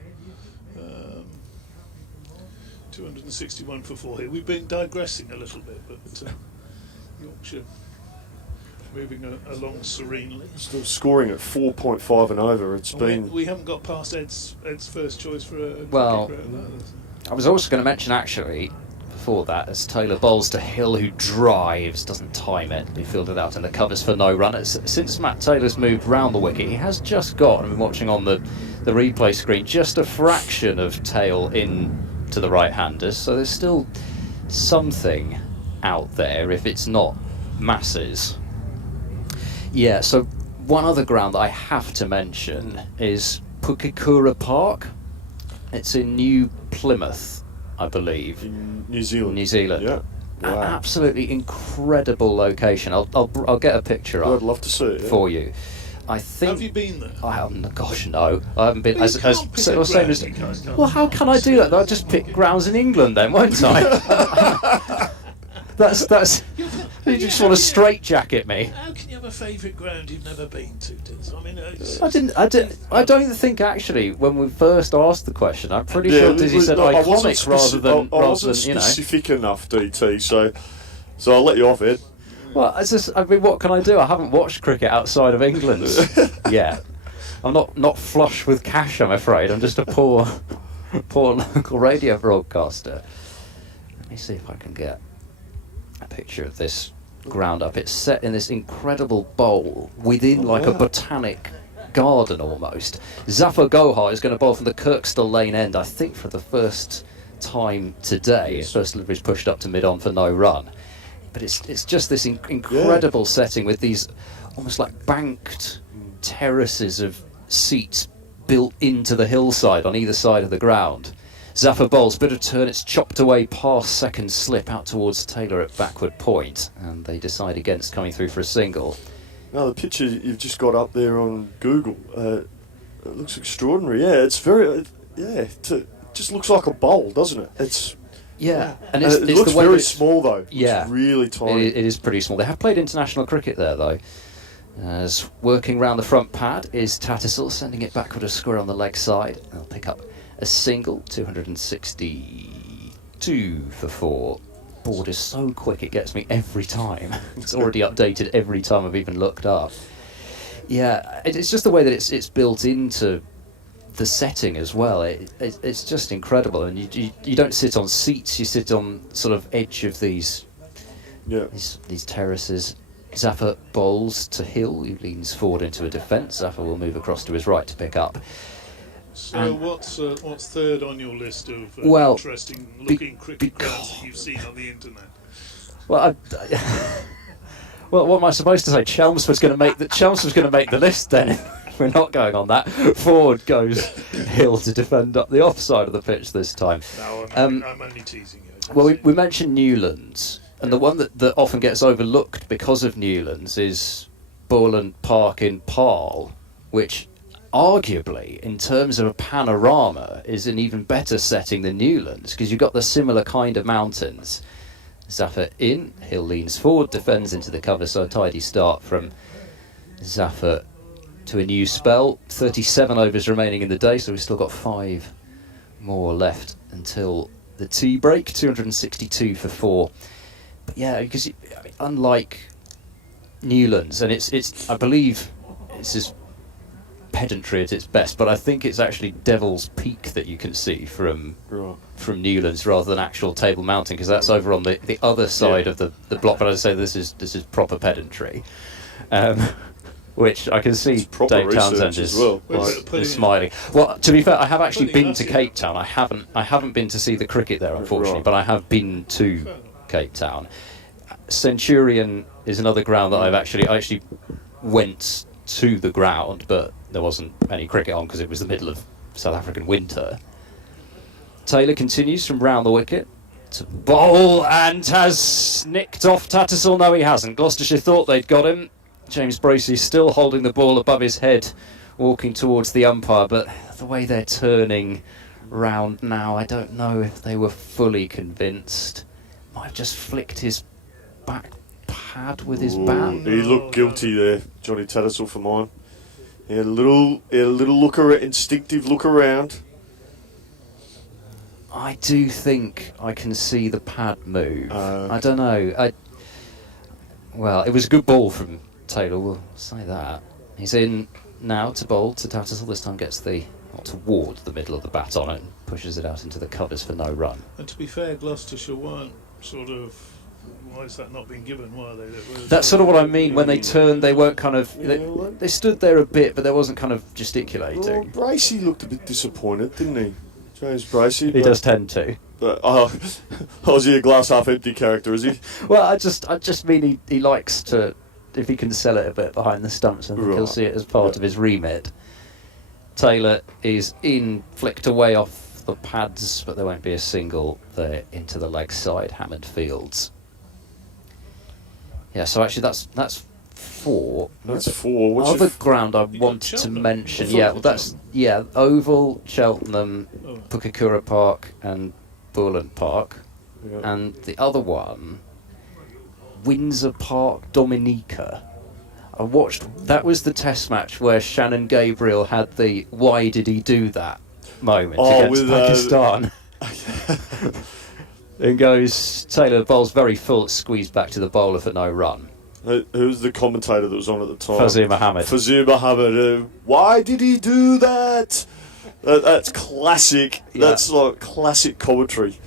261 for 4 here. We've been digressing a little bit, but Yorkshire moving along serenely. Still scoring at 4.5 and over. It's been... We haven't got past Ed's first choice for a Well, cricket round. I was also going to mention actually before that, as Taylor bowls to Hill, who drives, doesn't time it, he fielded out in the covers for no run. Since Matt Taylor's moved round the wicket, he has just got, I've been watching on the replay screen, just a fraction of tail in to the right-handers, so there's still something out there if it's not masses. Yeah, so one other ground that I have to mention is Pukekura Park. It's in New Plymouth, I believe. In New Zealand. New Zealand. Yeah. An Wow. absolutely incredible location. I'll get a picture I'd up love to see it. Yeah. for you. I think. Have you been there? I haven't. Gosh, no. I haven't been. Well, you can't pick a same ground, as. you guys can't. Well, how can I do that? I'll just pick grounds in England then, won't I? that's. You just want to straitjacket me. How can you have a favourite ground you've never been to, Diz? I mean, I don't think actually when we first asked the question, I'm pretty sure Dizzy said I iconic wasn't rather I wasn't than you know. specific enough, DT. So I'll let you off it. Well, I mean, what can I do? I haven't watched cricket outside of England yet. I'm not flush with cash, I'm afraid. I'm just a poor local radio broadcaster. Let me see if I can get a picture of this ground up. It's set in this incredible bowl within a botanic garden almost. Zafar Gohar is going to bowl from the Kirkstall Lane end, I think, for the first time today. His first delivery is pushed up to mid-on for no run. But it's just this incredible setting with these almost like banked terraces of seats built into the hillside on either side of the ground. Zafar bowls, bit of turn, it's chopped away past second slip out towards Taylor at backward point, and they decide against coming through for a single. No, the picture you've just got up there on Google, it looks extraordinary. Yeah, it's very, it just looks like a bowl, doesn't it? It's and it looks the way very that small though. Yeah, it's really tiny. It is pretty small. They have played international cricket there though. As working round the front pad is Tattersall, sending it backward a square on the leg side. They'll pick up a single, 262 for 4. Board is so quick it gets me every time. It's already updated every time I've even looked up. Yeah, it's just the way that it's built into the setting as well. It's just incredible. And you don't sit on seats, you sit on sort of edge of these terraces. Zafar bowls to Hill, who leans forward into a defence. Zafar will move across to his right to pick up. So what's third on your list of interesting looking cricket grounds that you've seen on the internet? Well, well, what am I supposed to say? Chelmsford's going to make the list then. We're not going on that. Forward goes Hill to defend up the offside of the pitch this time. No, I'm only teasing you. Well, we mentioned Newlands, and the one that often gets overlooked because of Newlands is Borland Park in Parle, which arguably, in terms of a panorama, is an even better setting than Newlands, because you've got the similar kind of mountains. Zafar in, Hill leans forward, defends into the cover, so a tidy start from Zafar to a new spell. 37 overs remaining in the day, so we've still got 5 more left until the tea break. 262 for 4. But yeah, because unlike Newlands, and it's I believe it's as pedantry at its best, but I think it's actually Devil's Peak that you can see from Newlands rather than actual Table Mountain, because that's over on the other side of the block. But as I say, this is proper pedantry, which I can see Dave Townsend is smiling. Well, to be fair, I have actually been to Cape Town. I haven't been to see the cricket there, unfortunately, but I have been to Cape Town. Centurion is another ground that I actually went to the ground, but there wasn't any cricket on because it was the middle of South African winter. Taylor continues from round the wicket to bowl and has nicked off Tattersall. No, he hasn't. Gloucestershire thought they'd got him. James Bracey still holding the ball above his head, walking towards the umpire, but the way they're turning round now, I don't know if they were fully convinced. Might have just flicked his back pad with his bat. He looked guilty there, Johnny Tattersall, for mine. He had a little look around, instinctive look around. I do think I can see the pad move. I don't know. Well, it was a good ball from Taylor, we'll say that. He's in now to bowl to Tattersall. This time gets towards the middle of the bat on it and pushes it out into the covers for no run. And to be fair, Gloucestershire weren't sort of... Why has that not been given? Why are they? That's sort of what I mean. When they turned, they weren't kind of... They stood there a bit, but there wasn't kind of gesticulating. Well, Bracey looked a bit disappointed, didn't he? James Bracey. He does tend to. Is he a glass half empty character, is he? Well, I just mean he likes to, if he can sell it a bit behind the stumps, and he'll see it as part of his remit. Taylor is flicked away off the pads, but there won't be a single there into the leg side, Hammond Fields. Yeah, so actually that's 4. That's 4. Other ground I wanted to mention, Oval, Cheltenham, Pukakura Park and Booland Park. Yeah. And the other one, Windsor Park, Dominica. I watched, that was the test match where Shannon Gabriel had the "why did he do that" moment against Pakistan. In goes Taylor, bowls very full, squeezed back to the bowler for no run. Who's the commentator that was on at the time? Fazir Mohammed. Fazir Mohammed. Why did he do that? That's classic. Yeah. That's like classic commentary.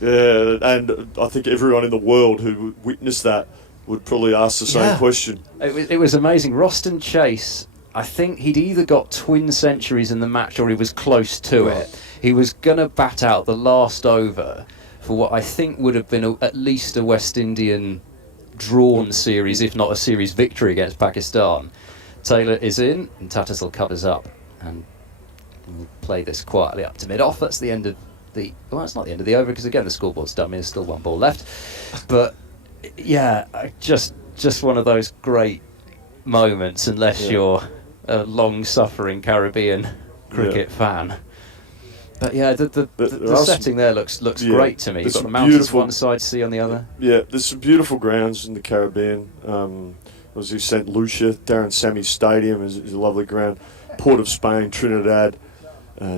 Yeah, and I think everyone in the world who witnessed that would probably ask the same question. It was amazing. Roston Chase, I think he'd either got twin centuries in the match or he was close to it. He was going to bat out the last over for what I think would have been at least a West Indian drawn series, if not a series victory against Pakistan. Taylor is in, and Tattersall covers up, and we'll play this quietly up to mid-off. That's the end of the... Well, it's not the end of the over, because again, the scoreboard's done. There's still one ball left. But, yeah, just one of those great moments, unless you're a long-suffering Caribbean cricket fan. But yeah, the setting there looks great to me. You've got the mountains one side, sea on the other. Yeah, there's some beautiful grounds in the Caribbean. Obviously, St. Lucia, Darren Sammy Stadium is a lovely ground. Port of Spain, Trinidad,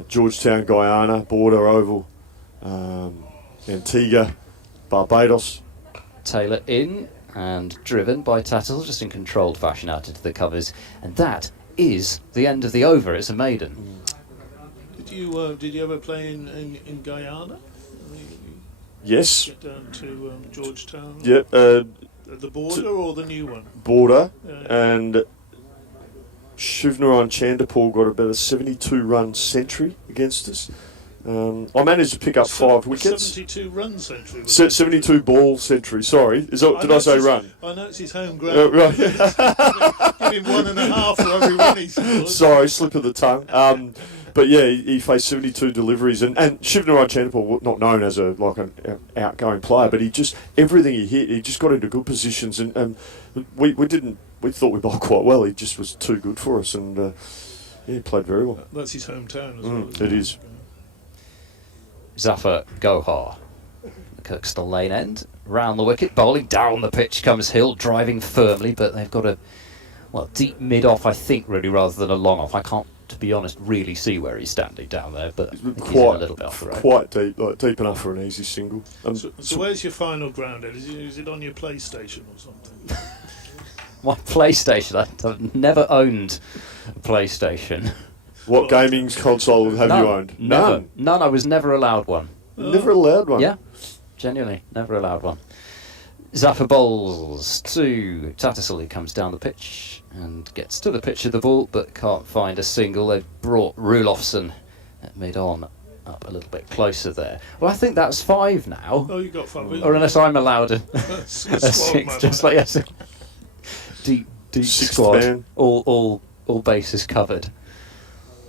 Georgetown, Guyana, Border Oval, Antigua, Barbados. Taylor in and driven by Tattersall, just in controlled fashion out into the covers. And that is the end of the over. It's a maiden. Did you ever play in Guyana? Yes. Get down to Georgetown? Yep. The border or the new one? Border. And Shivnaran Chanderpaul got about a 72-run century against us. I managed to pick up 5 wickets. 72-run century? 72 ball century, sorry. Did I say run? I know it's his home ground. Right. Give him 1.5 for every run he scored. Sorry, slip of the tongue. But yeah, he faced 72 deliveries, and Shivnaran Chanderpaul, not known as an outgoing player, but everything he hit, he just got into good positions, and we thought we bowled quite well. He just was too good for us, and he played very well. That's his hometown as well. It is. Zafar Gohar, the Kirkstall Lane end, round the wicket, bowling down the pitch comes Hill, driving firmly, but they've got a deep mid-off, I think, really, rather than a long off. I can't, to be honest, really see where he's standing down there, but he's in a little bit off the road. Quite deep, deep enough for an easy single. So where's your final ground, Ed? Is it on your PlayStation or something? My PlayStation? I've never owned a PlayStation. What gaming console have you owned? None. I was never allowed one. Never allowed one? Yeah, genuinely, never allowed one. Zafar bowls to Tattersall. He comes down the pitch and gets to the pitch of the ball, but can't find a single. They've brought Rulofsson at mid-on up a little bit closer there. Well, I think that's 5 now. Oh, you got 5. Or unless I'm allowed a 6, just like yes. deep Sixth squad, man. all bases covered.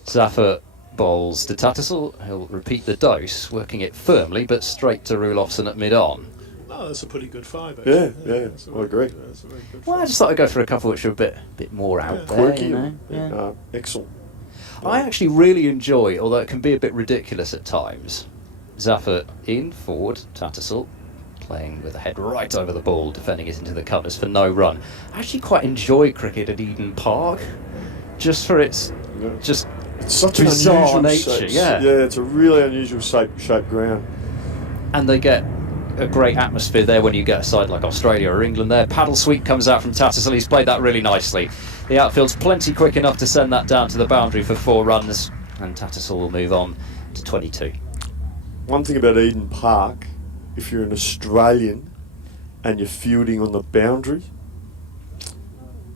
Zaffer bowls to Tattersall. He'll repeat the dose, working it firmly but straight to Rulofsson at mid-on. Oh, that's a pretty good five, Yeah, actually. yeah, I agree. That's a very good Well, I five. just thought I'd go for a couple which are a bit more out Yeah. there. Quirky. You know? Yeah. Excellent. I actually really enjoy, although it can be a bit ridiculous at times, Zaffer in, forward, Tattersall, playing with a head right over the ball, defending it into the covers for no run. I actually quite enjoy cricket at Eden Park, just for its Yeah. just It's such an bizarre unusual nature, shape. yeah. Yeah, it's a really unusual shaped ground. and they get a great atmosphere there when you get a side like Australia or England there. Paddle sweep comes out from Tattersall. He's played that really nicely. The outfield's plenty quick enough to send that down to the boundary for 4 runs, and Tattersall will move on to 22. One thing about Eden Park, if you're an Australian and you're fielding on the boundary,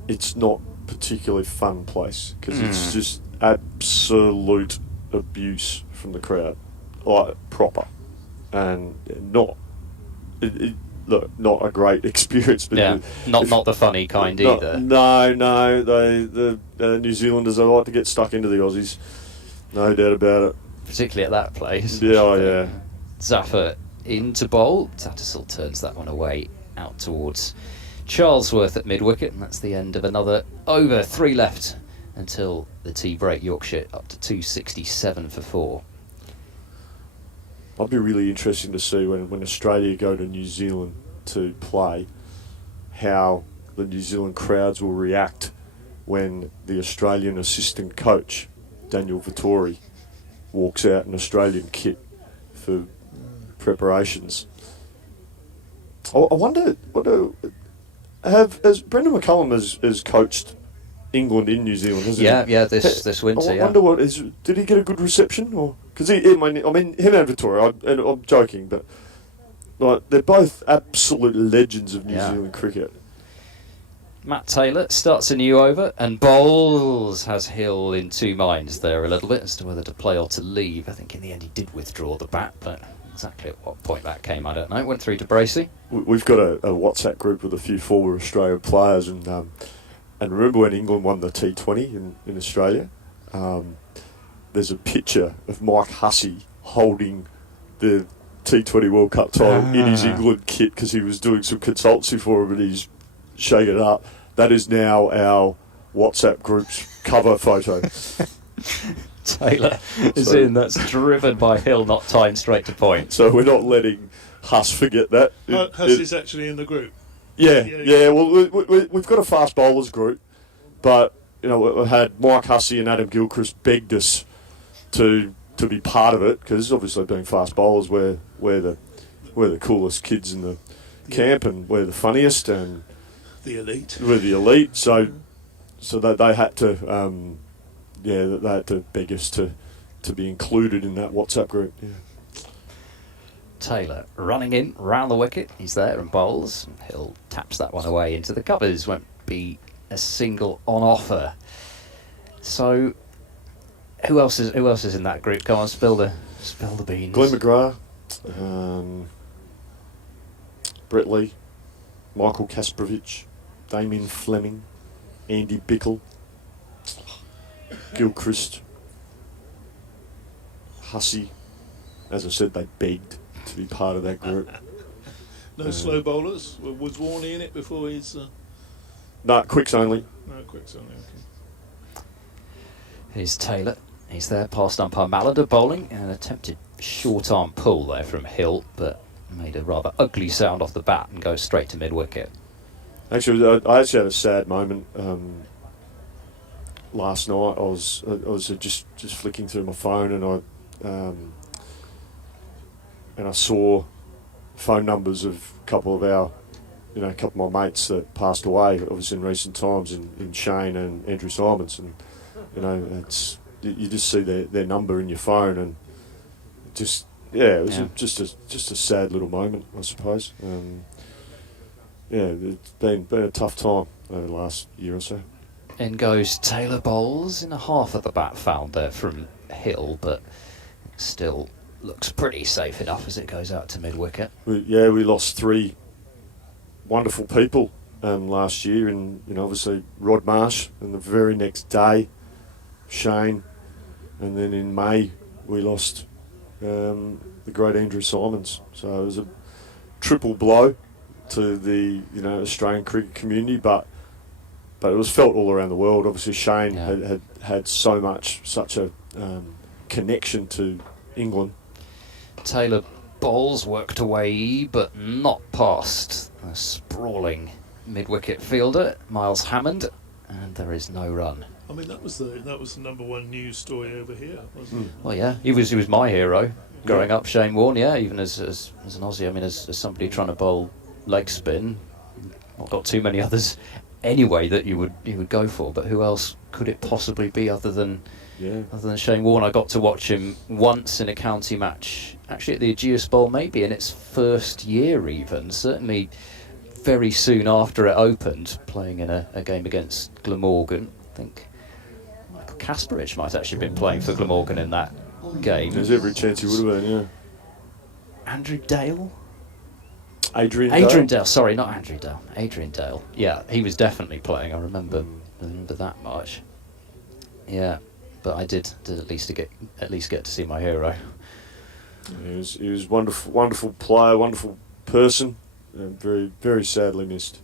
it's not a particularly fun place because it's just absolute abuse from the crowd, like proper, and not look, not a great experience. But Yeah, not if- the funny kind not- either. No, the New Zealanders, they like to get stuck into the Aussies, no doubt about it. Particularly at that place. Yeah, oh, yeah. Zaffer into bowl. Tattersall turns that one away out towards Charlesworth at mid-wicket, and that's the end of another over. 3 left until the tea break. Yorkshire up to 267 for 4. I'll be really interesting to see when Australia go to New Zealand to play, how the New Zealand crowds will react when the Australian assistant coach, Daniel Vittori, walks out in Australian kit for preparations. I wonder, has Brendan McCullum has coached England in New Zealand, hasn't he? Yeah, this winter. I wonder did he get a good reception, or because I mean him and Victoria, I'm joking, but like they're both absolute legends of New Zealand cricket. Matt Taylor starts a new over and bowls. Has Hill in 2 minds there a little bit as to whether to play or to leave. I think in the end he did withdraw the bat, but exactly at what point that came, I don't know. Went through to Bracey. We've got a WhatsApp group with a few former Australian players, and remember when England won the T20 in Australia? There's a picture of Mike Hussey holding the T20 World Cup title in his England kit because he was doing some consultancy for him, and he's shaking it up. That is now our WhatsApp group's cover photo. Taylor is in. That's driven by Hill, not timed straight to point. So we're not letting Huss forget that. Huss actually in the group. Yeah. Well, we've got a fast bowlers group, but we had Mike Hussey and Adam Gilchrist begged us to be part of it because obviously being fast bowlers, we're the coolest kids in the camp, and we're the funniest, and The elite. we're the elite. So that they had to they had to beg us to be included in that WhatsApp group. Yeah. Taylor running in, round the wicket. He's there and bowls. Hill taps that one away into the covers. Won't be a single on offer. So, who else is in that group? Come on, spill the beans. Glenn McGrath, Brett Lee, Michael Kasparovich, Damien Fleming, Andy Bickle, Gilchrist, Hussey. As I said, they begged to be part of that group. No slow bowlers. Was Warney in it before his... No, quicks only. No, quicks only, okay. Here's Taylor. He's there past umpire Malan bowling. An attempted short arm pull there from Hill, but made a rather ugly sound off the bat and goes straight to mid-wicket. Actually, I actually had a sad moment last night. I was just flicking through my phone, and I saw phone numbers of a couple of my mates that passed away, obviously in recent times, in Shane and Andrew Simons, and you just see their number in your phone, and it was just a sad little moment, I suppose. It's been a tough time over the last year or so. In goes Taylor bowls in a half of the bat found there from Hill, but still looks pretty safe enough as it goes out to mid-wicket. We lost 3 wonderful people last year, and obviously Rod Marsh, and the very next day Shane, and then in May we lost the great Andrew Simons. So it was a triple blow to the Australian cricket community, but it was felt all around the world. Obviously Shane had such a connection to England. Taylor bowls worked away, but not past a sprawling mid-wicket fielder, Miles Hammond, and there is no run. I mean, that was the number one news story over here, wasn't it? Well, yeah, he was my hero growing up, Shane Warne. Yeah, even as an Aussie. I mean, as somebody trying to bowl leg spin, not got too many others anyway that you would go for. But who else could it possibly be other than Shane Warne? I got to watch him once in a county match, actually at the Ageas Bowl, maybe in its first year even. Certainly very soon after it opened, playing in a game against Glamorgan. I think Michael Kasparich might have actually been playing for Glamorgan in that game. There's every chance he would have been, yeah. Andrew Dale? Adrian Dale, sorry, not Andrew Dale. Adrian Dale. Yeah, he was definitely playing. I remember that much. Yeah, but I did at least get to see my hero. He was wonderful player, wonderful person, and very, very sadly missed.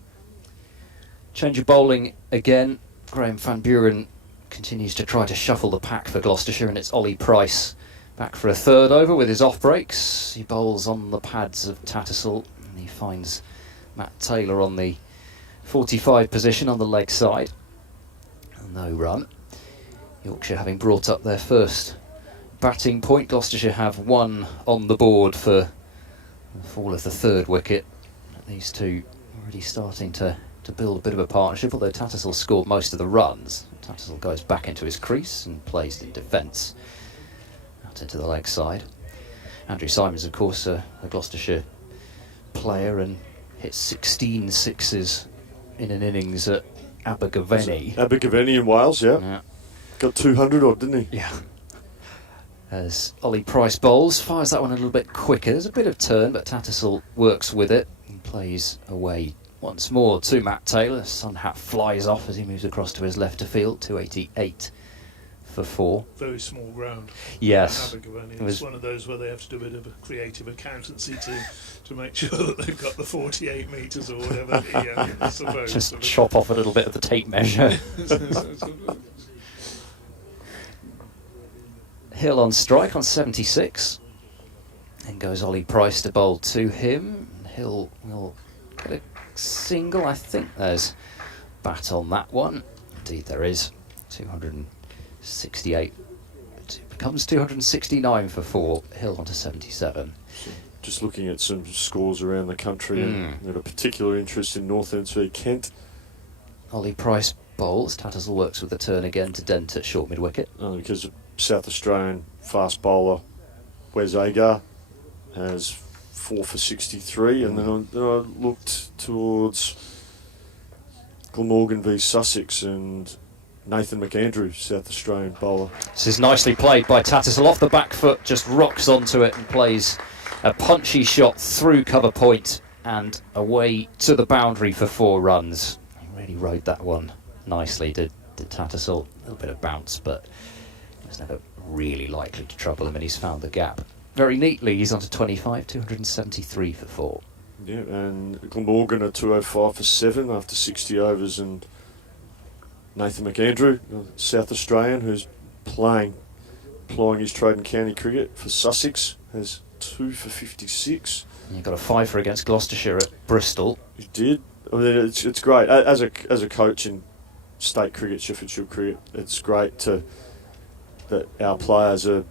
Change of bowling again. Graham Van Buren continues to try to shuffle the pack for Gloucestershire, and it's Ollie Price back for a third over with his off breaks. He bowls on the pads of Tattersall, and he finds Matt Taylor on the 45 position on the leg side. No run. Yorkshire having brought up their first batting point. Gloucestershire have one on the board for the fall of the third wicket. These two already starting to build a bit of a partnership, although Tattersall scored most of the runs. Tattersall goes back into his crease and plays in defence out into the leg side. Andrew Simons, of course, a Gloucestershire player, and hit 16 sixes in an innings at Abergavenny. Abergavenny in Wales, yeah. Got 200 odd, didn't he? Yeah. As Ollie Price bowls, fires that one a little bit quicker. There's a bit of turn, but Tattersall works with it and plays away once more to Matt Taylor. Sun hat flies off as he moves across to his left to field. 288 for 4. Very small ground. Yes. Abergavenny. It's one of those where they have to do a bit of a creative accountancy to make sure that they've got the 48 metres or whatever. I suppose. Just chop off a little bit of the tape measure. Hill on strike on 76. Then goes Ollie Price to bowl to him. Hill will get a single. I think there's bat on that one. Indeed there is. 268. It becomes 269 for 4. Hill onto 77. Just looking at some scores around the country, and got a particular interest in North Ends v Kent. Ollie Price bowls. Tattersall works with the turn again to Dent at short mid wicket. Because South Australian fast bowler Wes Agar has 4 for 63, and then I looked towards Glamorgan v Sussex and Nathan McAndrew, South Australian bowler. This is nicely played by Tattersall off the back foot, just rocks onto it and plays a punchy shot through cover point and away to the boundary for 4 runs. He really rode that one nicely, did Tattersall. A little bit of bounce, but it was never really likely to trouble him, and he's found the gap. Very neatly, he's on to 25, 273 for 4. Yeah, and Glamorgan are 205 for 7 after 60 overs, and Nathan McAndrew, South Australian, who's plying his trade in county cricket for Sussex, has 2 for 56. And you got a 5 against Gloucestershire at Bristol. He did. I mean, it's great as a coach in state cricket, Sheffield Shield cricket. It's great that our players are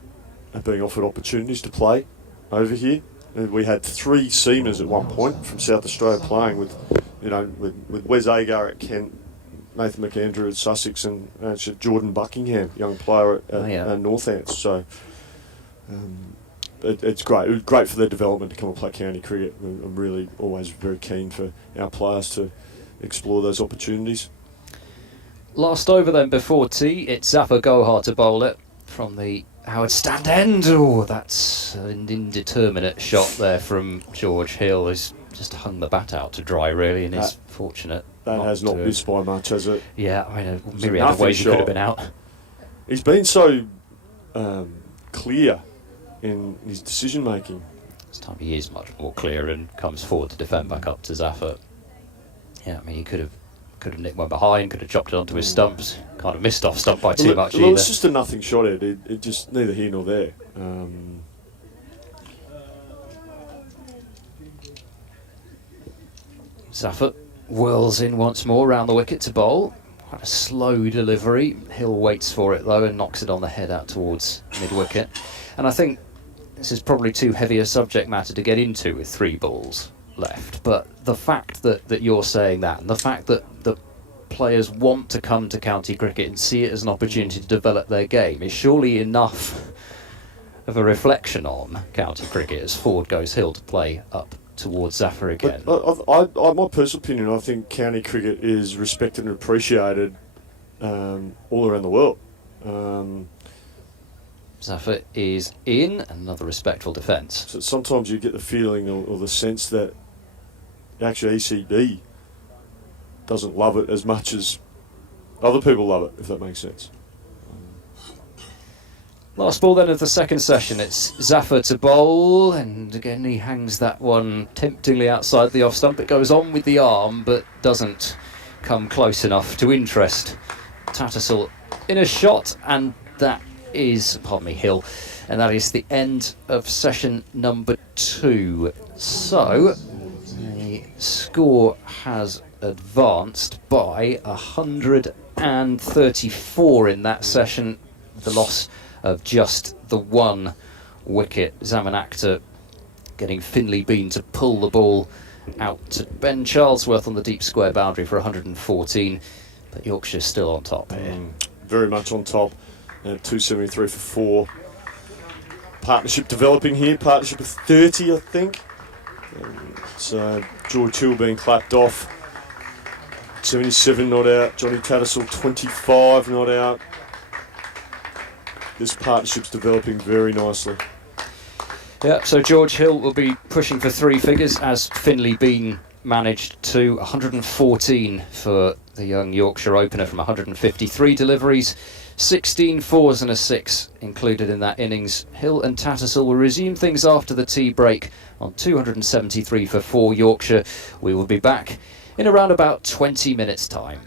being offered opportunities to play over here. And we had 3 seamers at one point from South Australia playing with Wes Agar at Kent, Nathan McAndrew at Sussex, and actually Jordan Buckingham, young player at Northants. So it's great. It was great for their development to come and play county cricket. I'm really always very keen for our players to explore those opportunities. Last over then before tea, it's Zafar Gohar to bowl it from the Howard stand end. Oh, that's an indeterminate shot there from George Hill. He's just hung the bat out to dry, really, and is fortunate. That has not to- missed by much, has it? Yeah, I mean, a was a myriad of nothing ways he could have shot. been out. He's been so clear in his decision making. This time he is much more clear and comes forward to defend back up to Zaffer. Yeah, I mean, he could have nicked one behind, could have chopped it onto his stumps, kind of missed off stump by too much Well, either. it's just a nothing shot. It just neither here nor there. Zaffer whirls in once more round the wicket to bowl. Quite a slow delivery. Hill waits for it though and knocks it on the head out towards mid-wicket. And I think this is probably too heavy a subject matter to get into with 3 balls left. But the fact that you're saying that, and the fact that the players want to come to county cricket and see it as an opportunity to develop their game is surely enough of a reflection on county cricket as forward goes Hill to play up towards Zaffer again. But my personal opinion, I think county cricket is respected and appreciated all around the world. Zaffer is in, another respectful defence. So sometimes you get the feeling or the sense that actually ECB doesn't love it as much as other people love it, if that makes sense. Last ball then of the second session, it's Zaffer to bowl, and again he hangs that one temptingly outside the off stump. It goes on with the arm, but doesn't come close enough to interest Tattersall in a shot, and that is, pardon me, Hill, and that is the end of session number 2. So, the score has advanced by 134 in that session, the loss of just the 1 wicket. Zaman Akhtar getting Finley Bean to pull the ball out to Ben Charlesworth on the deep square boundary for 114, but Yorkshire still on top here. Very much on top. 273 for 4. Partnership developing here. Partnership of 30, I think. So George Hill being clapped off. 77 not out. Johnny Tattersall 25 not out. This partnership's developing very nicely. Yeah, so George Hill will be pushing for 3 figures as Finley Bean managed to. 114 for the young Yorkshire opener from 153 deliveries. 16 fours and a 6 included in that innings. Hill and Tattersall will resume things after the tea break on 273 for 4 Yorkshire. We will be back in around about 20 minutes' time.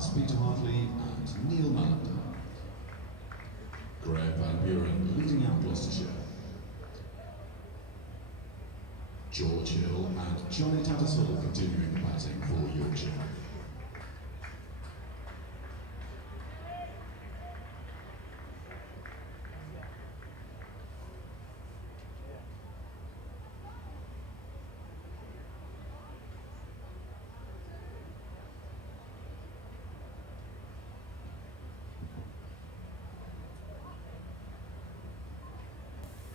umpires Peter Hartley and Neil Malan. Graham Van Buren leading out Gloucestershire. George Hill and Johnny Tattersall continuing batting for Yorkshire.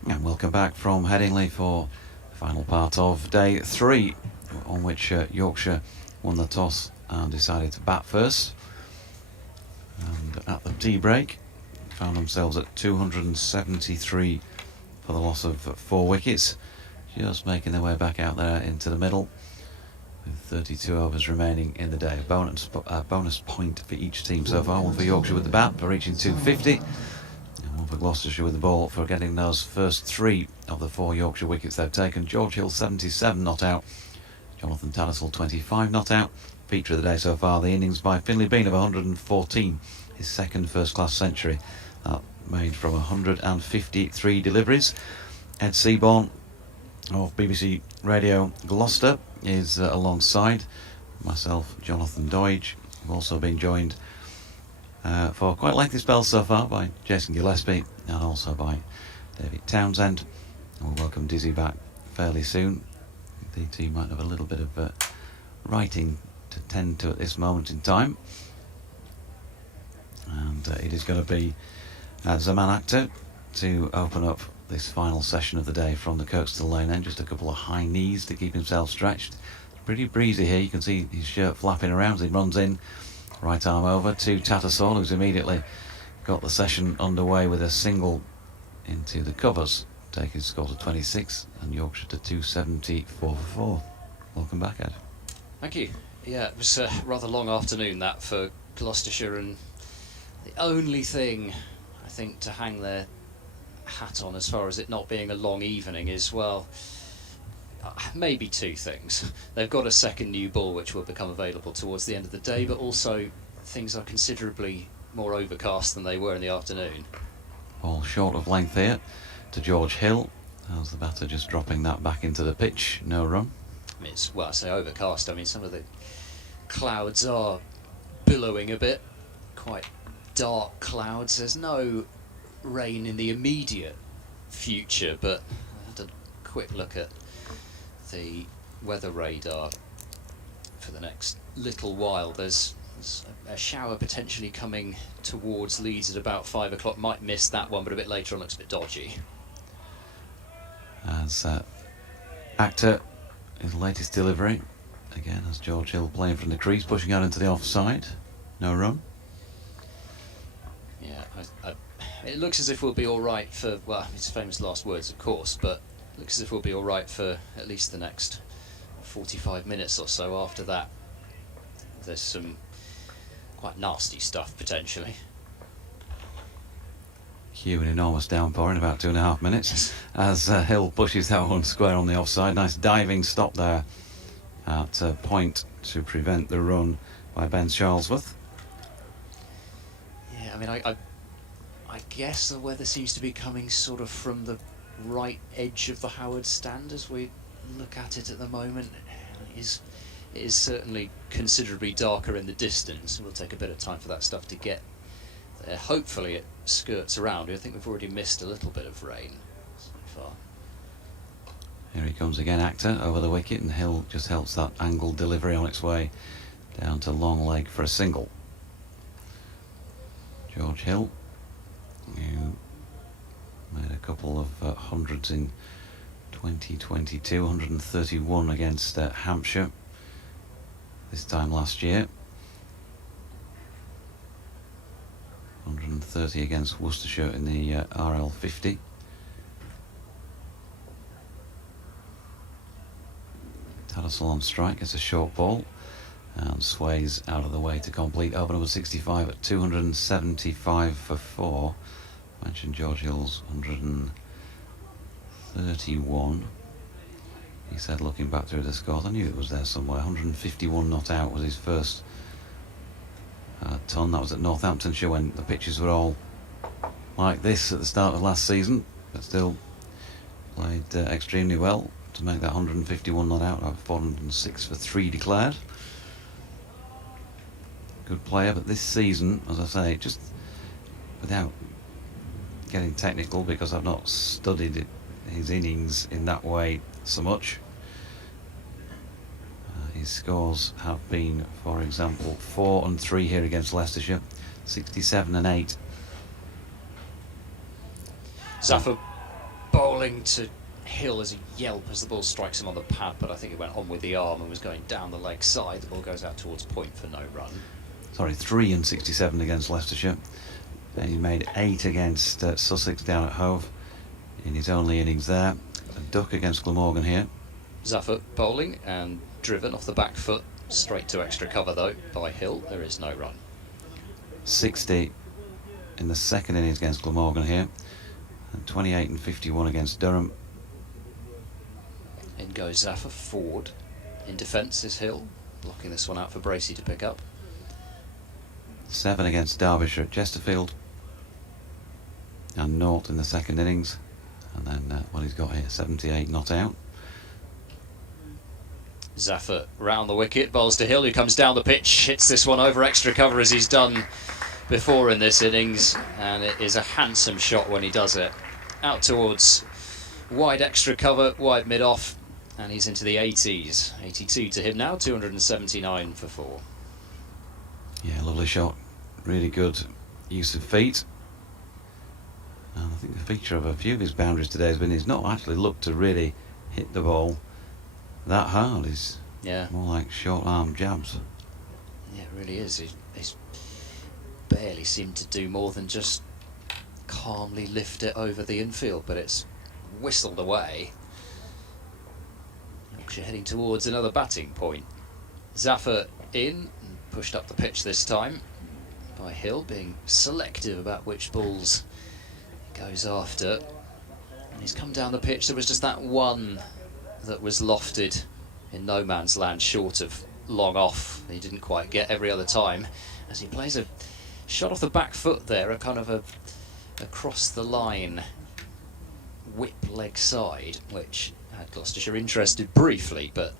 And welcome back from Headingley for the final part of day 3, on which Yorkshire won the toss and decided to bat first. And at the tea break, found themselves at 273 for the loss of 4 wickets, just making their way back out there into the middle, with 32 overs remaining in the day. A bonus point for each team so far, one for Yorkshire with the bat for reaching 250. One for Gloucestershire with the ball for getting those first 3 of the 4 Yorkshire wickets they've taken. George Hill 77 not out, Jonathan Tattersall 25 not out. Feature of the day so far, the innings by Finlay Bean of 114, his second first-class century, made from 153 deliveries. Ed Seaborn of BBC Radio Gloucester is alongside myself, Jonathan Doidge. We've also been joined for quite a lengthy spell so far by Jason Gillespie and also by David Townsend. We'll welcome Dizzy back fairly soon. The team might have a little bit of writing to tend to at this moment in time, and it is going to be Zaman Akhtar to open up this final session of the day from the Kirkstall lane end. Just a couple of high knees to keep himself stretched. Pretty breezy here, you can see his shirt flapping around as he runs in. Right arm over to Tattersall, who's immediately got the session underway with a single into the covers, taking his score to 26 and Yorkshire to 274 for 4. Welcome back, Ed. Thank you. Yeah, it was a rather long afternoon that for Gloucestershire, and the only thing I think to hang their hat on as far as it not being a long evening is, well, maybe 2 things. They've got a second new ball which will become available towards the end of the day, but also things are considerably more overcast than they were in the afternoon. Ball short of length here to George Hill. How's the batter just dropping that back into the pitch? No run. I mean, it's, well, I say overcast, I mean some of the clouds are billowing a bit, quite dark clouds. There's no rain in the immediate future, but I had a quick look at the weather radar for the next little while. There's a shower potentially coming towards Leeds at about 5 o'clock. Might miss that one, but a bit later on looks a bit dodgy. As Akhtar, his latest delivery, again as George Hill playing from the crease, pushing out into the offside. No run. Yeah, it looks as if we'll be alright for, well, his famous last words of course, but looks as if we'll be alright for at least the next 45 minutes or so. After that, there's some quite nasty stuff potentially. Cue an enormous downpour in about 2.5 minutes as Hill pushes that one square on the offside. Nice diving stop there at point to prevent the run by Ben Charlesworth. Yeah, I mean, I guess the weather seems to be coming sort of from the right edge of the Howard stand as we look at it at the moment. It is certainly considerably darker in the distance. It will take a bit of time for that stuff to get there. Hopefully it skirts around. I think we've already missed a little bit of rain so far. Here he comes again, Akhtar over the wicket, and Hill just helps that angled delivery on its way down to long leg for a single. George Hill, who made a couple of hundreds in 2022, 131 against Hampshire this time last year, 130 against Worcestershire in the RL 50. Tattersall on strike, it's a short ball and sways out of the way to complete over number 65 at 275 for 4. Mentioned George Hill's 131. He said, looking back through the scores, I knew it was there somewhere. 151 not out was his first ton. That was at Northamptonshire when the pitches were all like this at the start of last season, but still played extremely well to make that 151 not out of 406 for 3 declared. Good player, but this season, as I say, just without getting technical, because I've not studied his innings in that way so much. His scores have been, for example, 4 and 3 here against Leicestershire, 67 and 8. Zaffer bowling to Hill as a yelp as the ball strikes him on the pad, but I think it went on with the arm and was going down the leg side. The ball goes out towards point for no run. Sorry, 3 and 67 against Leicestershire. And he made 8 against Sussex down at Hove in his only innings there. A duck against Glamorgan here. Zaffer bowling and driven off the back foot, straight to extra cover though by Hill. There is no run. 60 in the second innings against Glamorgan here, and 28 and 51 against Durham. In goes Zaffer forward. In defence is Hill, blocking this one out for Bracey to pick up. 7 against Derbyshire at Chesterfield, and 0 in the second innings, and then what he's got here, 78 not out. Zaffer round the wicket, bowls to Hill, who comes down the pitch, hits this one over extra cover as he's done before in this innings, and it is a handsome shot when he does it. Out towards wide extra cover, wide mid-off, and he's into the 80s. 82 to him now, 279 for 4. Yeah, lovely shot, really good use of feet. And I think the feature of a few of his boundaries today has been he's not actually looked to really hit the ball that hard. He's more like short arm jabs. Yeah, it really is. He's barely seemed to do more than just calmly lift it over the infield, but it's whistled away. Yorkshire heading towards another batting point. Zaffer in, pushed up the pitch this time by Hill, being selective about which balls he goes after. And he's come down the pitch. There was just that one that was lofted in no man's land, short of long off. He didn't quite get every other time as he plays a shot off the back foot there, a kind of a across the line whip leg side, which had Gloucestershire interested briefly, but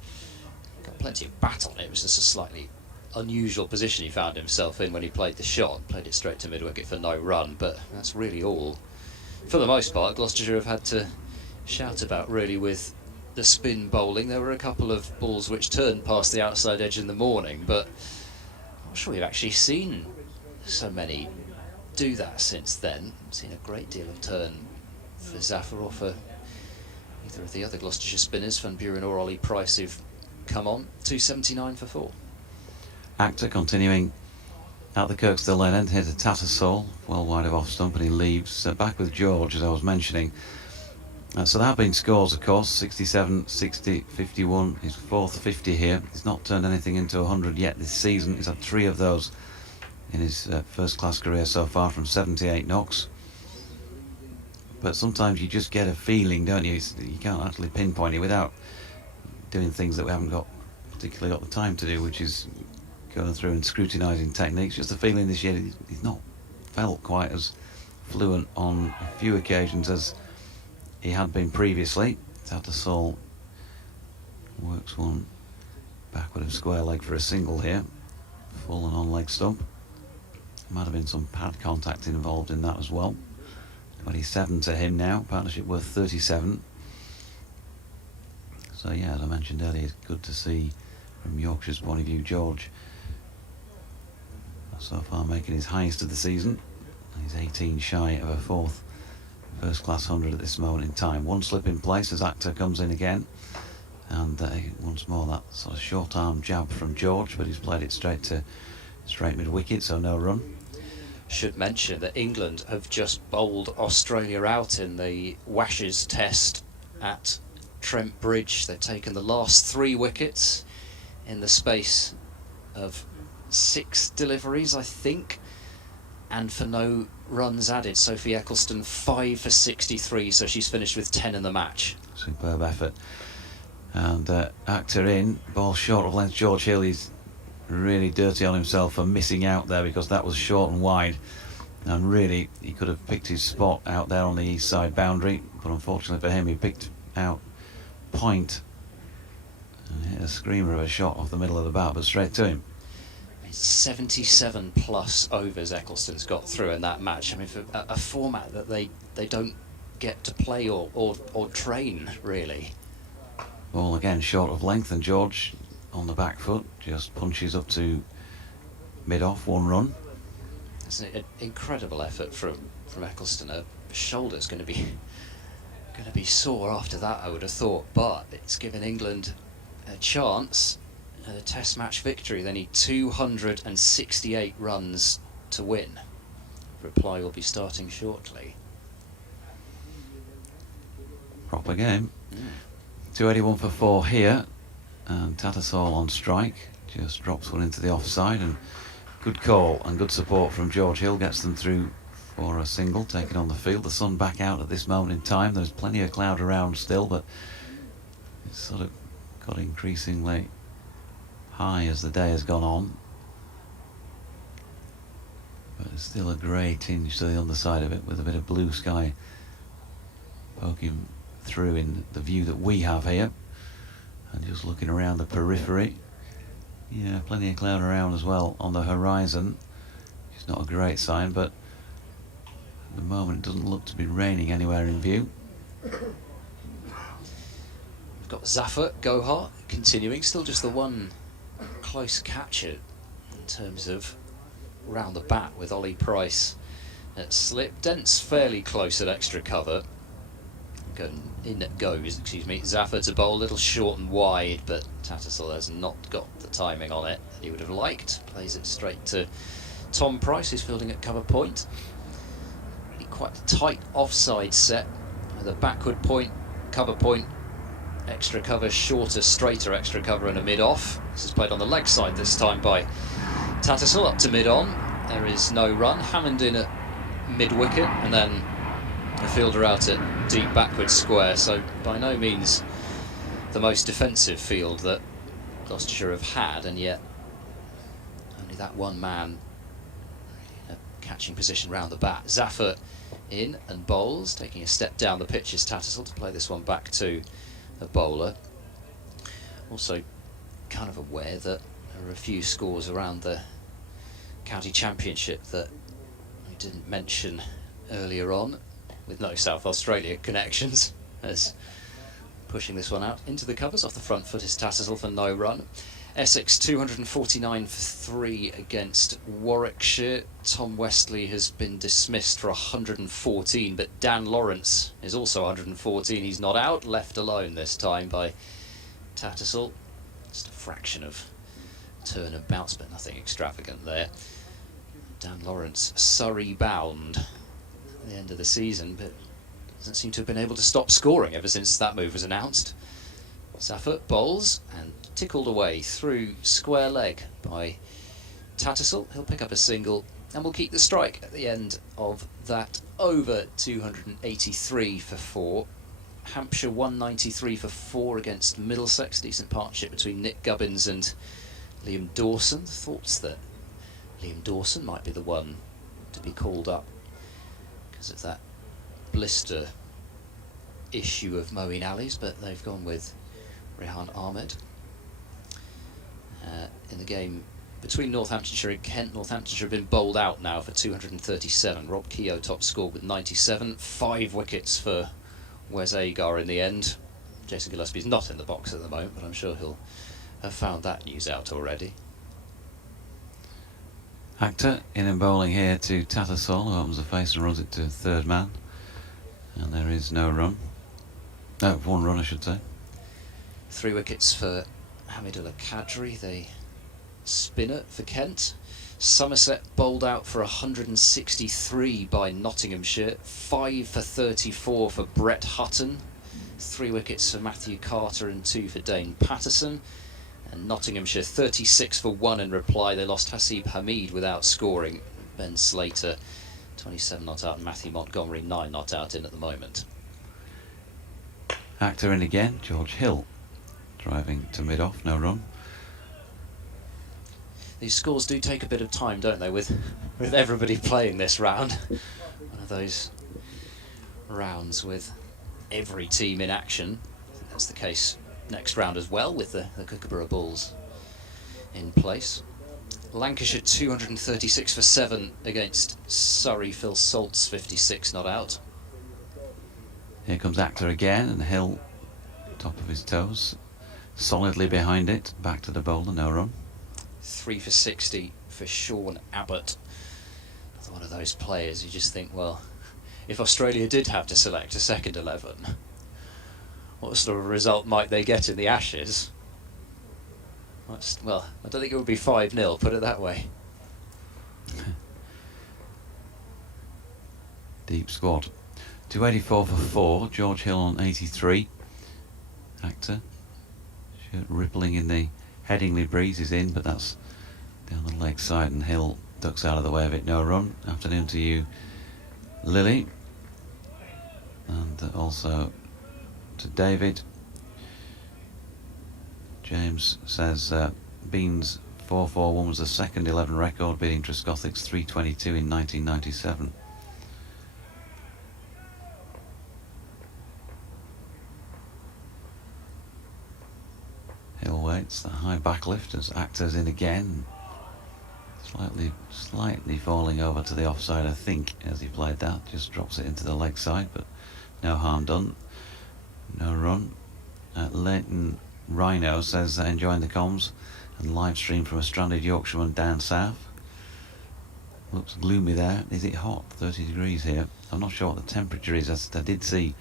got plenty of bat on it. It was just a slightly unusual position he found himself in when he played the shot. Played it straight to mid-wicket for no run, but that's really all. For the most part, Gloucestershire have had to shout about, really, with the spin bowling. There were a couple of balls which turned past the outside edge in the morning, but I'm not sure we've actually seen so many do that since then. I've seen a great deal of turn for Zaffer or for either of the other Gloucestershire spinners, Van Buren or Ollie Price, who've come on. 279 for 4. Actor continuing at the Kirkstall lane end, here to Tattersall, well wide of off stump, and he leaves back with George, as I was mentioning. So there have been scores, of course, 67, 60, 51, his fourth 50 here. He's not turned anything into 100 yet this season. He's had 3 of those in his first class career so far from 78 knocks. But sometimes you just get a feeling, don't you? You can't actually pinpoint it without doing things that we haven't particularly got the time to do, which is going through and scrutinising techniques. Just a feeling this year he's not felt quite as fluent on a few occasions as he had been previously. Tattersall works one backward of square leg for a single here, full and on leg stump. Might have been some pad contact involved in that as well. 27 to him now, partnership worth 37. So yeah, as I mentioned earlier, it's good to see from Yorkshire's point of view George so far making his highest of the season. He's 18 shy of a fourth first class 100 at this moment in time. One slip in place as Actor comes in again, and once more that sort of short arm jab from George, but he's played it straight mid wicket, so no run. Should mention that England have just bowled Australia out in the Washes test at Trent Bridge. They've taken the last 3 wickets in the space of 6 deliveries, I think, and for no runs added. Sophie Eccleston 5 for 63, so she's finished with 10 in the match. Superb effort. And Actor in, ball short of length. George Hill, he's really dirty on himself for missing out there, because that was short and wide, and really he could have picked his spot out there on the east side boundary, but unfortunately for him he picked out point and hit a screamer of a shot off the middle of the bat, but straight to him. 77 plus overs Eccleston's got through in that match. I mean, for a format that they don't get to play or train really. Ball again short of length, and George on the back foot just punches up to mid-off, 1 run. It's an incredible effort from Eccleston. Her shoulder's going to be sore after that, I would have thought, but it's given England a chance at a Test match victory. They need 268 runs to win. Reply will be starting shortly. Proper game. 281 for 4 here, and Tattersall on strike just drops one into the offside, and good call and good support from George Hill gets them through for a single, taking on the field. The sun back out at this moment in time. There's plenty of cloud around still, but it's sort of got increasingly high as the day has gone on, but there's still a grey tinge to the underside of it, with a bit of blue sky poking through in the view that we have here. And just looking around the periphery, yeah, plenty of cloud around as well on the horizon. It's not a great sign, but at the moment it doesn't look to be raining anywhere in view. We've got Zaffer, Gohar continuing, still just the one close catcher in terms of round the bat, with Ollie Price at slip. Dent's fairly close at extra cover. In it goes, Zaffer to bowl, a little short and wide, but Tattersall has not got the timing on it that he would have liked. Plays it straight to Tom Price, who's fielding at cover point. Really quite a tight offside set, with a backward point, cover point, extra cover, shorter, straighter extra cover, and a mid-off. This is played on the leg side this time by Tattersall, up to mid-on. There is no run. Hammond in at mid-wicket, and then the fielder out at deep backward square, so by no means the most defensive field that Gloucestershire have had, and yet only that one man in a catching position round the bat. Zaffer in and bowls, taking a step down the pitch is Tattersall to play this one back to the bowler. Also kind of aware that there are a few scores around the county championship that we didn't mention earlier on, with no South Australia connections, as pushing this one out into the covers. Off the front foot is Tattersall for no run. Essex 249 for 3 against Warwickshire. Tom Westley has been dismissed for 114, but Dan Lawrence is also 114. He's not out, left alone this time by Tattersall. Just a fraction of turn and bounce, but nothing extravagant there. Dan Lawrence, Surrey bound at the end of the season, but doesn't seem to have been able to stop scoring ever since that move was announced. Zaffer bowls and tickled away through square leg by Tattersall. He'll pick up a single and will keep the strike at the end of that over. 283 for 4. Hampshire 193 for 4 against Middlesex. Decent partnership between Nick Gubbins and Liam Dawson. Thoughts that Liam Dawson might be the one to be called up because of that blister issue of Moeen Ali's, but they've gone with Rehan Ahmed. In the game between Northamptonshire and Kent, Northamptonshire have been bowled out now for 237. Rob Keogh top scored with 97. 5 wickets for Wes Agar in the end. Jason Gillespie's not in the box at the moment, but I'm sure he'll have found that news out already. Actor in and bowling here to Tattersall, who opens the face and runs it to third man. And there is no run. No, 1 run I should say. 3 wickets for Hamidullah Kadri, the spinner for Kent. Somerset bowled out for 163 by Nottinghamshire. 5 for 34 for Brett Hutton. 3 wickets for Matthew Carter and 2 for Dane Patterson. And Nottinghamshire 36 for 1 in reply. They lost Hasib Hamid without scoring. Ben Slater 27 not out, and Matthew Montgomery 9 not out in at the moment. Actor in again, George Hill driving to mid-off, no run. These scores do take a bit of time, don't they, with everybody playing this round. One of those rounds with every team in action. I think that's the case next round as well, with the Kookaburra balls in place. Lancashire 236 for 7 against Surrey. Phil Salt's 56 not out. Here comes Actor again, and Hill, top of his toes, solidly behind it. Back to the bowler, no run. 3 for 60 for Sean Abbott. Another one of those players you just think, well, if Australia did have to select a second 11, what sort of result might they get in the Ashes? Well, I don't think it would be 5-0, put it that way. Deep squad. 284 for 4, George Hill on 83. Actor. Shirt rippling in the Headingley breeze is in, but that's down the leg side, and Hill ducks out of the way of it, no run. Afternoon to you, Lily. And also to David. James says Bean's 441 was the second 11 record, beating Trescothic's 322 in 1997. Hill waits, the high back lift as Actor's in again. Slightly falling over to the offside, I think, as he played that. Just drops it into the leg side, but no harm done. No run. Leighton Rhino says enjoying the comms and live stream from a stranded Yorkshireman down south. Looks gloomy there. Is it hot? 30 degrees here. I'm not sure what the temperature is. I did see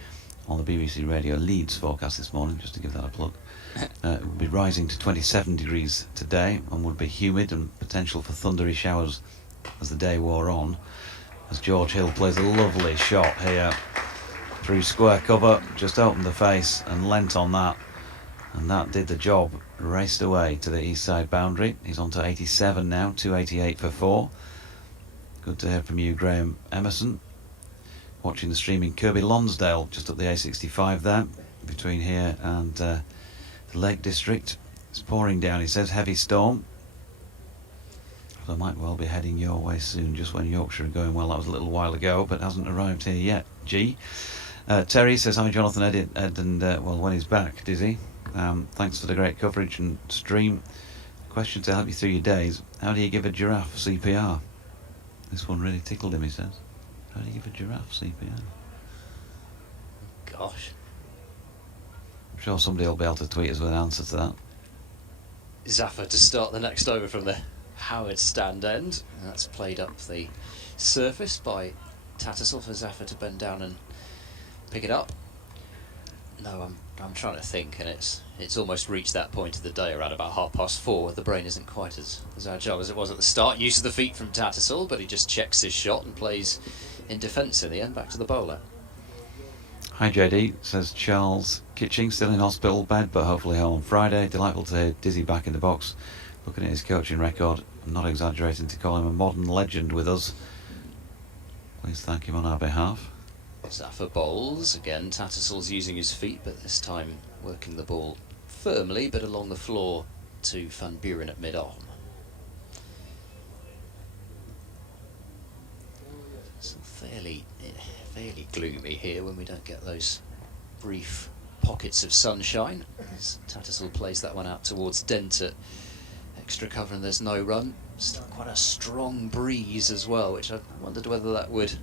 on the BBC Radio Leeds forecast this morning, just to give that a plug. It will be rising to 27 degrees today and would be humid and potential for thundery showers as the day wore on. As George Hill plays a lovely shot here through square cover, just opened the face and leant on that, and that did the job. Raced away to the east side boundary. He's on to 87 now, 288 for 4. Good to hear from you, Graham Emerson. Watching the stream in Kirby Lonsdale, just up the A65 there, between here and the Lake District. It's pouring down, he says, heavy storm. So I might well be heading your way soon, just when Yorkshire are going well. That was a little while ago, but hasn't arrived here yet. G. Terry says, hi Jonathan, Ed, and well, when he's back, Dizzy. Thanks for the great coverage and stream. Question to help you through your days. How do you give a giraffe CPR? This one really tickled him, he says. How do you give a giraffe CPR? Gosh. I'm sure somebody will be able to tweet us with an answer to that. Zaffer to start the next over from the Howard stand end. And that's played up the surface by Tattersall for Zaffer to bend down and pick it up. No, I'm trying to think, and it's almost reached that point of the day around about 4:30. The brain isn't quite as agile as it was at the start. Use of the feet from Tattersall, but he just checks his shot and plays in defence in the end, back to the bowler. Hi JD, says Charles Kitching, still in hospital bed, but hopefully home on Friday. Delightful to hear Dizzy back in the box. Looking at his coaching record, I'm not exaggerating to call him a modern legend with us. Please thank him on our behalf. Zaffer bowls. Again, Tattersall's using his feet, but this time working the ball firmly, but along the floor to Van Buren at mid-arm. So fairly gloomy here when we don't get those brief pockets of sunshine. As Tattersall plays that one out towards Dent at extra cover, and there's no run. Still quite a strong breeze as well, which I wondered whether that would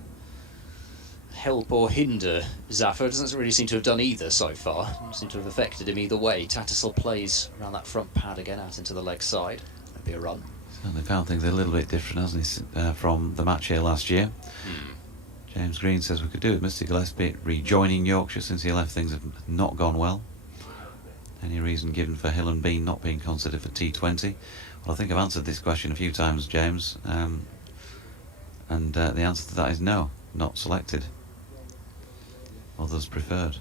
help or hinder Zaffer. It doesn't really seem to have done either so far. Doesn't seem to have affected him either way. Tattersall plays around that front pad again, out into the leg side. That'd be a run. Certainly found things a little bit different, hasn't he, from the match here last year. James Green says we could do with Mr Gillespie rejoining Yorkshire since he left. Things have not gone well. Any reason given for Hill and Bean not being considered for T20? Well, I think I've answered this question a few times, James, and the answer to that is no, not selected. Others preferred.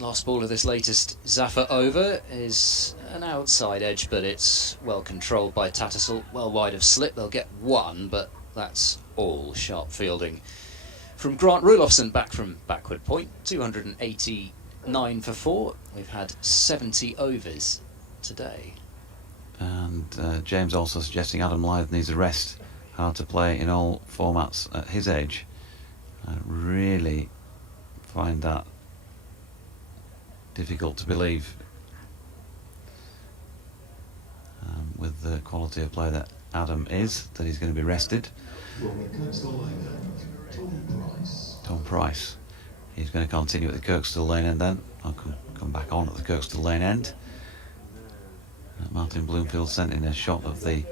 Last ball of this latest Zaffer over is an outside edge, but it's well controlled by Tattersall. Well wide of slip, they'll get one, but that's all. Sharp fielding from Grant Rulofsson back from backward point. 289 for 4. We've had 70 overs today. And James also suggesting Adam Lyth needs a rest. Hard to play in all formats at his age. I really find that difficult to believe with the quality of play that Adam is, that he's going to be rested. Tom Price. He's going to continue at the Kirkstall Lane end then. I'll come back on at the Kirkstall Lane end. Martin Bloomfield sent in a shot of the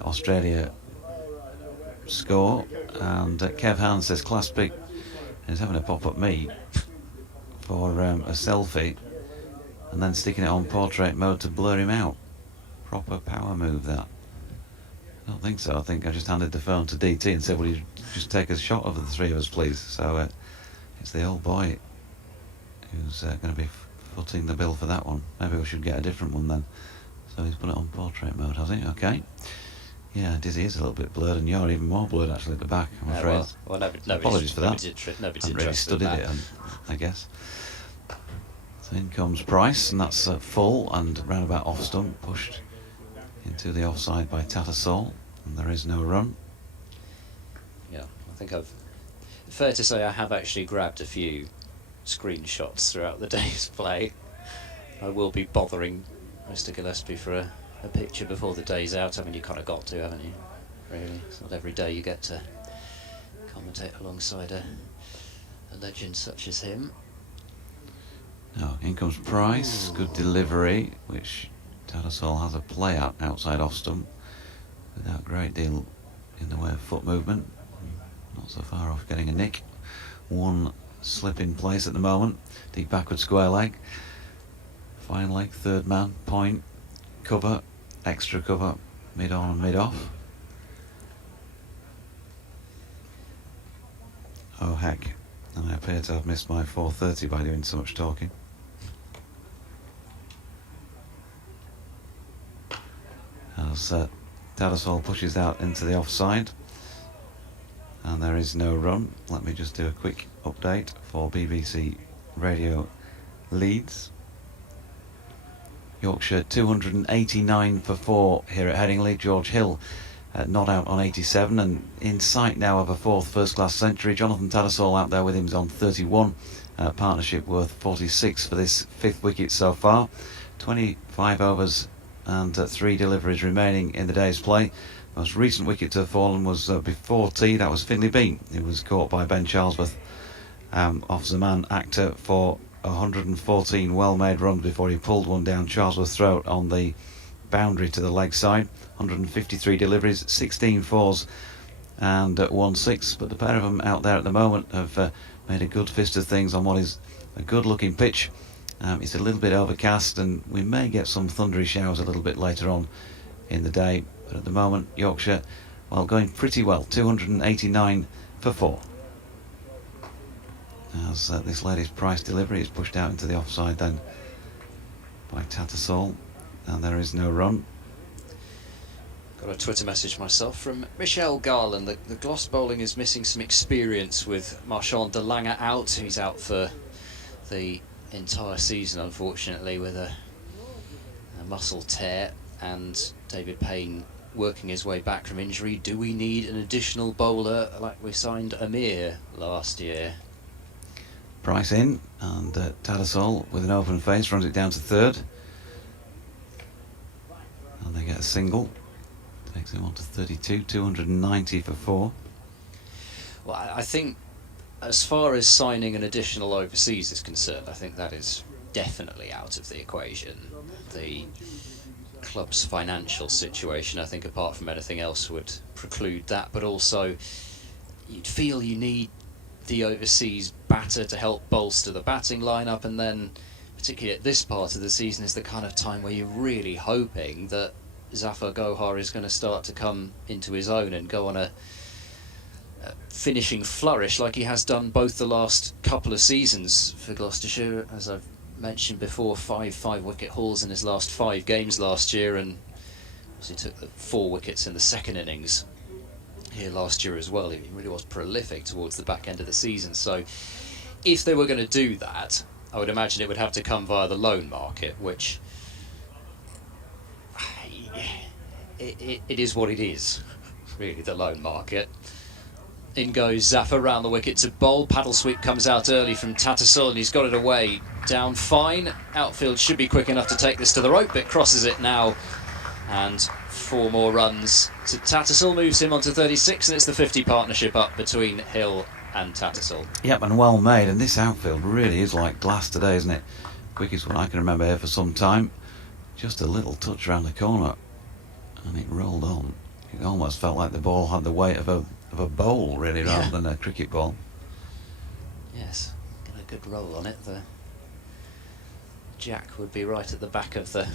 Australia score, and Kev Hans says Class B is having a pop at me for a selfie and then sticking it on portrait mode to blur him out. Proper power move, that. I don't think so. I think I just handed the phone to DT and said, will you just take a shot of the three of us, please? So it's the old boy who's going to be footing the bill for that one. Maybe we should get a different one then. So he's put it on portrait mode, has he? Okay. Yeah, Dizzy is a little bit blurred, and you're even more blurred actually at the back, I'm afraid. Apologies for that. Haven't really studied it, I guess. So in comes Price, and that's full and round about off stump, pushed into the offside by Tattersall, and there is no run. Yeah, I think fair to say I have actually grabbed a few screenshots throughout the day's play. I will be bothering Mr. Gillespie for a picture before the day's out. I mean, you kind of got to, haven't you? Really, it's not every day you get to commentate alongside a legend such as him. Now, in comes Price, good delivery, which Tattersall has a play at outside off stump without a great deal in the way of foot movement. Not so far off getting a nick. One slip in place at the moment. Deep backward square leg. Fine leg, third man, point, cover, extra cover, mid on and mid off. Oh heck, and I appear to have missed my 4:30 by doing so much talking. As Tattersall pushes out into the offside, and there is no run. Let me just do a quick update for BBC Radio Leeds. Yorkshire 289 for 4 here at Headingley. George Hill not out on 87, and in sight now of a fourth first-class century. Jonathan Tattersall out there with him is on 31. Partnership worth 46 for this fifth wicket so far. 25 overs and 3 deliveries remaining in the day's play. Most recent wicket to have fallen was before tea. That was Finley Bean. It was caught by Ben Charlesworth off Zaman Akhtar for 114 well-made runs before he pulled one down Charlesworth's throat on the boundary to the leg side. 153 deliveries, 16 fours and 1 6. But the pair of them out there at the moment have made a good fist of things on what is a good-looking pitch. It's a little bit overcast, and we may get some thundery showers a little bit later on in the day. But at the moment, Yorkshire, well, going pretty well. 289 for 4. As this lady's Price delivery is pushed out into the offside then by Tattersall, and there is no run. Got a Twitter message myself from Michelle Garland. The Gloss bowling is missing some experience with Marchand de Lange out. He's out for the entire season, unfortunately, with a muscle tear, and David Payne working his way back from injury. Do we need an additional bowler like we signed Amir last year? Price in, and Tattersall with an open face runs it down to third, and they get a single. Takes him on to 32, 290 for 4. Well, I think as far as signing an additional overseas is concerned, I think that is definitely out of the equation. The club's financial situation, I think, apart from anything else, would preclude that, but also you'd feel you need the overseas batter to help bolster the batting lineup, and then particularly at this part of the season is the kind of time where you're really hoping that Zafar Gohar is going to start to come into his own and go on a finishing flourish like he has done both the last couple of seasons for Gloucestershire. As I've mentioned before, five wicket hauls in his last 5 games last year, and he took the 4 wickets in the second innings here last year as well. He really was prolific towards the back end of the season. So if they were going to do that, I would imagine it would have to come via the loan market, which it is what it is, really, the loan market. In goes Zaffa round the wicket to bowl. Paddle sweep comes out early from Tattersall, and he's got it away down fine. Outfield should be quick enough to take this to the rope. It crosses it now, and 4 more runs to Tattersall moves him on to 36, and it's the 50 partnership up between Hill and Tattersall. Yep, and well made. And this outfield really is like glass today, isn't it? Quickest one I can remember here for some time. Just a little touch around the corner, and it rolled on. It almost felt like the ball had the weight of a bowl, really, rather than a cricket ball. Yes, got a good roll on it. The jack would be right at the back of the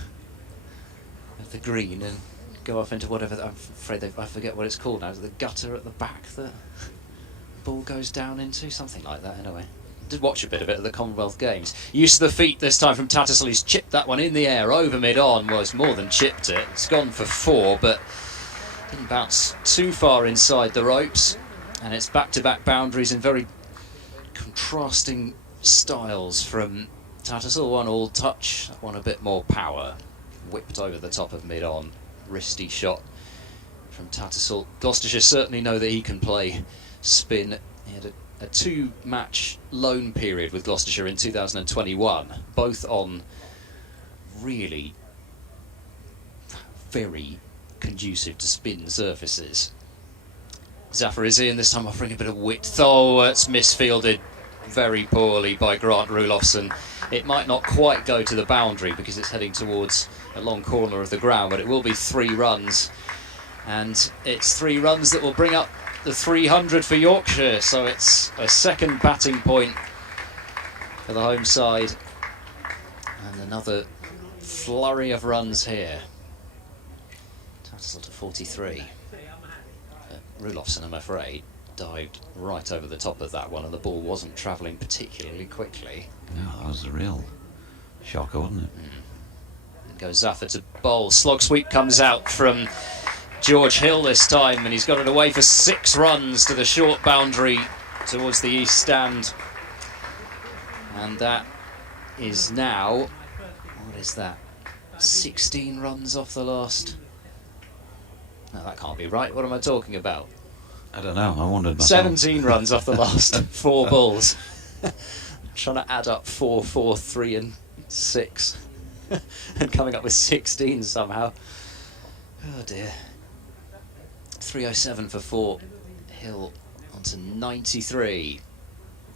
green and go off into whatever. I'm afraid I forget what it's called now. Is it the gutter at the back that ball goes down into? Something like that, anyway. Did watch a bit of it at the Commonwealth Games. Use of the feet this time from Tattersall. He's chipped that one in the air over mid-on. Well, it's more than chipped it. It's gone for 4, but didn't bounce too far inside the ropes. And it's back-to-back boundaries in very contrasting styles from Tattersall. One all touch, that one a bit more power. Whipped over the top of mid-on. Wristy shot from Tattersall. Gloucestershire certainly know that he can play spin. He had a 2-match loan period with Gloucestershire in 2021, both on really very conducive to spin surfaces. Zaffa is in, this time offering a bit of width. Oh, it's misfielded very poorly by Grant Rulofsson. It might not quite go to the boundary because it's heading towards a long corner of the ground, but it will be 3 runs. And it's 3 runs that will bring up the 300 for Yorkshire, so it's a second batting point for the home side. And another flurry of runs here. Tattersall to 43. Rulofsson, I'm afraid, dived right over the top of that one, and the ball wasn't travelling particularly quickly. No, that was a real shocker, wasn't it? And goes Zaffa to bowl. Slog sweep comes out from George Hill this time, and he's got it away for 6 runs to the short boundary towards the east stand. And that is now, what is that, 16 runs off the last. No, that can't be right. What am I talking about? I don't know, I wondered myself. 17 runs off the last 4 balls. Trying to add up 4, 4, 3 and 6 and coming up with 16 somehow. Oh dear. 307 for 4. Hill onto 93.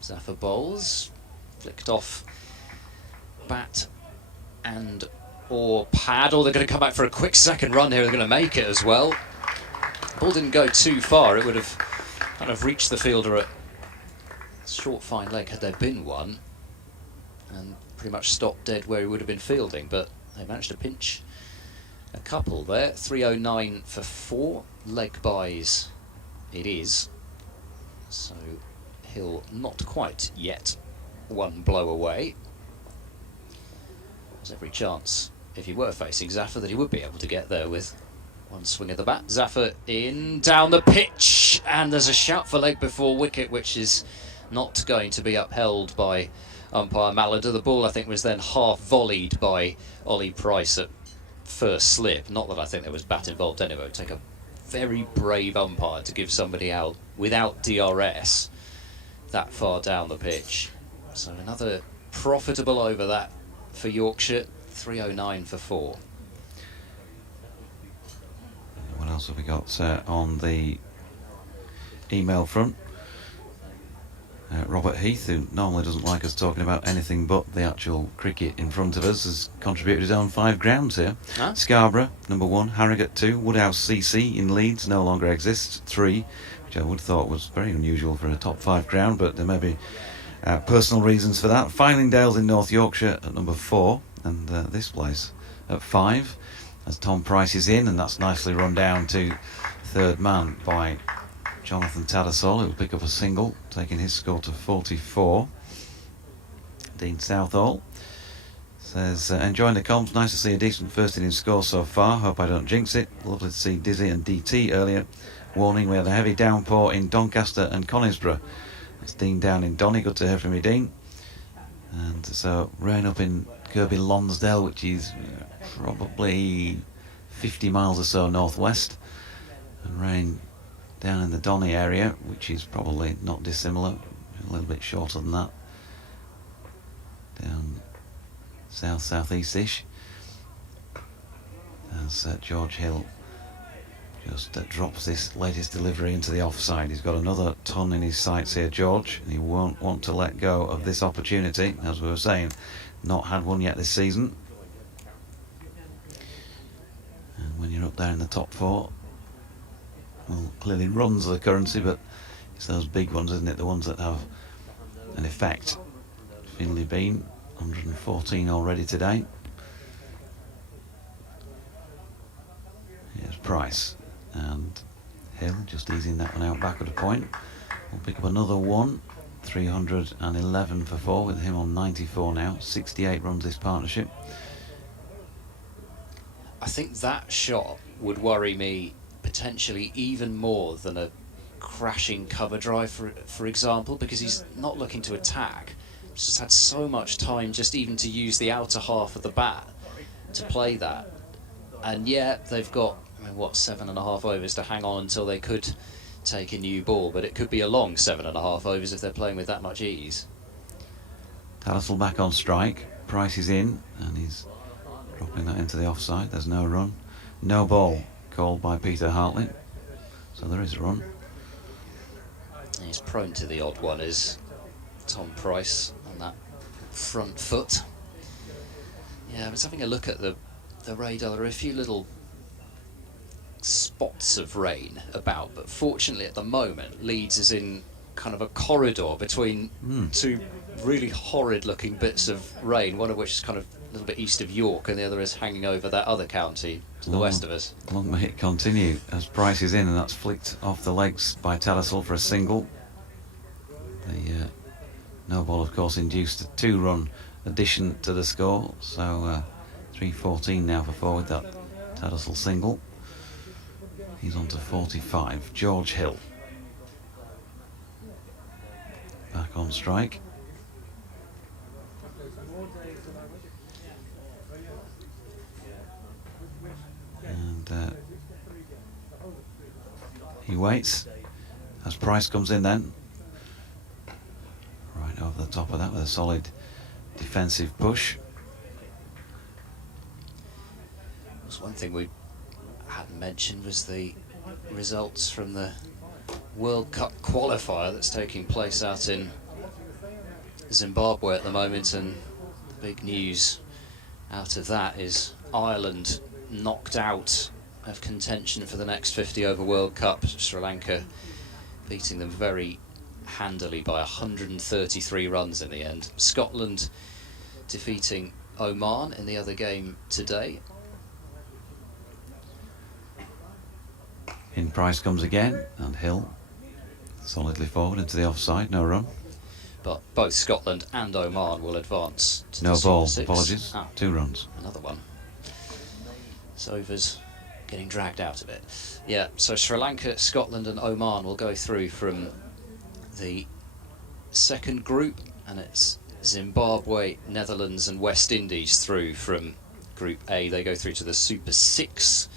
Zaffa bowls. Flicked off bat and or pad. Or they're going to come back for a quick second run here. They're going to make it as well. Ball didn't go too far. It would have kind of reached the fielder at short fine leg had there been one, and pretty much stopped dead where he would have been fielding, but they managed to pinch a couple there. 309 for 4. Leg buys it is. So Hill not quite yet 1 blow away. There's every chance if he were facing Zaffa that he would be able to get there with 1 swing of the bat. Zaffa in, down the pitch, and there's a shout for leg before wicket, which is not going to be upheld by umpire Malan. The ball, I think, was then half volleyed by Ollie Price at first slip. Not that I think there was bat involved anyway. It would take a very brave umpire to give somebody out without DRS that far down the pitch. So another profitable over that for Yorkshire. 309 for 4. What else have we got on the email front? Robert Heath, who normally doesn't like us talking about anything but the actual cricket in front of us, has contributed his own 5 grounds here. Huh? Scarborough, number 1, Harrogate 2, Woodhouse CC in Leeds no longer exists, 3, which I would have thought was very unusual for a top 5 ground, but there may be personal reasons for that. Fylingdales in North Yorkshire at number 4, and this place at 5, as Tom Price is in, and that's nicely run down to 3rd man by Jonathan Tattersall, who will pick up a single, taking his score to 44. Dean Southall says, enjoying the comms, nice to see a decent first inning score so far, hope I don't jinx it. Lovely to see Dizzy and DT earlier. Warning, we had a heavy downpour in Doncaster and Conisbrough. It's Dean down in Donny, good to hear from you, Dean. And so rain up in Kirby Lonsdale, which is probably 50 miles or so northwest, and rain down in the Donny area, which is probably not dissimilar, a little bit shorter than that, down south-southeast-ish, as George Hill just drops this latest delivery into the offside. He's got another ton in his sights here, George, and he won't want to let go of this opportunity. As we were saying, not had one yet this season. And when you're up there in the top four, well, clearly runs are the currency, but it's those big ones, isn't it? The ones that have an effect. Finley Bean, 114 already today. Here's Price. And Hill just easing that one out back at a point. We'll pick up another one. 311 for 4 with him on 94 now. 68 runs this partnership. I think that shot would worry me potentially even more than a crashing cover drive, for example, because he's not looking to attack. He's just had so much time just even to use the outer half of the bat to play that. And yet they've got, I mean, what, 7.5 overs to hang on until they could take a new ball, but it could be a long 7.5 overs if they're playing with that much ease. Tattersall back on strike. Price is in, and he's dropping that into the offside. There's no run. No ball called by Peter Hartley, so there is a run. He's prone to the odd one, is Tom Price, on that front foot. Yeah, I was having a look at the radar. There are a few little spots of rain about, but fortunately at the moment Leeds is in kind of a corridor between two really horrid looking bits of rain, one of which is kind of a little bit east of York and the other is hanging over that other county to the west of us. Long may it continue as Price is in, and that's flicked off the legs by Tattersall for a single. The no ball of course induced a 2-run addition to the score, so 314 now for 4 with that Tattersall single. He's on to 45. George Hill back on strike. And he waits as Price comes in then. Right over the top of that with a solid defensive push. There's one thing we hadn't mentioned was the results from the World Cup qualifier that's taking place out in Zimbabwe at the moment, and the big news out of that is Ireland knocked out of contention for the next 50 over World Cup. Sri Lanka beating them very handily by 133 runs in the end. Scotland defeating Oman in the other game today. In Price comes again, and Hill solidly forward into the offside, no run. But both Scotland and Oman will advance to No the ball, Super 6. apologies. 2 runs. Another one. Sova's getting dragged out a bit. Yeah, so Sri Lanka, Scotland and Oman will go through from the second group, and it's Zimbabwe, Netherlands and West Indies through from Group A. They go through to the Super 6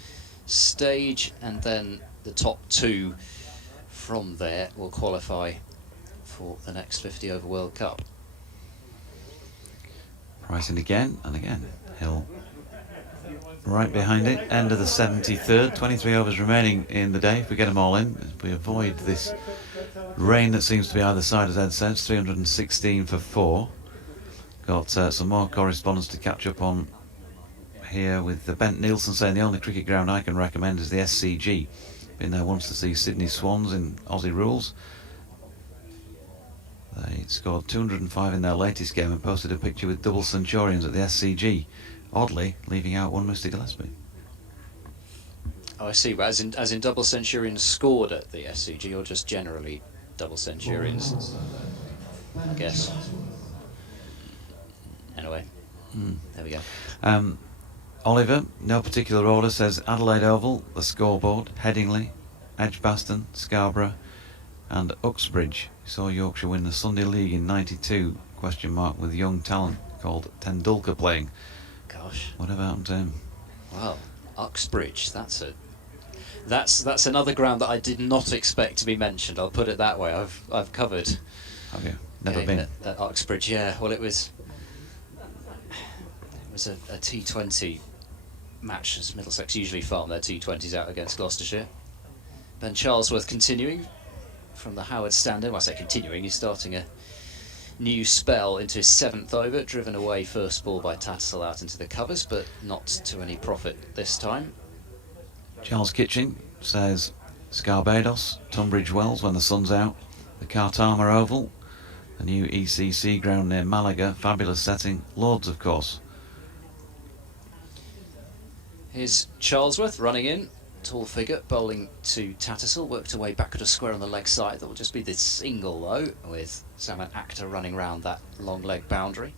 stage, and then the top 2 from there will qualify for the next 50 over World Cup. Price in again, and again Hill right behind it. End of the 73rd, 23 overs remaining in the day if we get them all in. If we avoid this rain that seems to be either side, as Ed says. 316 for 4. Got some more correspondence to catch up on here with Bent Nielsen saying the only cricket ground I can recommend is the SCG. Been there once to see Sydney Swans in Aussie rules. They scored 205 in their latest game and posted a picture with double centurions at the SCG, oddly leaving out one Mr. Gillespie. Oh, I see. But as in double centurions scored at the SCG, or just generally double centurions, I guess. Anyway, there we go. Oliver, no particular order, says Adelaide Oval, the scoreboard, Headingley, Edgbaston, Scarborough and Uxbridge. We saw Yorkshire win the Sunday League in '92, with young talent called Tendulkar playing. Gosh. Whatever happened to him? Well, Uxbridge. That's another ground that I did not expect to be mentioned. I'll put it that way. I've covered. Have you? Never game been. at Uxbridge. Yeah. Well, it was a T20 match, as Middlesex usually farm their T20s out against Gloucestershire. Ben Charlesworth continuing from the Howard stand-in. Well, I say continuing, he's starting a new spell into his 7th over, driven away first ball by Tattersall out into the covers, but not to any profit this time. Charles Kitching says Scarbados, Tunbridge Wells when the sun's out, the Cartama Oval, the new ECC ground near Malaga, fabulous setting, Lords of course. Here's Charlesworth running in, tall figure, bowling to Tattersall, worked away backward a square on the leg side. That will just be the single though, with Zaman Akhtar running round that long leg boundary.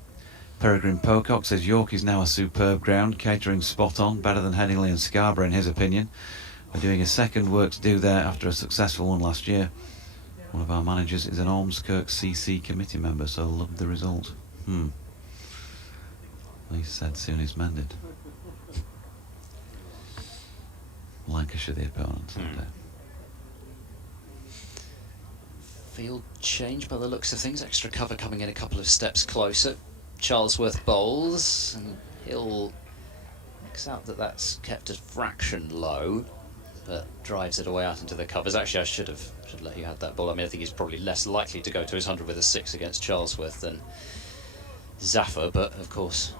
Peregrine Pocock says York is now a superb ground, catering spot on, better than Headingley and Scarborough in his opinion. We're doing a second work to do there after a successful one last year. One of our managers is an Ormskirk CC committee member, so loved the result. He said soon is mended. Lancashire the opponent. Field change by the looks of things. Extra cover coming in a couple of steps closer. Charlesworth bowls, and Hill makes out that that's kept a fraction low, but drives it away out into the covers. Actually, I should let you have that ball. I mean, I think he's probably less likely to go to his 100 with a 6 against Charlesworth than Zaffer, but of course,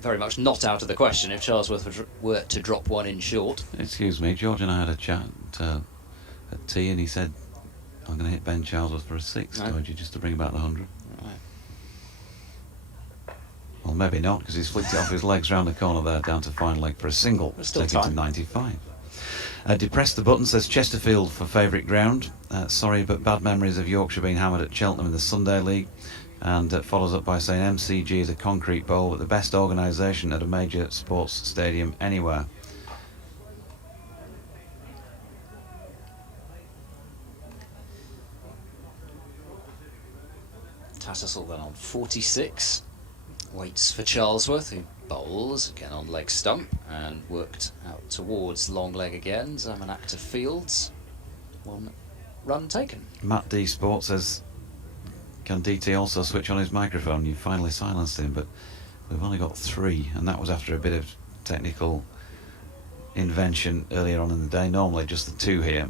very much not out of the question if Charlesworth were to drop one in short. Excuse me, George and I had a chat at tea, and he said, I'm going to hit Ben Charlesworth for a 6, No. told you, just to bring about the 100. Right. Well, maybe not, because he's flicked it off his legs round the corner there, down to fine leg for a single, There's still taking to time. 95. Depress the Button says Chesterfield for favourite ground. Sorry, but bad memories of Yorkshire being hammered at Cheltenham in the Sunday League. And follows up by saying MCG is a concrete bowl, but the best organisation at a major sports stadium anywhere. Tattersall then on 46. Waits for Charlesworth, who bowls again on leg stump and worked out towards long leg again. Zaman Akhtar fields. 1 run taken. Matt D Sport says, can DT also switch on his microphone? You finally silenced him, but we've only got 3, and that was after a bit of technical invention earlier on in the day. Normally just the 2 here.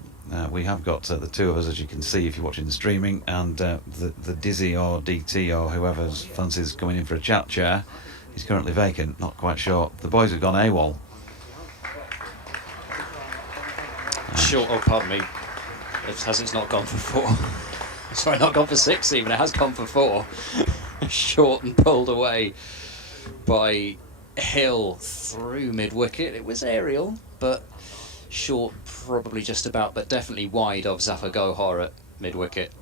We have got the 2 of us, as you can see if you're watching the streaming, and the Dizzy or DT or whoever fancies coming in for a chat chair is currently vacant, not quite sure. The boys have gone AWOL. Short, oh pardon me, it's not gone for 4. Sorry, not gone for 6 even, it has gone for 4. Short and pulled away by Hill through mid-wicket. It was aerial, but short probably just about, but definitely wide of Zafar Gohar at mid-wicket.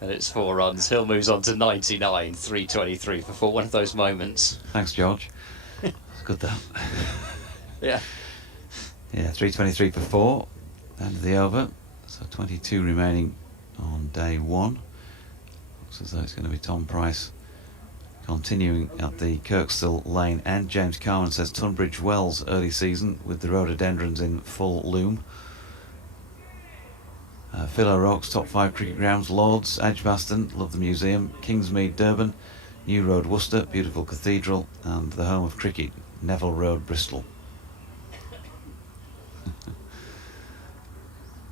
And it's 4 runs. Hill moves on to 99, 323 for 4. One of those moments. Thanks, George. It's good that. Yeah. Yeah, 323 for 4. End of the over. So 22 remaining on day 1. Looks as though it's going to be Tom Price continuing at the Kirkstall Lane end. James Carman says Tunbridge Wells early season with the rhododendrons in full loom. Phil O'Rourke's top 5 cricket grounds: Lords, Edgbaston, love the museum, Kingsmead, Durban, New Road, Worcester, beautiful cathedral, and the home of cricket, Neville Road, Bristol.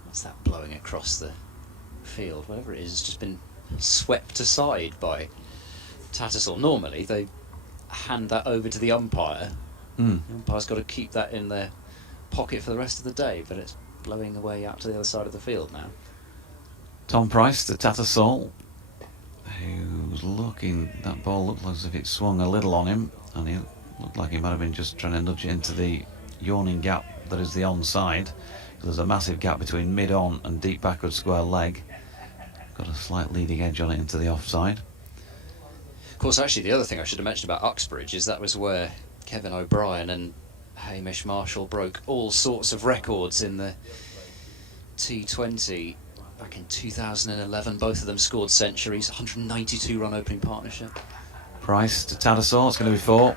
What's that blowing across the field? Whatever it is, it's just been swept aside by Tattersall. Normally they hand that over to the umpire. The umpire's got to keep that in their pocket for the rest of the day, but it's blowing away out to the other side of the field now. Tom Price to Tattersall, who's looking, that ball looked as if it swung a little on him, and he looked like he might have been just trying to nudge it into the yawning gap that is the onside. There's a massive gap between mid-on and deep backward square leg. Got a slight leading edge on it into the offside. Of course, actually, the other thing I should have mentioned about Uxbridge is that was where Kevin O'Brien and Hamish Marshall broke all sorts of records in the T20 back in 2011. Both of them scored centuries, 192 run opening partnership. Price to Tattersall, it's going to be 4.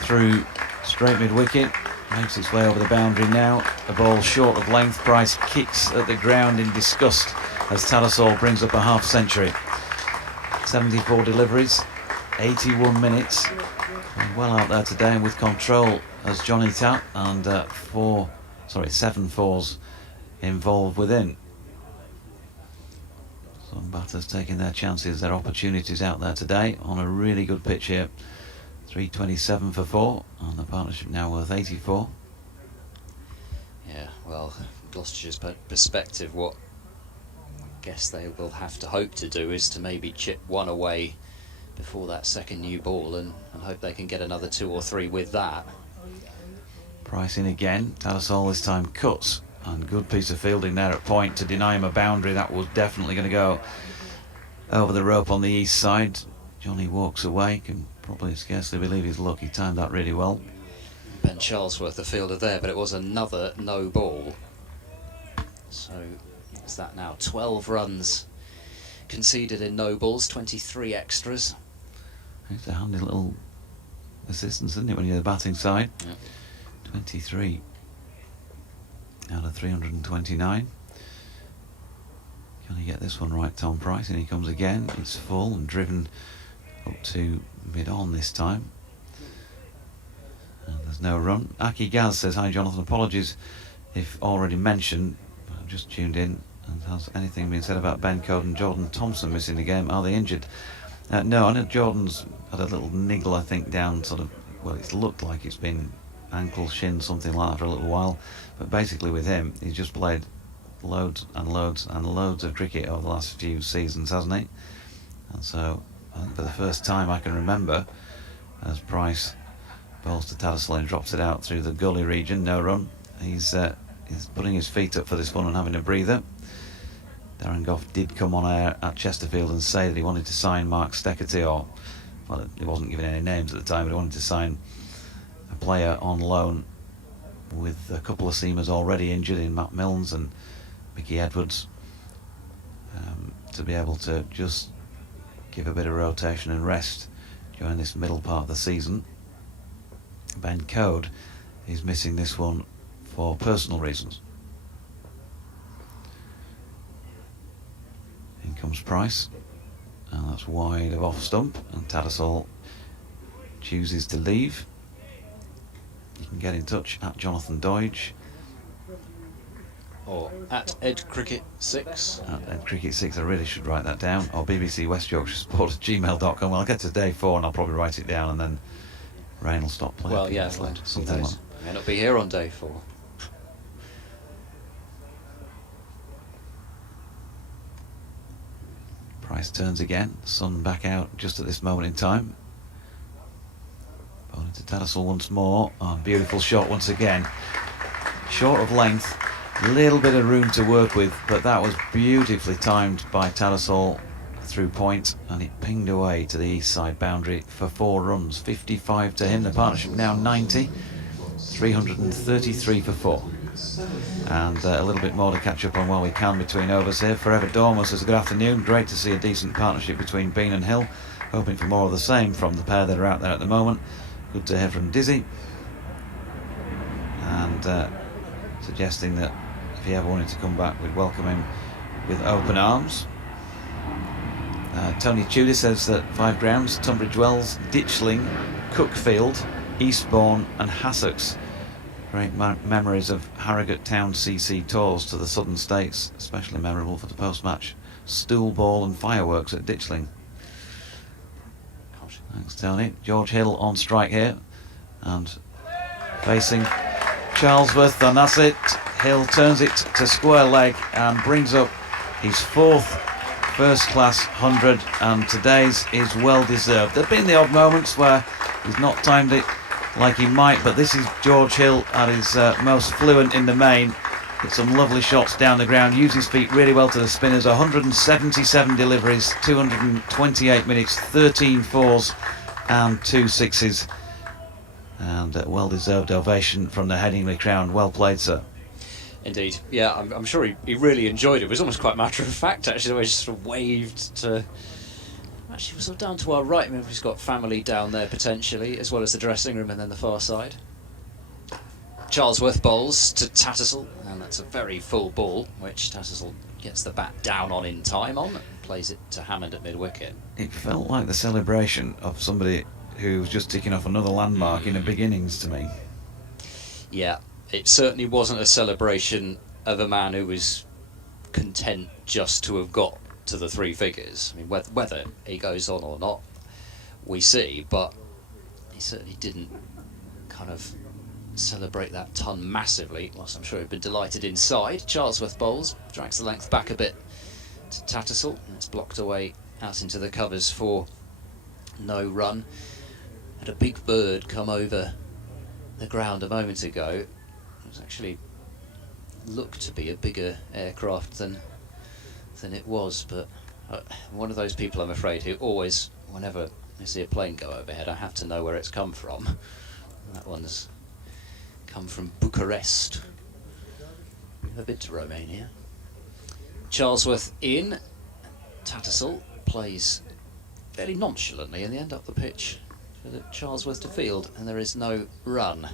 Through straight mid-wicket. makes its way over the boundary now. A ball short of length. Price kicks at the ground in disgust as Tattersall brings up a half century. 74 deliveries, 81 minutes. And well out there today and with control as Johnny Tapp, and 7 fours involved within. Some batters taking their chances, their opportunities out there today on a really good pitch here. 327 for 4, and the partnership now worth 84. Yeah, well, Gloucestershire's perspective, what I guess they will have to hope to do is to maybe chip one away before that second new ball, and hope they can get another 2 or 3 with that. Price in again. Tattersall this time cuts, and good piece of fielding there at point to deny him a boundary. That was definitely going to go over the rope on the east side. Johnny walks away, can probably scarcely believe his luck. He timed that really well. Ben Charlesworth, the fielder there, but it was another no ball. So is that now 12 runs conceded in no balls, 23 extras. It's a handy little assistance, isn't it, when you're the batting side? Yep. 23 out of 329. Can he get this one right, Tom Price? And he comes again. It's full and driven up to mid-on this time. And there's no run. Aki Gaz says, "Hi Jonathan, apologies if already mentioned. I've just tuned in. And has anything been said about Ben Code and Jordan Thompson missing the game? Are they injured?" No, I know Jordan's had a little niggle, I think, down sort of, well, it's looked like it's been ankle, shin, something like that for a little while. But basically with him, he's just played loads and loads and loads of cricket over the last few seasons, hasn't he? And so, I think for the first time I can remember, as Price bowls to Tattersall and drops it out through the gully region, no run, he's putting his feet up for this one and having a breather. Darren Gough did come on air at Chesterfield and say that he wanted to sign Mark Steckerty, or, well, he wasn't giving any names at the time, but he wanted to sign a player on loan with a couple of seamers already injured in Matt Milnes and Mickey Edwards, to be able to just give a bit of rotation and rest during this middle part of the season. Ben Code is missing this one for personal reasons. In comes Price, and that's wide of off stump, and Tattersall chooses to leave. You can get in touch at Jonathan Doidge, Or at EdCricket6. At Cricket6, I really should write that down, or BBC West Yorkshire Sport at gmail.com. Well, I'll get to day 4 and I'll probably write it down, and then rain will stop playing. Well, yeah, something like that. May not be here on day 4. Price turns again, sun back out just at this moment in time. Bowling to Tattersall once more. Oh, beautiful shot once again. Short of length, little bit of room to work with, but that was beautifully timed by Tattersall through point, and it pinged away to the east side boundary for 4 runs. 55 to him, the partnership now 90, 333 for 4. And a little bit more to catch up on while we can between overs here. Forever Dormer says, "Good afternoon, great to see a decent partnership between Bean and Hill, hoping for more of the same from the pair that are out there at the moment. Good to hear from Dizzy." And suggesting that if he ever wanted to come back, we'd welcome him with open arms. Tony Tudor says that 5 grounds: Tunbridge Wells, Ditchling, Cookfield, Eastbourne and Hassocks. Great memories of Harrogate Town CC tours to the southern states, especially memorable for the post-match stool ball and fireworks at Ditchling. Thanks, Tony. George Hill on strike here, and facing Charlesworth, and that's it. Hill turns it to square leg and brings up his 4th first-class 100, and today's is well-deserved. There have been the odd moments where he's not timed it like he might, but this is George Hill at his most fluent in the main. Hit some lovely shots down the ground, used his feet really well to the spinners. 177 deliveries, 228 minutes, 13 fours and 2 sixes, and a well-deserved ovation from the Headingley crowd. Well played, sir. Indeed, yeah, I'm sure he really enjoyed it. It was almost quite matter of fact, actually, the way he just sort of waved to... Actually, we're sort of down to our right. Maybe he's got family down there, potentially, as well as the dressing room and then the far side. Charlesworth bowls to Tattersall, and that's a very full ball, which Tattersall gets the bat down on in time on, and plays it to Hammond at mid-wicket. It felt like the celebration of somebody who was just ticking off another landmark in a big innings to me. Yeah, it certainly wasn't a celebration of a man who was content just to have got to the three figures. I mean, whether he goes on or not, we see, but he certainly didn't kind of celebrate that ton massively, whilst I'm sure he'd been delighted inside. Charlesworth bowls, drags the length back a bit to Tattersall, and it's blocked away out into the covers for no run. Had a big bird come over the ground a moment ago. It was actually looked to be a bigger aircraft than it was, but one of those people, I'm afraid, who always, whenever I see a plane go overhead, I have to know where it's come from. That one's come from Bucharest. Never been to Romania. Charlesworth in. Tattersall plays fairly nonchalantly in the end up the pitch for the Charlesworth to field, and there is no run.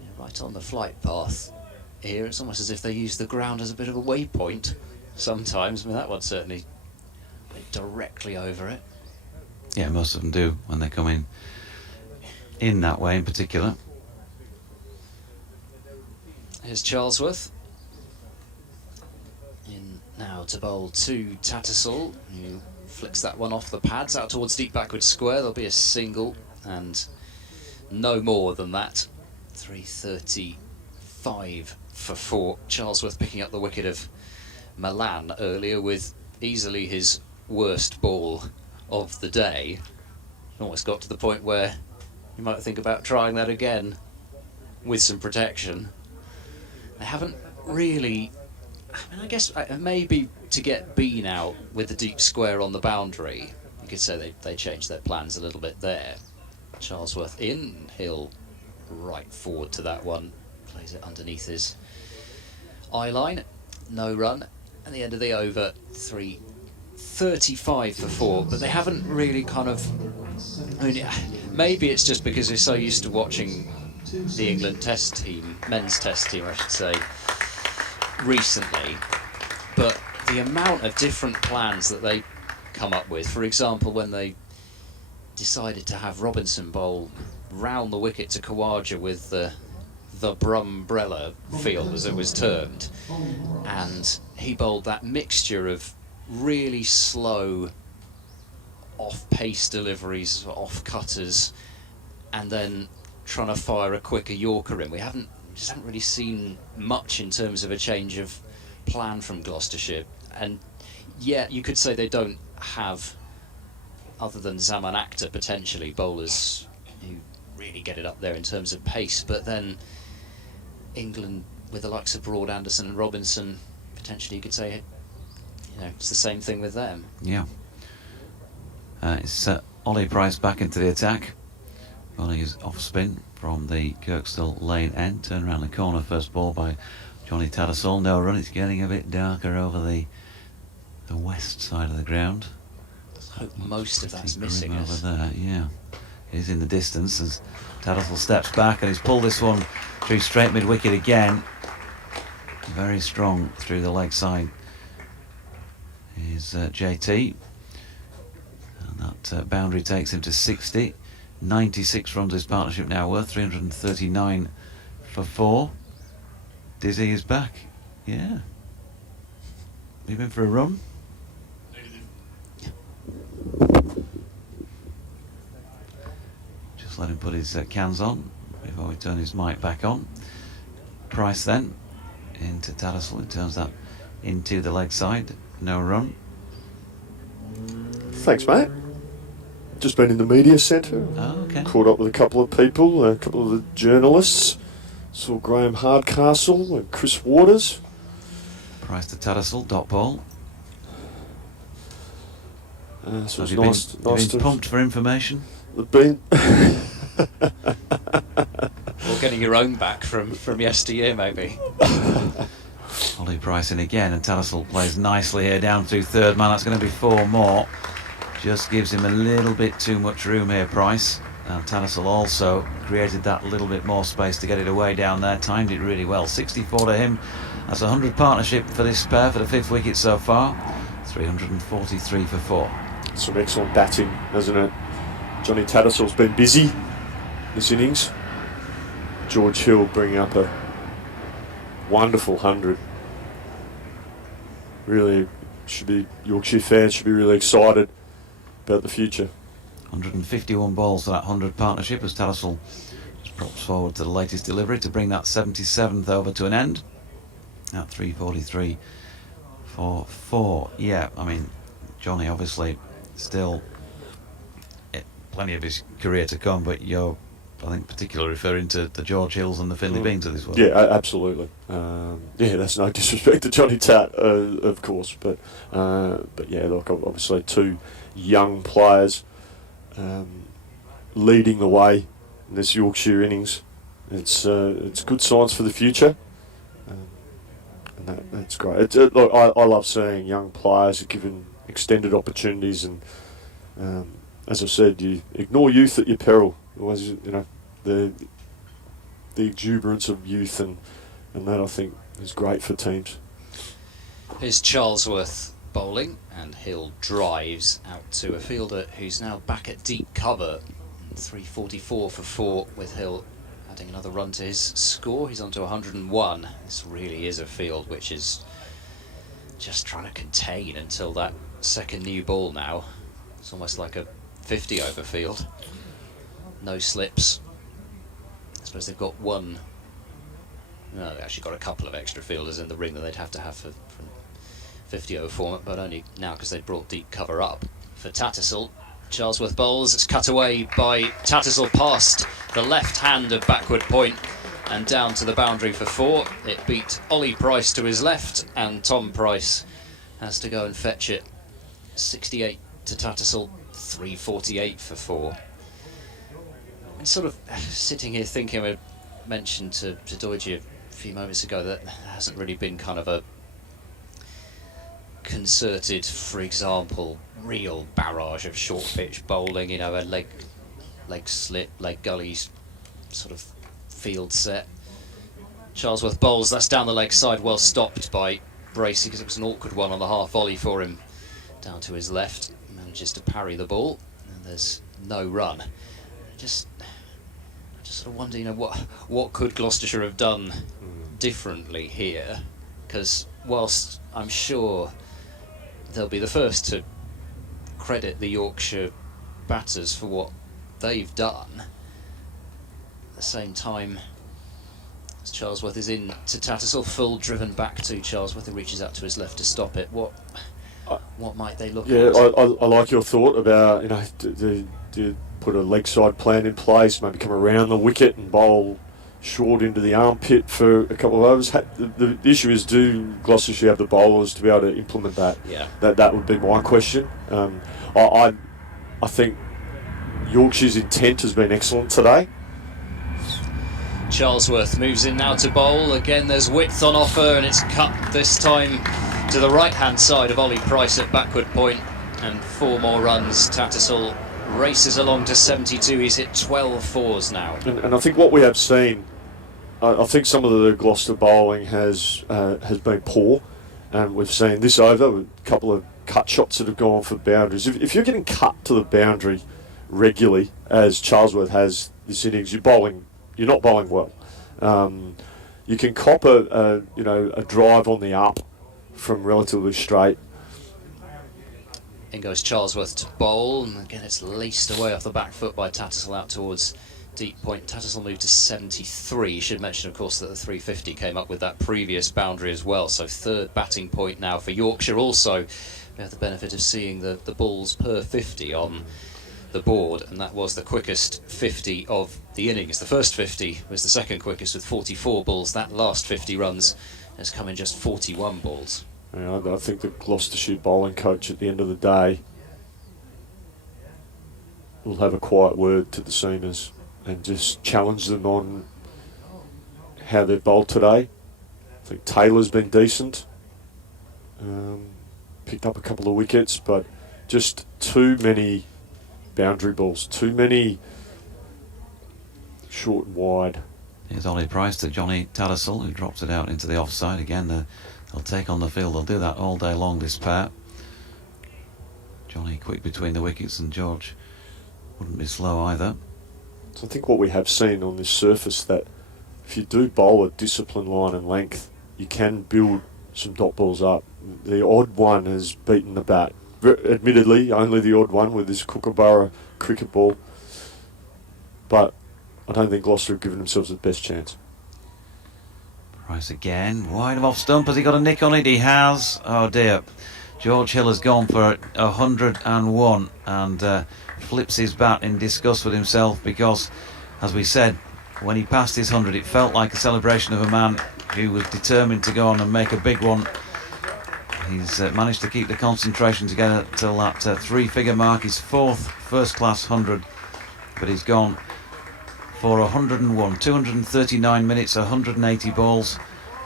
Yeah, right on the flight path here. It's almost as if they use the ground as a bit of a waypoint sometimes. I mean, that one certainly went directly over it. Yeah, most of them do when they come in that way in particular. Here's Charlesworth in now to bowl to Tattersall, who flicks that one off the pads out towards deep backward square. There'll be a single and no more than that. 335 for 4. Charlesworth picking up the wicket of Malan earlier with easily his worst ball of the day. Almost got to the point where you might think about trying that again with some protection. They haven't really, I mean, I guess maybe to get Bean out with the deep square on the boundary, you could say they changed their plans a little bit there. Charlesworth in, Hill right forward to that one, plays it underneath his eye line, no run, and the end of the over, 335 for 4, but they haven't really kind of, I mean, maybe it's just because we're so used to watching the England test team, men's test team I should say, recently, but the amount of different plans that they come up with, for example when they decided to have Robinson bowl round the wicket to Khawaja with the Brumbrella field as it was termed, and he bowled that mixture of really slow off-pace deliveries, off-cutters, and then trying to fire a quicker Yorker in. We just haven't really seen much in terms of a change of plan from Gloucestershire, and yeah, you could say they don't have, other than Zaman Akhtar potentially, bowlers who really get it up there in terms of pace, but then England with the likes of Broad, Anderson and Robinson, potentially you could say, you know, it's the same thing with them. Yeah. It's Ollie Price back into the attack. Bowling his off spin from the Kirkstall Lane end. Turn around the corner, first ball by Johnny Tattersall. No run, it's getting a bit darker over the west side of the ground. Let's hope most of that's missing over us. there, yeah. It is in the distance as Tattersall steps back and he's pulled this one through straight mid-wicket again. Very strong through the leg side is JT. And that boundary takes him to 60. 96 runs his partnership now worth, 339 for 4. Dizzy is back. Yeah. Leave him for a run. Just let him put his cans on before we turn his mic back on. Price then into Tattersall. It turns that into the leg side. No run. Thanks, mate. Just been in the media centre. Oh, okay. Caught up with a couple of people, a couple of the journalists. Saw Graham Hardcastle and Chris Waters. Price to Tattersall, dot ball. So Have it's you nice, been, nice been to pumped for information? have been. Or getting your own back from yesteryear maybe. Ollie Price in again, and Tattersall plays nicely here down through third man. That's going to be 4 more. Just gives him a little bit too much room here, Price. And Tattersall also created that little bit more space to get it away down there, timed it really well. 64 to him. That's a 100 partnership for this pair for the 5th wicket so far. 343 for 4. Some excellent batting, hasn't it? Johnny Tattersall's been busy this innings. George Hill bringing up a wonderful 100. Really should be, Yorkshire fans should be really excited about the future. 151 balls for that 100 partnership as Tattersall just props forward to the latest delivery to bring that 77th over to an end at 343 for 4. Yeah, I mean, Johnny obviously still plenty of his career to come, but you're, I think, particularly referring to the George Hills and the Finley Beans of this world. Yeah, absolutely. Yeah, that's no disrespect to Johnny Tat, of course, but yeah, look, obviously 2 young players leading the way in this Yorkshire innings. It's good signs for the future, and that's great. Look, I love seeing young players given extended opportunities, and as I said, you ignore youth at your peril. Otherwise, you know, the exuberance of youth, and that I think is great for teams. Here's Charlesworth bowling, and Hill drives out to a fielder who's now back at deep cover. 344 for 4 with Hill adding another run to his score. He's on to 101. This really is a field which is just trying to contain until that second new ball now. It's almost like a 50 over field. No slips. I suppose they've got one. No, they've actually got a couple of extra fielders in the ring that they'd have to have for 50 over format, but only now because they brought deep cover up. For Tattersall, Charlesworth bowls. It's cut away by Tattersall past the left hand of backward point and down to the boundary for 4. It beat Ollie Price to his left, and Tom Price has to go and fetch it. 68 to Tattersall, 348 for 4. I'm sort of sitting here thinking, I mentioned to Deutsche a few moments ago that there hasn't really been kind of a concerted, for example, real barrage of short pitch bowling, you know, a leg slip, leg gullies sort of field set. Charlesworth bowls, that's down the leg side, well stopped by Bracey because it was an awkward one on the half volley for him. Down to his left, manages to parry the ball, and there's no run. I just sort of wonder, you know, what could Gloucestershire have done differently here? Because whilst I'm sure they'll be the first to credit the Yorkshire batters for what they've done, at the same time, as Charlesworth is in to Tattersall, full driven back to Charlesworth, who reaches out to his left to stop it. What might they look at? Yeah, I like your thought about, you know, do put a leg side plan in place, maybe come around the wicket and bowl short into the armpit for a couple of overs. The issue is, do Gloucestershire have the bowlers to be able to implement that? Yeah. That would be my question. I think Yorkshire's intent has been excellent today. Charlesworth moves in now to bowl. Again, there's width on offer, and it's cut this time to the right-hand side of Ollie Price at backward point, and 4 more runs. Tattersall races along to 72. He's hit 12 fours now. And I think what we have seen, I think some of the Gloucester bowling has been poor, and we've seen this over with a couple of cut shots that have gone for boundaries. If you're getting cut to the boundary regularly, as Charlesworth has this innings, you're not bowling well. You can cop a drive on the up from relatively straight. In goes Charlesworth to bowl, and again it's laced away off the back foot by Tattersall out towards deep point. Tattersall moved to 73. You should mention, of course, that the 350 came up with that previous boundary as well, so 3rd batting point now for Yorkshire. Also, we have the benefit of seeing the balls per 50 on the board, and that was the quickest 50 of the innings. The first 50 was the second quickest with 44 balls. That last 50 runs has come in just 41 balls. Yeah, I think the Gloucestershire bowling coach at the end of the day will have a quiet word to the seamers and just challenge them on how they've bowled today. I think Taylor's been decent, picked up a couple of wickets, but just too many boundary balls, too many short and wide. Here's Ollie Price to Johnny Tattersall, who drops it out into the offside. Again, they'll take on the field. They'll do that all day long, this pair. Johnny quick between the wickets, and George wouldn't be slow either. So I think what we have seen on this surface, that if you do bowl a disciplined line and length, you can build some dot balls up. The odd one has beaten the bat. Admittedly, only the odd one with this Kookaburra cricket ball. But I don't think Gloucester have given themselves the best chance. Price again, wide of off stump. Has he got a nick on it? He has. Oh dear. George Hill has gone for 101 and flips his bat in disgust with himself, because, as we said, when he passed his 100, it felt like a celebration of a man who was determined to go on and make a big one. He's managed to keep the concentration together till that three-figure mark, his fourth first-class 100, but he's gone for 101, 239 minutes, 180 balls,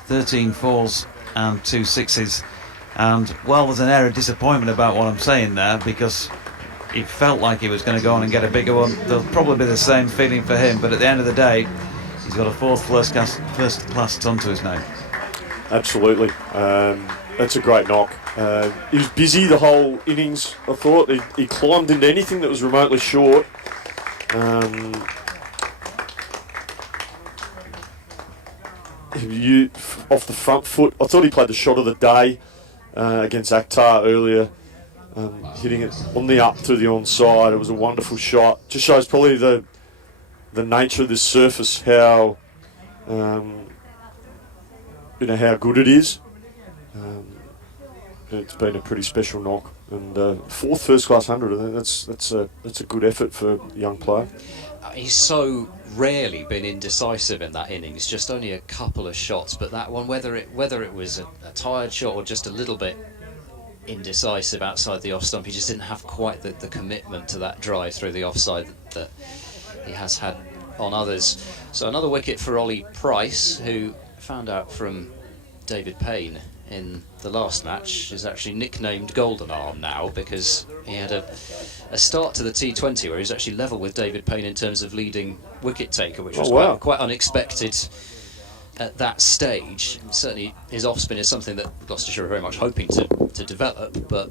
13 fours and 2 sixes. And, well, there's an air of disappointment about what I'm saying there, because it felt like he was going to go on and get a bigger one. There'll probably be the same feeling for him, but at the end of the day, he's got a fourth first-class ton to his name. Absolutely. That's a great knock. He was busy the whole innings, I thought. He climbed into anything that was remotely short. Off the front foot, I thought he played the shot of the day against Akhtar earlier, hitting it on the up to the onside. It was a wonderful shot. Just shows probably the nature of this surface, how how good it is. It's been a pretty special knock, and fourth first-class 100. I think that's a good effort for a young player. He's so rarely been indecisive in that innings. Just only a couple of shots, but that one, whether it was a tired shot or just a little bit indecisive outside the off stump, he just didn't have quite the commitment to that drive through the offside that he has had on others. So another wicket for Ollie Price, who found out from David Payne in the last match is actually nicknamed Golden Arm now, because he had a start to the T20 where he was actually level with David Payne in terms of leading wicket taker, which was quite unexpected at that stage. Certainly his off spin is something that Gloucestershire are very much hoping to develop, but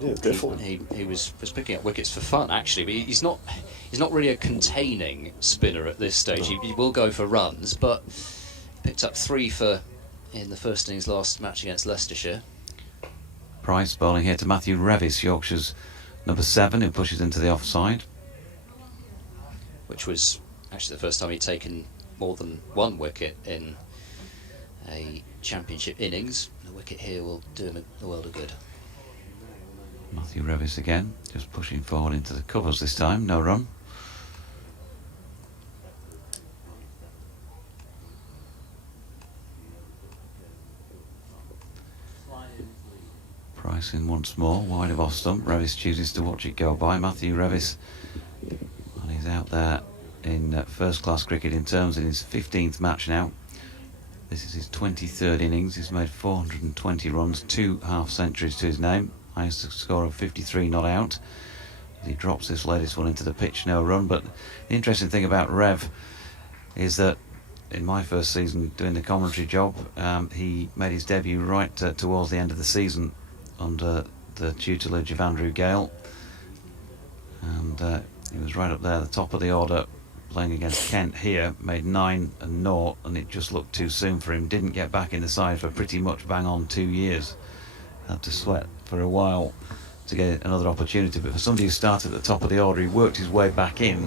yeah, definitely he was picking up wickets for fun actually, but he's not really a containing spinner at this stage. He will go for runs, but picked up 3 in the first innings last match against Leicestershire. Price bowling here to Matthew Revis, Yorkshire's number 7, who pushes into the offside. Which was actually the first time he'd taken more than one wicket in a championship innings. The wicket here will do him a world of good. Matthew Revis again, just pushing forward into the covers this time, no run. Price in once more, wide of off stump. Revis chooses to watch it go by. Matthew Revis, and he's out there in first class cricket in terms in his 15th match now. This is his 23rd innings. He's made 420 runs, 2 half centuries to his name, highest score of 53 not out. He drops this latest one into the pitch, no run. But the interesting thing about Rev is that in my first season doing the commentary job, he made his debut right towards the end of the season under the tutelage of Andrew Gale, and he was right up there at the top of the order playing against Kent here. Made 9 and 0, and it just looked too soon for him. Didn't get back in the side for pretty much bang on 2 years. Had to sweat for a while to get another opportunity, but for somebody who started at the top of the order, he worked his way back in.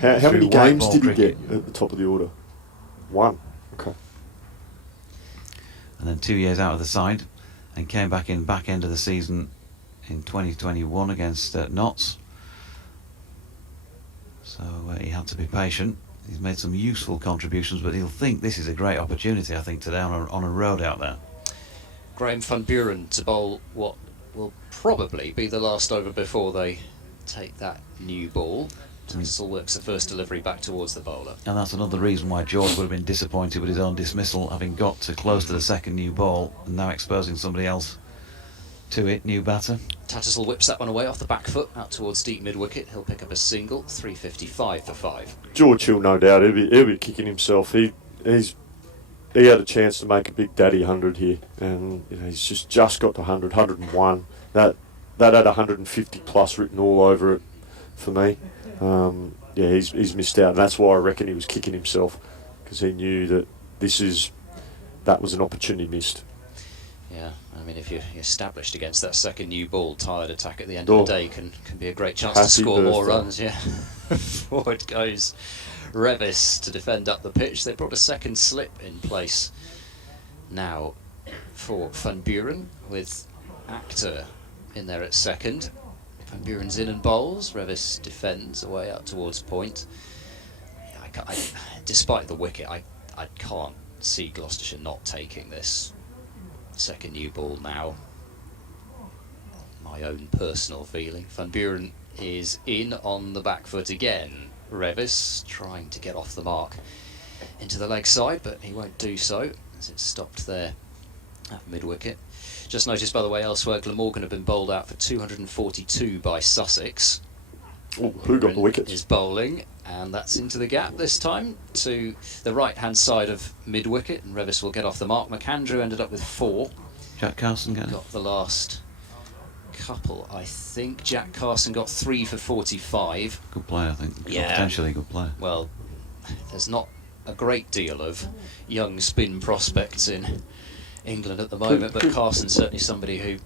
How many games did he cricket. get at the top of the order? 1. Okay. And then 2 years out of the side, and came back in back end of the season in 2021 against Notts. So he had to be patient. He's made some useful contributions, but he'll think this is a great opportunity, I think, today on a road out there. Graham van Buren to bowl what will probably be the last over before they take that new ball. Dismissal works the first delivery back towards the bowler. And that's another reason why George would have been disappointed with his own dismissal, having got to close to the second new ball and now exposing somebody else to it, new batter. Tattersall whips that one away off the back foot out towards deep mid wicket. He'll pick up a single. 355 for 5. George Hill, no doubt, he'll be kicking himself. He had a chance to make a big daddy 100 here, and he's just got to 100, 101. That had 150 plus written all over it for me. He's missed out, and that's why I reckon he was kicking himself, because he knew that that was an opportunity missed. Yeah, I mean, if you're established against that second new ball, tired attack at the end of the day can be a great chance to score more runs. Yeah, forward goes Revis to defend up the pitch. They brought a second slip in place now for Van Buren, with Actor in there at second. Van Buren's in and bowls. Revis defends away out towards point. Yeah, despite the wicket, I can't see Gloucestershire not taking this second new ball now. My own personal feeling. Van Buren is in on the back foot again. Revis trying to get off the mark into the leg side, but he won't do so as it's stopped there at mid wicket. Just noticed, by the way, elsewhere, Glamorgan have been bowled out for 242 by Sussex. Ooh, who got the wickets? Is bowling, and that's into the gap this time to the right hand side of mid wicket, and Revis will get off the mark. McAndrew ended up with 4. Jack Carson got the last couple, I think. Jack Carson got 3 for 45. Good player, I think. Yeah. Potentially good player. Well, there's not a great deal of young spin prospects in England at the moment, but Carson's certainly somebody who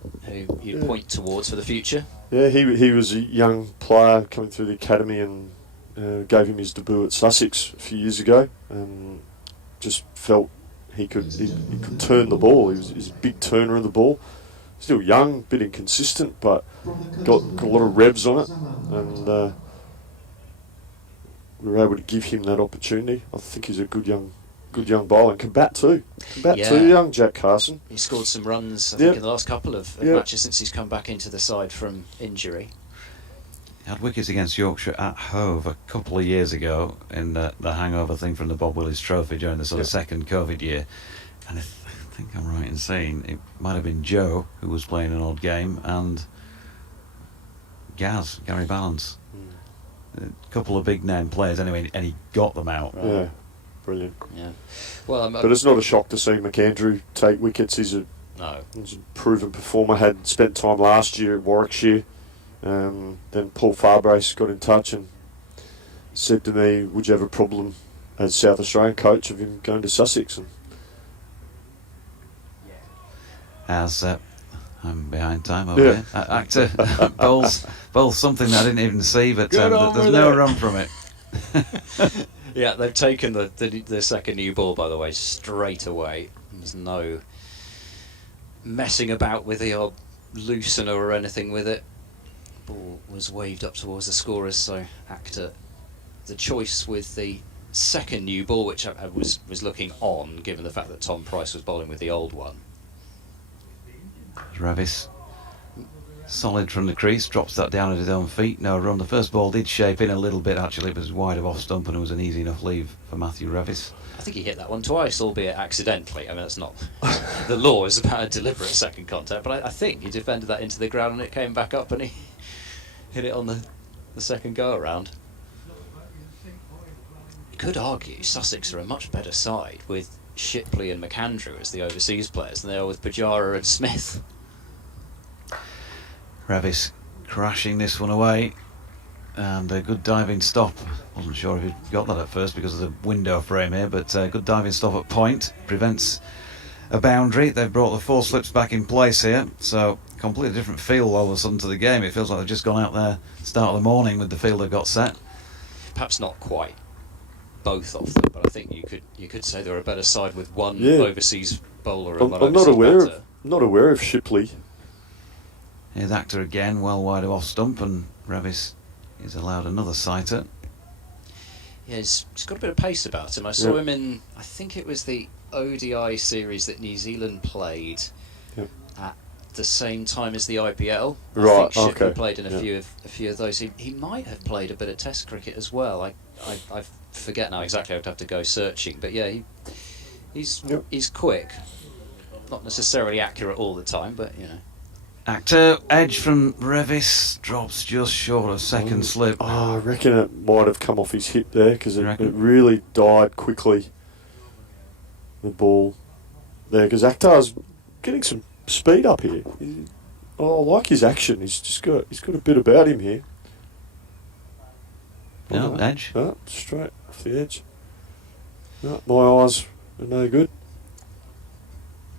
you point towards for the future. Yeah, he was a young player coming through the academy, and gave him his debut at Sussex a few years ago, and just felt he could turn the ball. He's a big turner of the ball. Still young, bit inconsistent, but got a lot of revs on it, and we were able to give him that opportunity. I think he's a good young bowler, and can bat too. Young Jack Carson. He scored some runs, I think, in the last couple of matches since he's come back into the side from injury. He had wickets against Yorkshire at Hove a couple of years ago in the hangover thing from the Bob Willis Trophy during the sort of second COVID year. And I think I'm right in saying it might have been Joe who was playing an odd game, and Gary Balance. A couple of big name players anyway, and he got them out. Right. Yeah, brilliant. Yeah. Well, but it's not a shock to see McAndrew take wickets. He's a proven performer. Had spent time last year at Warwickshire. Then Paul Farbrace got in touch and said to me, "Would you have a problem as South Australian coach of him going to Sussex?" And as I'm behind time over here. Actor bowls something that I didn't even see, but there's no run from it. Yeah, they've taken the second new ball, by the way, straight away. There's no messing about with the old loosener or anything with it. Ball was waved up towards the scorers, so Actor, the choice with the second new ball, which I was looking on, given the fact that Tom Price was bowling with the old one. Revis, solid from the crease, drops that down at his own feet. No run. The first ball did shape in a little bit, actually. It was wide of off stump, and it was an easy enough leave for Matthew Revis. I think he hit that one twice, albeit accidentally. I mean, that's not the law is about a deliberate second contact, but I think he defended that into the ground and it came back up and he hit it on the second go around. You could argue Sussex are a much better side with Shipley and McAndrew as the overseas players than they are with Pujara and Smith. Revis crashing this one away, and a good diving stop. Wasn't sure if he got that at first because of the window frame here, but good diving stop at point prevents a boundary. They've brought the 4 slips back in place here, so completely different feel all of a sudden to the game. It feels like they've just gone out there start of the morning with the field they've got set. Perhaps not quite both of them, but I think you could say they're a better side with one overseas bowler and one overseas batter. Not aware of Shipley. Here's Actor again, well wide of off stump, and Revis is allowed another sighter. Yeah, he's got a bit of pace about him. I saw him in, I think it was the ODI series that New Zealand played at the same time as the IPL. I think Shipley played in a few of those. He might have played a bit of Test cricket as well. I forget now exactly. I'd have to go searching, but yeah, he's quick. Not necessarily accurate all the time, but you know. Actor edge from Revis drops just short of second slip. Oh, I reckon it might have come off his hip there because You it reckon? really died quickly. The ball there because Akhtar's getting some speed up here. I like his action. He's got a bit about him here. No, edge. No, straight off the edge. No, my eyes are no good.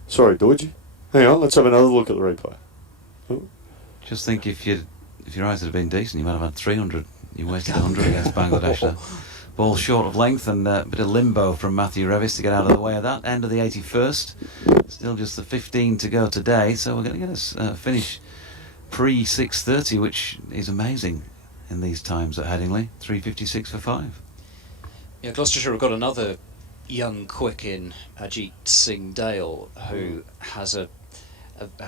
Sorry, Dorji. Hang on, let's have another look at the replay. Just think if your eyes had been decent, you might have had 300. You wasted 100 against Bangladesh there. Ball short of length and a bit of limbo from Matthew Revis to get out of the way of that. End of the 81st. Still just the 15 to go today, so we're going to get a finish pre-6:30, which is amazing in these times at Headingley. 3:56 for 5. Yeah, Gloucestershire have got another young quick in Ajit Singh Dale, who has a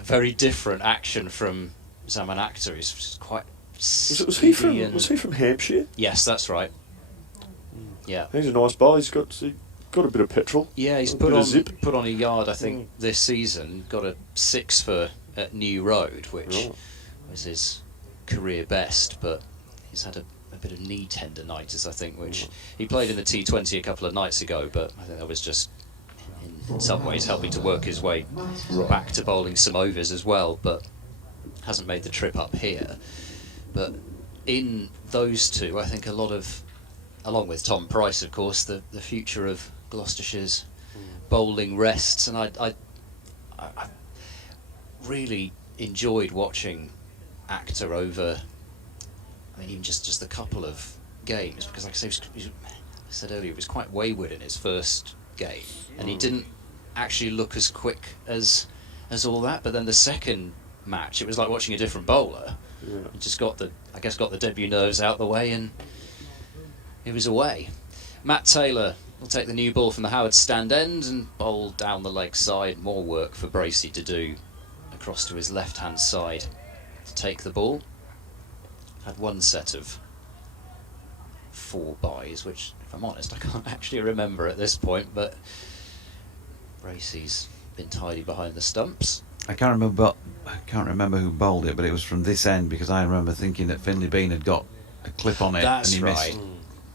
very different action from Zaman Akhtar. He's quite Was he from Hampshire? Yes, that's right. Yeah. He's a nice bowler. He's got a bit of petrol. Yeah, he's a bit of zip. put on a yard, I think, this season. Got a 6 for at New Road, which was his career best, but he's had a bit of knee tendonitis, I think, which he played in the T20 a couple of nights ago, but I think that was just in some ways helping to work his way back to bowling some overs as well, but hasn't made the trip up here. But in those two, I think a lot of, along with Tom Price, of course, the future of Gloucestershire's bowling rests, and I really enjoyed watching Akhtar over, I mean, even just a couple of games, because like I said earlier, it was quite wayward in his first game, and he didn't actually look as quick as all that. But then the second match, it was like watching a different bowler. He just got the debut nerves out the way, and he was away. Matt Taylor will take the new ball from the Howard stand end and bowl down the leg side. More work for Bracey to do across to his left hand side to take the ball. Had one set of 4 byes, which, if I'm honest, I can't actually remember at this point, but Bracey's been tidy behind the stumps. I can't remember who bowled it, but it was from this end, because I remember thinking that Finlay Bean had got a clip on it That's and he right. missed.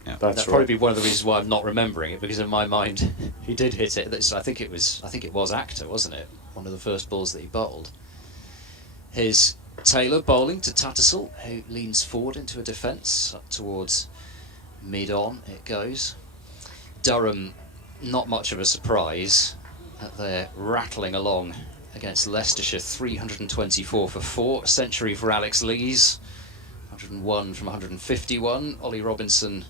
Yeah. That'd probably be one of the reasons why I'm not remembering it, because in my mind he did hit it. I think it was Akhtar, wasn't it? One of the first balls that he bowled. Here's Taylor bowling to Tattersall, who leans forward into a defence up towards mid-on. It goes. Durham, not much of a surprise. They're rattling along against Leicestershire. 324 for 4. A century for Alex Lees. 101 from 151. Ollie Robinson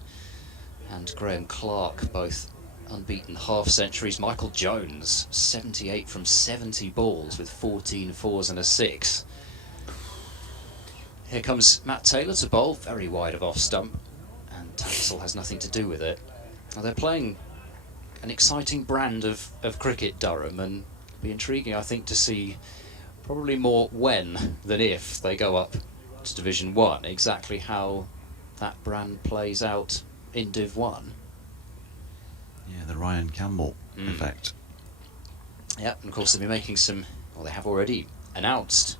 and Graham Clark both unbeaten half centuries. Michael Jones 78 from 70 balls with 14 fours and a 6. Here comes Matt Taylor to bowl, very wide of off stump, and Tattersall has nothing to do with it. Now they're playing an exciting brand of cricket, Durham, and it'll be intriguing, I think, to see probably more when than if they go up to Division 1, exactly how that brand plays out in Div 1. Yeah, the Ryan Campbell effect. Yeah, and of course they'll be making they have already announced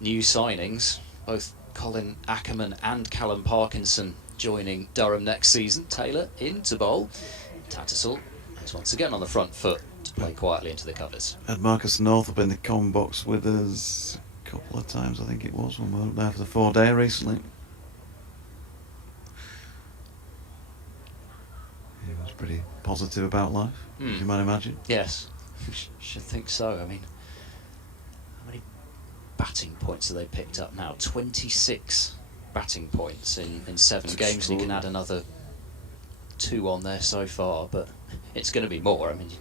new signings, both Colin Ackerman and Callum Parkinson joining Durham next season. Taylor in to bowl. Tattersall is once again on the front foot to play quietly into the covers. Had Marcus North up in the com box with us a couple of times, I think it was, when we were there for the 4-day recently. He was pretty positive about life, as you might imagine. Yes, should think so. I mean, how many batting points have they picked up now? 26 batting points in 7 games, and you can add another 2 on there so far, but it's going to be more. I mean, you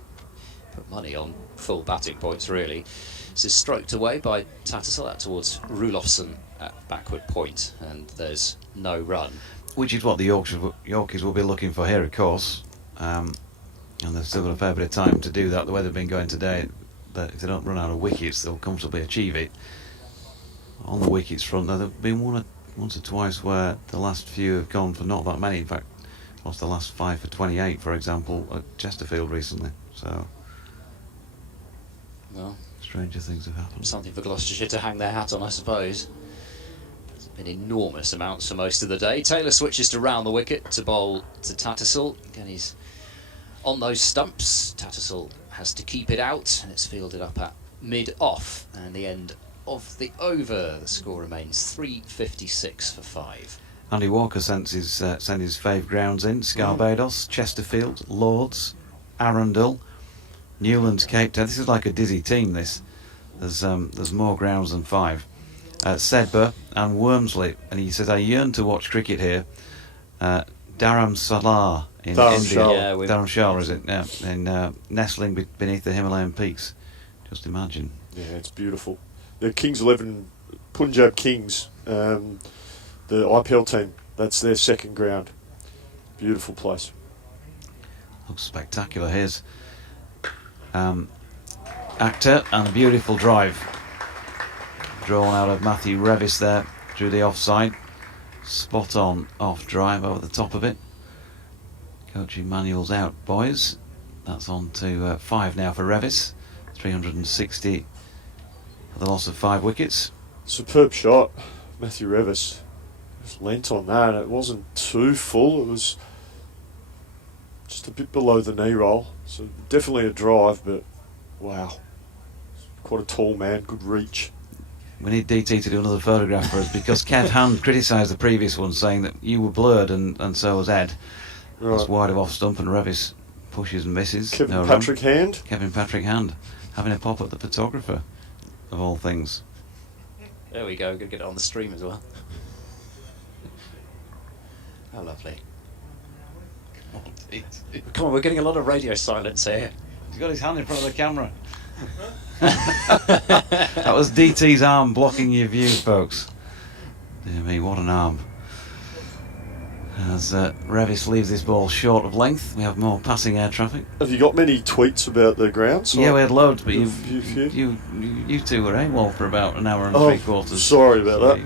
put money on full batting points, really. This is stroked away by Tattersall out towards Rulofsson at backward point, and there's no run. Which is what the Yorkies will be looking for here, of course. And they've still got a fair bit of time to do that. The way they've been going today, that if they don't run out of wickets, they'll comfortably achieve it. On the wickets front, there have been once or twice where the last few have gone for not that many. In fact, lost the last 5 for 28, for example, at Chesterfield recently. So Well, it's Stranger things have happened. Something for Gloucestershire to hang their hat on, I suppose. It's been enormous amounts for most of the day. Taylor switches to round the wicket to bowl to Tattersall. Again, he's on those stumps. Tattersall has to keep it out, and it's fielded up at mid-off. And the end of the over, the score remains 356 for 5. Andy Walker sent his fave grounds in: Scarbados, Chesterfield, Lords, Arundel, Newlands, Cape Town. This is like a dizzy team. This there's more grounds than 5. Sedbergh and Wormsley, and he says, I yearn to watch cricket here. Dharamsala in India. Yeah, Dharamshala, is it? Yeah, in nestling beneath the Himalayan peaks. Just imagine. Yeah, it's beautiful. The Kings 11, Punjab Kings, the IPL team, that's their second ground. Beautiful place. Looks spectacular. Here's Actor and a beautiful drive. Drawn out of Matthew Revis there through the offside. Spot on off drive over the top of it. Coaching manuals out, boys. That's on to 5 now for Revis. 360 for the loss of 5 wickets. Superb shot, Matthew Revis. Just leant on that. It wasn't too full. It was just a bit below the knee roll. So definitely a drive, but wow. Quite a tall man, good reach. We need DT to do another photograph for us, because Kev Hand criticised the previous one, saying that you were blurred and so was Ed. Right. That's wide of off stump, and Revis pushes and misses. Kevin No Patrick Hand. Kevin Patrick Hand having a pop at the photographer, of all things. There we go, we're going to get it on the stream as well. How lovely. Come on, we're getting a lot of radio silence here. He's got his hand in front of the camera. That was DT's arm blocking your view, folks. Dear me, what an arm. As Revis leaves this ball short of length, we have more passing air traffic. Have you got many tweets about the grounds? Yeah, we had loads, but you two were AWOL for about an hour and 3/4. Sorry about that.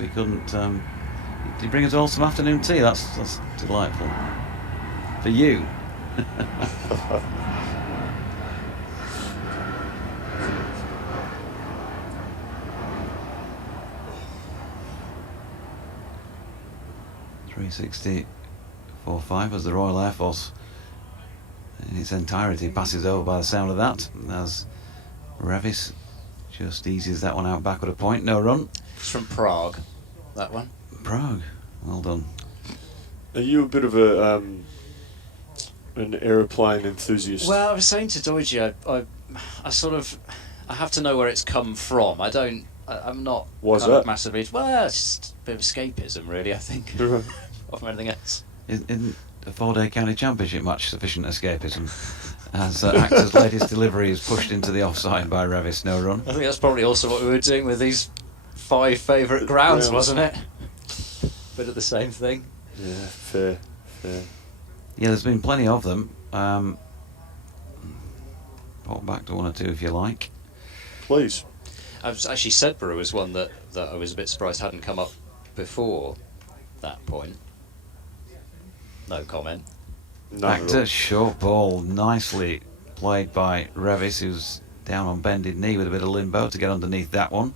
We couldn't. Did you bring us all some afternoon tea? That's delightful. For you. .360 4-5 as the Royal Air Force in its entirety passes over by the sound of that, as Revis just eases that one out back with a point. No run. It's from Prague, that one. Prague, well done. Are you a bit of an aeroplane enthusiast? Well, I was saying to Doiji, I have to know where it's come from. I'm not Why's kind of that? massively. Well, it's just a bit of escapism, really, I think. Of anything else. In a 4-day county championship match sufficient escapism, as Actor's latest delivery is pushed into the offside by Revis. No run. I think that's probably also what we were doing with these 5 favourite grounds, wasn't it? Bit of the same thing. Yeah, fair. Yeah, there's been plenty of them. Pop back to 1 or 2 if you like. Please. Actually, Sedbergh was one that I was a bit surprised hadn't come up before that point. No comment. No. Actor, short ball, nicely played by Revis, who's down on bended knee with a bit of limbo to get underneath that one.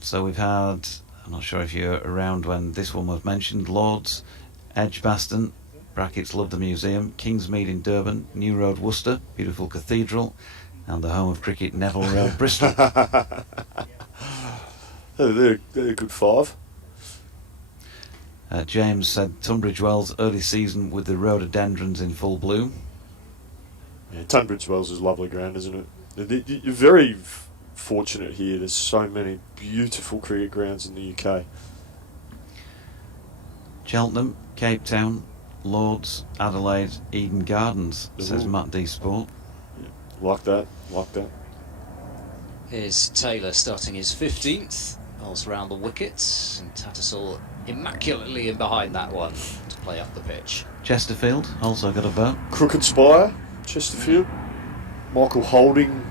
So we've had, I'm not sure if you're around when this one was mentioned, Lords, Edgbaston, brackets love the museum, Kingsmead in Durban, New Road Worcester, beautiful cathedral, and the home of cricket, Neville Road, Bristol. They're a good 5. James said Tunbridge Wells early season with the rhododendrons in full bloom. Yeah, Tunbridge Wells is a lovely ground, isn't it? You're very fortunate here. There's so many beautiful cricket grounds in the UK. Cheltenham, Cape Town, Lords, Adelaide, Eden Gardens, says Ooh. Matt D Sport. Yeah, like that. Here's Taylor starting his 15th. Bowls round the wickets, and Tattersall immaculately in behind that one to play up the pitch. Chesterfield also got a boat. Crooked Spire, Chesterfield. Michael Holding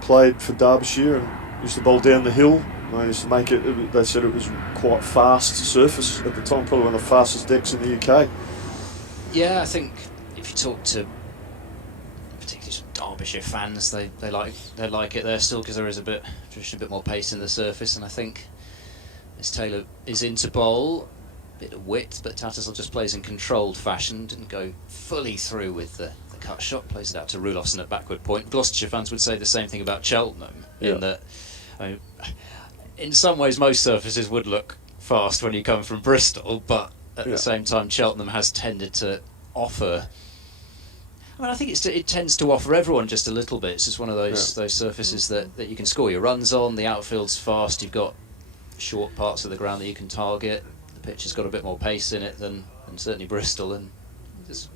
played for Derbyshire and used to bowl down the hill. They used to make it, they said it was quite fast surface at the time, probably one of the fastest decks in the UK. Yeah, I think if you talk to particularly some Derbyshire fans, they like it there still, because there is just a bit more pace in the surface, and I think as Taylor is into bowl, a bit of wit, but Tattersall just plays in controlled fashion, didn't go fully through with the cut shot, plays it out to Rudolphson at backward point. Gloucestershire fans would say the same thing about Cheltenham, in that, I mean, in some ways most surfaces would look fast when you come from Bristol, but at the same time Cheltenham has tended to offer, I mean, I think it tends to offer everyone just a little bit. It's just one of those surfaces that you can score your runs on. The outfield's fast, you've got short parts of the ground that you can target. The pitch has got a bit more pace in it than certainly Bristol, and there's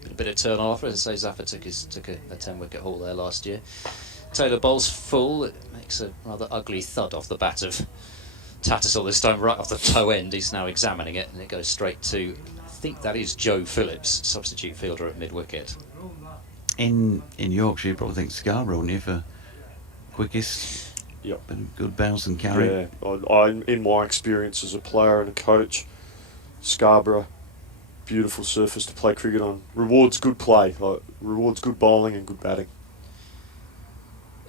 been a bit of turn off. As I say, Zaffa took a 10-wicket haul there last year. Taylor bowls full, it makes a rather ugly thud off the bat of Tattersall this time, right off the toe end. He's now examining it, and it goes straight to, I think that is Joe Phillips, substitute fielder at mid-wicket. In Yorkshire, you probably think Scarborough, wouldn't you, for quickest? Yep. But good bounce and carry. Yeah, I in my experience as a player and a coach, Scarborough, beautiful surface to play cricket on. Rewards good play, rewards good bowling and good batting.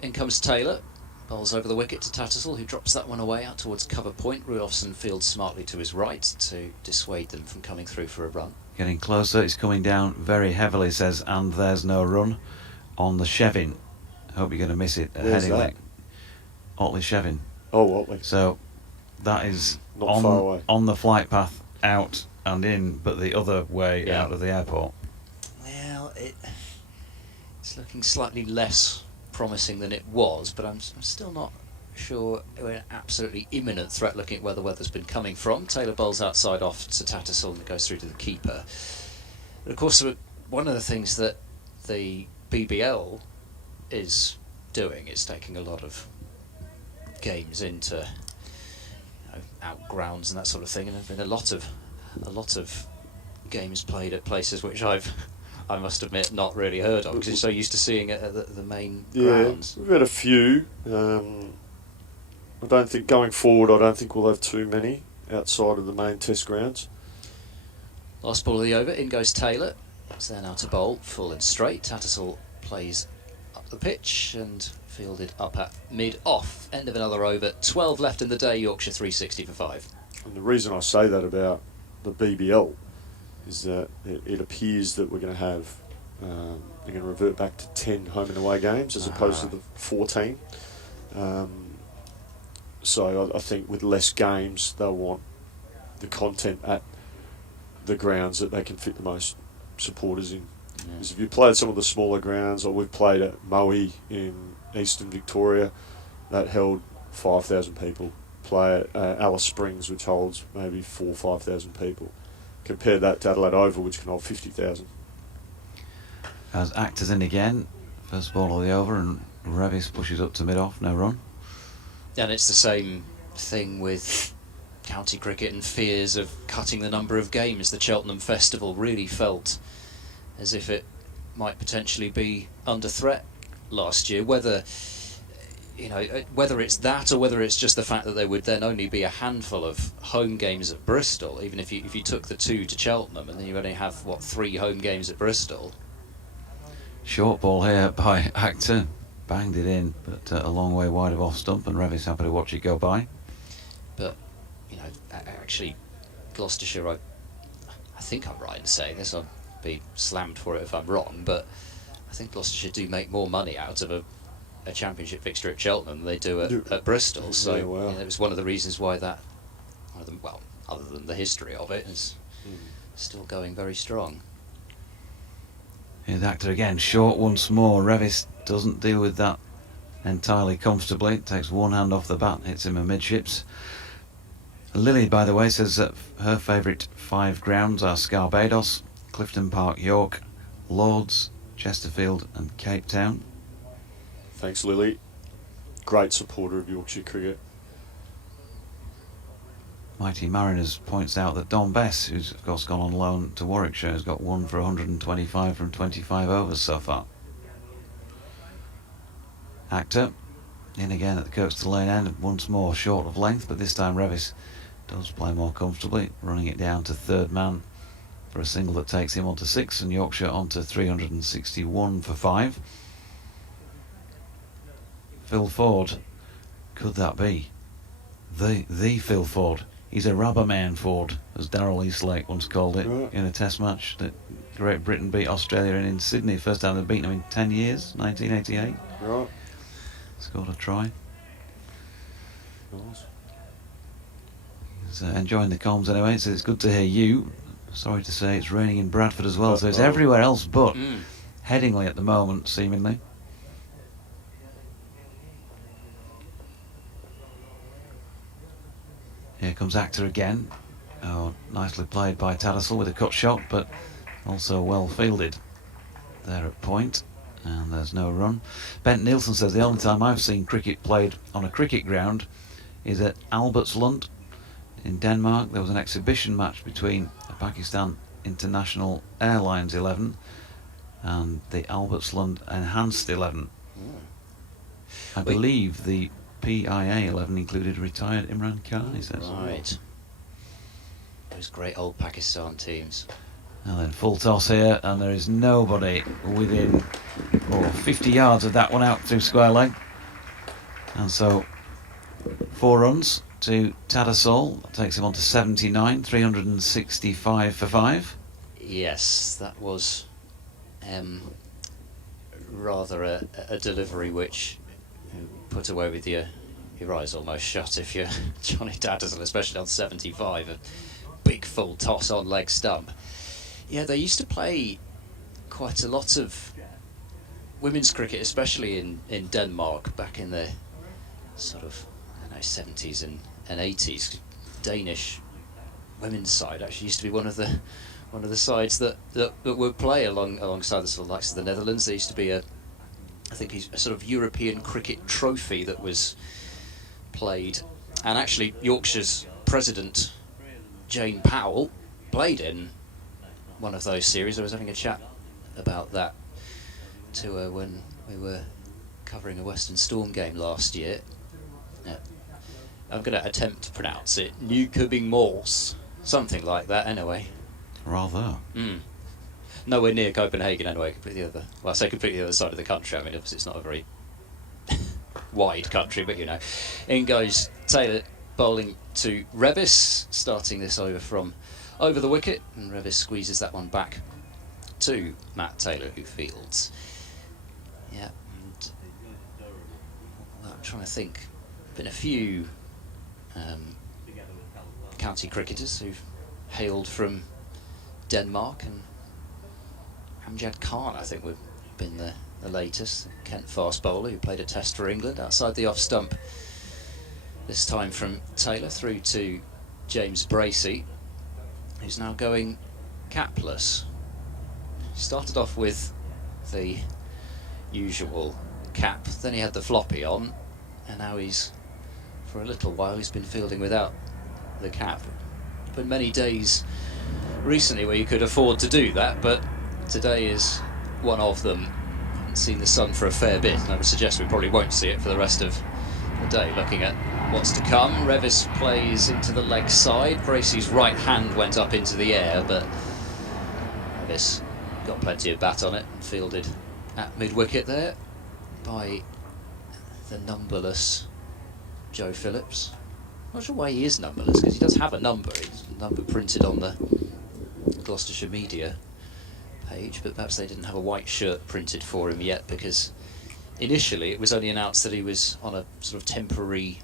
In comes Taylor, bowls over the wicket to Tattersall, who drops that one away out towards cover point. Rudolphson fields smartly to his right to dissuade them from coming through for a run. Getting closer, it's coming down very heavily, says, and there's no run on the Shevin. Hope you're going to miss it at Where's Headingley. that? Otley Shevin. Oh, Otley. So that is Not far away. on the flight path out and in, but the other way out of the airport. Well, it's looking slightly less promising than it was, but I'm still not sure we're an absolutely imminent threat looking at where the weather's been coming from. Taylor bowls outside off to Tattersall and it goes through to the keeper. But of course, one of the things that the BBL is doing is taking a lot of games into out grounds and that sort of thing, and there have been a lot of games played at places which I must admit not really heard of, because you're so used to seeing it at the main grounds. We've had a few. I don't think going forward, we'll have too many outside of the main test grounds. Last ball of the over, in goes Taylor. It's there now to bowl, full and straight. Tattersall plays up the pitch and fielded up at mid-off. End of another over, 12 left in the day, Yorkshire 360 for 5. And the reason I say that about the BBL is that it appears that we're going to have, they're going to revert back to 10 home and away games as opposed to the 14. So I think with less games, they'll want the content at the grounds that they can fit the most supporters in. Because if you played some of the smaller grounds, like we've played at Moe in eastern Victoria, that held 5,000 people. Play at Alice Springs, which holds maybe 4,000 or 5,000 people. Compare that to Adelaide Oval, which can hold 50,000. As Actors in again, first ball of the over, and Revis pushes up to mid-off, no run. And it's the same thing with county cricket and fears of cutting the number of games. The Cheltenham Festival really felt as if it might potentially be under threat last year. Whether it's that or whether it's just the fact that there would then only be a handful of home games at Bristol, even if you took the 2 to Cheltenham, and then you only have 3 home games at Bristol. Short ball here by Actor, banged it in, but a long way wide of off stump, and Revis happy to watch it go by. But actually, Gloucestershire, I think I'm right in saying this. I'll be slammed for it if I'm wrong, but I think Gloucestershire do make more money out of a championship fixture at Cheltenham than they do at Bristol. So it was one of the reasons why that, other than the history of it, is still going very strong. Here's Actor again, short once more. Revis doesn't deal with that entirely comfortably. Takes one hand off the bat, hits him amidships. Lily, by the way, says that her favourite 5 grounds are Scarbados, Clifton Park, York, Lords, Chesterfield and Cape Town. Thanks, Lily. Great supporter of Yorkshire cricket. Mighty Mariners points out that Don Bess, who's of course gone on loan to Warwickshire, has got 1 for 125 from 25 overs so far. Actor in again at the Kirkstall Lane end, once more short of length, but this time Revis does play more comfortably, running it down to third man for a single that takes him onto 6 and Yorkshire onto 361 for 5. Phil Ford. Could that be the Phil Ford? He's a rubber man Ford, as Darrell Eastlake once called it, Right. in a test match that Great Britain beat Australia in Sydney. First time they've beaten them in 10 years, 1988. Right. Scored a try. Nice. He's enjoying the comms anyway, so it's good to hear you. Sorry to say it's raining in Bradford as well, so it's everywhere else but Headingley at the moment, seemingly. Here comes Actor again. Oh, nicely played by Tattersall with a cut shot, but also well fielded there at point. And there's no run. Bent Nielsen says the only time I've seen cricket played on a cricket ground is at Albertslund in Denmark. There was an exhibition match between the Pakistan International Airlines 11 and the Albertslund Enhanced 11. I believe the PIA 11 included retired Imran Khan, he says. Right. Those great old Pakistan teams. And then full toss here, and there is nobody within 50 yards of that one out through square leg. And so 4 runs to Tattersall. That takes him on to 79, 365 for 5. Yes, that was rather a delivery which put away with your eyes almost shut if you're Johnny Tattersall, especially on 75. A big full toss on leg stump. Yeah, they used to play quite a lot of women's cricket, especially in Denmark back in the sort of 70s and 80s. Danish women's side actually used to be one of the sides that would play alongside the sort of likes of the Netherlands. There used to be a sort of European cricket trophy that was played, and actually Yorkshire's president Jane Powell played in one of those series. I was having a chat about that to her when we were covering a Western Storm game last year. I'm going to attempt to pronounce it Nykøbing Mors, something like that anyway. Rather. Nowhere near Copenhagen anyway, completely the other side of the country. I mean, obviously it's not a very wide country, but you know. In goes Taylor bowling to Revis, starting this over the wicket, and Revis squeezes that one back to Matt Taylor, who fields. Yeah, and I'm trying to think. Been a few county cricketers who've hailed from Denmark, and Amjad Khan, I think, would have been the latest Kent fast bowler who played a test for England outside the off stump. This time from Taylor through to James Bracey, who's now going capless. Started off with the usual cap, then he had the floppy on, and now for a little while he's been fielding without the cap. Been many days recently where you could afford to do that, but today is one of them. Haven't seen the sun for a fair bit, and I would suggest we probably won't see it for the rest of the day. Looking at what's to come, Revis plays into the leg side. Bracey's right hand went up into the air, but Revis got plenty of bat on it and fielded at mid-wicket there by the numberless Joe Phillips. Not sure why he is numberless, because he does have a number. He's a number printed on the Gloucestershire media page, but perhaps they didn't have a white shirt printed for him yet, because initially it was only announced that he was on a sort of temporary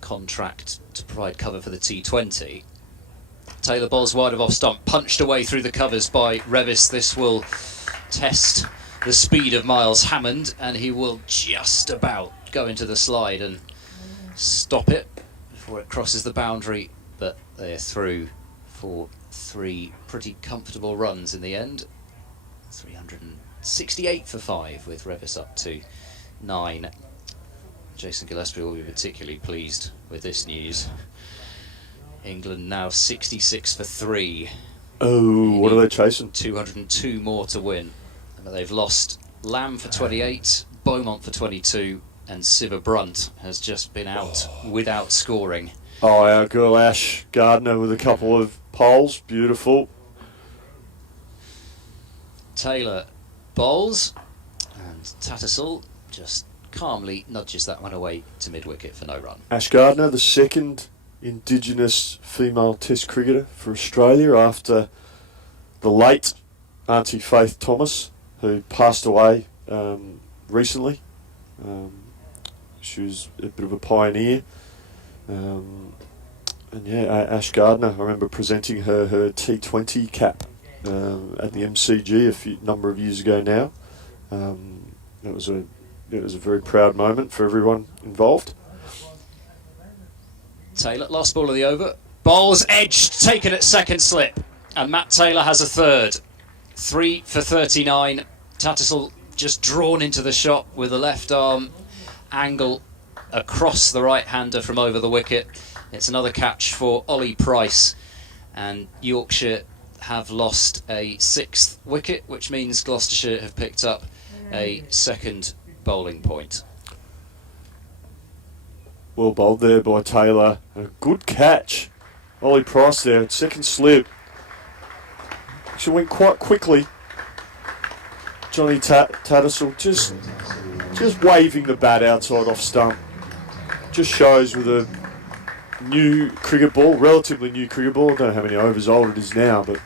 contract to provide cover for the T20. Taylor bowls wide of off stump, punched away through the covers by Revis. This will test the speed of Miles Hammond, and he will just about go into the slide and stop it before it crosses the boundary, but they're through for 3 pretty comfortable runs in the end. 368 for 5 with Revis up to 9. Jason Gillespie will be particularly pleased with this news. England now 66 for 3. Oh, what are they chasing? 202 more to win. But they've lost Lamb for 28, Beaumont for 22, and Siva Brunt has just been out without scoring. Oh, our girl Ash Gardner with a couple of poles. Beautiful. Taylor bowls, and Tattersall just calmly nudges that one away to mid-wicket for no run. Ash Gardner, the second Indigenous female Test cricketer for Australia after the late Auntie Faith Thomas, who passed away recently. She was a bit of a pioneer. And yeah, Ash Gardner, I remember presenting her T20 cap at the MCG a number of years ago now. It was a very proud moment for everyone involved. Taylor, last ball of the over. Bowls edged, taken at second slip. And Matt Taylor has a third. 3 for 39. Tattersall just drawn into the shot with the left arm. Angle across the right-hander from over the wicket. It's another catch for Ollie Price. And Yorkshire have lost a 6th wicket, which means Gloucestershire have picked up a second bowling point. Well bowled there by Taylor. A good catch. Ollie Price there, second slip. She went quite quickly. Johnny Tattersall just waving the bat outside off stump. Just shows with a new cricket ball, relatively new cricket ball. I don't know how many overs old it is now, but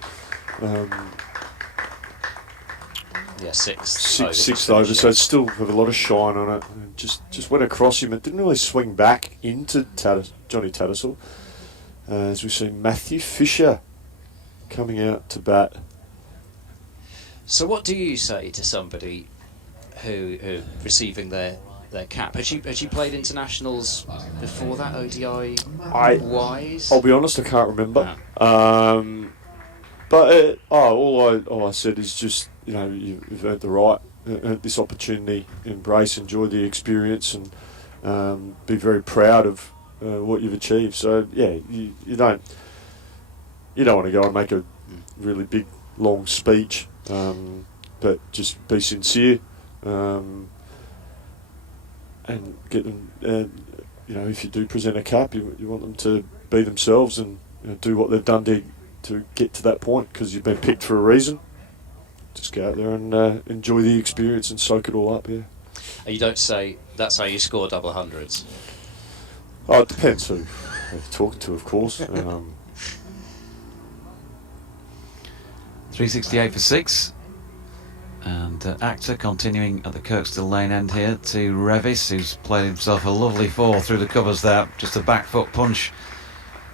yeah, sixth over, so it still have a lot of shine on it. And just went across him. It didn't really swing back into Johnny Tattersall. As we see Matthew Fisher coming out to bat. So what do you say to somebody who receiving their cap? Had she played internationals before that, ODI wise? I'll be honest, I can't remember. But all I said is just, you've earned the right, earned this opportunity, embrace, enjoy the experience, and be very proud of what you've achieved. So yeah, you don't want to go and make a really big long speech, but just be sincere, and get them. If you do present a cap, you want them to be themselves and do what they've done to get to that point, because you've been picked for a reason. Just go out there and enjoy the experience and soak it all up. Yeah. And you don't say that's how you score double hundreds. Oh, it depends who you're talking to, of course. 368 for 6. And Actor continuing at the Kirkstall Lane end here to Revis, who's played himself a lovely 4 through the covers there. Just a back foot punch.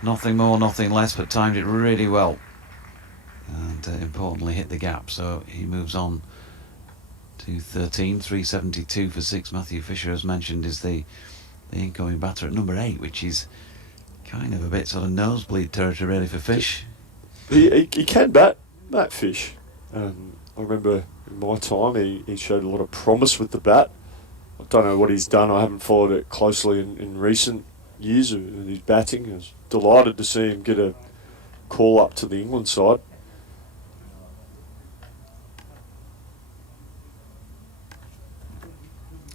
Nothing more, nothing less, but timed it really well. And importantly hit the gap. So he moves on to 13. 372 for 6. Matthew Fisher, as mentioned, is the incoming batter at number 8, which is kind of a bit sort of nosebleed territory really for Fish. He can bat, Matt Fish. I remember in my time he showed a lot of promise with the bat. I don't know what he's done. I haven't followed it closely in recent years of his batting. I was delighted to see him get a call up to the England side.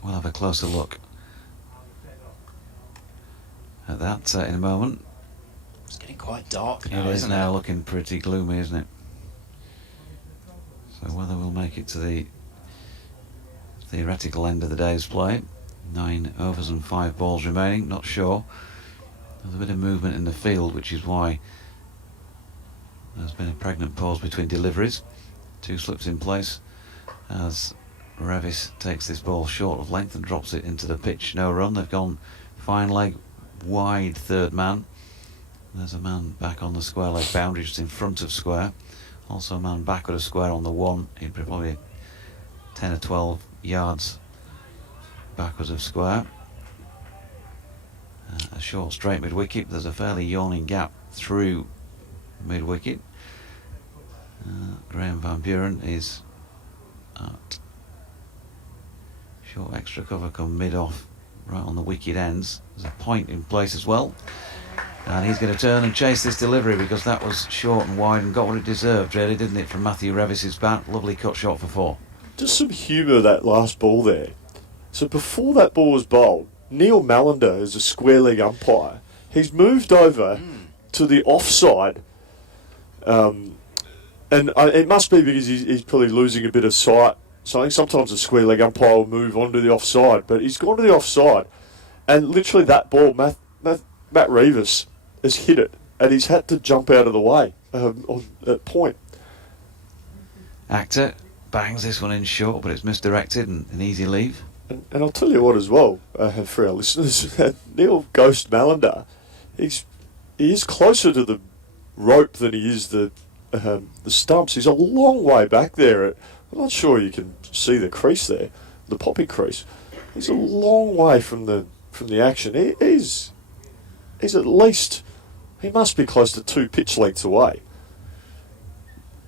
We'll have a closer look at that in a moment. It's getting quite dark now, It is isn't now it? looking pretty gloomy, isn't it? So whether we'll make it to the theoretical end of the day's play, 9 overs and 5 balls remaining, not sure. There's a bit of movement in the field, which is why there's been a pregnant pause between deliveries. 2 slips in place as Revis takes this ball short of length and drops it into the pitch. No run. They've gone fine leg, wide third man. There's a man back on the square leg boundary just in front of square. Also a man backward of square on the 1. He'd be probably 10 or 12 yards backwards of square. A short straight mid-wicket. There's a fairly yawning gap through mid-wicket. Graham Van Buren is at short extra cover come mid-off, right on the wicket ends. There's a point in place as well. And he's going to turn and chase this delivery, because that was short and wide and got what it deserved, really, didn't it, from Matthew Revis's bat. Lovely cut shot for 4. Just some humour, that last ball there. So before that ball was bowled, Neil Malander is a square leg umpire. He's moved over to the offside, and it must be because he's probably losing a bit of sight So I think sometimes the square leg umpire will move on to the offside, but he's gone to the offside, and literally that ball, Matt Reeves has hit it, and he's had to jump out of the way on that point. Actor bangs this one in short, but it's misdirected and an easy leave. And I'll tell you what as well, for our listeners, Neil Ghost Malander, he is closer to the rope than he is the stumps. He's a long way back there. I'm not sure you can see the crease there, the popping crease. He's a long way from the action. He's at least, he must be close to 2 pitch lengths away.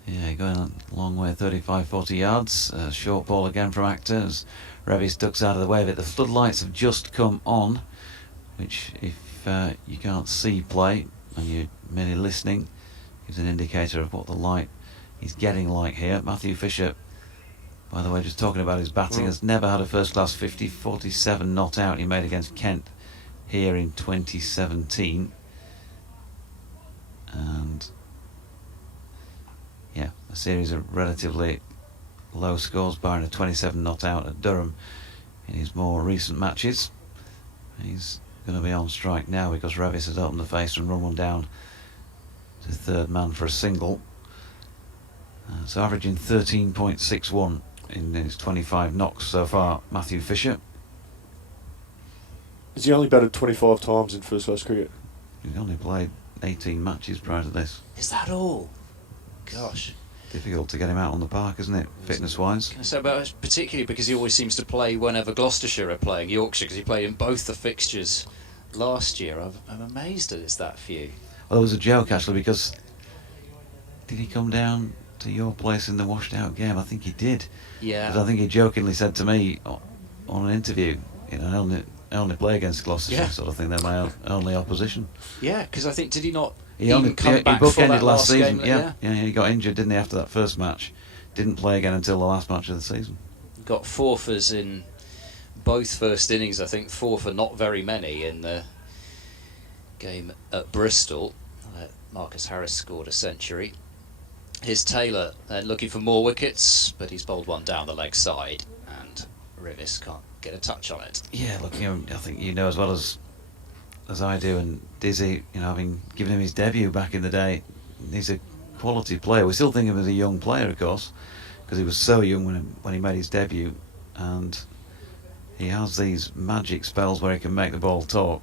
Yeah, going a long way, 35, 40 yards. Short ball again from Actor as Revis ducks out of the way of it. The floodlights have just come on, which if you can't see play and you're merely listening, gives an indicator of what the light is getting like here. Matthew Fisher, by the way, just talking about his batting, has never had a first class 50, 47 not out he made against Kent here in 2017. And yeah, a series of relatively low scores, barring a 27 not out at Durham in his more recent matches. He's going to be on strike now because Revis has opened the face and run one down to third man for a single. So averaging 13.61 in his 25 knocks so far, Matthew Fisher. Has he only batted 25 times in first class cricket? He's only played 18 matches prior to this. Is that all? Gosh. Difficult to get him out on the park, isn't it, fitness-wise? Can I say about particularly because he always seems to play whenever Gloucestershire are playing Yorkshire, because he played in both the fixtures last year. I'm amazed that it's that few. Well, there was a joke actually, because did he come down to your place in the washed out game? I think he did. Yeah. Because I think he jokingly said to me on an interview, you know, I only play against Gloucestershire, sort of thing. They're my only opposition. Yeah, because I think, did he not He only come back bookended for that last season. game? Yeah, he got injured, didn't he, after that first match? Didn't play again until the last match of the season. Got forfers in both first innings, I think. Forfer not very many in the game at Bristol. Marcus Harris scored a century. Here's Taylor looking for more wickets, but he's bowled one down the leg side, and Revis can't get a touch on it. Yeah, look, I think you know as well as I do, and Dizzy, you know, having given him his debut back in the day, he's a quality player. We still think of him as a young player, of course, because he was so young when he made his debut, and he has these magic spells where he can make the ball talk.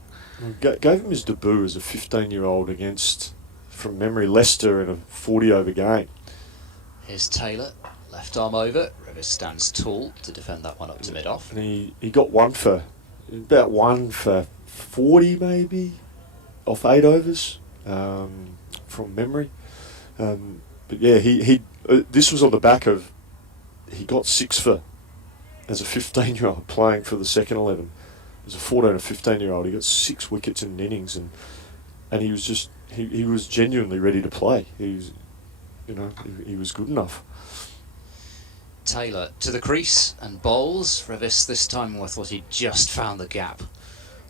Gave him his debut as a 15-year-old against, from memory, Leicester in a 40-over game. Here's Taylor, left arm over. Revis stands tall to defend that one up to mid-off. And he got one for 40 maybe, off 8 overs, from memory. But yeah, he this was on the back of, he got 6 for, as a 15-year-old playing for the second 11. As a 14 or 15-year-old, he got 6 wickets in innings, and he was just, he was genuinely ready to play. He was, he was good enough. Taylor to the crease and bowls. Revis this time, I thought he'd just found the gap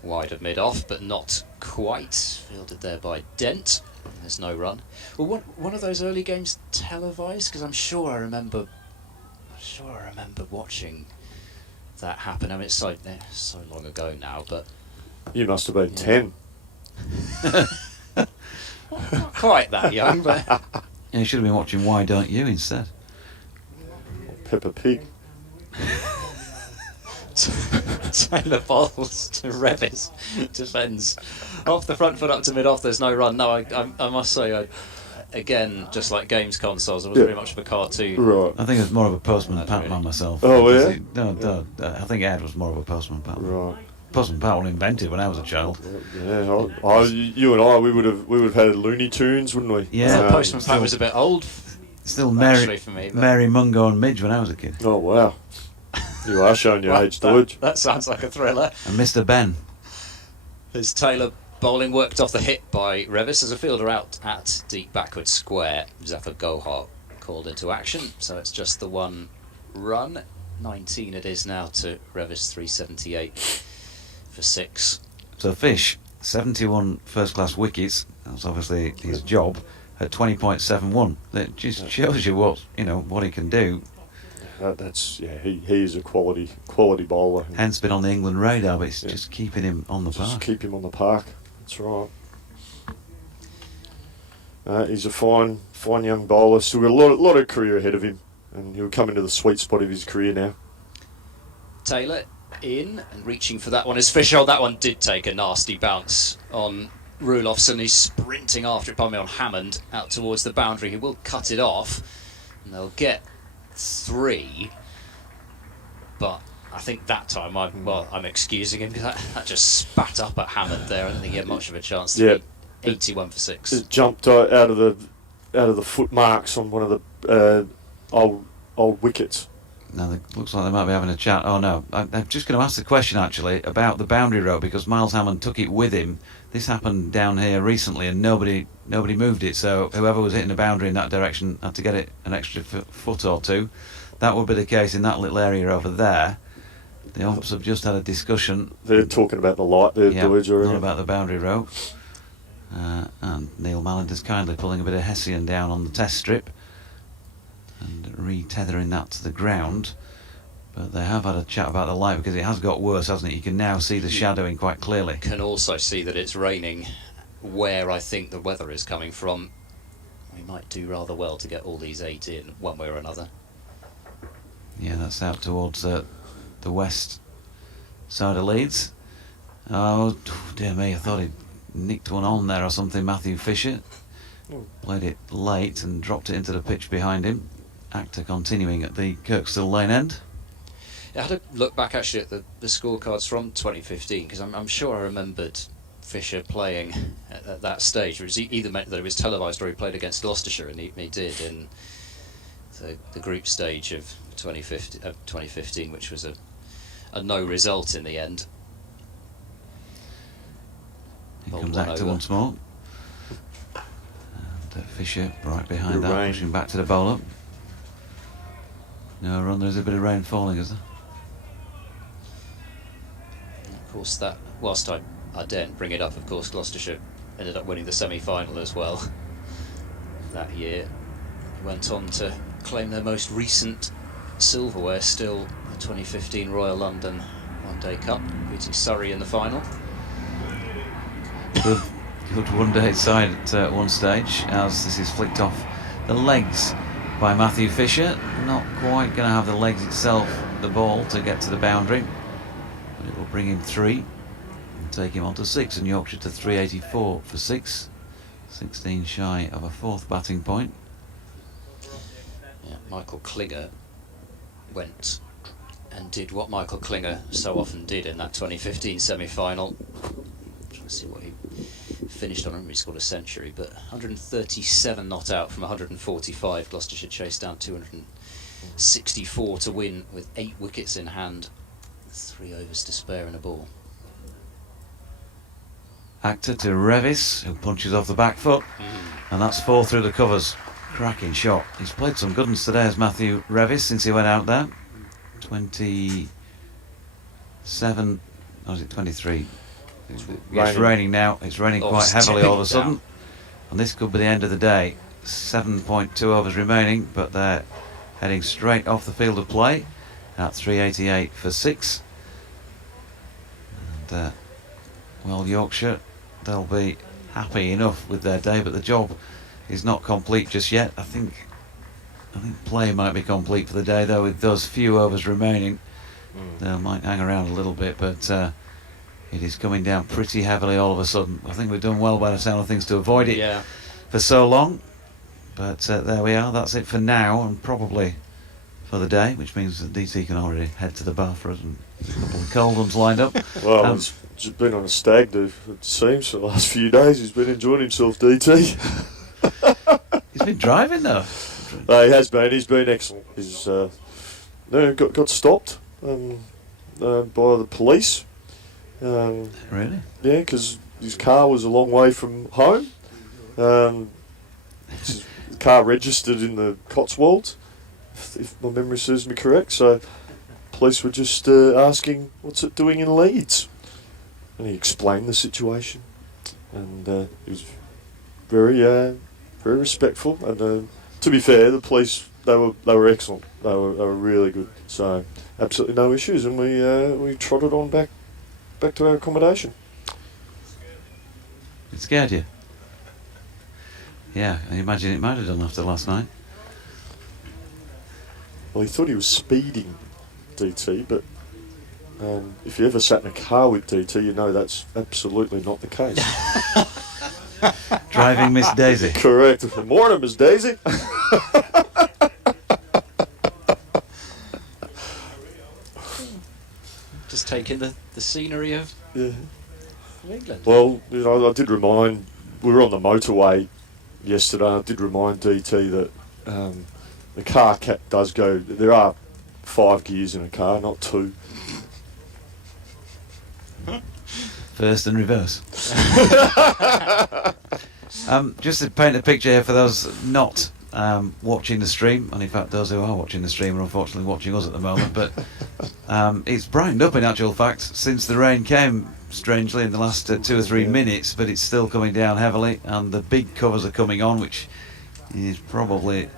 wide of mid-off, but not quite. Fielded there by Dent. There's no run. Well, one of those early games televised, because I'm sure I remember watching that happen. I mean, it's so long ago now, but You must have been 10. Not quite that young, but Yeah, you should have been watching Why Don't You instead. Peppa Pig. Taylor bowls to Revis, defends off the front foot up to mid-off. There's no run. No, I must say, again, just like games consoles, I was very much of a cartoon. Right. I think it was more of a Postman Pat man myself. Oh, yeah? No, I think Ed was more of a Postman Pat. Right. Postman Pat was invented when I was a child. Yeah, you and I, we would have had Looney Tunes, wouldn't we? Yeah. Postman Pat was a bit old. Still Actually, for me, but- Mary Mungo and Midge when I was a kid. Oh wow, you are showing your Well, age, George. that sounds like a thriller. And Mr. Ben. There's Taylor bowling worked off the hit by Revis as a fielder out at deep backward square. Zafar Gohar called into action, so it's just the one run. 19 it is now to Revis, 378 for 6. So Fish, 71 first-class wickets. That's obviously his job. At 20.71, that just shows you what he can do. he is a quality bowler. Hence been on the England radar, but it's just keeping him on the park. Just keep him on the park. That's right. He's a fine young bowler. Still got a lot of career ahead of him, and he'll come into the sweet spot of his career now. Taylor in and reaching for that one is Fisher. That one did take a nasty bounce on Rulofsson. He's sprinting after it, on Hammond out towards the boundary. He will cut it off, and they'll get 3. But I think that time I'm excusing him because that just spat up at Hammond there. I don't think he had much of a chance to be 81 for 6. It jumped out of the foot marks on one of the old wickets. Now, it looks like they might be having a chat. Oh no, I'm just going to ask the question actually about the boundary row, because Miles Hammond took it with him. This happened down here recently and nobody moved it, so whoever was hitting the boundary in that direction had to get it an extra foot or two. That would be the case in that little area over there. The umps have just had a discussion. They're talking about the light there, not about the boundary row. And Neil Malan is kindly pulling a bit of Hessian down on the test strip and re-tethering that to the ground. But they have had a chat about the light, because it has got worse, hasn't it? You can now see the shadowing quite clearly. Can also see that it's raining where I think the weather is coming from. We might do rather well to get all these 8 in one way or another. Yeah, that's out towards the west side of Leeds. Oh dear me, I thought he'd nicked one on there or something. Matthew Fisher played it late and dropped it into the pitch behind him. Actor continuing at the Kirkstall Lane end. I had a look back actually at the scorecards from 2015, because I'm sure I remembered Fisher playing at that stage. It was either meant that it was televised or he played against Gloucestershire, and he did in the group stage of 2015, which was a no result in the end. Here comes Actor once more. And Fisher right behind that, pushing back to the bowler. No run, there's a bit of rain falling, is there? Of course, that whilst I daren't bring it up, of course Gloucestershire ended up winning the semi-final as well that year. Went on to claim their most recent silverware, still the 2015 Royal London One Day Cup, beating Surrey in the final. Good one-day side at one stage, as this is flicked off the legs by Matthew Fisher. Not quite going to have the legs itself, the ball, to get to the boundary, but it will bring him 3 and take him on to 6, and Yorkshire to 384 for 6, 16 shy of a 4th batting point. Yeah, Michael Klinger went and did what Michael Klinger so often did in that 2015 semi-final. Trying to see what he finished on. He scored a century, but 137 not out from 145. Gloucestershire chased down 264 to win with 8 wickets in hand, 3 overs to spare in a ball. Actor to Revis, who punches off the back foot, and that's 4 through the covers. Cracking shot. He's played some good ones today as Matthew Revis since he went out there. 27, or is it 23? It's raining now. It's raining quite heavily all of a sudden, and this could be the end of the day. 7.2 overs remaining, but they're heading straight off the field of play at 388 for 6. And well, Yorkshire, they'll be happy enough with their day, but the job is not complete just yet. I think play might be complete for the day, though, with those few overs remaining. They might hang around a little bit, but it is coming down pretty heavily all of a sudden. I think we've done well by the sound of things to avoid it for so long. But there we are. That's it for now, and probably for the day, which means that DT can already head to the bar for us, and a couple of cold ones lined up. Well, he's just been on a stag do, it seems, for the last few days. He's been enjoying himself, DT. He's been driving, though. He has been. He's been excellent. He's got stopped by the police. Really? Yeah, because his car was a long way from home. His car registered in the Cotswolds, if my memory serves me correct. So police were just asking, what's it doing in Leeds? And he explained the situation. And he was very respectful. And to be fair, the police, they were excellent. They were really good. So absolutely no issues, and we trotted on back to our accommodation. It scared you? Yeah, I imagine it might have done after last night. Well, he thought he was speeding, DT, but if you ever sat in a car with DT, you know that's absolutely not the case. Driving Miss Daisy. Correct. Good morning, Miss Daisy. Just taking the scenery of England. Well, I did remind, we were on the motorway yesterday, I did remind DT that the car does go, there are 5 gears in a car, not 2. First and reverse. Just to paint a picture here for those not watching the stream, and in fact those who are watching the stream are unfortunately watching us at the moment, but it's brightened up in actual fact since the rain came, strangely, in the last 2 or 3 minutes, but it's still coming down heavily, and the big covers are coming on, which is probably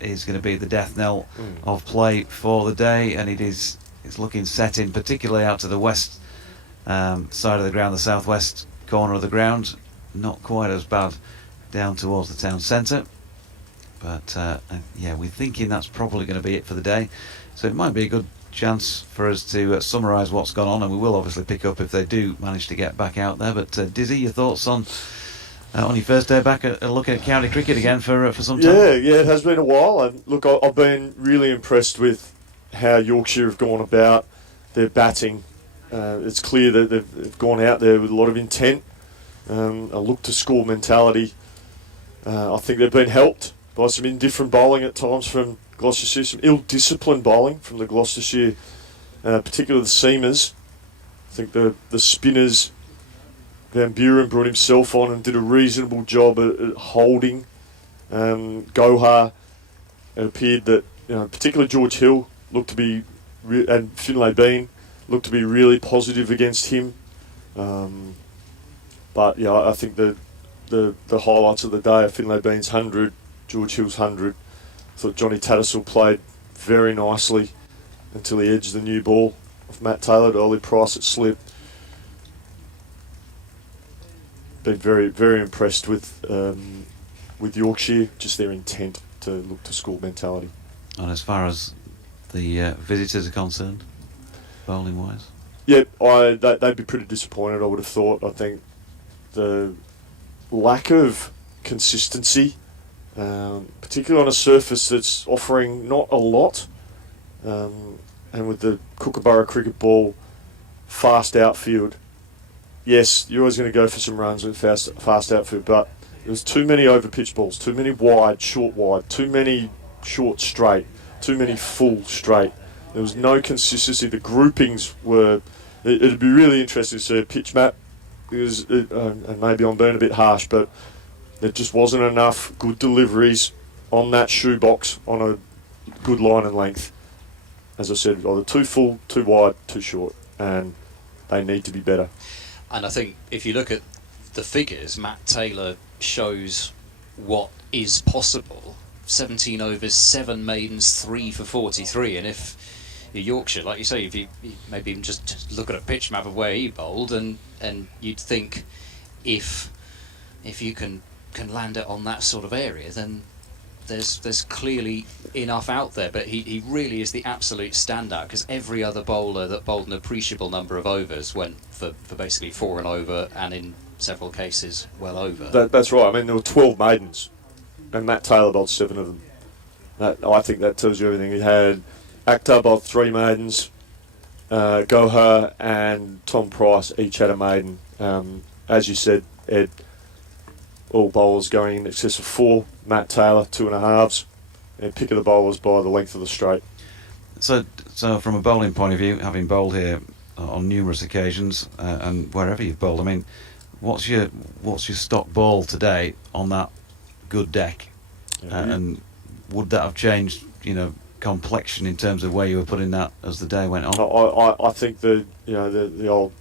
going to be the death knell of play for the day, and it's looking set in, particularly out to the west side of the ground, the southwest corner of the ground. Not quite as bad down towards the town centre, but yeah, we're thinking that's probably going to be it for the day, so it might be a good chance for us to summarise what's gone on, and we will obviously pick up if they do manage to get back out there. But Dizzy, your thoughts on your first day back at looking at county cricket again for some time? Yeah, it has been a while, and look, I've been really impressed with how Yorkshire have gone about their batting. It's clear that they've gone out there with a lot of intent, a look to score mentality. I think they've been helped by some indifferent bowling at times from Gloucestershire, some ill-disciplined bowling from the Gloucestershire, particularly the seamers. I think the spinners, Van Buren brought himself on and did a reasonable job at holding Gohar. It appeared that, particularly George Hill looked to be, and Finlay Bean looked to be really positive against him. But yeah, I think the highlights of the day are Finlay Bean's 100, George Hill's 100. I thought Johnny Tattersall played very nicely until he edged the new ball of Matt Taylor to Ollie Price at slip. Been very, very impressed with Yorkshire, just their intent to look to score mentality. And as far as the visitors are concerned, bowling wise? Yeah, they'd be pretty disappointed, I would have thought. I think the lack of consistency, particularly on a surface that's offering not a lot, and with the Kookaburra cricket ball, fast outfield. Yes, you're always going to go for some runs with fast outfield, but there's too many over pitch balls, too many short wide, too many short straight, too many full straight. There was no consistency. The groupings were... It'd be really interesting to see a pitch map, because and maybe I'm being a bit harsh, but there just wasn't enough good deliveries on that shoebox on a good line and length. As I said, either too full, too wide, too short, and they need to be better. And I think if you look at the figures, Matt Taylor shows what is possible. 17 overs, 7 maidens, 3 for 43, and if you're Yorkshire, like you say, if you maybe even just look at a pitch map of where he bowled, and you'd think if you can land it on that sort of area, then there's clearly enough out there. But he really is the absolute standout, because every other bowler that bowled an appreciable number of overs went for basically 4 and over, and in several cases well over. That's right. I mean, there were 12 maidens, and Matt Taylor bowled 7 of them. I think that tells you everything. He had Akhtar bowled 3 maidens, Gohar and Tom Price each had a maiden. As you said, Ed, all bowlers going in excess of 4. Matt Taylor 2.5s, and pick of the bowlers by the length of the straight. So from a bowling point of view, having bowled here on numerous occasions and wherever you've bowled, I mean, what's your stock ball today on that good deck? And would that have changed, complexion in terms of where you were putting that as the day went on? I think the old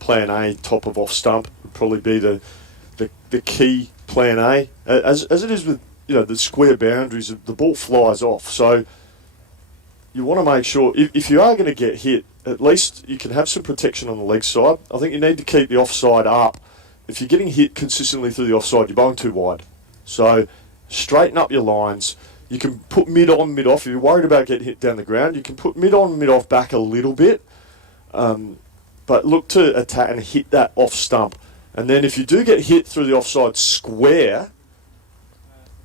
plan A top of off stump would probably be the key plan A, as it is with the square boundaries. The ball flies off, so you want to make sure, if you are going to get hit, at least you can have some protection on the leg side. I think you need to keep the offside up. If you're getting hit consistently through the offside, you're bowling too wide. So straighten up your lines. You can put mid on, mid off. If you're worried about getting hit down the ground, you can put mid on, mid off back a little bit. But look to attack and hit that off stump. And then if you do get hit through the offside square,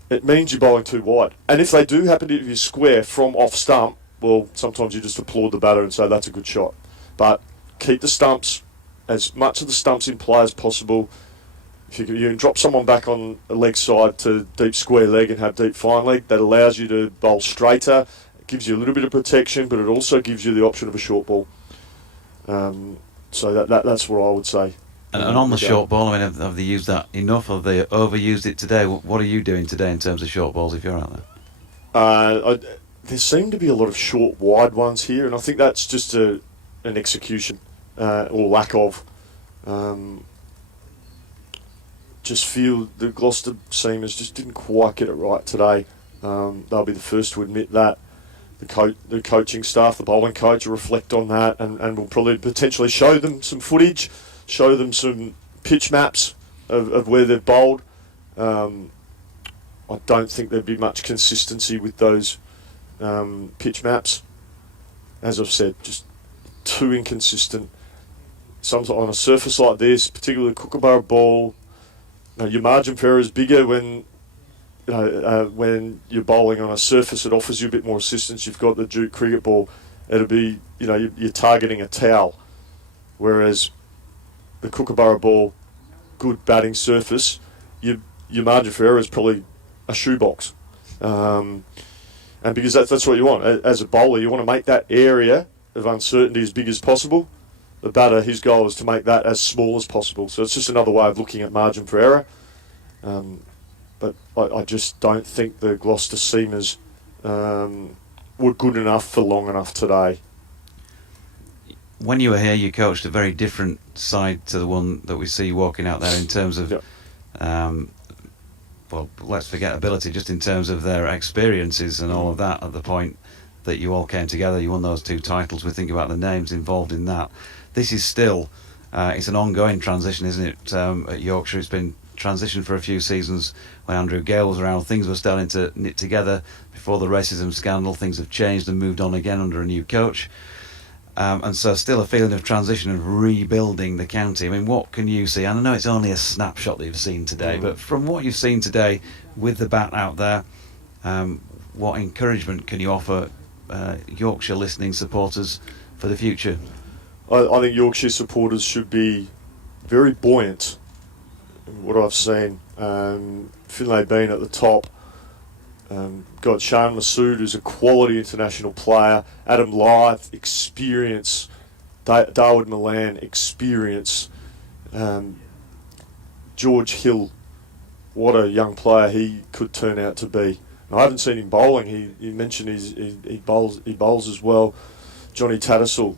it means you're bowling too wide. And if they do happen to hit you square from off stump, well, sometimes you just applaud the batter and say that's a good shot. But keep the stumps, as much of the stumps in play as possible. If you can drop someone back on a leg side to deep square leg and have deep fine leg, that allows you to bowl straighter. It gives you a little bit of protection, but it also gives you the option of a short ball. So that's what I would say. And on the short ball, I mean, have they used that enough? Have they overused it today? What are you doing today in terms of short balls if you're out there? There seem to be a lot of short, wide ones here, and I think that's just an execution or lack of. Just feel the Gloucester seamers just didn't quite get it right today. They'll be the first to admit that. The coaching staff, the bowling coach, will reflect on that and will probably potentially show them some footage, show them some pitch maps of where they've bowled. I don't think there'd be much consistency with those pitch maps. As I've said, just too inconsistent. Sometimes on a surface like this, particularly a Kookaburra ball, your margin for error is bigger when you're bowling on a surface that offers you a bit more assistance. You've got the Duke cricket ball. It'll be, you're targeting a towel. Whereas the Kookaburra ball, good batting surface, your margin for error is probably a shoebox. And because that's what you want. As a bowler, you want to make that area of uncertainty as big as possible. The batter, his goal is to make that as small as possible. So it's just another way of looking at margin for error. But I just don't think the Gloucester seamers were good enough for long enough today. When you were here, you coached a very different side to the one that we see walking out there in terms of, well, let's forget ability, just in terms of their experiences and all of that at the point that you all came together. You won those 2 titles. We think about the names involved in that. This is still, it's an ongoing transition, isn't it, at Yorkshire? It's been transition for a few seasons when Andrew Gale was around. Things were starting to knit together before the racism scandal. Things have changed and moved on again under a new coach. And so still a feeling of transition and rebuilding the county. I mean, what can you see? And I know it's only a snapshot that you've seen today, but from what you've seen today with the bat out there, what encouragement can you offer Yorkshire listening supporters for the future? I think Yorkshire supporters should be very buoyant in what I've seen. Finlay Bean at the top. Got Shan Masood, who's a quality international player. Adam Lyth, experience. Dawood Malan, experience. George Hill, what a young player he could turn out to be. I haven't seen him bowling. He mentioned he bowls as well. Johnny Tattersall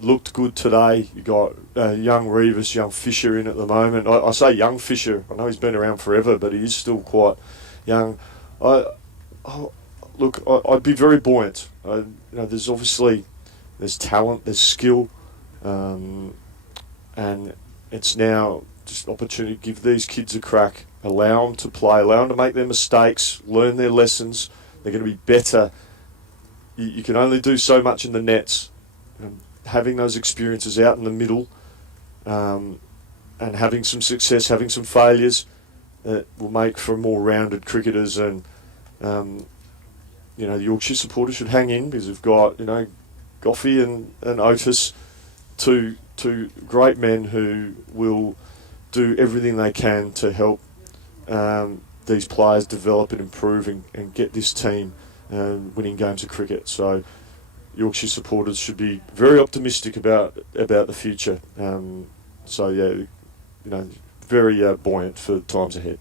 looked good today. You got young Reeves, young Fisher in at the moment. I say young Fisher. I know he's been around forever, but he is still quite young. I'd be very buoyant. There's obviously talent, there's skill, and it's now just opportunity to give these kids a crack. Allow them to play, allow them to make their mistakes, learn their lessons. They're going to be better. You can only do so much in the nets. Having those experiences out in the middle, and having some success, having some failures, will make for more rounded cricketers. And the Yorkshire supporters should hang in because we've got Goffey and Otis, two great men who will do everything they can to help these players develop and improve and get this team winning games of cricket. So Yorkshire supporters should be very optimistic about the future. Very buoyant for times ahead.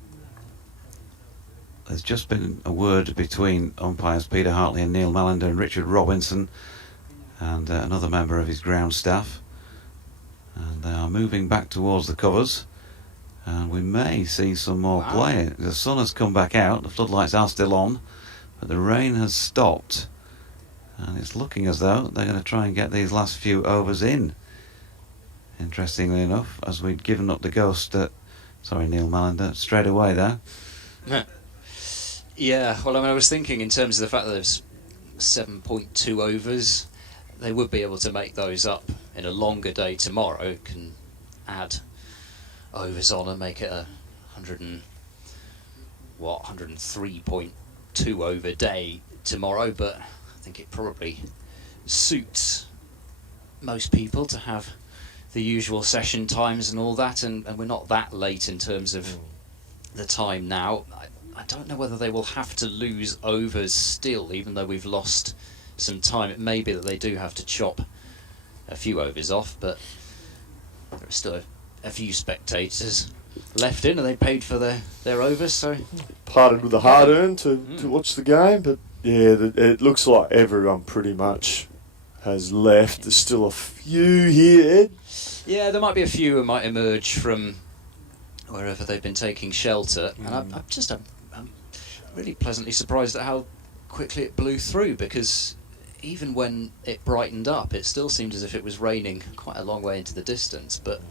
There's just been a word between umpires Peter Hartley and Neil Malan and Richard Robinson and another member of his ground staff, and they are moving back towards the covers, and we may see some more play. The sun has come back out, the floodlights are still on, but the rain has stopped, And it's looking as though they're going to try and get these last few overs in. Interestingly enough, as we'd given up the ghost at, sorry Neil Malan, straight away there. Yeah, well, I mean, I was thinking in terms of the fact that there's 7.2 overs, they would be able to make those up in a longer day tomorrow. Can add overs on and make it a 103.2 over day tomorrow, but I think it probably suits most people to have the usual session times and all that, and we're not that late in terms of the time now. I don't know whether they will have to lose overs still, even though we've lost some time. It may be that they do have to chop a few overs off, but there are still a few spectators left in, and they paid for their overs, so Parted with the hard-earned to watch the game, but yeah, it looks like everyone pretty much has left. There's still a few here, Ed. yeah, there might be a few who might emerge from wherever they've been taking shelter, and I'm really pleasantly surprised at how quickly it blew through, because even when it brightened up, it still seemed as if it was raining quite a long way into the distance. But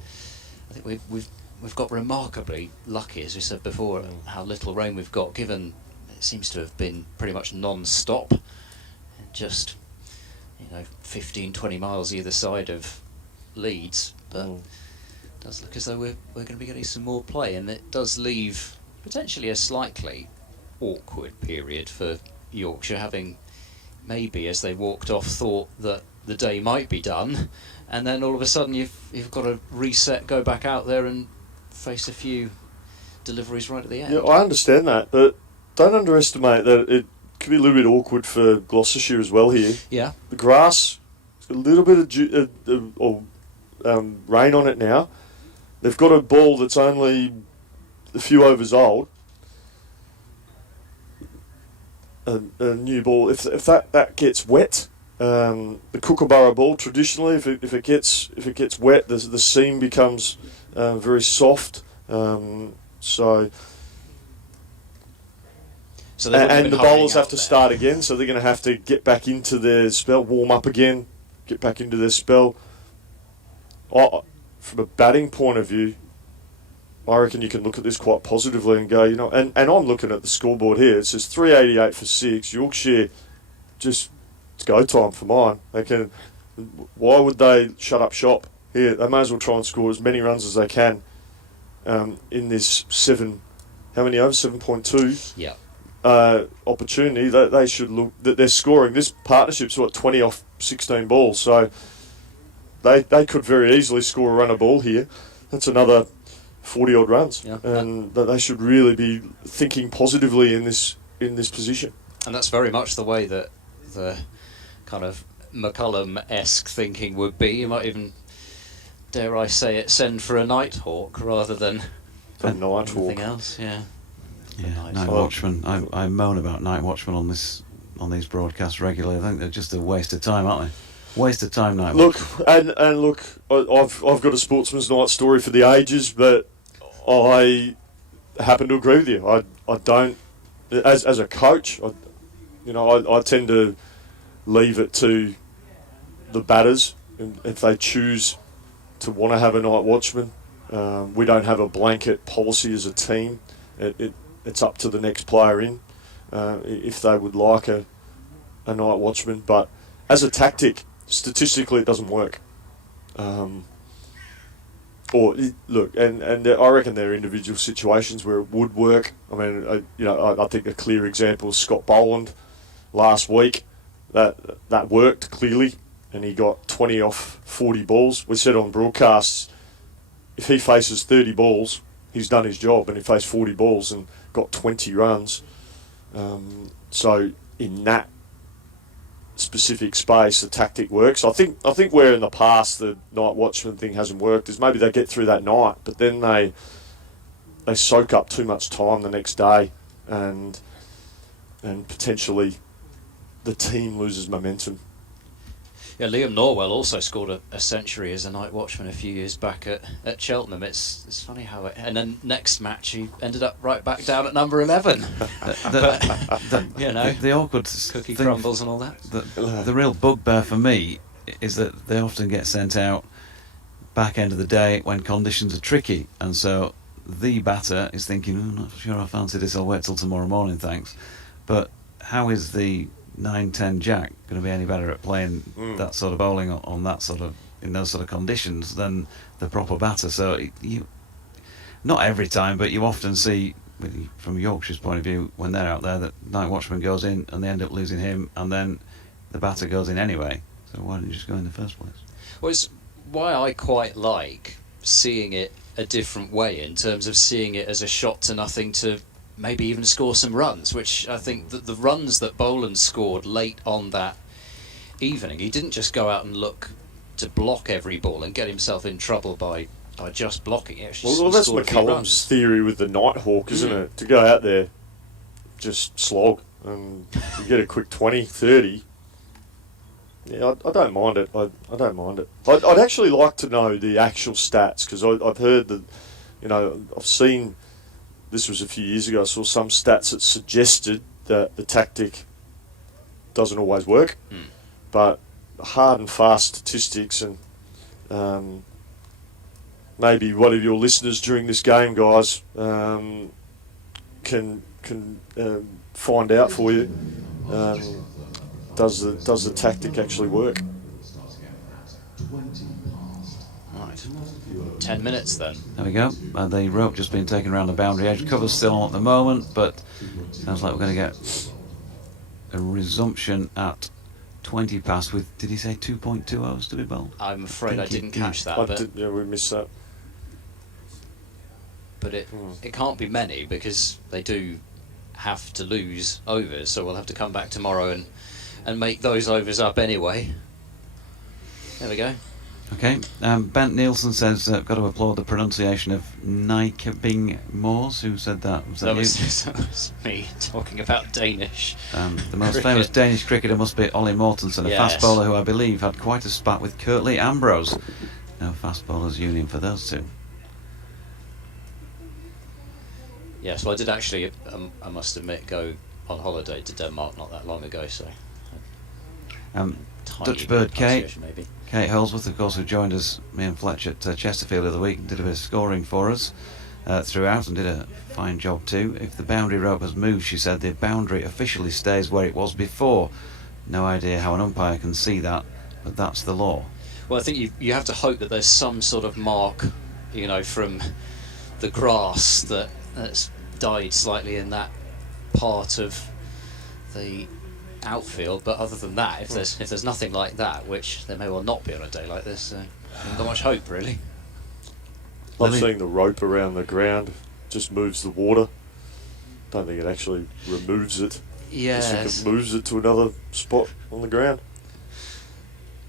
I think we've got remarkably lucky, as we said before, how little rain we've got, given it seems to have been pretty much non-stop, just 15-20 miles either side of Leeds. But it does look as though we're going to be getting some more play, and it does leave potentially a slightly awkward period for Yorkshire, having maybe, as they walked off, thought that the day might be done, and then all of a sudden you've got to reset, go back out there and face a few deliveries right at the end. Yeah, I understand that, but don't underestimate that it could be a little bit awkward for Gloucestershire as well here. Yeah. The grass, a little bit of rain on it now. They've got a ball that's only a few overs old. A new ball. If that gets wet, the Kookaburra ball traditionally, if it gets wet, the seam becomes very soft. And the bowlers have to start again, so they're going to have to get back into their spell, warm up again, get back into their spell. From a batting point of view, I reckon you can look at this quite positively and go, and I'm looking at the scoreboard here. It says 388 for 6. Yorkshire, it's go time for mine. Why would they shut up shop here? They may as well try and score as many runs as they can in this 7.2 Yeah. Opportunity. They should look that they're scoring. This partnership's 20 off 16 balls, so they could very easily score a run of ball here. That's another 40 odd runs, and that they should really be thinking positively in this position. And that's very much the way that the kind of McCullum-esque thinking would be. You might even, dare I say it, send for a Nighthawk rather than anything else. Yeah. Night Watchman. I moan about Night Watchman on these broadcasts regularly. I think they're just a waste of time, aren't they? Waste of time, Night Watchman. Look, I've got a Sportsman's Night story for the ages, but I happen to agree with you. I don't, as a coach, I tend to leave it to the batters, and if they choose to want to have a night watchman. We don't have a blanket policy as a team. It's up to the next player in if they would like a night watchman. But as a tactic, statistically, it doesn't work. I reckon there are individual situations where it would work. I mean, I think a clear example is Scott Boland last week. That worked clearly, and he got 20 off 40 balls. We said on broadcasts, if he faces 30 balls, he's done his job, and he faced 40 balls and got 20 runs. So in that specific space, the tactic works. I think where in the past the night watchman thing hasn't worked is maybe they get through that night, but then they soak up too much time the next day, and potentially the team loses momentum. Yeah, Liam Norwell also scored a century as a night watchman a few years back at Cheltenham. It's funny how it... And then next match he ended up right back down at number 11. The awkward cookie thing, crumbles and all that. The real bugbear for me is that they often get sent out back end of the day when conditions are tricky, and so the batter is thinking, not sure I fancy this, I'll wait till tomorrow morning, thanks. But how is the 9-10 Jack going to be any better at playing that sort of bowling on that sort of, in those sort of conditions than the proper batter? So you, not every time, but you often see, from Yorkshire's point of view, when they're out there, that night watchman goes in and they end up losing him, and then the batter goes in anyway. So why didn't you just go in the first place? Well, it's why I quite like seeing it a different way, in terms of seeing it as a shot to nothing to maybe even score some runs, which I think that the runs that Boland scored late on that evening, he didn't just go out and look to block every ball and get himself in trouble by just blocking it. Well, that's McCullum's theory with the Nighthawk, isn't it? To go out there, just slog, and you get a quick 20, 30. Yeah, I don't mind it. I don't mind it. I'd actually like to know the actual stats, because I've heard that, I've seen, this was a few years ago, I saw some stats that suggested that the tactic doesn't always work, but hard and fast statistics, and maybe one of your listeners during this game, guys, can find out for you. Does the tactic actually work? Right. 10 minutes then. There we go. The rope just being taken around the boundary edge. Cover's still on at the moment, but sounds like we're going to get a resumption at 20 past with, did he say 2.2 hours to be bowled? I'm afraid I didn't catch that. Yeah, we missed that. But it can't be many, because they do have to lose overs, so we'll have to come back tomorrow and make those overs up anyway. There we go. Okay, Bent Nielsen says, got to applaud the pronunciation of Nykebing Moors. Who said that? That was me talking about Danish. The most famous Danish cricketer must be Ollie Mortensen, a fast bowler who I believe had quite a spat with Curtly Ambrose. No fast bowlers union for those two. Yes, well, I did actually, I must admit, go on holiday to Denmark not that long ago, so... Dutch Bird Kate maybe. Kate Holsworth, of course, who joined us, me and Fletch, at Chesterfield the other week, and did a bit of scoring for us throughout, and did a fine job too. If the boundary rope has moved, she said, the boundary officially stays where it was before. No idea how an umpire can see that, but that's the law. Well, I think you have to hope that there's some sort of mark, from the grass that's died slightly in that part of the outfield, but other than that, if there's nothing like that, which there may well not be on a day like this, so not much hope really. Love seeing the rope around the ground, just moves the water. Don't think it actually removes it. Yes. It moves it to another spot on the ground.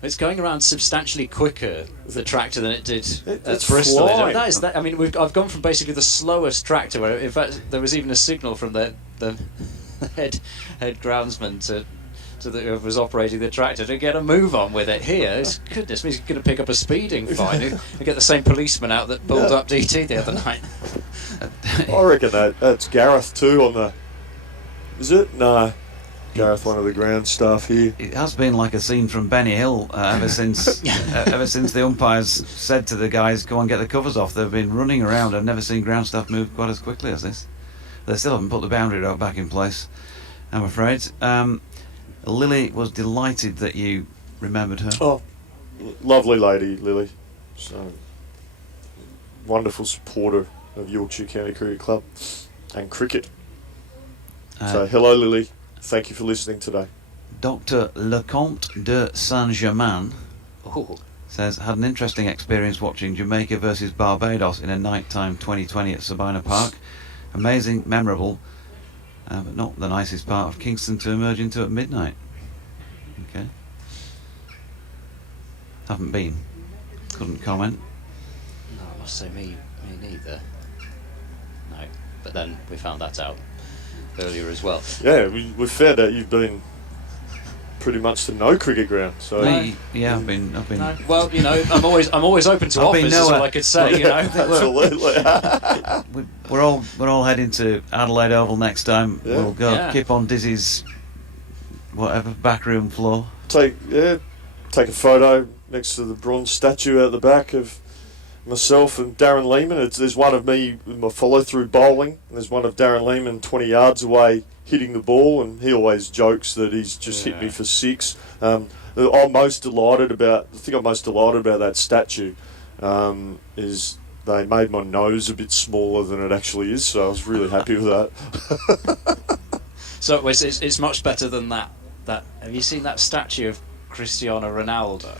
It's going around substantially quicker, the tractor, than it did at it's Bristol. flying. I mean, I've gone from basically the slowest tractor, where in fact there was even a signal from the head groundsman to whoever was operating the tractor to get a move on with it. Here, goodness me, he's going to pick up a speeding fine. And get the same policeman out that pulled up DT the other night. I reckon that's Gareth too on the... Is it? No. Gareth, one of the ground staff here. It has been like a scene from Benny Hill ever since the umpires said to the guys, go on, get the covers off. They've been running around. I've never seen ground staff move quite as quickly as this. They still haven't put the boundary rope back in place, I'm afraid. Lily was delighted that you remembered her. Oh, lovely lady, Lily. So, wonderful supporter of Yorkshire County Cricket Club and cricket. So, hello, Lily. Thank you for listening today. Dr. Lecomte de Saint-Germain says, had an interesting experience watching Jamaica versus Barbados in a nighttime 2020 at Sabina Park. Amazing, memorable, but not the nicest part of Kingston to emerge into at midnight. Okay. Haven't been. Couldn't comment. No, I must say me neither. No, but then we found that out earlier as well. Yeah, we found out you've been pretty much to no cricket ground. So Yeah, I've been. No. Well, you know, I'm always open to offers. Is all I could say. You know, absolutely. we're all heading to Adelaide Oval next time. Yeah. We'll go kip on Dizzy's whatever backroom floor. Take a photo next to the bronze statue out the back of myself and Darren Lehman. There's one of me with my follow-through bowling, and there's one of Darren Lehman 20 yards away hitting the ball, and he always jokes that he's just hit me for 6. The thing I'm most delighted about that statue is they made my nose a bit smaller than it actually is, so I was really happy with that. So it's much better than that. Have you seen that statue of Cristiano Ronaldo?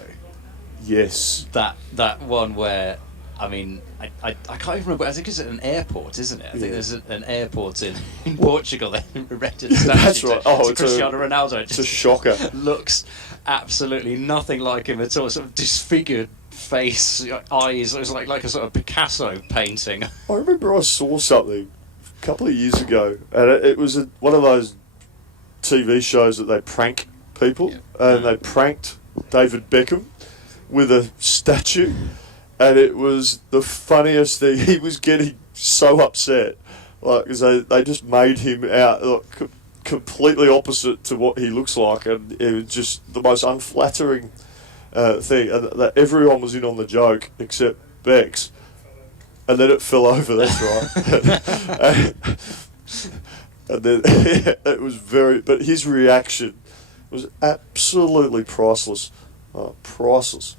Yes. That one where, I mean, I can't even remember. I think it's at an airport, isn't it? I think there's an airport in Portugal. They erected a statue That's right. to Cristiano Ronaldo. It's a shocker. Looks absolutely nothing like him at all. Sort of disfigured face, eyes. It was like a sort of Picasso painting. I remember I saw something a couple of years ago, and it was one of those TV shows that they prank people, and they pranked David Beckham with a statue, and it was the funniest thing. He was getting so upset, like, because they just made him out completely opposite to what he looks like, and it was just the most unflattering thing, and that everyone was in on the joke except Bex, and then it fell over. That's right. And then it was but his reaction was absolutely priceless. Priceless.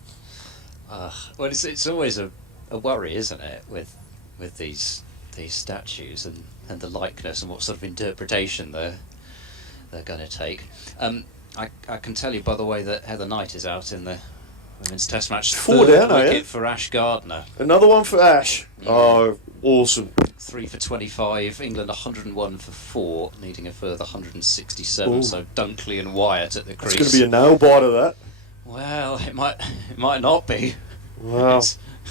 Well, it's always a worry, isn't it, with these statues and the likeness and what sort of interpretation they're going to take. I can tell you, by the way, that Heather Knight is out in the women's Test match. 4 down, wicket for Ash Gardner. Another one for Ash. Yeah. Oh, awesome. 3 for 25. England 101 for 4, needing a further 167. Ooh. So Dunkley and Wyatt at the crease. It's going to be a nail biter, that. Well, it might not be. Wow.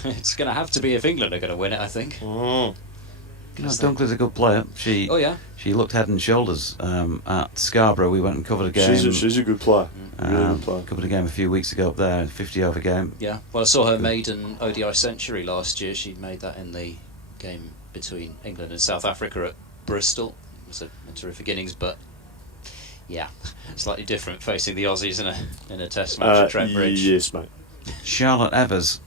It's going to have to be if England are going to win it, I think. Mm. You know, Dunkley's a good player. She looked head and shoulders at Scarborough. We went and covered a game. She's a good player. Really good player. Covered a game a few weeks ago up there, 50-over game. Yeah, well, I saw her maiden ODI century last year. She made that in the game between England and South Africa at Bristol. It was a terrific innings, but yeah, slightly different facing the Aussies in a Test match at Trent Bridge. Yes, mate. Charlotte Evers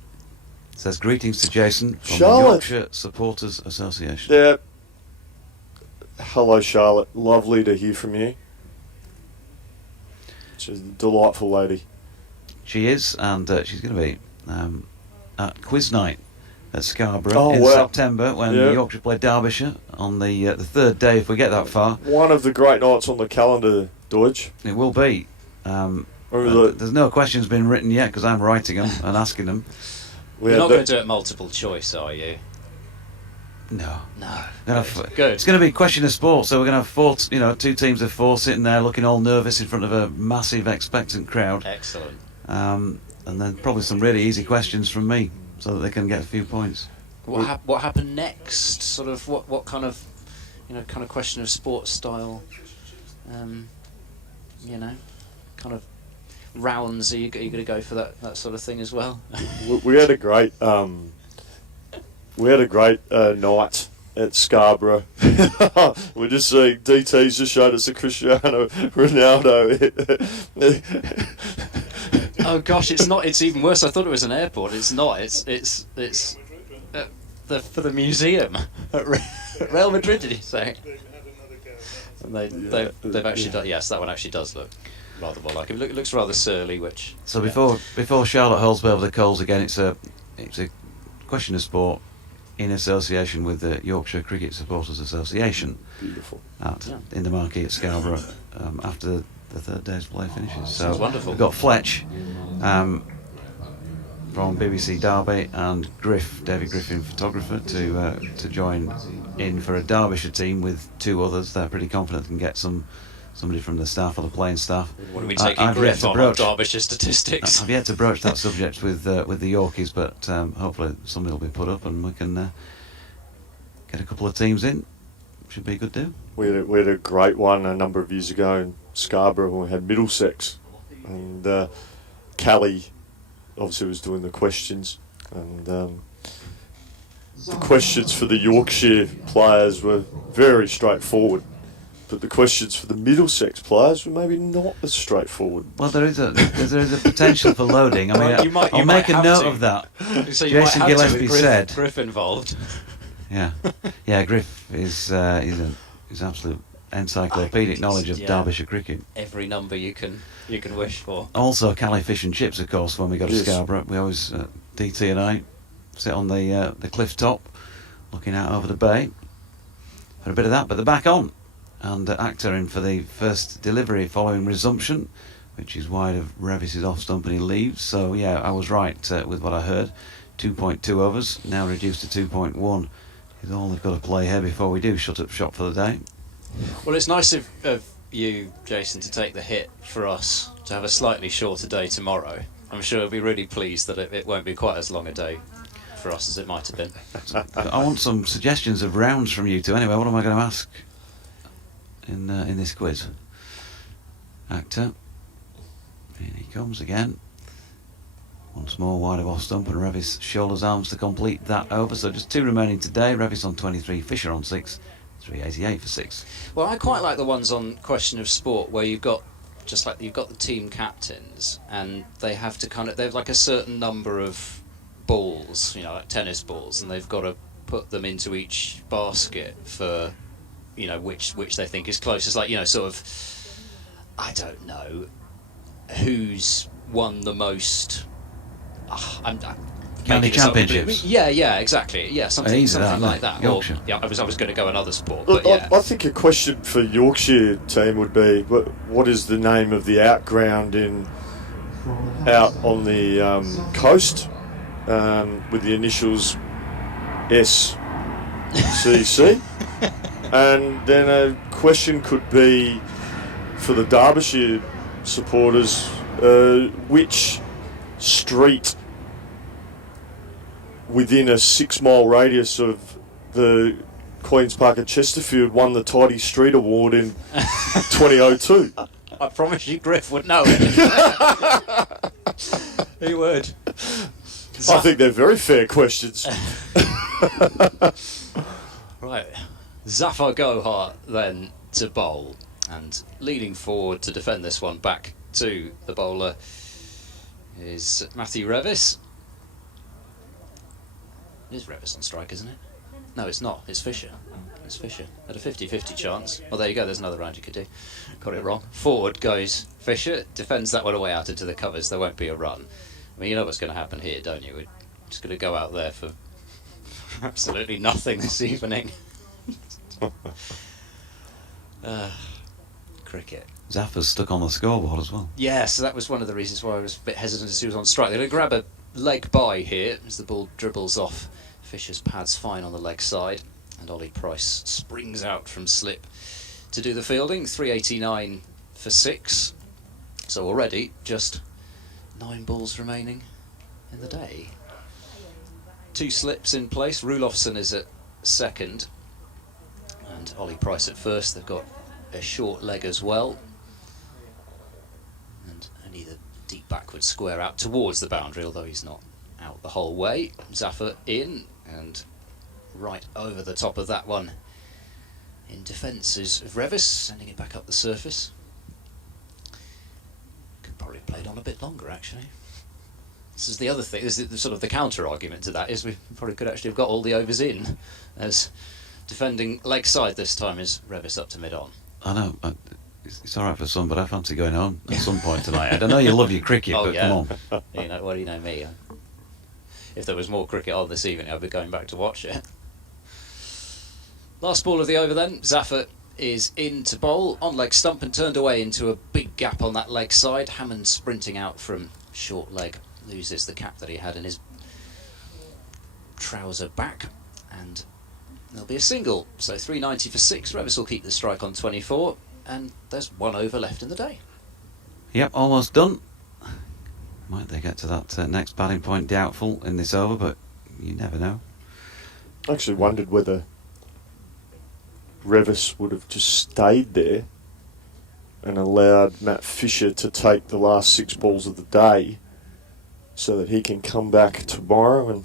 says greetings to Jason from Charlotte. the Yorkshire Supporters Association. Yeah. Hello, Charlotte. Lovely to hear from you. She's a delightful lady. She is, and she's going to be at quiz night at Scarborough in wow. September when Yorkshire play Derbyshire on the third day, if we get that far. One of the great nights on the calendar, Deutsch. It will be. There's no questions been written yet because I'm writing them and asking them. You're not going to do it multiple choice, are you? No. Good. It's going to be question of sport, so we're going to have 2 teams of 4 sitting there looking all nervous in front of a massive expectant crowd. Excellent. And then probably some really easy questions from me so that they can get a few points. What happened next? Sort of what kind of question of sport style, kind of rounds are you going to go for that sort of thing as well? We had a great night at Scarborough. We're just seeing DT's just showed us a Cristiano Ronaldo. Oh gosh, it's not. It's even worse. I thought it was an airport. It's not. It's for the museum at Real Madrid. Did you say? And they've actually done. Yes, that one actually does look rather more like it. It looks rather surly. Which so before Charlotte holds over the coals again, it's a question of sport in association with the Yorkshire Cricket Supporters Association. Beautiful. In the marquee at Scarborough after the third day's play finishes. So sounds wonderful. We've got Fletch from BBC Derby and David Griffin, photographer, to join in for a Derbyshire team with 2 others. They're pretty confident they can get somebody from the staff or the playing staff. What are we taking Griff on Derbyshire statistics? I've yet to broach that subject with the Yorkies, but hopefully somebody will be put up and we can get a couple of teams in. Should be a good deal. We had a great one a number of years ago in Scarborough when we had Middlesex And Callie obviously was doing the questions, and the questions for the Yorkshire players were very straightforward, but the questions for the Middlesex players were maybe not as straightforward. Well, there is a potential for loading. I mean, Well, you might I'll make a have note to. of that. So you Jason might have Gillespie said. Griff involved. Yeah, Griff is absolute encyclopedic knowledge of Derbyshire cricket. Every number you can wish for. Also, Calais Fish and Chips, of course. When we go to Yes. Scarborough, we always DT and I sit on the cliff top, looking out over the bay for a bit of that. But they're back on, and Actor in for the first delivery following resumption, which is wide of Revis's off stump and he leaves. So yeah, I was right with what I heard. 2.2 overs now reduced to 2.1. Is all they've got to play here before we do shut up shop for the day. Well, it's nice of you, Jason, to take the hit for us to have a slightly shorter day tomorrow. I'm sure he'll be really pleased that it won't be quite as long a day for us as it might have been. I want some suggestions of rounds from you two. Anyway, what am I going to ask in this quiz? Actor. Here he comes again. Once more wide of off stump and Revis shoulders arms to complete that over. So just 2 remaining today. Revis on 23, Fisher on 6, 388 for 6. Well, I quite like the ones on Question of Sport where you've got the team captains and they have to they have like a certain number of balls, like tennis balls, and they've got to put them into each basket for, which they think is closest. Like, sort of, I don't know, who's won the most. I'm County championships. Yeah, exactly. Yeah, something like that. Yorkshire. Or, I was going to go another sport, Look, but yeah. I think a question for Yorkshire team would be, what is the name of the outground out on the coast with the initials SCC? And then a question could be for the Derbyshire supporters, which street within a 6-mile radius of the Queen's Park at Chesterfield won the Tidy Street Award in 2002. I promise you Griff would know it. He would. I think they're very fair questions. Right. Zafar Gohar then to bowl, and leading forward to defend this one back to the bowler is Matthew Revis. It is Revis on strike, isn't it? No, it's not. It's Fisher. It's Fisher. At a 50-50 chance. Well, there you go. There's another round you could do. Got it wrong. Forward goes Fisher. Defends that one away out into the covers. There won't be a run. I mean, you know what's going to happen here, don't you? We're just going to go out there for absolutely nothing this evening. Cricket. Zaffa's stuck on the scoreboard as well. Yeah, so that was one of the reasons why I was a bit hesitant as he was on strike. They're going to grab a leg by here as the ball dribbles off. Fisher's pad's fine on the leg side, and Ollie Price springs out from slip to do the fielding. 389 for 6. So already just 9 balls remaining in the day. 2 slips in place. Rulofsson is at second, and Ollie Price at first. They've got a short leg as well, and only the deep backward square out towards the boundary, although he's not out the whole way. Zaffa in, and right over the top of that one in defence is Revis, sending it back up the surface. Could probably have played on a bit longer, actually. This is the other thing, this is the sort of the counter argument to that, is we probably could actually have got all the overs in, as defending leg side this time is Revis up to mid-on. I know. It's all right for some, but I fancy going home at some point tonight. I know you love your cricket, but come on. Well, you know me. If there was more cricket on this evening, I'd be going back to watch it. Last ball of the over then. Zaffa is in to bowl, on leg stump and turned away into a big gap on that leg side. Hammond sprinting out from short leg, loses the cap that he had in his trouser back, and there'll be a single. So 390 for 6. Revis will keep the strike on 24, and there's 1 over left in the day. Yep, almost done. Might they get to that next batting point? Doubtful in this over, but you never know. I actually wondered whether Revis would have just stayed there and allowed Matt Fisher to take the last 6 balls of the day so that he can come back tomorrow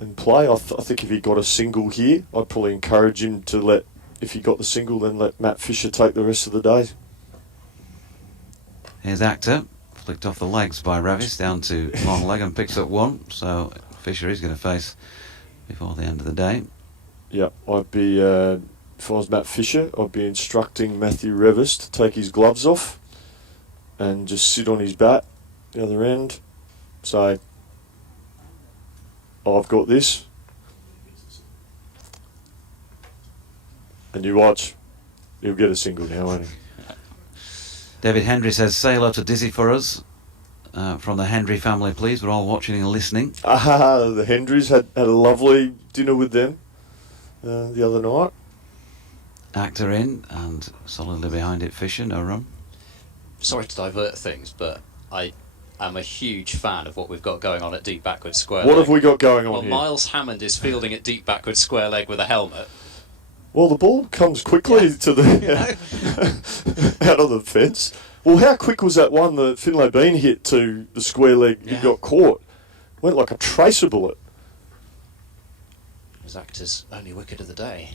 and play. I think if he got a single here, I'd probably encourage him to if he got the single, then let Matt Fisher take the rest of the day. Here's Actor, flicked off the legs by Revis down to long leg and picks up 1. So Fisher is going to face before the end of the day. Yeah, I'd be, if I was Matt Fisher, I'd be instructing Matthew Revis to take his gloves off and just sit on his bat the other end. Say, I've got this. And you watch, he'll get a single now, won't he? David Hendry says, say hello to Dizzy for us. From the Hendry family, please. We're all watching and listening. The Hendrys had a lovely dinner with them the other night. Actor in and solidly behind it, Fisher, no run. Sorry to divert things, but I am a huge fan of what we've got going on at deep backward square What leg. have we got going on Well, here? Miles Hammond is fielding at deep backward square leg with a helmet. Well, the ball comes quickly to the out of the fence. Well, how quick was that one that Finlay Bean hit to the square leg? He got caught. Went like a tracer bullet. It was Actor's only wicket of the day.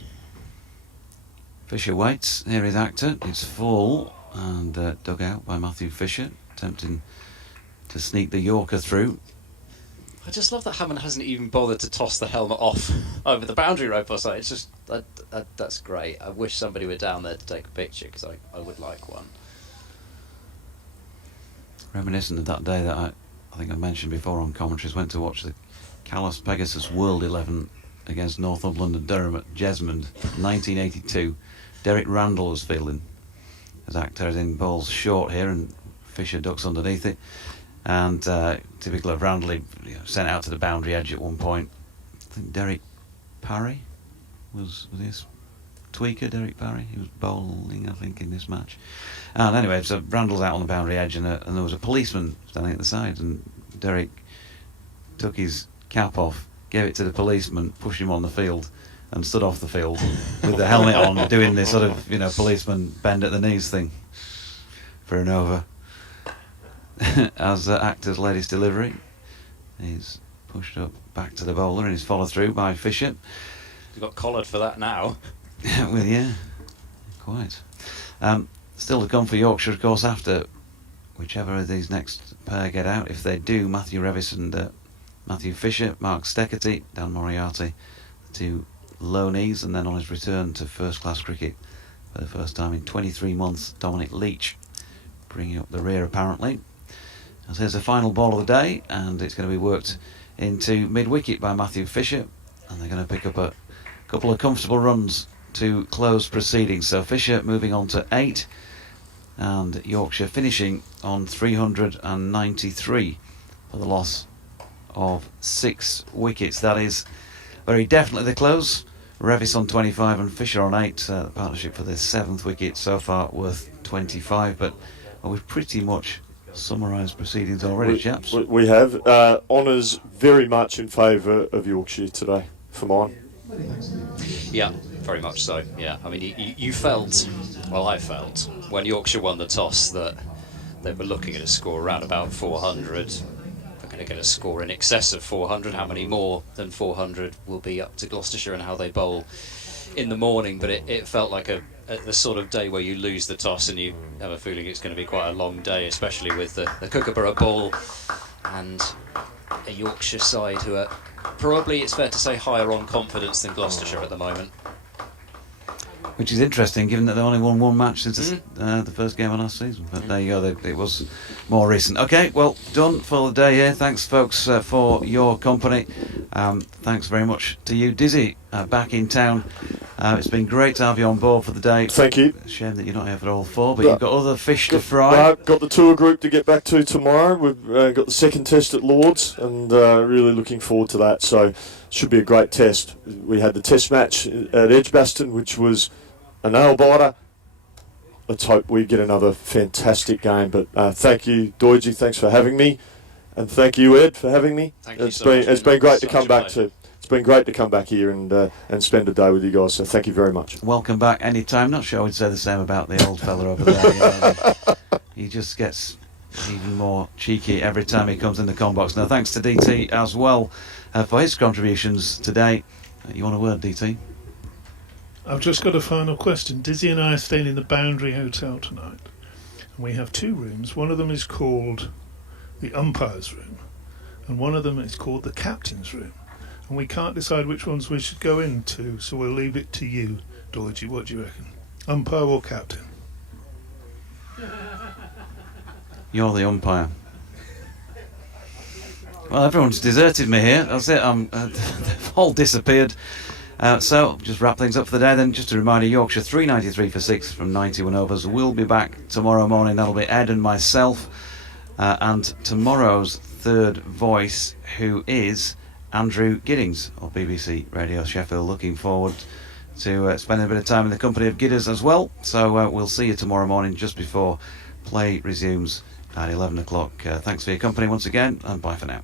Fisher waits. Here is Actor. It's full and dug out by Matthew Fisher, attempting to sneak the Yorker through. I just love that Hammond hasn't even bothered to toss the helmet off over the boundary rope or so. It's just, that's great. I wish somebody were down there to take a picture because I would like one. Reminiscent of that day that I think I mentioned before on commentaries, went to watch the Callos Pegasus World 11 against Northumberland and Durham at Jesmond, 1982. Derek Randall was fielding as Actor is in balls short here, and Fisher ducks underneath it. And typical of Randall, he sent out to the boundary edge at one point. I think Derek Parry was his tweaker, Derek Parry. He was bowling, I think, in this match. And anyway, so Randall's out on the boundary edge, and there was a policeman standing at the side, and Derek took his cap off, gave it to the policeman, pushed him on the field, and stood off the field with the helmet on, doing this sort of, policeman bend at the knees thing for an over. As Actor's led his delivery, he's pushed up back to the bowler and he's followed through by Fisher. You've got collared for that now. Well, yeah, quite. Still to come for Yorkshire, of course, after whichever of these next pair get out. If they do, Matthew Revis and Matthew Fisher, Mark Steckerty, Dan Moriarty, the 2 low knees, and then on his return to first-class cricket for the first time in 23 months, Dominic Leach, bringing up the rear apparently. As here's the final ball of the day, and it's going to be worked into mid-wicket by Matthew Fisher, and they're going to pick up a couple of comfortable runs to close proceedings. So Fisher moving on to 8, and Yorkshire finishing on 393 for the loss of 6 wickets. That is very definitely the close. Revis on 25 and Fisher on 8. The partnership for the 7th wicket so far worth 25, but we've pretty much summarised proceedings already, chaps. We have. Honours very much in favour of Yorkshire today, for mine. Yeah, very much so. Yeah, I mean, you felt, well, I felt, when Yorkshire won the toss that they were looking at a score around about 400. They're going to get a score in excess of 400. How many more than 400 will be up to Gloucestershire and how they bowl in the morning, but it felt like the sort of day where you lose the toss and you have a feeling it's going to be quite a long day, especially with the Kookaburra ball and a Yorkshire side who are probably, it's fair to say, higher on confidence than Gloucestershire at the moment. Which is interesting, given that they only won 1 match since the first game of last season. But there you go, it was more recent. Okay, well, done for the day here. Thanks, folks, for your company. Thanks very much to you, Dizzy, back in town. It's been great to have you on board for the day. Thank you. Shame that you're not here for all 4, but you've got other fish to fry. Got the tour group to get back to tomorrow. We've got the second test at Lords, and really looking forward to that. So, should be a great test. We had the test match at Edgbaston, which was a nail-biter. Let's hope we get another fantastic game. But thank you, Doidgy. Thanks for having me. And thank you, Ed, for having me. Thank you so much. It's been great to come back to. It's been great to come back here and spend a day with you guys. So thank you very much. Welcome back anytime. Not sure I would say the same about the old fella over there. He just gets even more cheeky every time he comes in the combox. Now, thanks to DT as well for his contributions today. You want a word, DT? I've just got a final question. Dizzy and I are staying in the Boundary Hotel tonight, and we have 2 rooms. One of them is called the umpire's room, and one of them is called the captain's room. And we can't decide which ones we should go into, so we'll leave it to you, Dorothy. What do you reckon? Umpire or captain? You're the umpire. Well, everyone's deserted me here. That's it. They've all disappeared. So, just wrap things up for the day then. Just a reminder, Yorkshire 393 for 6 from 91 overs. We'll be back tomorrow morning. That'll be Ed and myself. And tomorrow's third voice, who is Andrew Giddings of BBC Radio Sheffield. Looking forward to spending a bit of time in the company of Gidders as well. So we'll see you tomorrow morning just before play resumes at 11 o'clock. Thanks for your company once again, and bye for now.